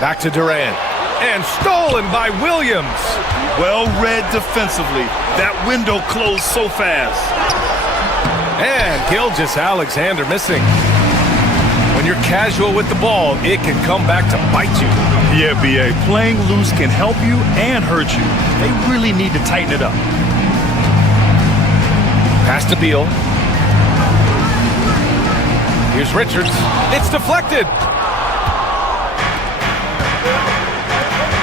Back to Durant. And stolen by Williams. Well read defensively. That window closed so fast. And Gilgeous-Alexander missing. When you're casual with the ball, it can come back to bite you. Yeah, B.A. Playing loose can help you and hurt you. They really need to tighten it up. Pass to Beal. Here's Richards. It's deflected.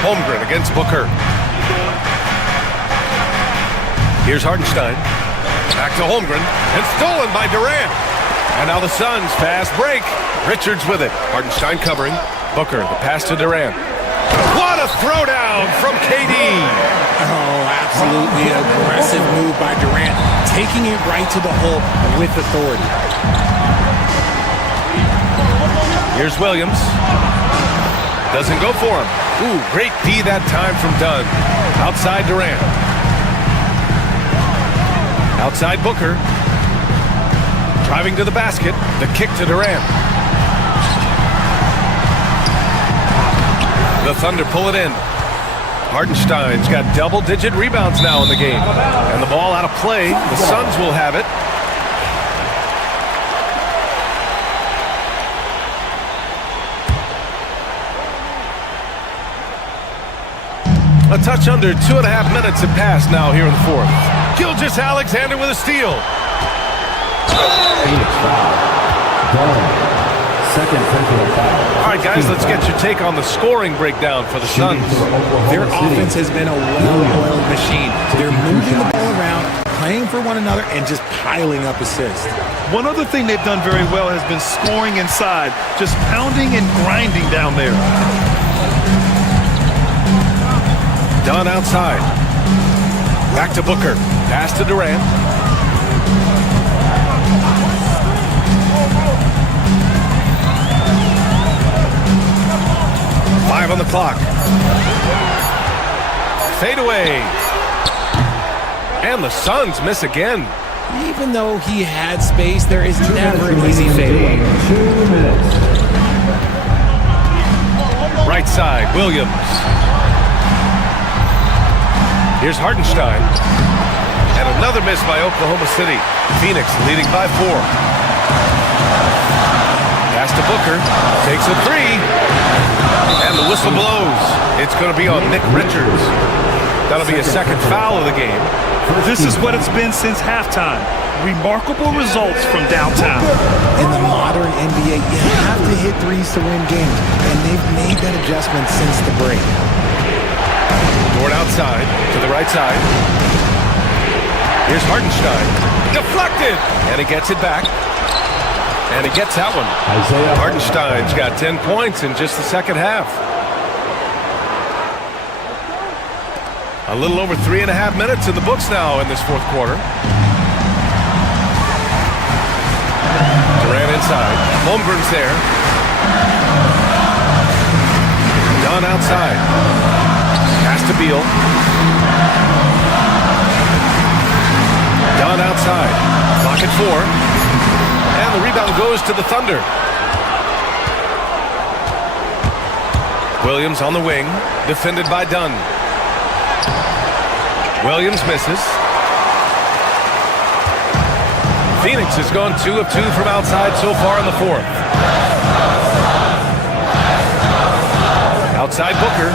Holmgren against Booker. Here's Hartenstein. Back to Holmgren. And stolen by Durant. And now the Suns fast break. Richards with it. Hartenstein covering. Booker, the pass to Durant. What a throwdown from KD. Oh, absolutely aggressive move by Durant. Taking it right to the hole with authority. Here's Williams. Doesn't go for him. Ooh, great D that time from Dunn. Outside Durant. Outside Booker. Driving to the basket. The kick to Durant. The Thunder pull it in. Hartenstein's got double-digit rebounds now in the game. And the ball out of play. The Suns will have it. A touch under 2.5 minutes have passed now here in the 4th. Gilgeous-Alexander with a steal. Phoenix foul. Second personal foul. All right, guys, let's get your take on the scoring breakdown for the Suns. Their offense has been a well-oiled machine. They're moving the ball around, playing for one another and just piling up assists. One other thing they've done very well has been scoring inside, just pounding and grinding down there. Dunn outside. Back to Booker. Pass to Durant. Five on the clock. Fade away. And the Suns miss again. Even though he had space, there is never an easy fadeaway. 2 minutes. Right side, Williams. Here's Hartenstein. And another miss by Oklahoma City. Phoenix leading by 4. Pass to Booker. Takes a 3. And the whistle blows. It's going to be on Nick Richards. That'll be his second foul of the game. This is what it's been since halftime. Remarkable results from downtown. In the modern NBA, you have to hit threes to win games, and they've made that adjustment since the break. Dort outside, to the right side. Here's Hartenstein. Deflected! And he gets it back. And he gets that one. Hartenstein's got 10 points in just the second half. A little over 3.5 minutes in the books now in this fourth quarter. Durant inside. Holmgren's there. Dunn outside. Pass to Beal. Dunn outside. Clock at 4. And the rebound goes to the Thunder. Williams on the wing. Defended by Dunn. Williams misses. Phoenix has gone 2 of 2 from outside so far in the fourth. Outside Booker.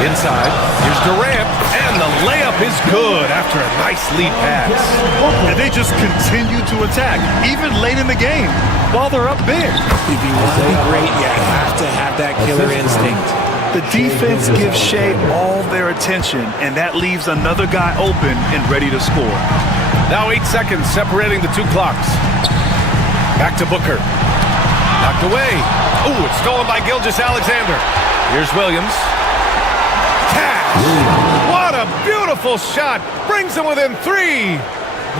Inside. Here's Durant. And the layup is good after a nice lead pass. And they just continue to attack, even late in the game, while they're up big. If you want to be great, you have to have that killer instinct. The defense gives Shea all their attention, and that leaves another guy open and ready to score. Now 8 seconds separating the 2 clocks. Back to Booker. Knocked away. Ooh, it's stolen by Gilgeous-Alexander. Here's Williams. Cash! What a beautiful shot. Brings them within 3.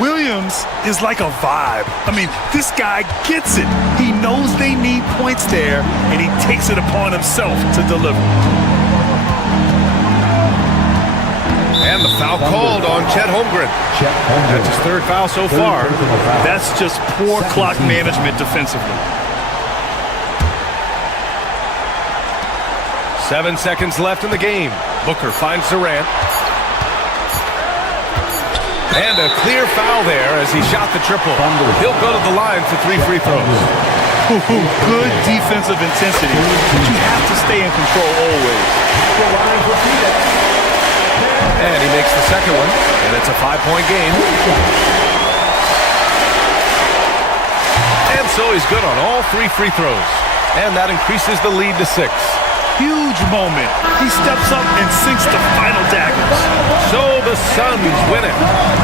Williams is like a vibe. I mean, this guy gets it. He knows they need points there, and he takes it upon himself to deliver. And the foul called on Chet Holmgren. That's his 3rd foul so far. That's just poor clock management defensively. 7 seconds left in the game. Booker finds Durant. And a clear foul there as he shot the triple. He'll go to the line for 3 free throws. Good defensive intensity. But you have to stay in control always. And he makes the second one. And it's a 5-point game. And so he's good on all 3 free throws. And that increases the lead to 6. Huge moment. He steps up and sinks the final daggers. So the Suns win it.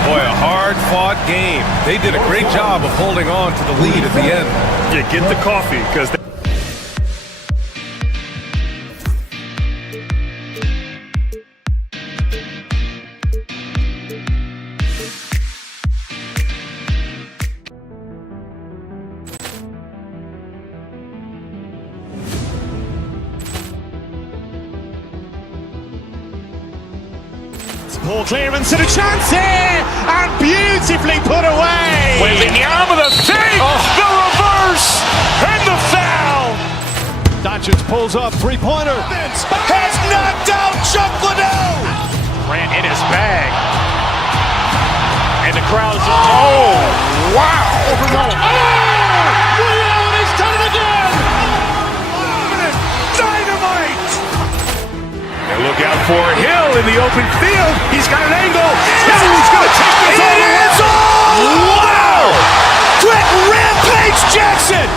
Boy, a hard-fought game. They did a great job of holding on to the lead at the end. Yeah, get the coffee, because Ball clearance and a chance here, and beautifully put away. Wembanyama the fake, the reverse, and the foul. Doncic pulls up, 3-pointer. Has knocked out Chuck Liddell. Grant in his bag. And the crowd is, oh, wow. Allen has done it again. Dynamite. And look out for Hill in the open field. He's got an angle. He's going to take this all the way. Wow! Quick rampage Jackson.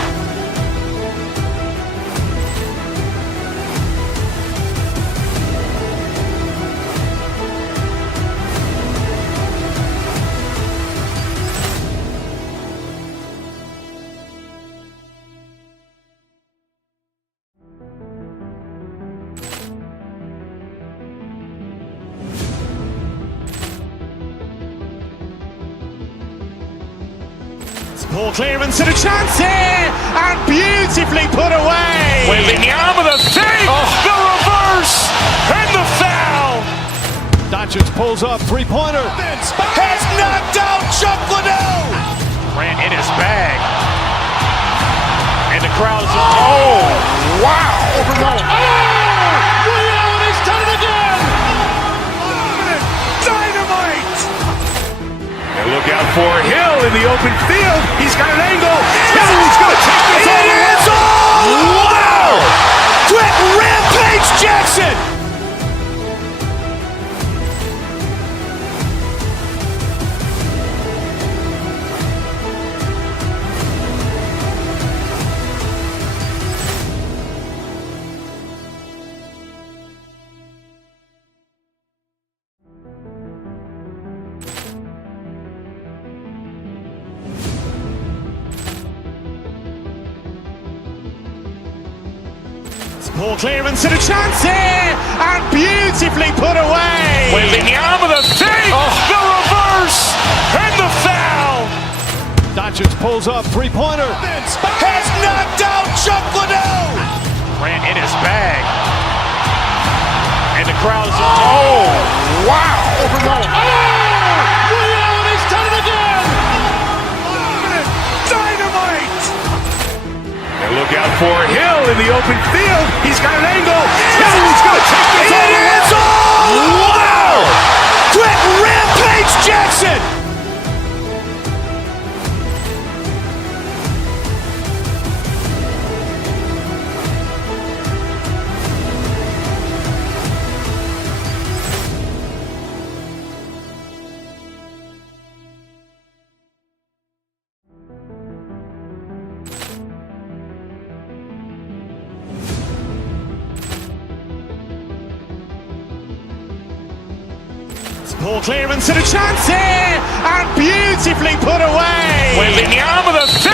Ball clearance and a chance here, and beautifully put away. With the arm of the fake, the reverse, and the foul. Doncic pulls up, three-pointer. Has knocked out Chuck Liddell. Grant in his bag. And the crowd is, oh, wow. Ray Allen has done it again. Dynamite! And look out for Hill in the open field. He's got an angle. Hill's going to take this all the way. Wow! Quick rampage Jackson. Ball clearance and a chance here, and beautifully put away. With the arm of the fake, the reverse, and the foul. Doncic pulls up, three-pointer. Has knocked out Chuck Liddell. Grant in his bag. And the crowd is, oh, wow. Ray Allen has done it again. Dynamite! And look out for Hill in the open field. He's got an angle. Hill's going to take this all the way. Wow! Quick rampage Jackson. Ball clearance and a chance here, and beautifully put away. With the arm of the fake.